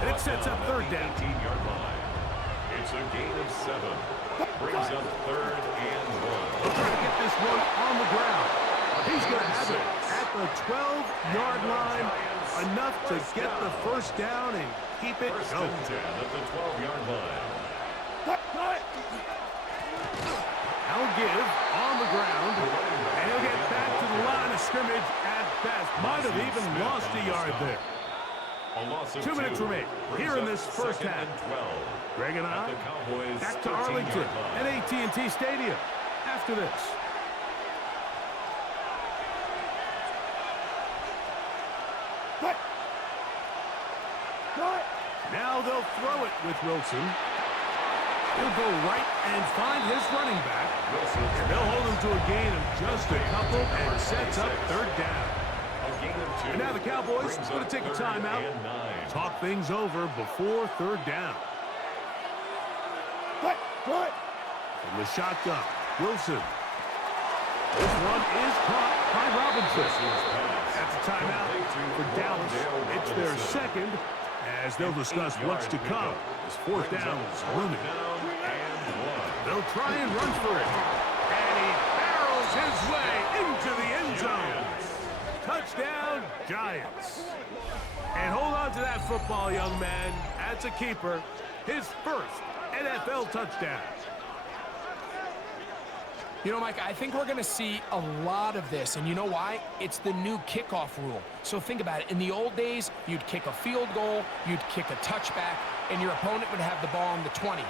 And it sets up 3rd down. It's a gain of 7. Brings up 3rd and 1. They'll try to get this one on the ground. He's going to have it at the 12-yard line. Enough to get the 1st down and keep it going. 1st and 10 at the 12-yard line. I'll give on the ground. And he'll get back to the line of scrimmage at best. Might have even lost a yard there. 2 minutes remain here in this 1st half. Greg and I back to Arlington at AT&T Stadium after this. Now they'll throw it with Wilson. He'll go right and find his running back. And they'll hold him to a gain of just a couple and sets up 3rd down. And now the Cowboys are going to take a timeout. Talk things over before 3rd down. From the shotgun, Wilson. This one is caught by Robinson. That's a timeout for Dallas. It's their 2nd, as they'll discuss what's to come. This 4th down is looming. They'll try and run for it. And he barrels his way into the end zone. Touchdown, Giants. And hold on to that football, young man. That's a keeper. His 1st NFL touchdown. You know, Mike, I think we're going to see a lot of this, and you know why? It's the new kickoff rule. So think about it. In the old days, you'd kick a field goal, you'd kick a touchback, and your opponent would have the ball on the 20.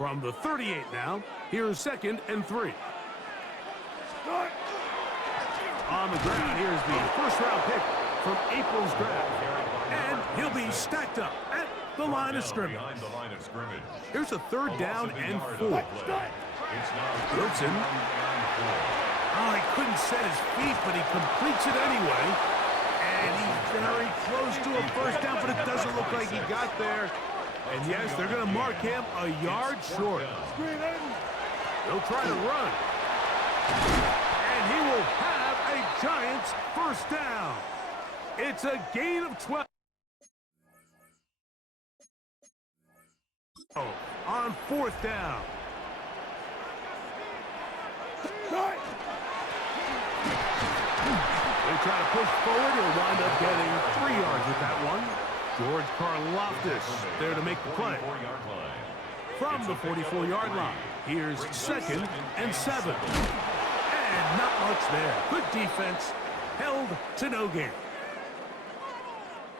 From the 38 now, here's 2nd and 3. On the ground, here's the first-round pick from April's draft. And he'll be stacked up at the line of scrimmage. Here's a 3rd down and 4. Wilson. Oh, he couldn't set his feet, but he completes it anyway. And he's very close to a first down, but it doesn't look like he got there. And yes, they're going to mark him a yard short. He'll try to run. And he will have a Giants first down. It's a gain of 12. On 4th down. They try to push forward. He'll wind up getting 3 yards with that one. George Karlaftis there to make the play. From the 44-yard line, here's 2nd and 7. And not much there. Good defense. Held to no gain.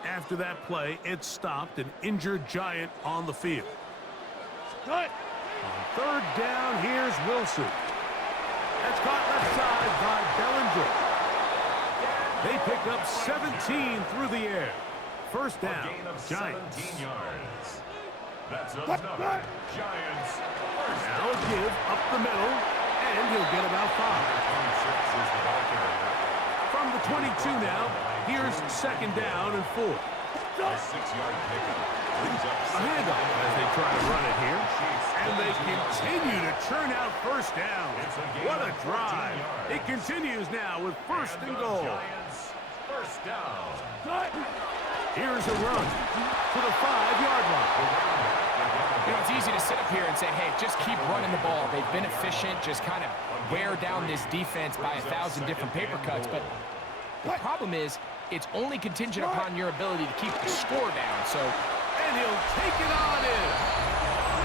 After that play, it stopped an injured Giant on the field. On 3rd down, here's Wilson. That's caught left side by Bellinger. They pick up 17 through the air. First down, Giants. 17 yards. That's another Giants. Now a give up the middle, and he'll get about 5. From the 22 now, here's 2nd down and 4. A 6-yard pickup. A handoff as they try to run it here. And they continue to churn out first down. What a drive. It continues now with 1st and goal. First down. Here's a run to the 5-yard line. You know, it's easy to sit up here and say, hey, just keep running the ball. They've been efficient, just kind of wear down this defense by 1,000 different paper cuts. But the problem is, it's only contingent upon your ability to keep the score down. So, and he'll take it on in.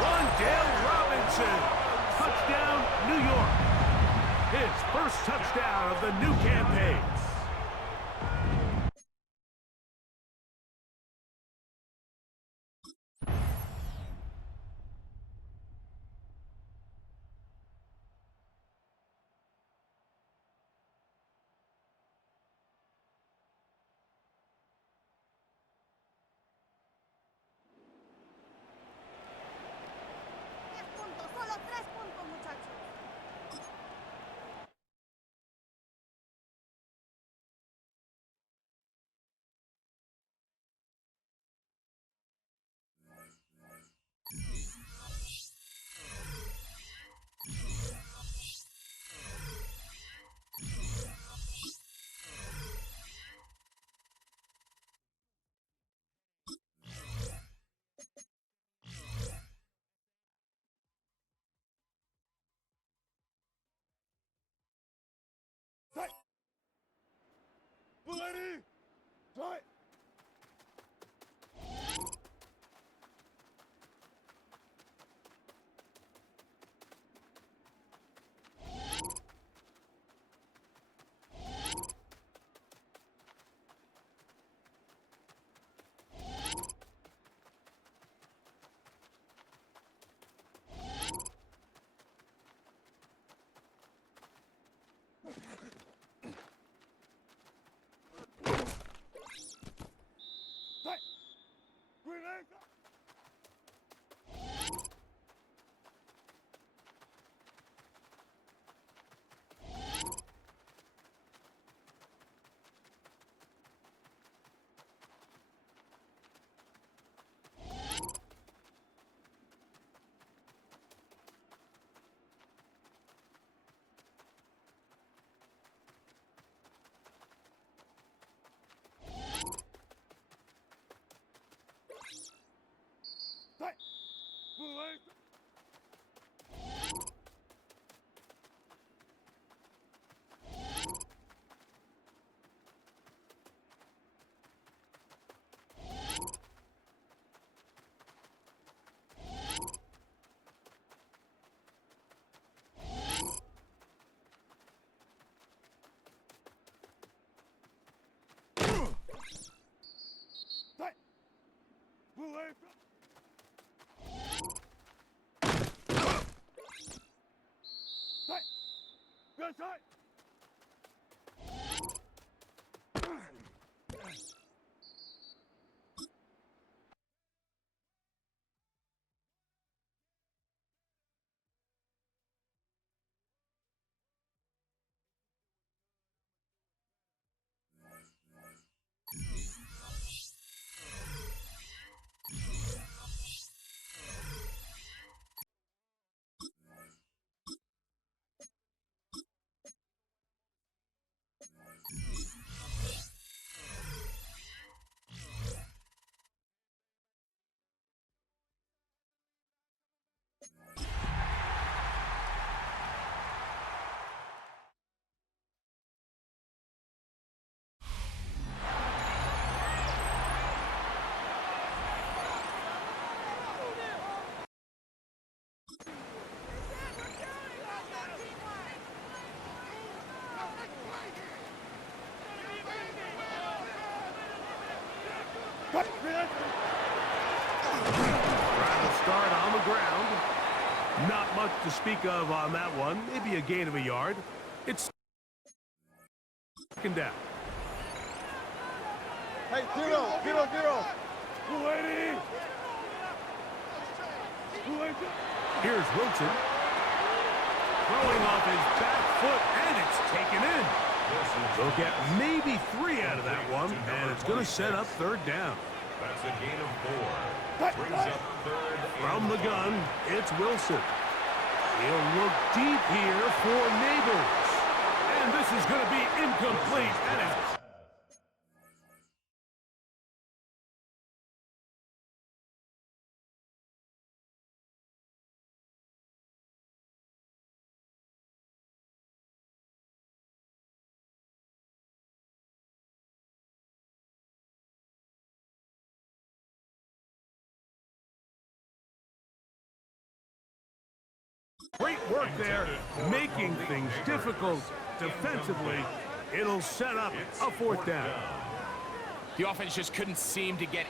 Wandale Robinson. Touchdown, New York. His first touchdown of the new campaign. Ready? Try. Trying to start on the ground. Not much to speak of on that one. Maybe a gain of a yard. It's second down. Hey, zero. Here's Wilson. Throwing off his back foot, and it's taken in. They'll get maybe 3 out of that one, and it's going to set up third down. That's a gain of 4. Brings up third. From the gun, it's Wilson. He'll look deep here for Neighbors. And this is going to be incomplete. And it's great work there, making things difficult defensively. It'll set up a fourth down. The offense just couldn't seem to get...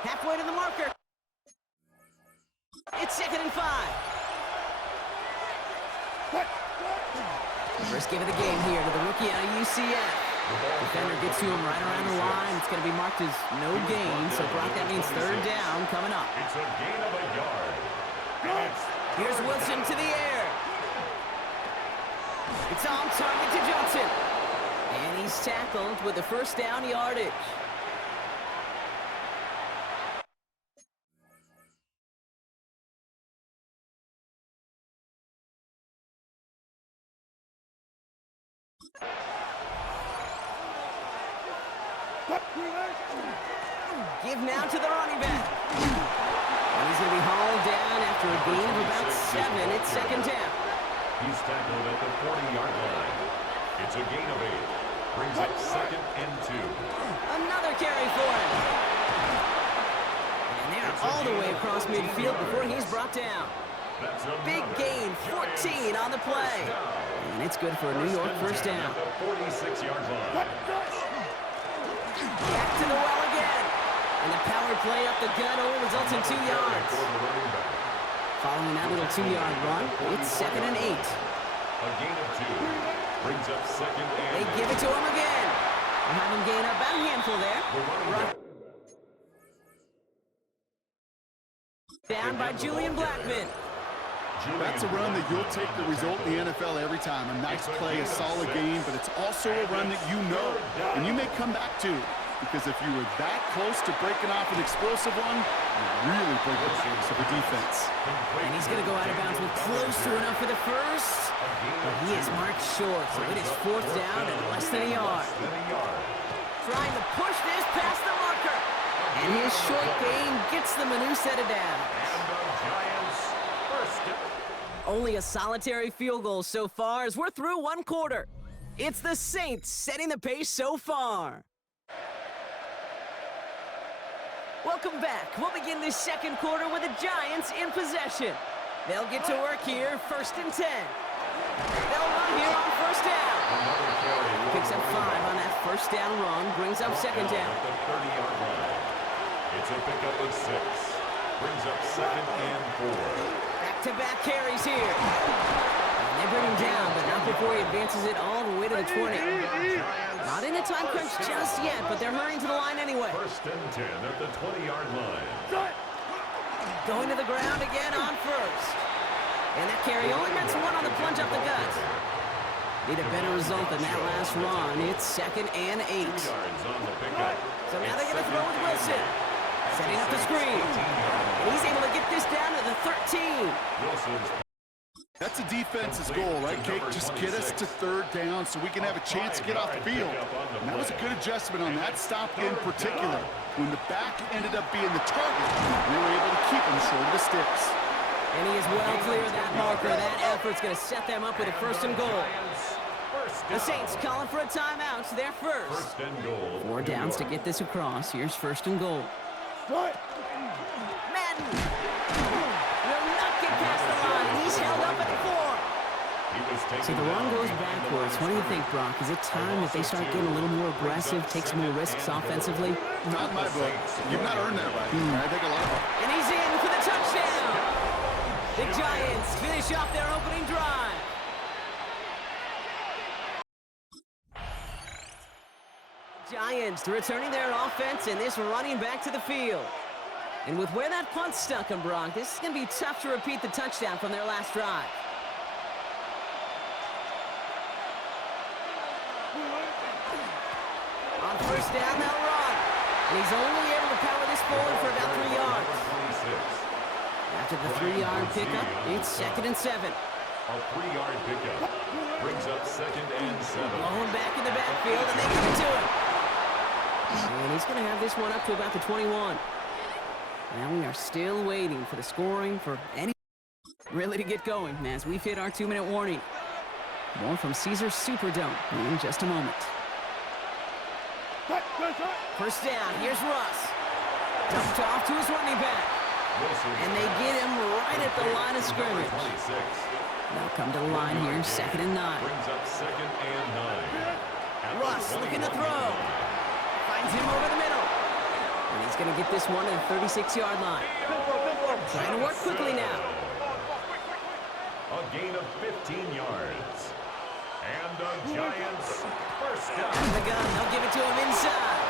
Halfway to the marker. It's 2nd and 5. First give of the game here to the rookie out of UCF. Defender gets to him right around the line. It's going to be marked as no gain, so Brock, that means 3rd down coming up. It's a gain of a yard. Here's Wilson to the air. It's on target to Johnson. And he's tackled with the 1st down yardage. Give now to the running back. And he's going to be hauled down after a gain of about 7. It's 2nd down. He's tackled at the 40-yard line. It's a gain of 8. Brings up 2nd and 2. Another carry for him. And they're all the way across midfield before he's brought down. Big gain, 14 on the play. And it's good for a New York 1st down. 46-yard line. Back to the well again. And the power play up the gut only results in 2 yards. Following that little 2-yard run, it's 2nd and 8. A gain of 2. Brings up 2nd and They give it to him again. And have him gain about a handful there. Down by Julian Blackman. That's a run that you'll take the result in the NFL every time. A nice play, a solid game, but it's also a run that you know, and you may come back to, because if you were that close to breaking off an explosive one, you really break the pace of the defense. And he's going to go out of bounds with close to enough for the 1st, but he is marked short, so it is 4th down and less than a yard. Trying to push this past the marker, and his short gain gets them a new set of downs. Only a solitary field goal so far as we're through 1 quarter. It's the Saints setting the pace so far. Welcome back. We'll begin this 2nd quarter with the Giants in possession. They'll get to work here, 1st and 10. They'll run here on 1st down. Picks up 5 on that 1st down run, brings up 2nd down. At the 30-yard line. It's a pickup of 6. Brings up 2nd and 4. Back-to-back carries here. And they bring him down, but not before he advances it all the way to the 20. Not in a time crunch just yet, but they're hurrying to the line anyway. 1st and 10 at the 20-yard line. Going to the ground again on 1st. And that carry only gets 1 on the plunge up the gut. Need a better result than that last run. It's 2nd and 8. yards on the pickup. So now they're going to throw with Wilson. Setting up the screen. And he's able to get this down to the 13. That's a defense's goal, right, Kate? Just get us to third down so we can have a chance to get off the field. And that was a good adjustment on that stop in particular. When the back ended up being the target, we were able to keep him short of the sticks. And he is well clear of that marker. That effort's going to set them up with a 1st and goal. The Saints calling for a timeout. They're first. 4 downs to get this across. Here's 1st and goal. Madden will not get past the line. He's held up at the 4. So the run goes backwards. What do you think, Brock? Is it time that they start getting a little more aggressive, take some more risks offensively? Not in my book. You've not earned that right. I think a lot of it. And he's in for the touchdown. The Giants finish off their opening drive. Giants returning their offense and this running back to the field. And with where that punt stuck him, Brock, this is going to be tough to repeat the touchdown from their last drive. On 1st down, they'll run. And he's only able to power this forward for about 3 yards. After the 3-yard pickup, it's 2nd and 7. A 3-yard pickup brings up 2nd and 7. Going back in the backfield, and they give it to him. And he's going to have this one up to about the 21. Now we are still waiting for the scoring for any really to get going as we've hit our 2-minute warning. More from Caesars Superdome in just a moment. 1st down, here's Russ. Dumped off to his running back. And they get him right at the line of scrimmage. They'll come to the line here, 2nd and 9. Brings up 2nd and 9. Russ looking to throw. Finds him over the middle. And he's going to get this one at the 36-yard line. Trying to work quickly now. A gain of 15 yards. And the Giants 1st down. The gun, they'll give it to him inside.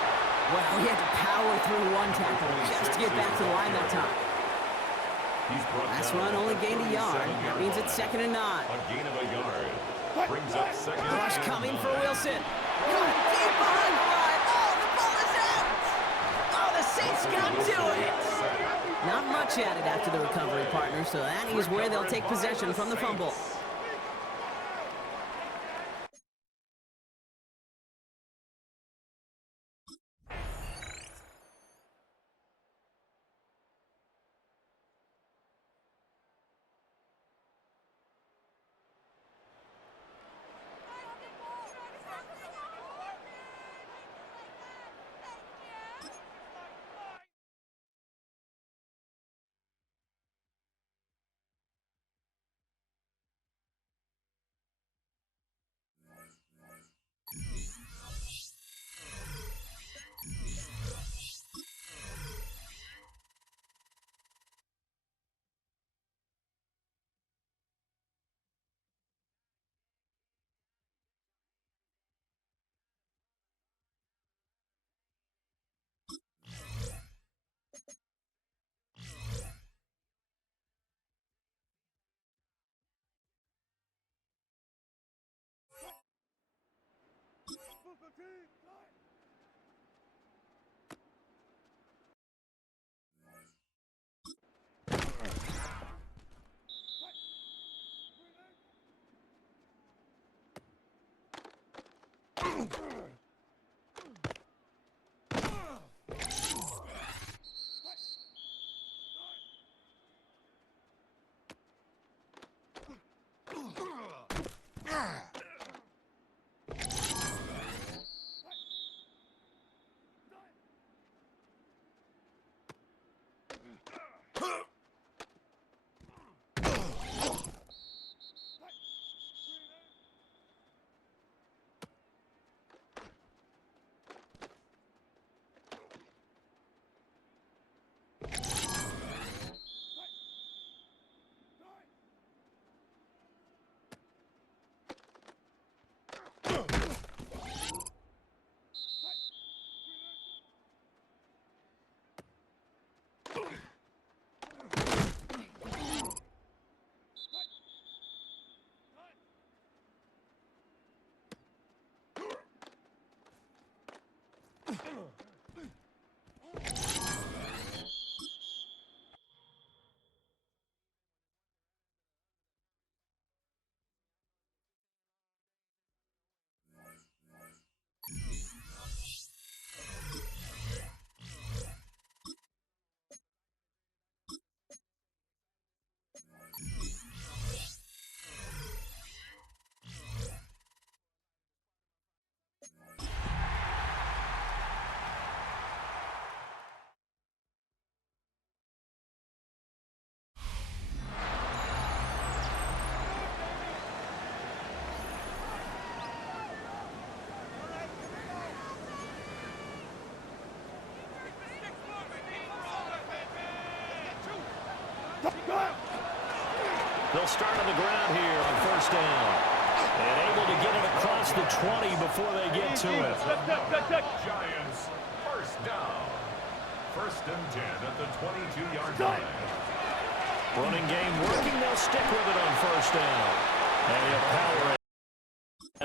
Well, he had to power through one tackle just to get back to the line that time. Last run only gained a yard. That means it's 2nd and 9. A gain of a yard. Brings up 2nd. Rush coming for Wilson. Cut deep behind the line. Oh, the ball is out. Oh, the Saints got to it. Not much added after the recovery, partner, so that is where they'll take possession from the fumble. They'll start on the ground here on first down. And able to get it across the 20 before they get to it. Giants, first down. First and 10 at the 22-yard line. Running game working. They'll stick with it on first down. And he'll power it,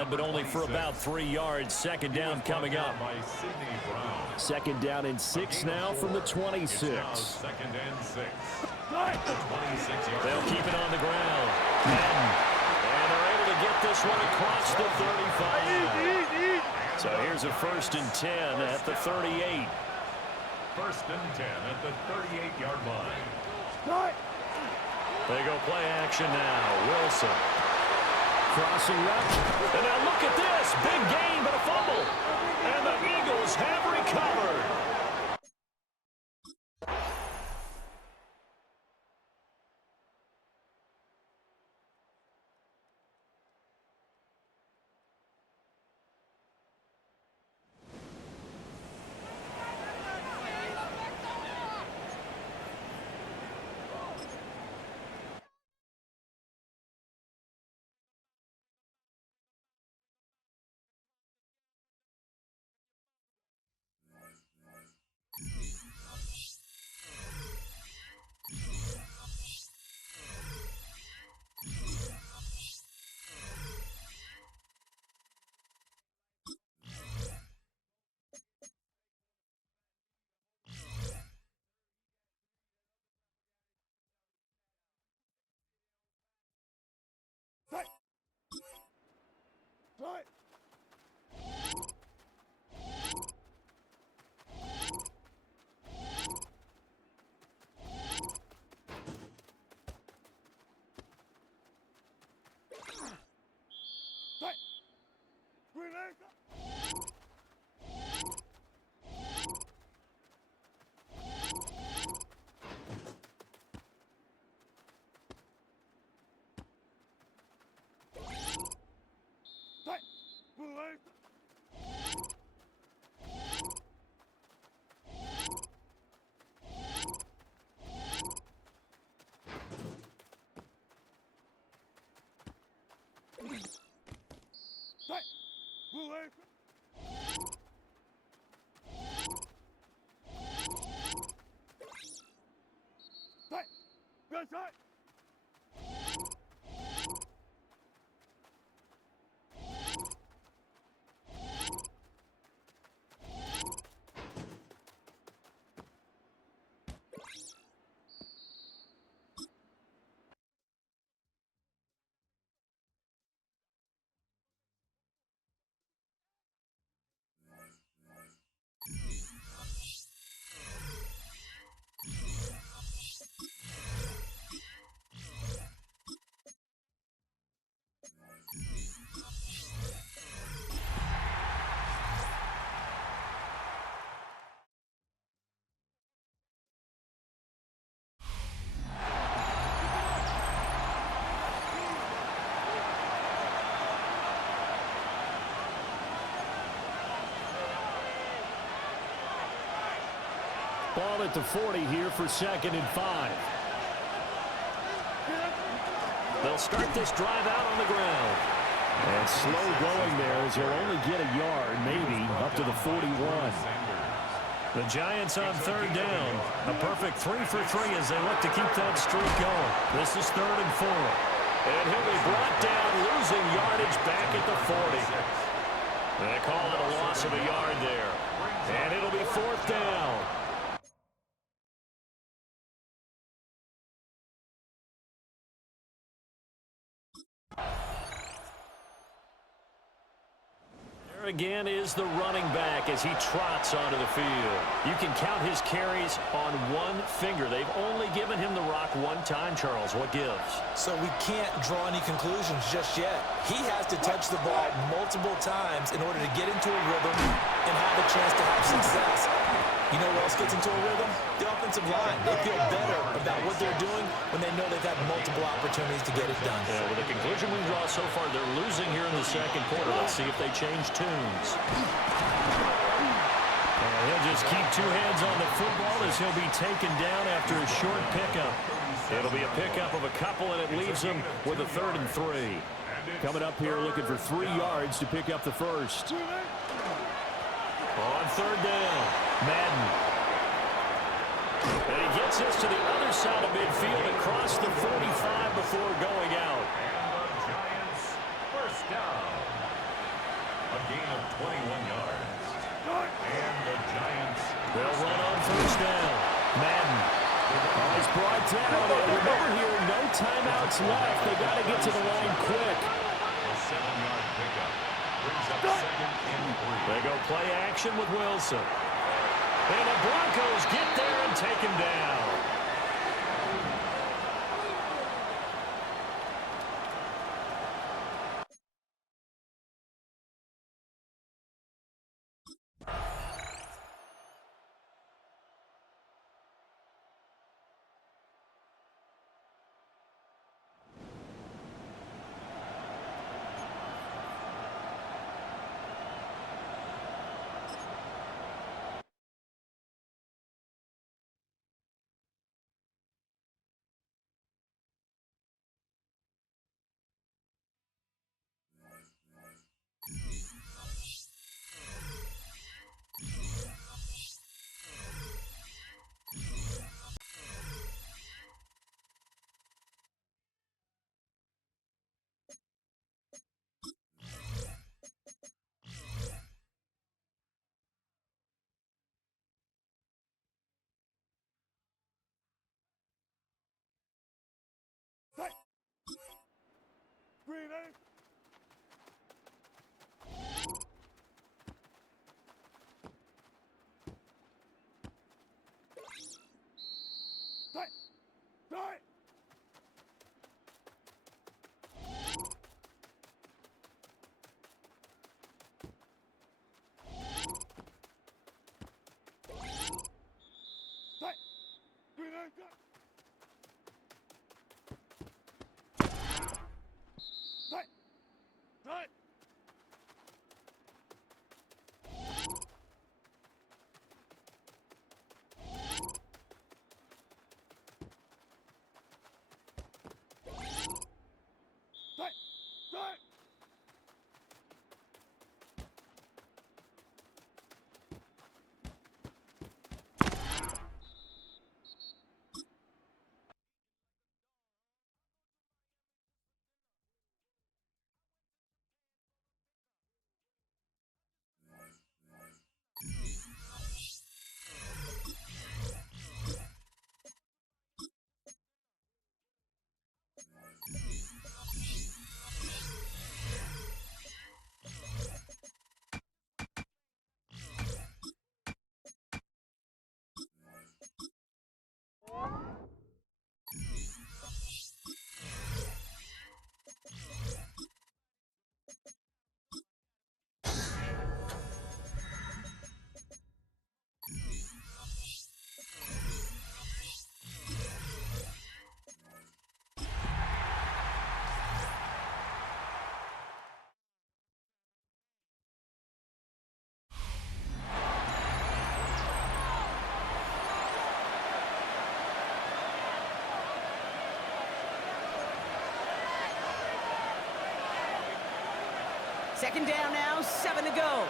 but only for about 3 yards. Second down coming up. Second down and 6 now from the 26. Second and 6. They'll keep it on the ground. And they're able to get this one across the 35. So here's a first and 10 at the 38. First and 10 at the 38-yard line. They go play action now. Wilson. Crossing route. And now look at this. Big gain, but a fumble. And the Eagles have recovered. Ball at the 40 here for second and 5. They'll start this drive out on the ground. And slow going there as he'll only get a yard, maybe, up to the 41. The Giants on third down. A perfect 3 for 3 as they look to keep that streak going. This is third and 4. And he'll be brought down, losing yardage back at the 40. They call it a loss of a yard there. And it'll be fourth down. Again is the running back as he trots onto the field. You can count his carries on one finger. They've only given him the rock one time, Charles. What gives? So we can't draw any conclusions just yet. He has to touch the ball multiple times in order to get into a rhythm and have a chance to have success. You know what else gets into a rhythm? The offensive line. They feel better about what they're doing when they know they've had multiple opportunities to get it done. Yeah, well, the conclusion we draw so far, they're losing here in the second quarter. Let's see if they change tunes. He'll just keep two hands on the football as he'll be taken down after a short pickup. It'll be a pickup of a couple, and it leaves them with a 3rd and 3. Coming up here looking for 3 yards to pick up the first. On 3rd down, Madden. And he gets this to the other side of midfield across the 45 before going out. And the Giants first down. A gain of 21 yards. And the Giants. They'll run on 1st down. Madden. Oh, he's brought down. Remember here, no timeouts left. They got to get to the line quick. A 7-yard pickup. Brings up 2nd and 3. They go play action with Wilson. And the Broncos get there and take him down. Green, eh? Second down now, 7 to go.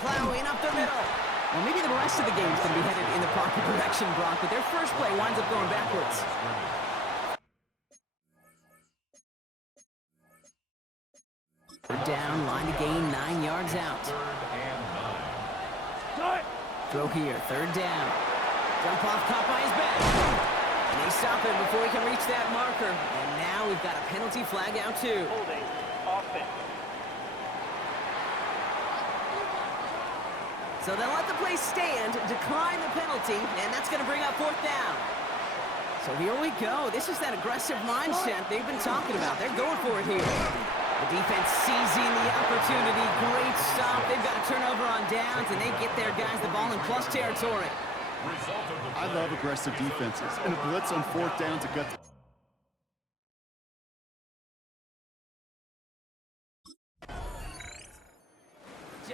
Plowing up the middle. Well, maybe the rest of the game's going to be headed in the proper direction, Brock, but their first play winds up going backwards. Third down, line to gain, 9 yards out. 3rd and 9. Throw here, 3rd down. Jump off, caught by his back. And they stop him before he can reach that marker. And now we've got a penalty flag out too. Holding, offense. So they'll let the play stand, decline the penalty, and that's going to bring up 4th down. So here we go. This is that aggressive mindset they've been talking about. They're going for it here. The defense seizing the opportunity. Great stop. They've got a turnover on downs, and they get their guys the ball in plus territory. I love aggressive defenses. And a blitz on 4th down to gut.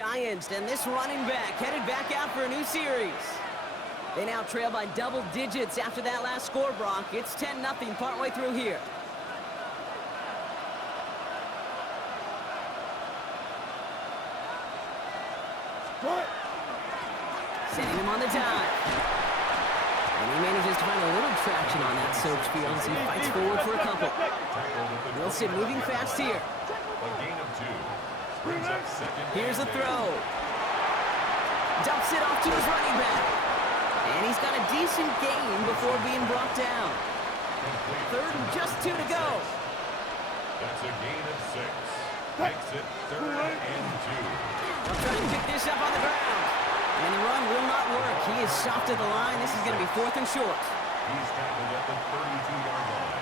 Giants, and this running back headed back out for a new series. They now trail by double digits after that last score, Brock. It's 10-0 partway through here. Setting him on the dive. And he manages to find a little traction on that soaked field as he fights forward for a couple. Wilson moving fast here. Here's a throw. Dumps it off to his running back. And he's got a decent gain before being brought down. Third and just 2 to go. That's a gain of 6. Makes it 3rd and 2. They'll try to pick this up on the ground. And the run will not work. He is stopped at the line. This is going to be 4th and short. He's tackled at the 32-yard line.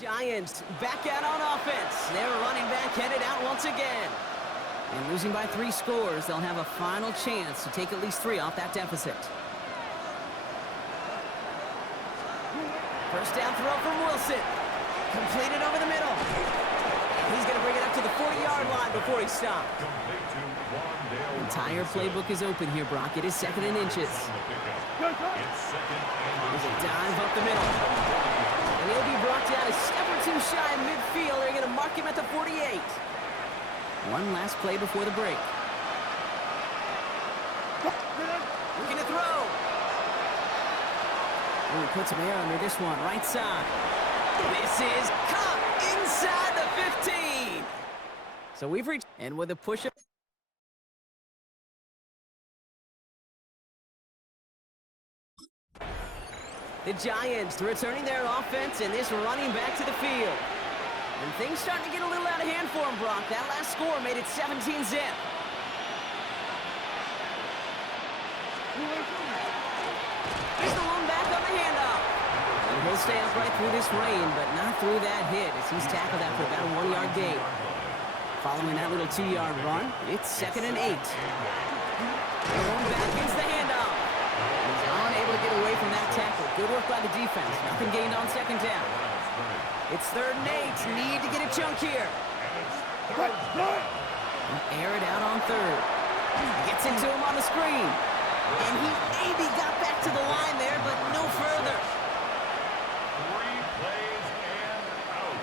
Giants back out on offense. Their running back headed out once again. And losing by 3 scores, they'll have a final chance to take at least 3 off that deficit. First down throw from Wilson. Completed over the middle. He's going to bring it up to the 40-yard line before he stopped. The entire playbook is open here, Brock. It is 2nd and inches. There's a dive up the middle. And he'll be brought down a step or 2 shy of midfield. They're going to mark him at the 48. One last play before the break. Looking to throw. Oh, he puts some air under this one. Right side. This is caught inside the 15. So we've reached, and with a push-up. The Giants returning their offense and this running back to the field. And things starting to get a little out of hand for him, Brock. That last score made it 17-zip. Here's the lone back on the handoff. And he'll stay upright through this rain, but not through that hit as he's tackled after about a 1-yard gain. Following that little 2-yard run, it's 2nd and 8. The lone back gets the handoff. He's unable to get away from that tackle. Good work by the defense. Nothing gained on 2nd down. It's 3rd and 8. Need to get a chunk here. Air it out on 3rd. Gets into him on the screen. And he maybe got back to the line there, but no further. 3 plays and out.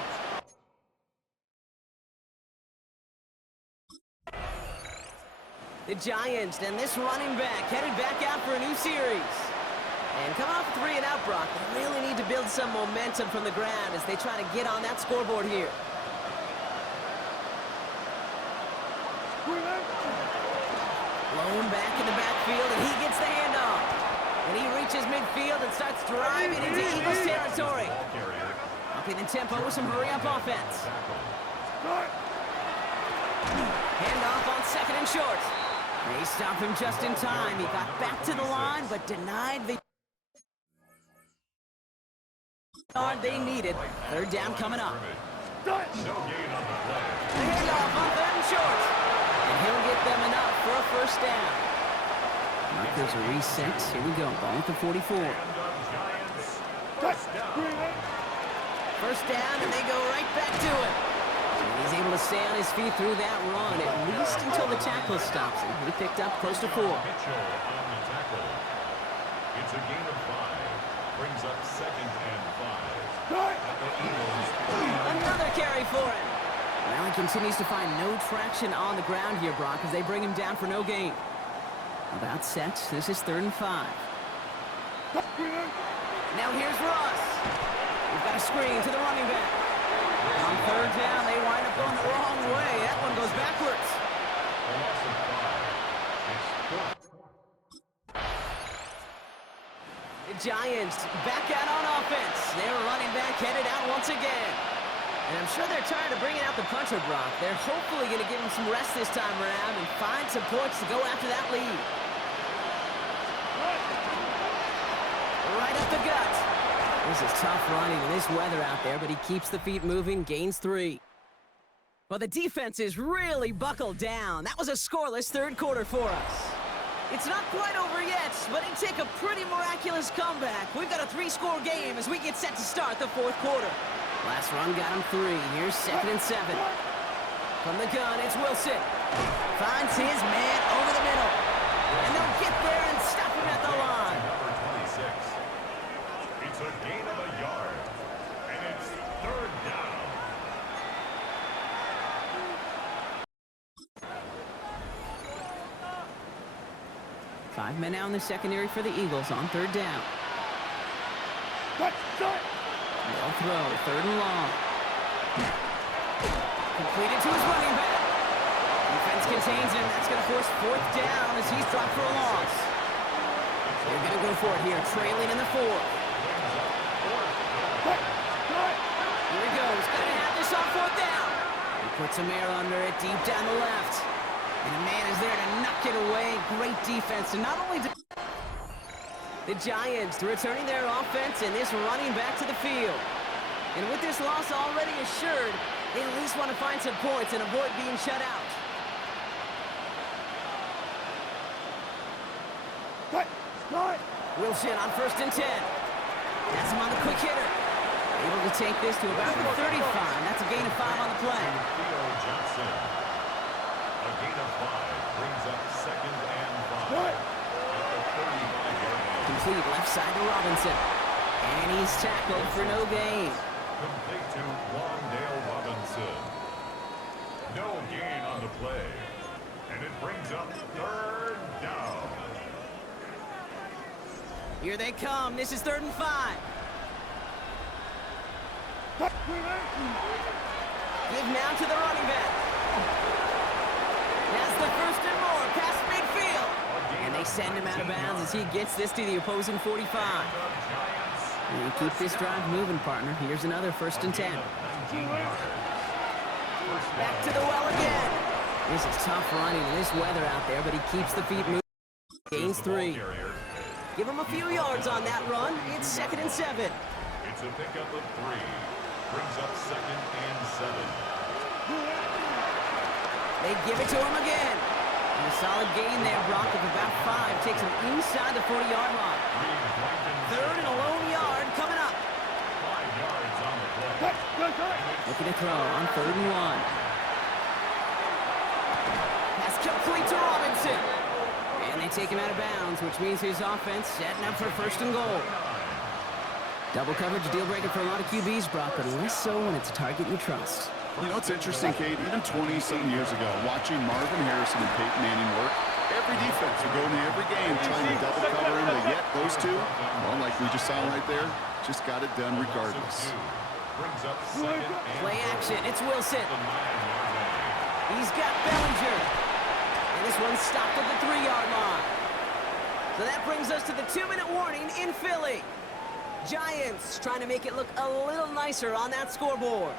The Giants and this running back headed back out for a new series. And coming off a 3 and out, Brock, they really need to build some momentum from the ground as they try to get on that scoreboard here. Blown back in the backfield, and he gets the handoff. And he reaches midfield and starts driving into Eagles territory. Upping the tempo with some hurry-up offense. Handoff on 2nd and short. They stop him just in time. He got back to the line, but denied the yard they needed. 3rd down coming up. No gain on the play. The handoff on 3rd and short. And he'll get them enough for a 1st down. Markers are reset. Here we go. Ball at the 44. First down, and they go right back to it. And he's able to stay on his feet through that run, at least until the tackle stops him. He picked up close to 4. Mitchell on the tackle. It's a gain of 5. Brings up 2nd and 5. At the Eagles. Another carry for him. Well, he continues to find no traction on the ground here, Brock, as they bring him down for no gain. About set. This is 3rd and 5. Now here's Russ. We've got a screen to the running back. On 3rd down, they wind up going the wrong way. That one goes backwards. The Giants back out on offense. Their running back headed out once again. And I'm sure they're tired of bringing out the puncher, Brock. They're hopefully going to give him some rest this time around and find some points to go after that lead. Right up the gut. This is tough running in this weather out there, but he keeps the feet moving, gains 3. Well, the defense is really buckled down. That was a scoreless 3rd quarter for us. It's not quite over yet, but it'd take a pretty miraculous comeback. We've got a 3-score game as we get set to start the 4th quarter. Last run got him 3. Here's 2nd and 7. From the gun, it's Wilson. Finds his man over the middle. And they'll get there and stop him at the line. Number 26. It's a gain of a yard. And it's 3rd down. Five men out in the secondary for the Eagles on 3rd down. They'll throw, 3rd and long. Completed to his running back. Defense contains him. That's going to force 4th down as he's dropped for a loss. They're going to go for it here, trailing in the 4th. Here he goes. Going to have this on 4th down. He puts some air under it, deep down the left. And the man is there to knock it away. Great defense. And not only the Giants returning their offense and this running back to the field. And with this loss already assured, they at least want to find some points and avoid being shut out. Wilson on 1st and 10. That's him on the quick hitter. Able to take this to about the 35. That's a gain of 5 on the play. Theo Johnson. A gain of 5 brings up 2nd and 5. At the 35-yard line. Complete left side to Robinson. And he's tackled for no gain. Complete to Wandale Robinson. No gain on the play. And it brings up 3rd down. Here they come. This is 3rd and 5. Give now to the running back. That's the 1st and more. Past midfield. And they send him out of bounds as he gets this to the opposing 45. And keep this drive moving, partner. Here's another 1st and 10. Back to the well again. This is tough running in this weather out there, but he keeps the feet moving. Gains 3. Give him a few yards on that run. It's 2nd and 7. It's a pickup of 3. Brings up 2nd and 7. They give it to him again. And a solid gain there, Brock, of about 5. Takes him inside the 40-yard line. 3rd and a lone yard coming up. 5 yards on the play. Looking to throw on 3rd and 1. Pass complete to Robinson. And they take him out of bounds, which means his offense setting up for 1st and goal. Double coverage, deal breaker for a lot of QBs, Brock, but less so when it's a target you trust. You know, it's interesting, Kate, even 20-something years ago, watching Marvin Harrison and Peyton Manning work, every defense would go into every game trying to double cover him, but yet those two, well, like we just saw right there, just got it done regardless. Brings up 2nd and Play action, it's Wilson. He's got Bellinger. And this one's stopped at the 3-yard line. So that brings us to the 2-minute warning in Philly. Giants trying to make it look a little nicer on that scoreboard.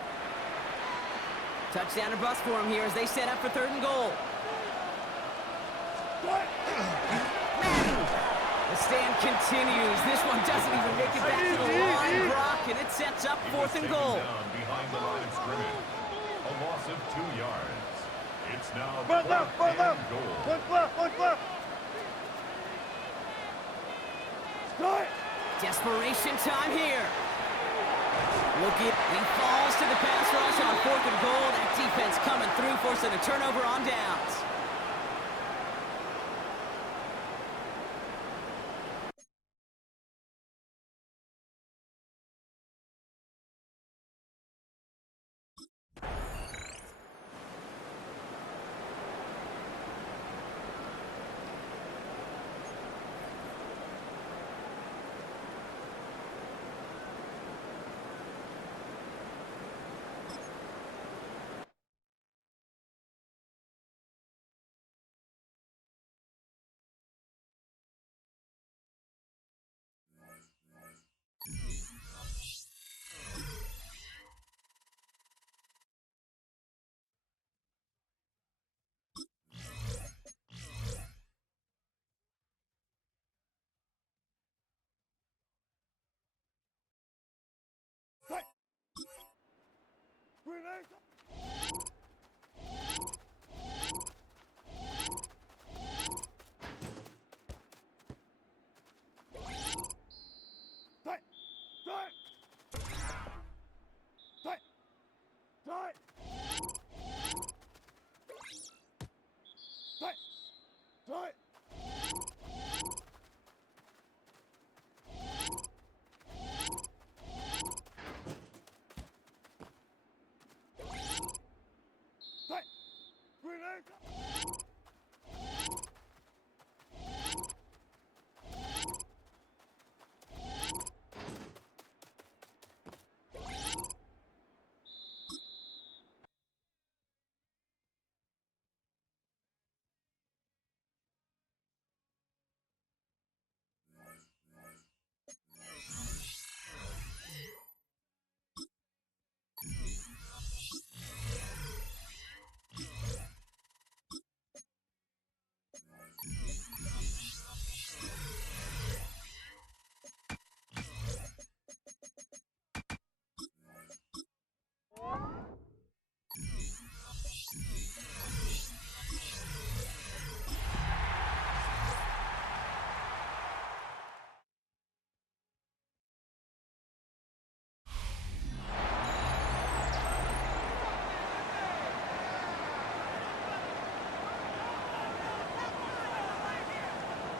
Touchdown or bust for him here as they set up for 3rd and goal. Madden. The stand continues. This one doesn't even make it back to the line, Brock, and it sets up 4th and goal. Behind the line of scrimmage. A loss of 2 yards. It's now 4th and goal. Desperation time here. Looking, he falls to the pass rush on 4th and goal. That defense coming through, forcing a turnover on downs.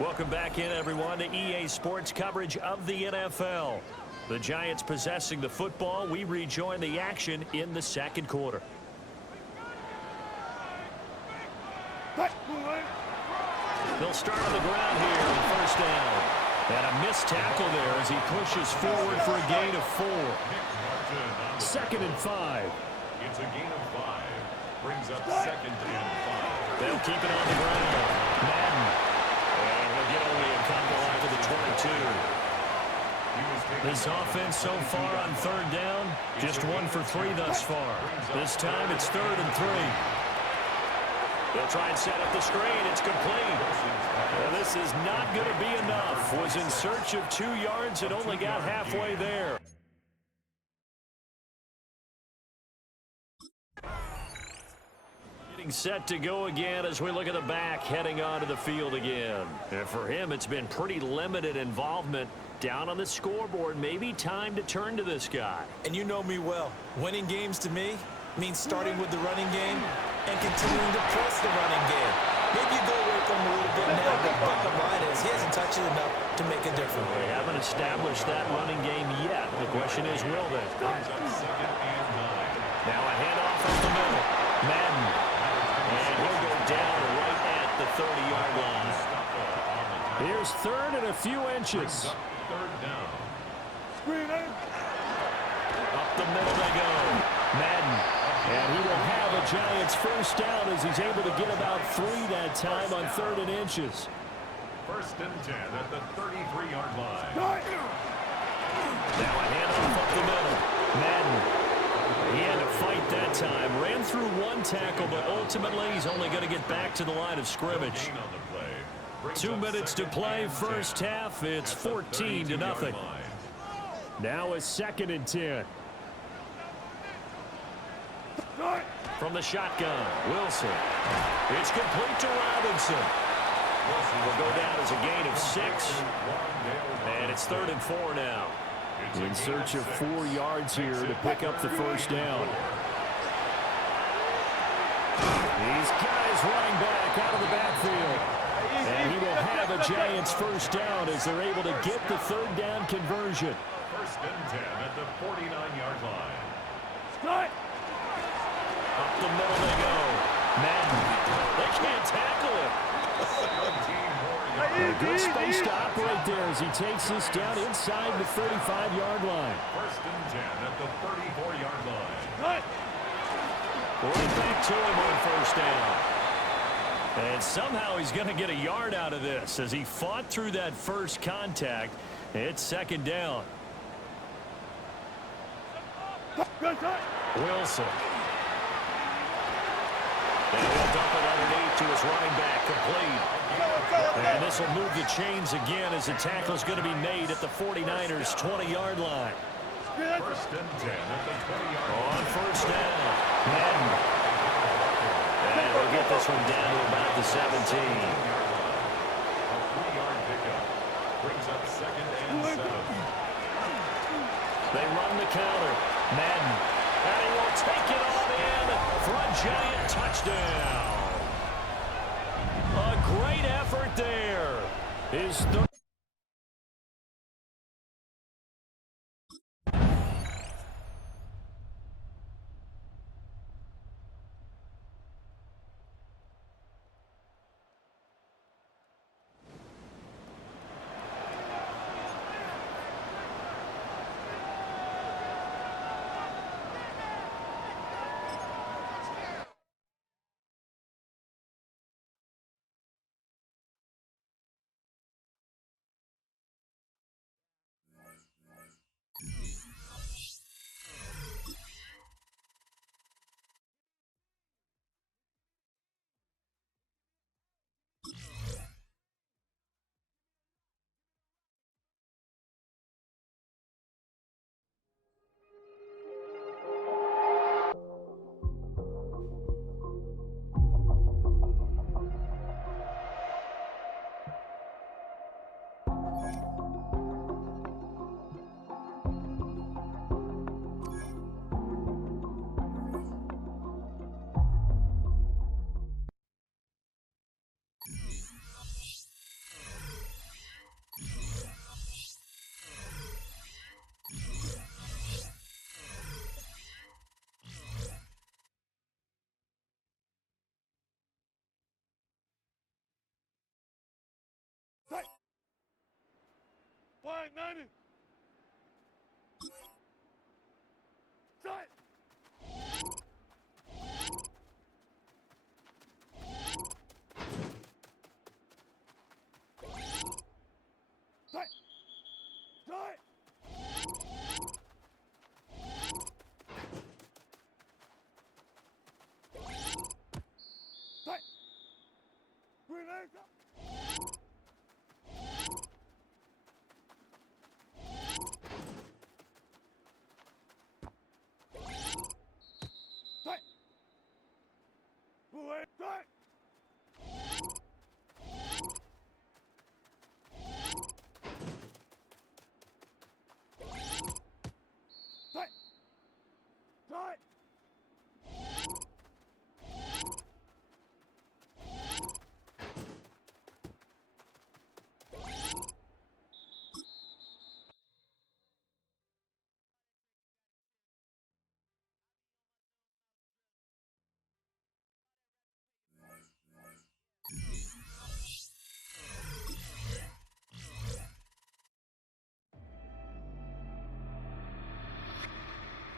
Welcome back in, everyone, to EA Sports coverage of the NFL. The Giants possessing the football. We rejoin the action in the second quarter. They'll start on the ground here on first down. And a missed tackle there as he pushes forward for a gain of 4. 2nd and 5. It's a gain of 5. Brings up 2nd and 5. They'll keep it on the ground. Madden. And he'll get only a couple after the 22. This offense so far on 3rd down, just 1 for 3 thus far. This time it's 3rd and 3. They'll try and set up the screen. It's complete. Well, this is not going to be enough. Was in search of 2 yards and only got halfway there. Getting set to go again as we look at the back heading onto the field again. And for him, it's been pretty limited involvement down on the scoreboard. Maybe time to turn to this guy. And you know me well. Winning games to me means starting with the running game and continuing to press the running game. Maybe you go away from him a little bit now, but bottom line is he hasn't touched it enough to make a difference. They haven't established that running game yet. The question is, will they? Now a handoff up the middle. Madden. And he'll go down right at the 30-yard line. Here's 3rd and a few inches. 3rd down. Up the middle they go. Madden. And he will have a Giants first down as he's able to get about 3 that time on 3rd and inches. 1st and 10 at the 33-yard line. Now a handoff up the middle. Madden. He had to fight that time. Ran through 1 tackle, but ultimately he's only going to get back to the line of scrimmage. 2 minutes to play, first half. It's 14-0. Now a 2nd and 10. From the shotgun, Wilson. It's complete to Robinson. Will go down as a gain of 6. And it's 3rd and 4 now. In search of 4 yards here to pick up the first down. He's got his running back out of the backfield. And he will have a Giants first down as they're able to get the 3rd down conversion. 1st and 10 at the 49-yard line. Up the middle they go. Madden. They can't tackle him. A good space to operate there as he takes this down inside the 35-yard line. 1st and 10 at the 34-yard line. Right back to him on first down. And somehow he's going to get a yard out of this as he fought through that first contact. It's 2nd down. Wilson. And he'll dump it underneath to his running back, complete. And this will move the chains again as the tackle is going to be made at the 49ers' 20-yard line. 1st and 10 at the 20-yard line. On first down, Madden. And we'll get this one down to about the 17. A 3-yard pickup. Brings up 2nd and 7. They run the counter. Madden. And he will take it all in for a Giant touchdown. A great effort there. His third.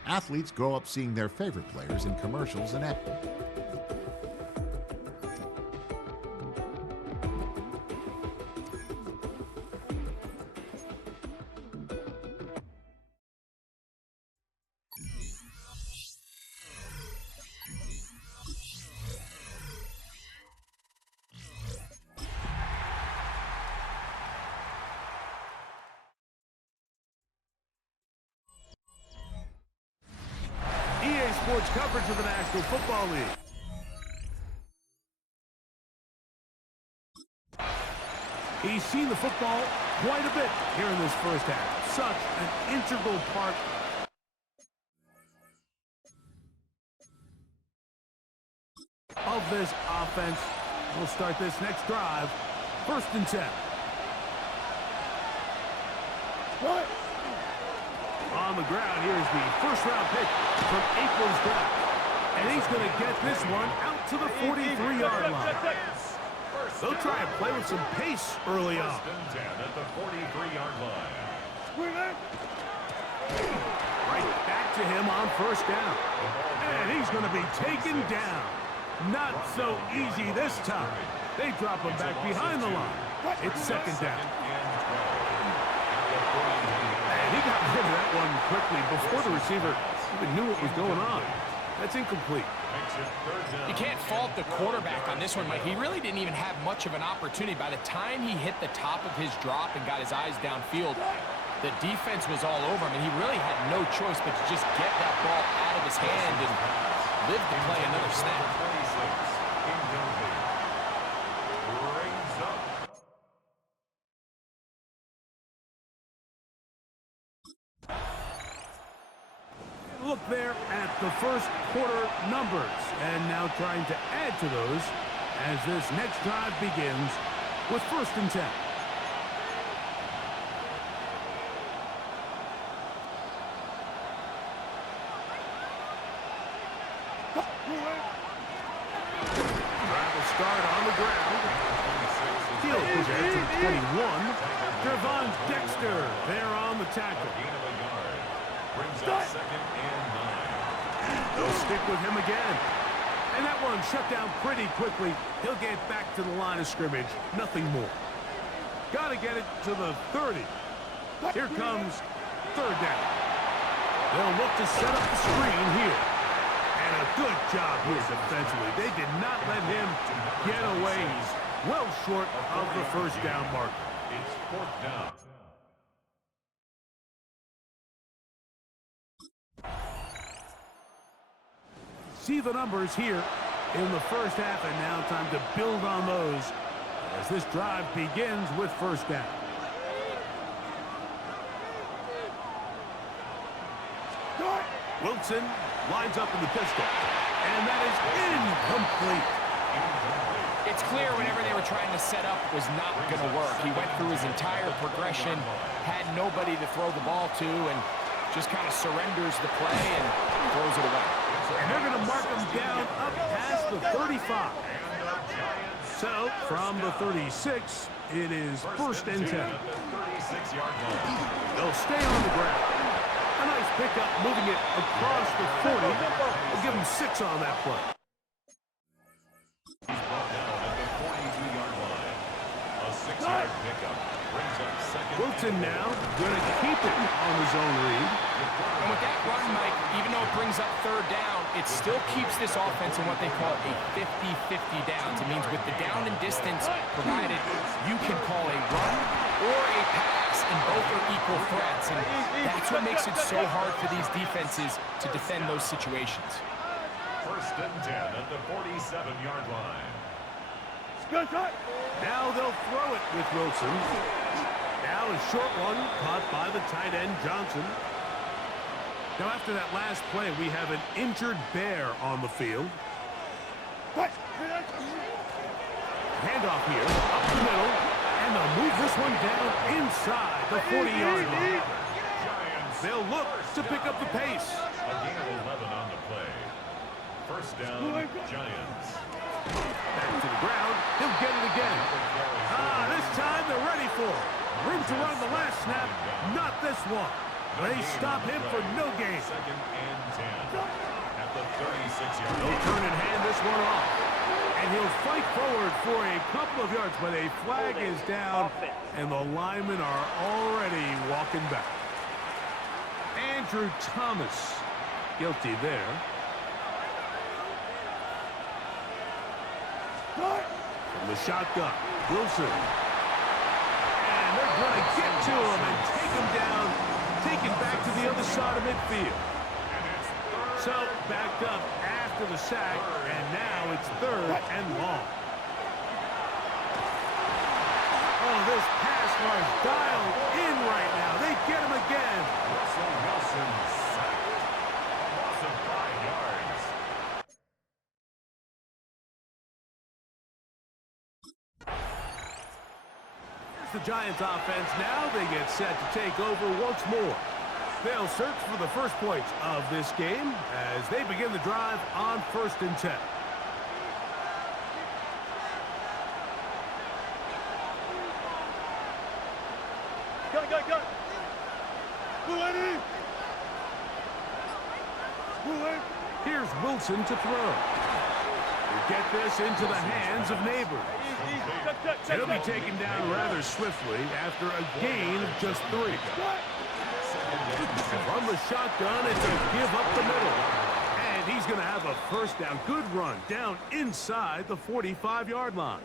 Athletes grow up seeing their favorite players in commercials and ads. EA Sports coverage of the National Football League. He's seen the football quite a bit here in this first half. Such an integral part of this offense. We'll start this next drive. 1st and 10. What? On the ground, here's the first-round pick from April's draft. And he's going to get this one out to the 43-yard line. They'll try and play with some pace early on. 1st and 10 at the 43-yard line. Right back to him on 1st down. And he's going to be taken down. Not so easy this time. They drop him back behind the line. It's 2nd down. And he got rid of that one quickly before the receiver even knew what was going on. That's incomplete. You can't fault the quarterback on this one, Mike. He really didn't even have much of an opportunity. By the time he hit the top of his drop and got his eyes downfield, the defense was all over him, and he really had no choice but to just get that ball out of his hand and live to play another snap. Look there at the first quarter numbers, and now trying to add to those as this next drive begins with 1st and 10. Drive will start on the ground. He'll push it to 21. Devon Dexter there on the tackle. Brings up 2nd and 9. They'll stick with him again. And that one shut down pretty quickly. He'll get back to the line of scrimmage. Nothing more. Got to get it to the 30. Here comes 3rd down. They'll look to set up the screen here. And a good job here defensively. They did not let him get away. He's well short of the 1st down marker. It's 4th down. See the numbers here in the first half, and now time to build on those as this drive begins with 1st down. Wilson lines up in the pistol, and that is incomplete. It's clear whenever they were trying to set up it was not going to work. He went through his entire progression, had nobody to throw the ball to, and just kind of surrenders the play and throws it away. And they're going to mark him down up past the 35. And the Giants So, from the 36, it is first and 10. They'll stay on the ground. A nice pickup, moving it across the 40. We'll give them 6 on that play. He's brought down at the 42-yard line. A 6-yard pickup brings up second. Wilson now going to keep it on the zone read. And with that run, Mike, even though it brings up third down, it still keeps this offense in what they call a 50-50 downs. It means with the down and distance provided, you can call a run or a pass, and both are equal threats. And that's what makes it so hard for these defenses to defend those situations. First and 10 at the 47-yard line. Now they'll throw it with Wilson. Now a short one caught by the tight end, Johnson. Now after that last play, we have an injured Bear on the field. Handoff here, up the middle, and they'll move this one down inside the 40-yard line. They'll look to pick up the pace. A gain of 11 on the play. First down, Giants. Back to the ground. He'll get it again. This time they're ready for it. Room to run the last snap. Not this one. They stop him for no gain. Second and 10 at the 36-yard line. He'll turn and hand this one off. And he'll fight forward for a couple of yards, but a flag is down, and the linemen are already walking back. Andrew Thomas guilty there. From the shotgun, Wilson. And they're going to get to him and take him down, taken back to the other side of midfield. So, backed up after the sack, and now it's third and long. Oh, this pass was dialed in right now. They get him again. Russell Wilson sacked. A loss of 5 yards. The Giants offense now, they get set to take over once more. They'll search for the first points of this game as they begin the drive on first and 10. Go. Here's Wilson to throw. He'll get this into the hands of neighbors. He'll be taken down rather swiftly after a gain of just 3. From the shotgun, it's a give up the middle. And he's going to have a first down. Good run down inside the 45-yard line.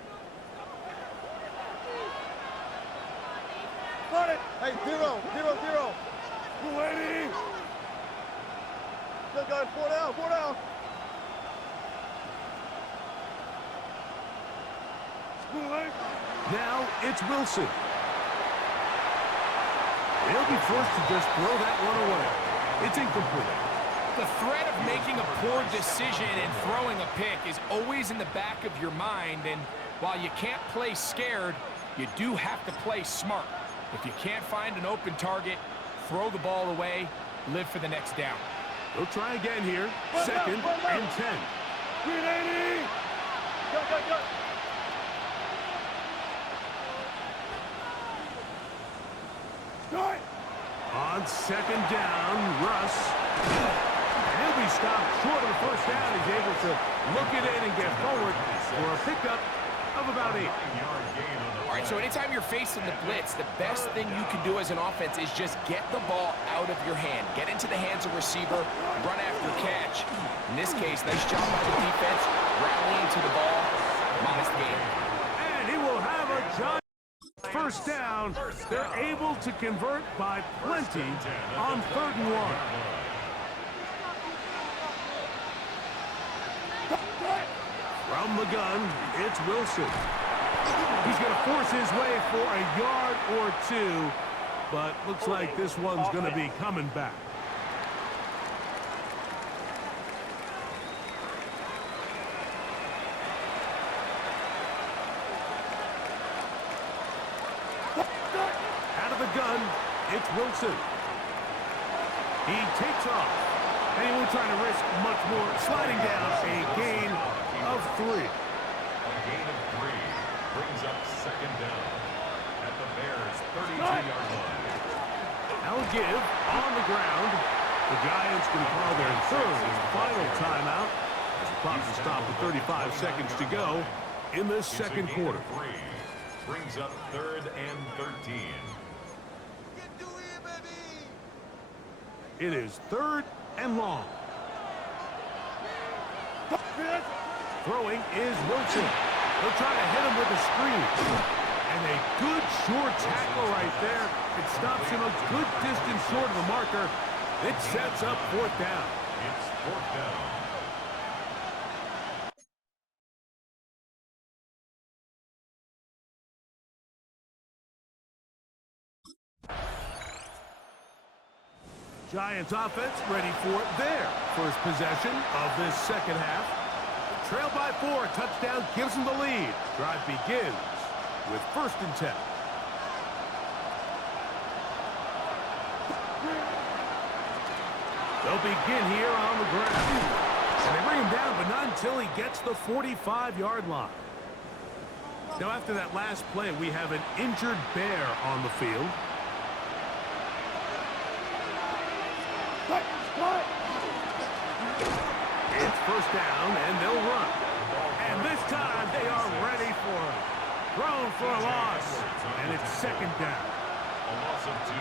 Hey, 0. Ready. Good guys, 4 down. Now it's Wilson. He'll be forced to just throw that one away. It's incomplete. The threat of making a poor decision and throwing a pick is always in the back of your mind, and while you can't play scared, you do have to play smart. If you can't find an open target, throw the ball away, live for the next down. They'll try again here. Second and 10. 380. Go. On second down, Russ. He'll be stopped short of the first down. He's able to look it in and get forward for a pickup of about 8. All right, so anytime you're facing the blitz, the best thing you can do as an offense is just get the ball out of your hand. Get into the hands of receiver, run after catch. In this case, nice job by the defense, rallying to the ball. Modest gain. And he will have a giant first down. They're able to convert by plenty on 3rd and 1. From the gun, it's Wilson. He's going to force his way for a yard or 2, but looks like this one's going to be coming back. Out of the gun, it's Wilson. He takes off, and he won't try to risk much more, sliding down a gain of 3. gain of 3 brings up second down at the Bears' 32-yard line. Now give on the ground. The Giants can call their third and final timeout as the clock is stopped with 35 seconds to go in this second quarter. 3 brings up third and 13. It is third and long. Throwing is Wilson. They'll try to hit him with a screen. And a good short tackle right there. It stops him a good distance short of the marker. It sets up fourth down. It's fourth down. Giants offense ready for their first possession of this second half. Trail by 4, touchdown gives them the lead. Drive begins with 1st and 10. They'll begin here on the ground. And they bring him down, but not until he gets the 45-yard line. Now after that last play, we have an injured Bear on the field. It's first down, and they'll run. And this time, they are ready for it. Thrown for a loss, and it's second down. A loss of 2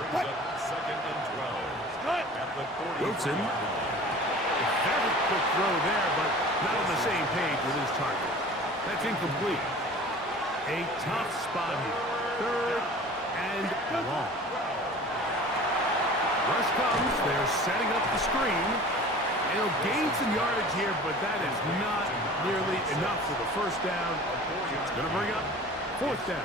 brings up second and 12 at the 40. Wilson. Very quick throw there, but not on the same page with his target. That's incomplete. A tough spot here. Third and long. Rush comes. They're setting up the screen. He'll gain some yardage here, but that is not nearly enough for the first down. It's going to bring up fourth down.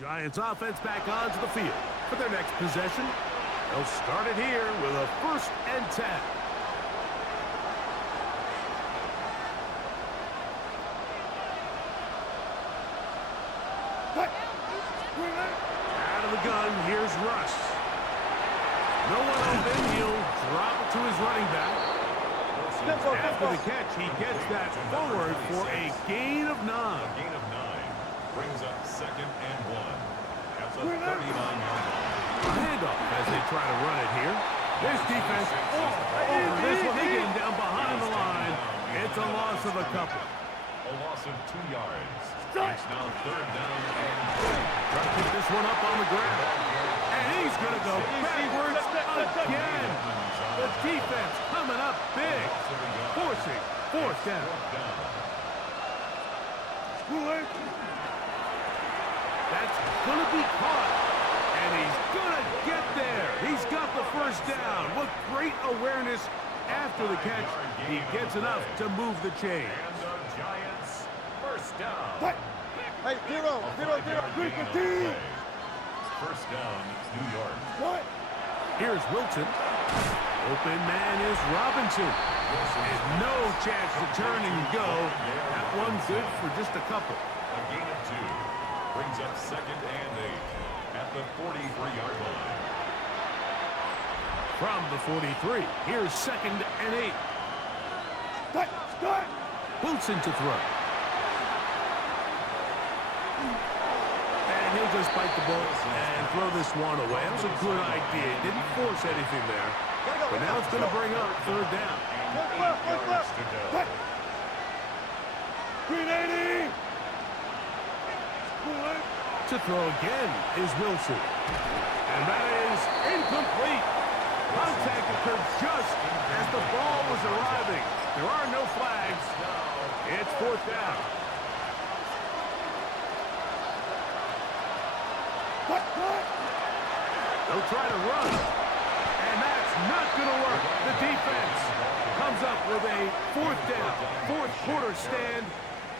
Giants offense back onto the field for their next possession. They'll start it here with a 1st and 10. Out of the gun, here's Russ. No one open, he'll drop it to his running back. After the catch, he gets that forward for a gain of 9. A gain of 9 brings up second and 1 at the 39-yard line. Handoff as they try to run it here. This defense, this one, they get him down behind the line. It's a loss of a couple. A loss of 2 yards. It's now third down and 3. Try to pick this one up on the ground. And he's going to go backwards again. The defense coming up big, forcing fourth down. That's going to be caught. And he's going to get there. He's got the first down. What great awareness after the catch. He gets enough to move the chains. And the Giants first down. Hey, zero. First down, New York. Here's Wilson. Open man is Robinson. And no chance to turn and go. That one's good for just a couple. A gain of 2 brings up second and 8 at the 43-yard line. From the 43, here's second and 8. Wilson to throw. And he'll just bite the ball and throw this one away. That was a good idea. He didn't force anything there. But now it's going to bring up third down. To throw again is Wilson. And that is incomplete. Contact occurred just as the ball was arriving. There are no flags. It's fourth down. They'll try to run. And that's not going to work. The defense comes up with a fourth down, fourth quarter stand,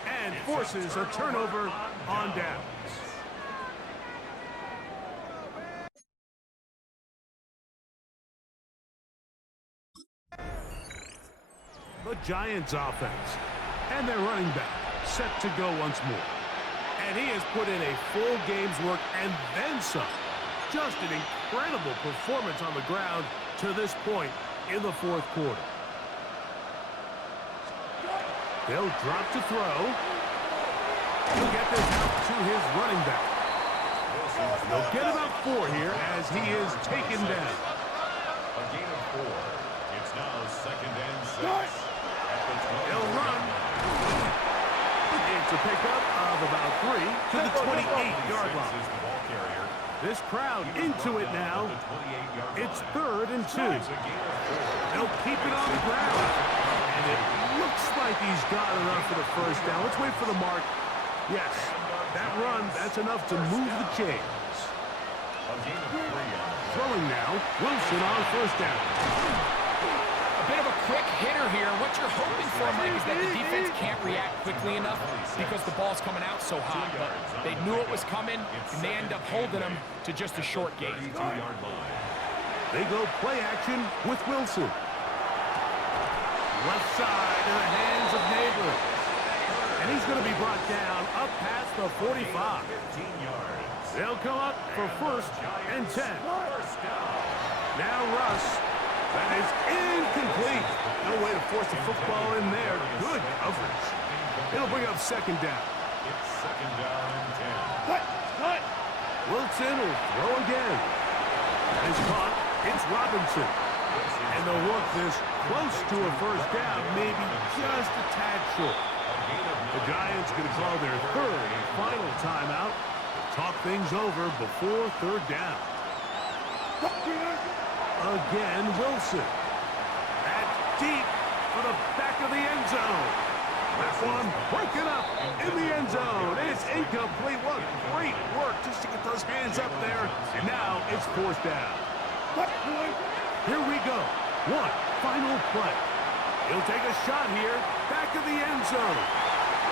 and forces a turnover on downs. The Giants offense and their running back set to go once more. And he has put in a full game's work and then some. Just an incredible performance on the ground to this point in the fourth quarter. They'll drop to throw. He'll get this out to his running back. They'll get about 4 here as he is taken down. A gain of 4. It's now 2nd and 6. They'll run. It's a pickup of about 3 to the 28-yard line. This crowd into it now. It's 3rd and 2. They'll keep it on the ground. And it looks like he's got enough for the first down. Let's wait for the mark. Yes, that run, that's enough to move the chains. Throwing now, Wilson on first down. A bit of a quick hitter here. What you're hoping for, Mike, is that the defense can't react quickly enough because the ball's coming out so hot. But they knew it was coming, and they end up holding them to just a short gain. They go play action with Wilson. Left side in the hands of Neighbors. And he's going to be brought down up past the 45. They'll come up for 1st and 10. Now Russ. That is incomplete. No way to force the football in there. Good coverage. It'll bring up 2nd down. It's 2nd down and 10. Wilson will throw again. That is caught. It's Robinson. And they'll work this close to a first down, maybe just a tad short. The Giants going to call their 3rd and final timeout to talk things over before 3rd down. Again, Wilson. That's deep for the back of the end zone. That one breaking up in the end zone. It's incomplete. What great work just to get those hands up there. And now it's 4th down. Here we go. One final play. He'll take a shot here. Back of the end zone.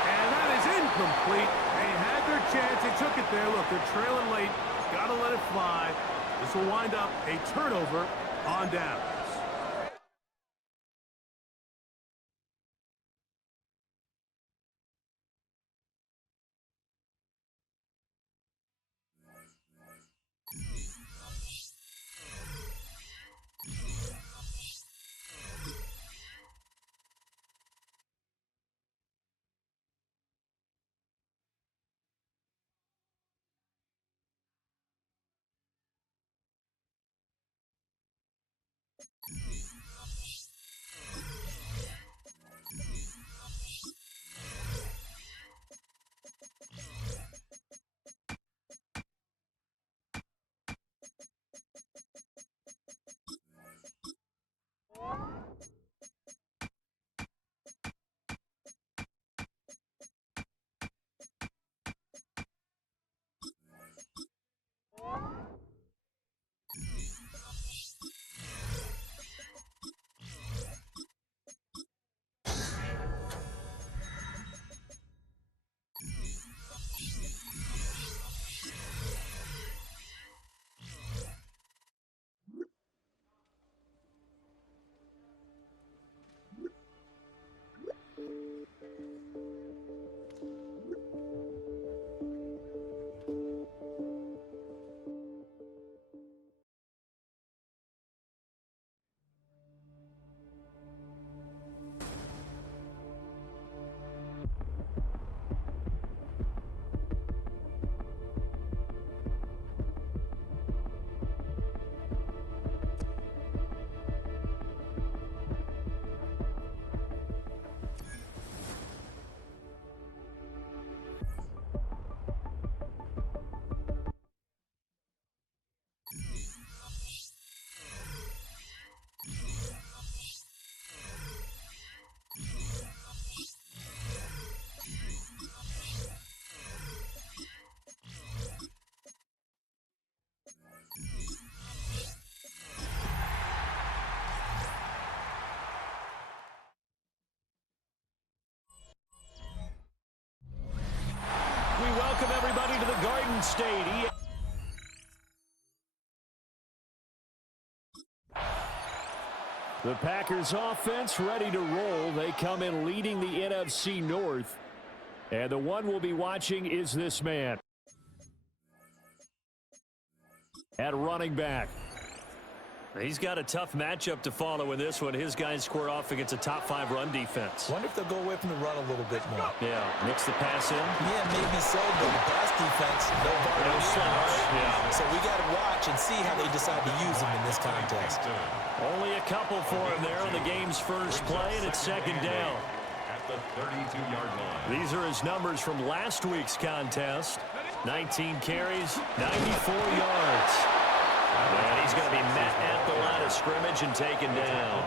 And that is incomplete. They had their chance. They took it there. Look, they're trailing late. Got to let it fly. This will wind up a turnover on downs. Welcome everybody to the Garden State. The Packers offense ready to roll. They come in leading the NFC North. And the one we'll be watching is this man. At running back. He's got a tough matchup to follow in this one. His guys square off against a top-5 run defense. Wonder if they'll go away from the run a little bit more. Yeah, mix the pass in. Yeah, maybe so, but the pass defense, no slouch. Yeah. So we got to watch and see how they decide to use him in this contest. Only a couple for him there on the game's first play, and it's second down. At the 32-yard line. These are his numbers from last week's contest. 19 carries, 94 yards. And he's going to be met at the line of scrimmage and taken down.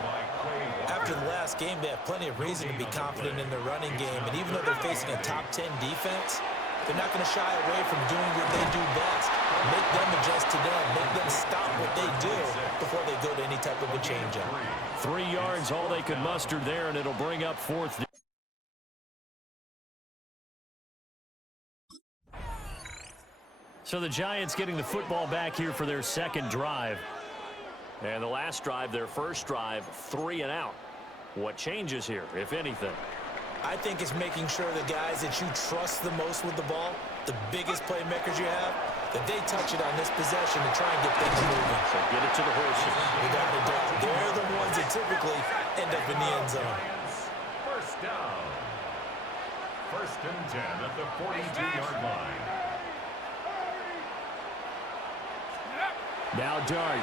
After the last game, they have plenty of reason to be confident in their running game. And even though they're facing a top 10 defense, they're not going to shy away from doing what they do best. Make them adjust to them. Make them stop what they do before they go to any type of a change-up. 3 yards, all they could muster there, and it'll bring up fourth down. So the Giants getting the football back here for their second drive. And the last drive, their first drive, 3 and out. What changes here, if anything? I think it's making sure the guys that you trust the most with the ball, the biggest playmakers you have, that they touch it on this possession to try and get things moving. So get it to the horses. Without a doubt. They're the ones that typically end up in the end zone. First down. First and 10 at the 42-yard line. Now Dart.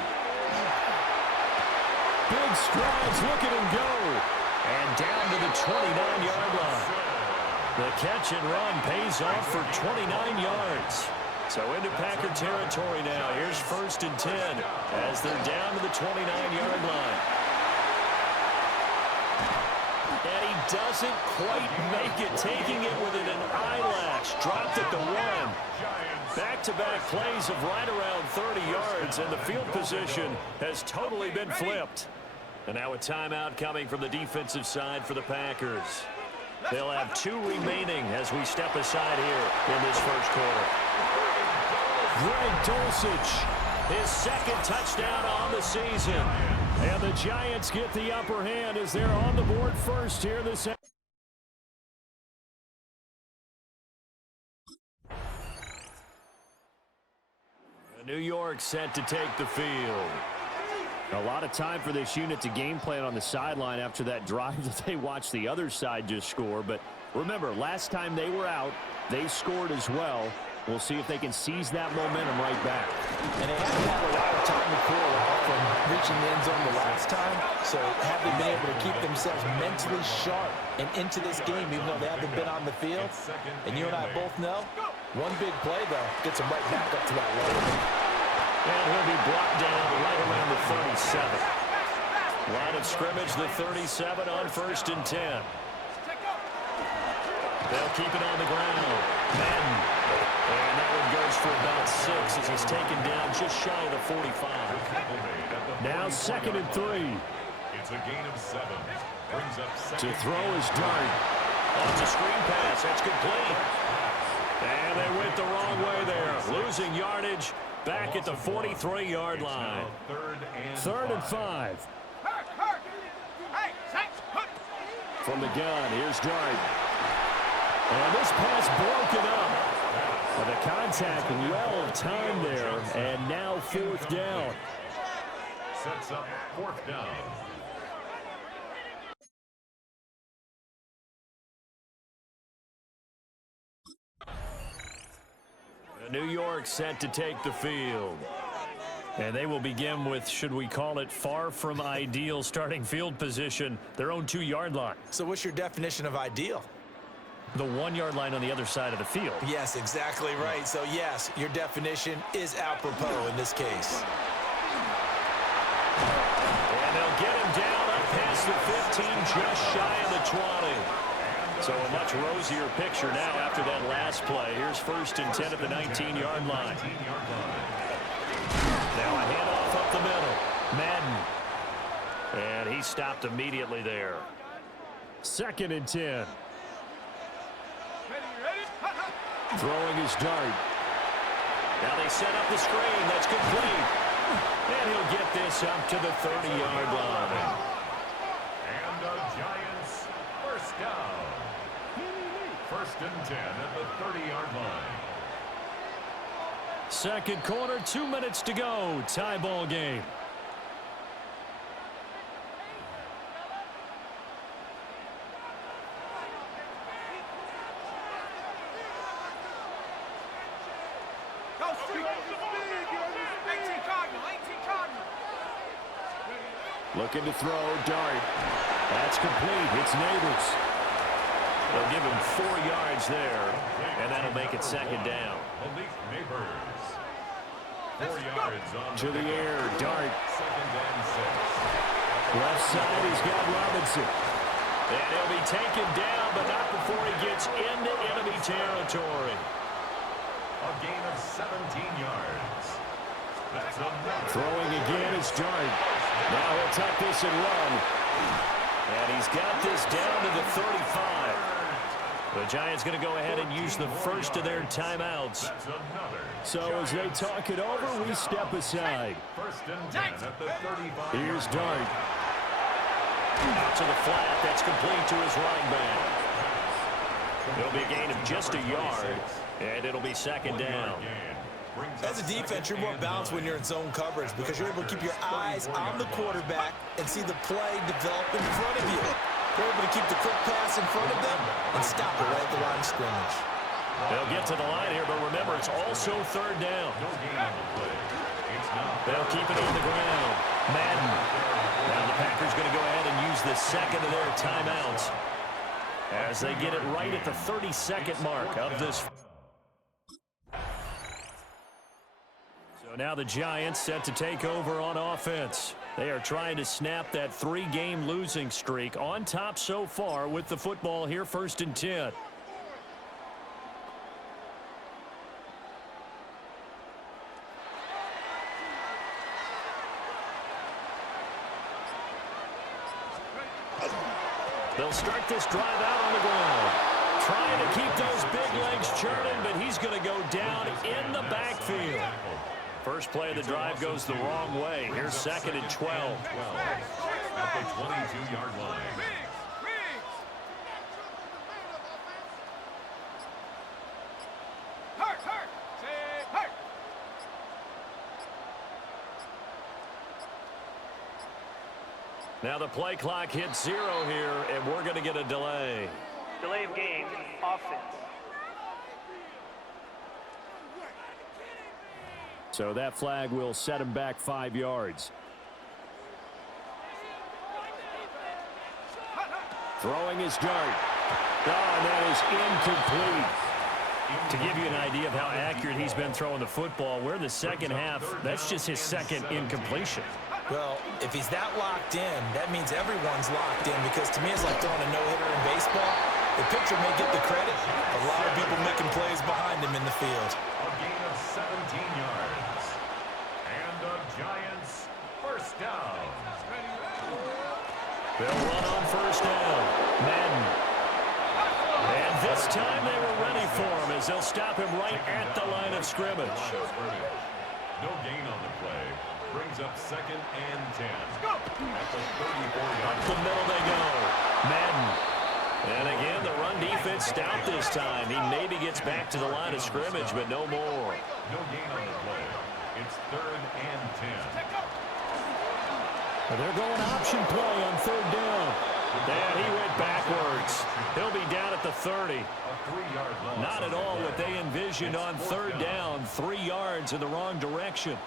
Big strides, look at him go. And down to the 29-yard line. The catch and run pays off for 29 yards. So into Packer territory now. Here's first and 10 as they're down to the 29-yard line. And he doesn't quite make it, taking it within an eyelash. Dropped at the 1. Back-to-back plays of right around 30 yards, and the field position has totally been flipped. And now a timeout coming from the defensive side for the Packers. They'll have 2 remaining as we step aside here in this first quarter. Greg Dulcich, his second touchdown on the season. And the Giants get the upper hand as they're on the board first here this. New York set to take the field. A lot of time for this unit to game plan on the sideline after that drive that they watched the other side just score. But remember, last time they were out, they scored as well. We'll see if they can seize that momentum right back. And they haven't had a lot of time to cool off from reaching the end zone the last time. So have they been able to keep themselves mentally sharp and into this game, even though they haven't been on the field? And you and I both know, one big play, though, gets them right back up to that level. And he'll be brought down right around the 37. Line of scrimmage, the 37 on first and 10. They'll keep it on the ground. Madden. And that one goes for about 6 as he's taken down just shy of the 45. Now second and 3. It's a gain of 7. Brings up To throw is Dart. Oh, it's a screen pass. That's complete. And they went the wrong way there. Losing yardage back at the 43-yard line. Third and 5. From the gun, here's Dart. And this pass broken up. The contact well timed there, and now fourth down. Sets up fourth down. New York set to take the field. And they will begin with, should we call it, far from ideal starting field position, their own 2-yard line. So what's your definition of ideal? The 1-yard line on the other side of the field. Yes, exactly right. So, yes, your definition is apropos in this case. And they'll get him down up past the 15, just shy of the 20. So a much rosier picture now after that last play. Here's first and 10 at the 19-yard line. Now a handoff up the middle. Madden. And he stopped immediately there. Second and 10. Throwing his Dart. Now they set up the screen. That's complete. And he'll get this up to the 30-yard line. And the Giants first down. First and 10 at the 30-yard line. Second quarter, 2 minutes to go. Tie ball game. Looking to throw, dart. That's complete. It's Neighbors. They'll give him 4 yards there, and that'll make it second down. Neighbors. 4 yards on to the air, dart. Second and 6. Left side, he's got Robinson. And he'll be taken down, but not before he gets into enemy territory. A gain of 17 yards. That's another. Throwing again is Dart. Now he'll tuck this and run. And he's got this down to the 35. The Giants going to go ahead and use the first of their timeouts. So as they talk it over, we step aside. First and 10 at the 35. Here's Dart. Out to the flat. That's complete to his running back. It'll be a gain of just a yard, and it'll be second down. As a defense, you're more balanced when you're in zone coverage because you're able to keep your eyes on the quarterback and see the play develop in front of you. You're able to keep the quick pass in front of them and stop it right at the line of scrimmage. They'll get to the line here, but remember, it's also third down. They'll keep it on the ground. Madden. Now the Packers going to go ahead and use the second of their timeouts as they get it right at the 32nd mark of this. So now the Giants set to take over on offense. They are trying to snap that 3-game losing streak, on top so far with the football here, first and 10. They'll start this drive out on the ground. Trying to keep those big legs churning, but he's going to go down in the backfield. First play of the drive goes the wrong way. Here's second and 12. At the 22-yard line. Now the play clock hits 0 here, and we're going to get a delay. Delay of game, offense. So that flag will set him back 5 yards. Throwing his dart. Oh, and that is incomplete. To give you an idea of how accurate he's been throwing the football, we're in the second half. That's just his second incompletion. Well, if he's that locked in, that means everyone's locked in, because to me it's like throwing a no-hitter in baseball. The pitcher may get the credit, but a lot of people making plays behind him in the field. A gain of 17 yards. And the Giants first down. They'll run on first down. Madden. And this time they were ready for him as they'll stop him right at the line of scrimmage. No gain on the play. Brings up second and 10. At the 34-yard Up the middle they go. Madden. And again, the run defense stout this time. He maybe gets back to the line of scrimmage, but no more. No gain on the play. It's third and 10. They're going option play on third down. And he went backwards. He'll be down at the 30. A 3-yard loss. Not at all what they envisioned on third down. 3 yards in the wrong direction.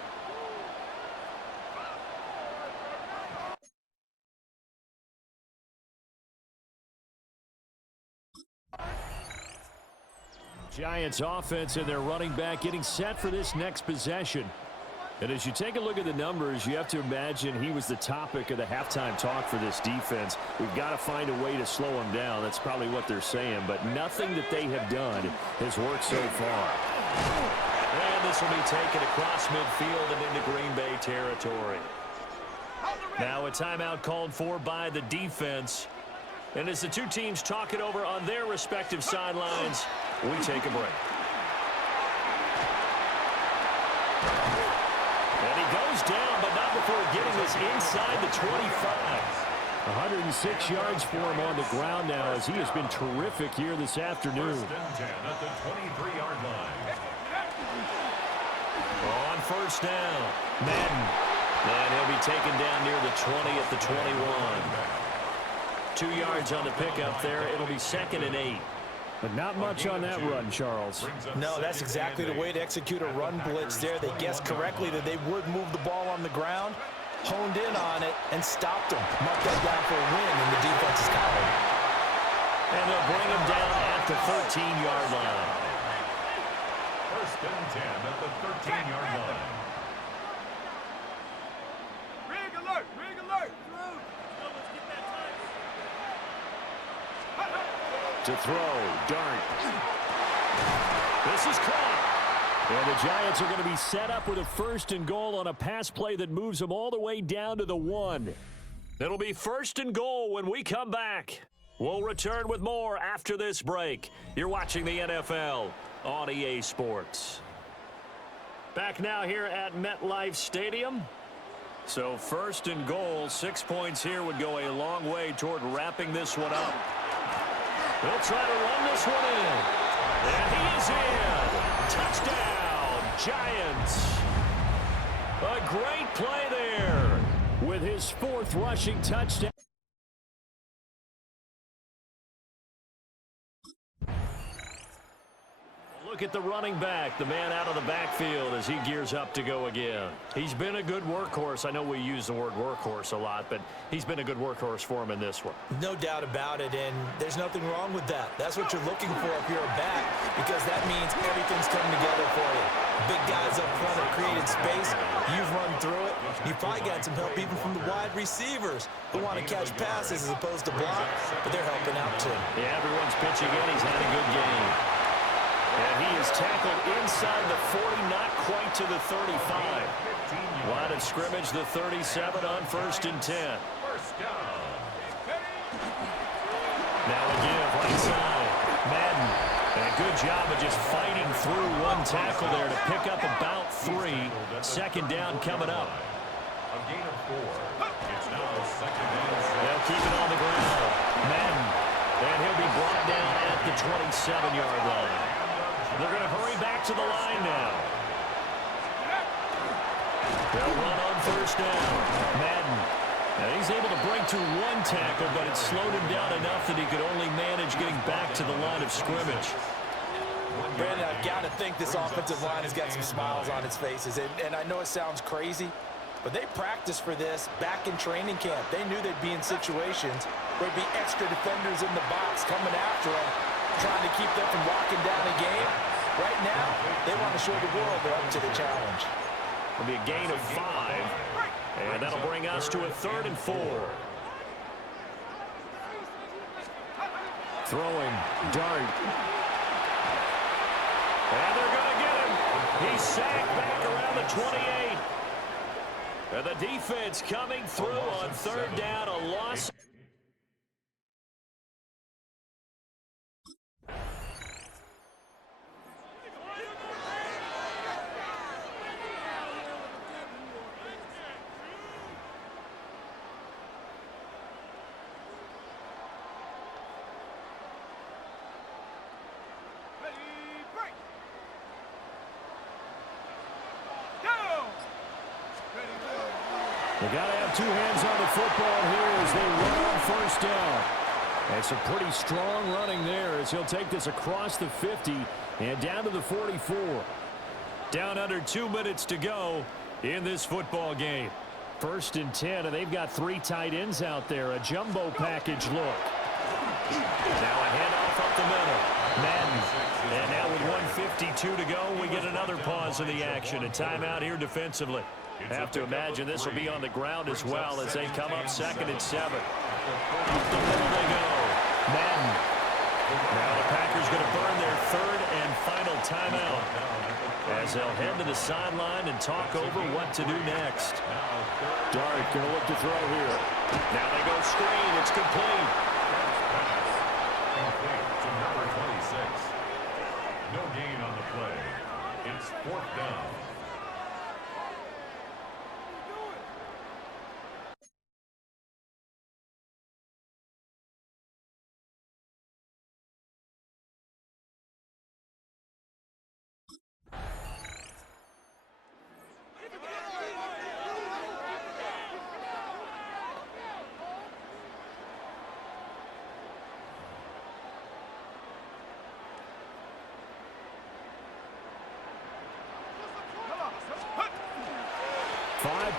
Giants offense and their running back getting set for this next possession. And as you take a look at the numbers, you have to imagine he was the topic of the halftime talk for this defense. We've got to find a way to slow him down. That's probably what they're saying. But nothing that they have done has worked so far. And this will be taken across midfield and into Green Bay territory. Now a timeout called for by the defense. And as the two teams talk it over on their respective sidelines, we take a break. And he goes down, but not before getting this inside the 25. 106 yards for him on the ground now as he has been terrific here this afternoon. First and 10 at the 23-yard line. On first down, Madden. And he'll be taken down near the 20 at the 21. 2 yards on the pickup there. It'll be 2nd and 8. But not much on that run, Charles. No, that's exactly the way to execute a run blitz there. They guessed correctly that they would move the ball on the ground, honed in on it, and stopped them. Marked that down for a win in the defense's column. And they'll bring him down at the 13-yard line. First and 10 at the 13-yard line. Rig alert! Rig alert! To throw, Dart. This is caught. And the Giants are going to be set up with a 1st and goal on a pass play that moves them all the way down to the 1. It'll be 1st and goal when we come back. We'll return with more after this break. You're watching the NFL on EA Sports. Back now here at MetLife Stadium. So 1st and goal, 6 points here would go a long way toward wrapping this one up. They'll try to run this one in. And he is in. Touchdown, Giants. A great play there with his 4th rushing touchdown. Look at the running back, the man out of the backfield as he gears up to go again. He's been a good workhorse. I know we use the word workhorse a lot, but he's been a good workhorse for him in this one. No doubt about it, and there's nothing wrong with that. That's what you're looking for if you're a back, because that means everything's coming together for you. Big guys up front have created space. You've run through it. You've probably got some help even from the wide receivers who want to catch passes as opposed to block, but they're helping out too. Yeah, everyone's pitching in. He's had a good game. And he is tackled inside the 40, not quite to the 35. Line of scrimmage, the 37 on 1st and 10. Now a give right side. Madden. And a good job of just fighting through one tackle there to pick up about 3. 2nd down coming up. A gain of 4. It's now 2nd and 6. They'll keep it on the ground. Madden. And he'll be brought down at the 27-yard line. They're going to hurry back to the line now. They'll run on 1st down. Madden. And he's able to break through one tackle, but it slowed him down enough that he could only manage getting back to the line of scrimmage. Brandon, I've got to think this offensive line has got some smiles on its faces. And I know it sounds crazy, but they practiced for this back in training camp. They knew they'd be in situations where there'd be extra defenders in the box coming after them, trying to keep them from locking down a game. Right now, they want to show the world they're up to the challenge. It'll be a gain of 5, and that'll bring us to a 3rd and 4. Throwing, Dart. And they're going to get him. He's sacked back around the 28. And the defense coming through on 3rd down, a loss. They got to have 2 hands on the football here as they run on 1st down. And some pretty strong running there as he'll take this across the 50 and down to the 44. Down under 2 minutes to go in this football game. 1st and 10, and they've got 3 tight ends out there. A jumbo package look. Now a handoff up the middle. Madden. And now with 1:52 to go, we get another pause in the action. A timeout here defensively. Have to imagine this will be on the ground as well as they come up 2nd and 7. Up the middle they go. Madden. Now the Packers going to burn their 3rd and final timeout as they'll head to the sideline and talk over what to do next. Dart going to look to throw here. Now they go screen. It's complete. To number 26. No gain on the play. It's 4th down.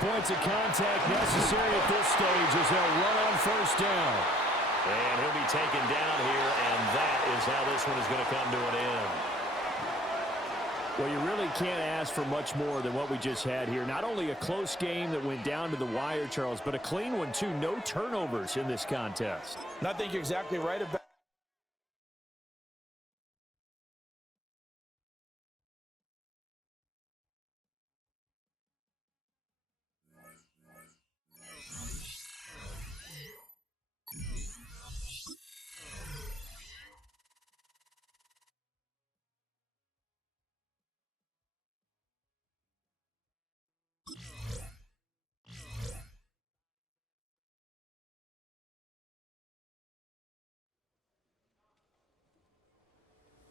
points of contact necessary at this stage as they'll run on first down. And he'll be taken down here, and that is how this one is going to come to an end. Well, you really can't ask for much more than what we just had here. Not only a close game that went down to the wire, Charles, but a clean one, too. No turnovers in this contest. And I think you're exactly right about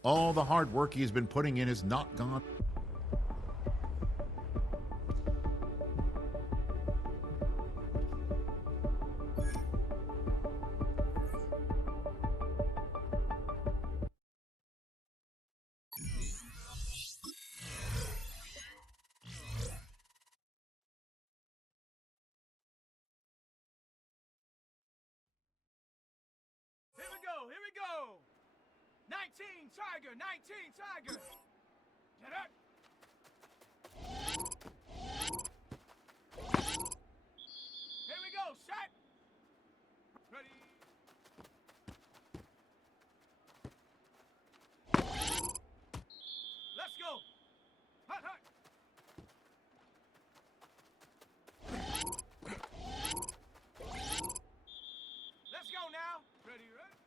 All the hard work he's been putting in is not gone. Here we go. 19 Tiger, 19 Tiger. Get up. Here we go, set. Ready. Let's go. Hot, hot. Let's go now. Ready, ready.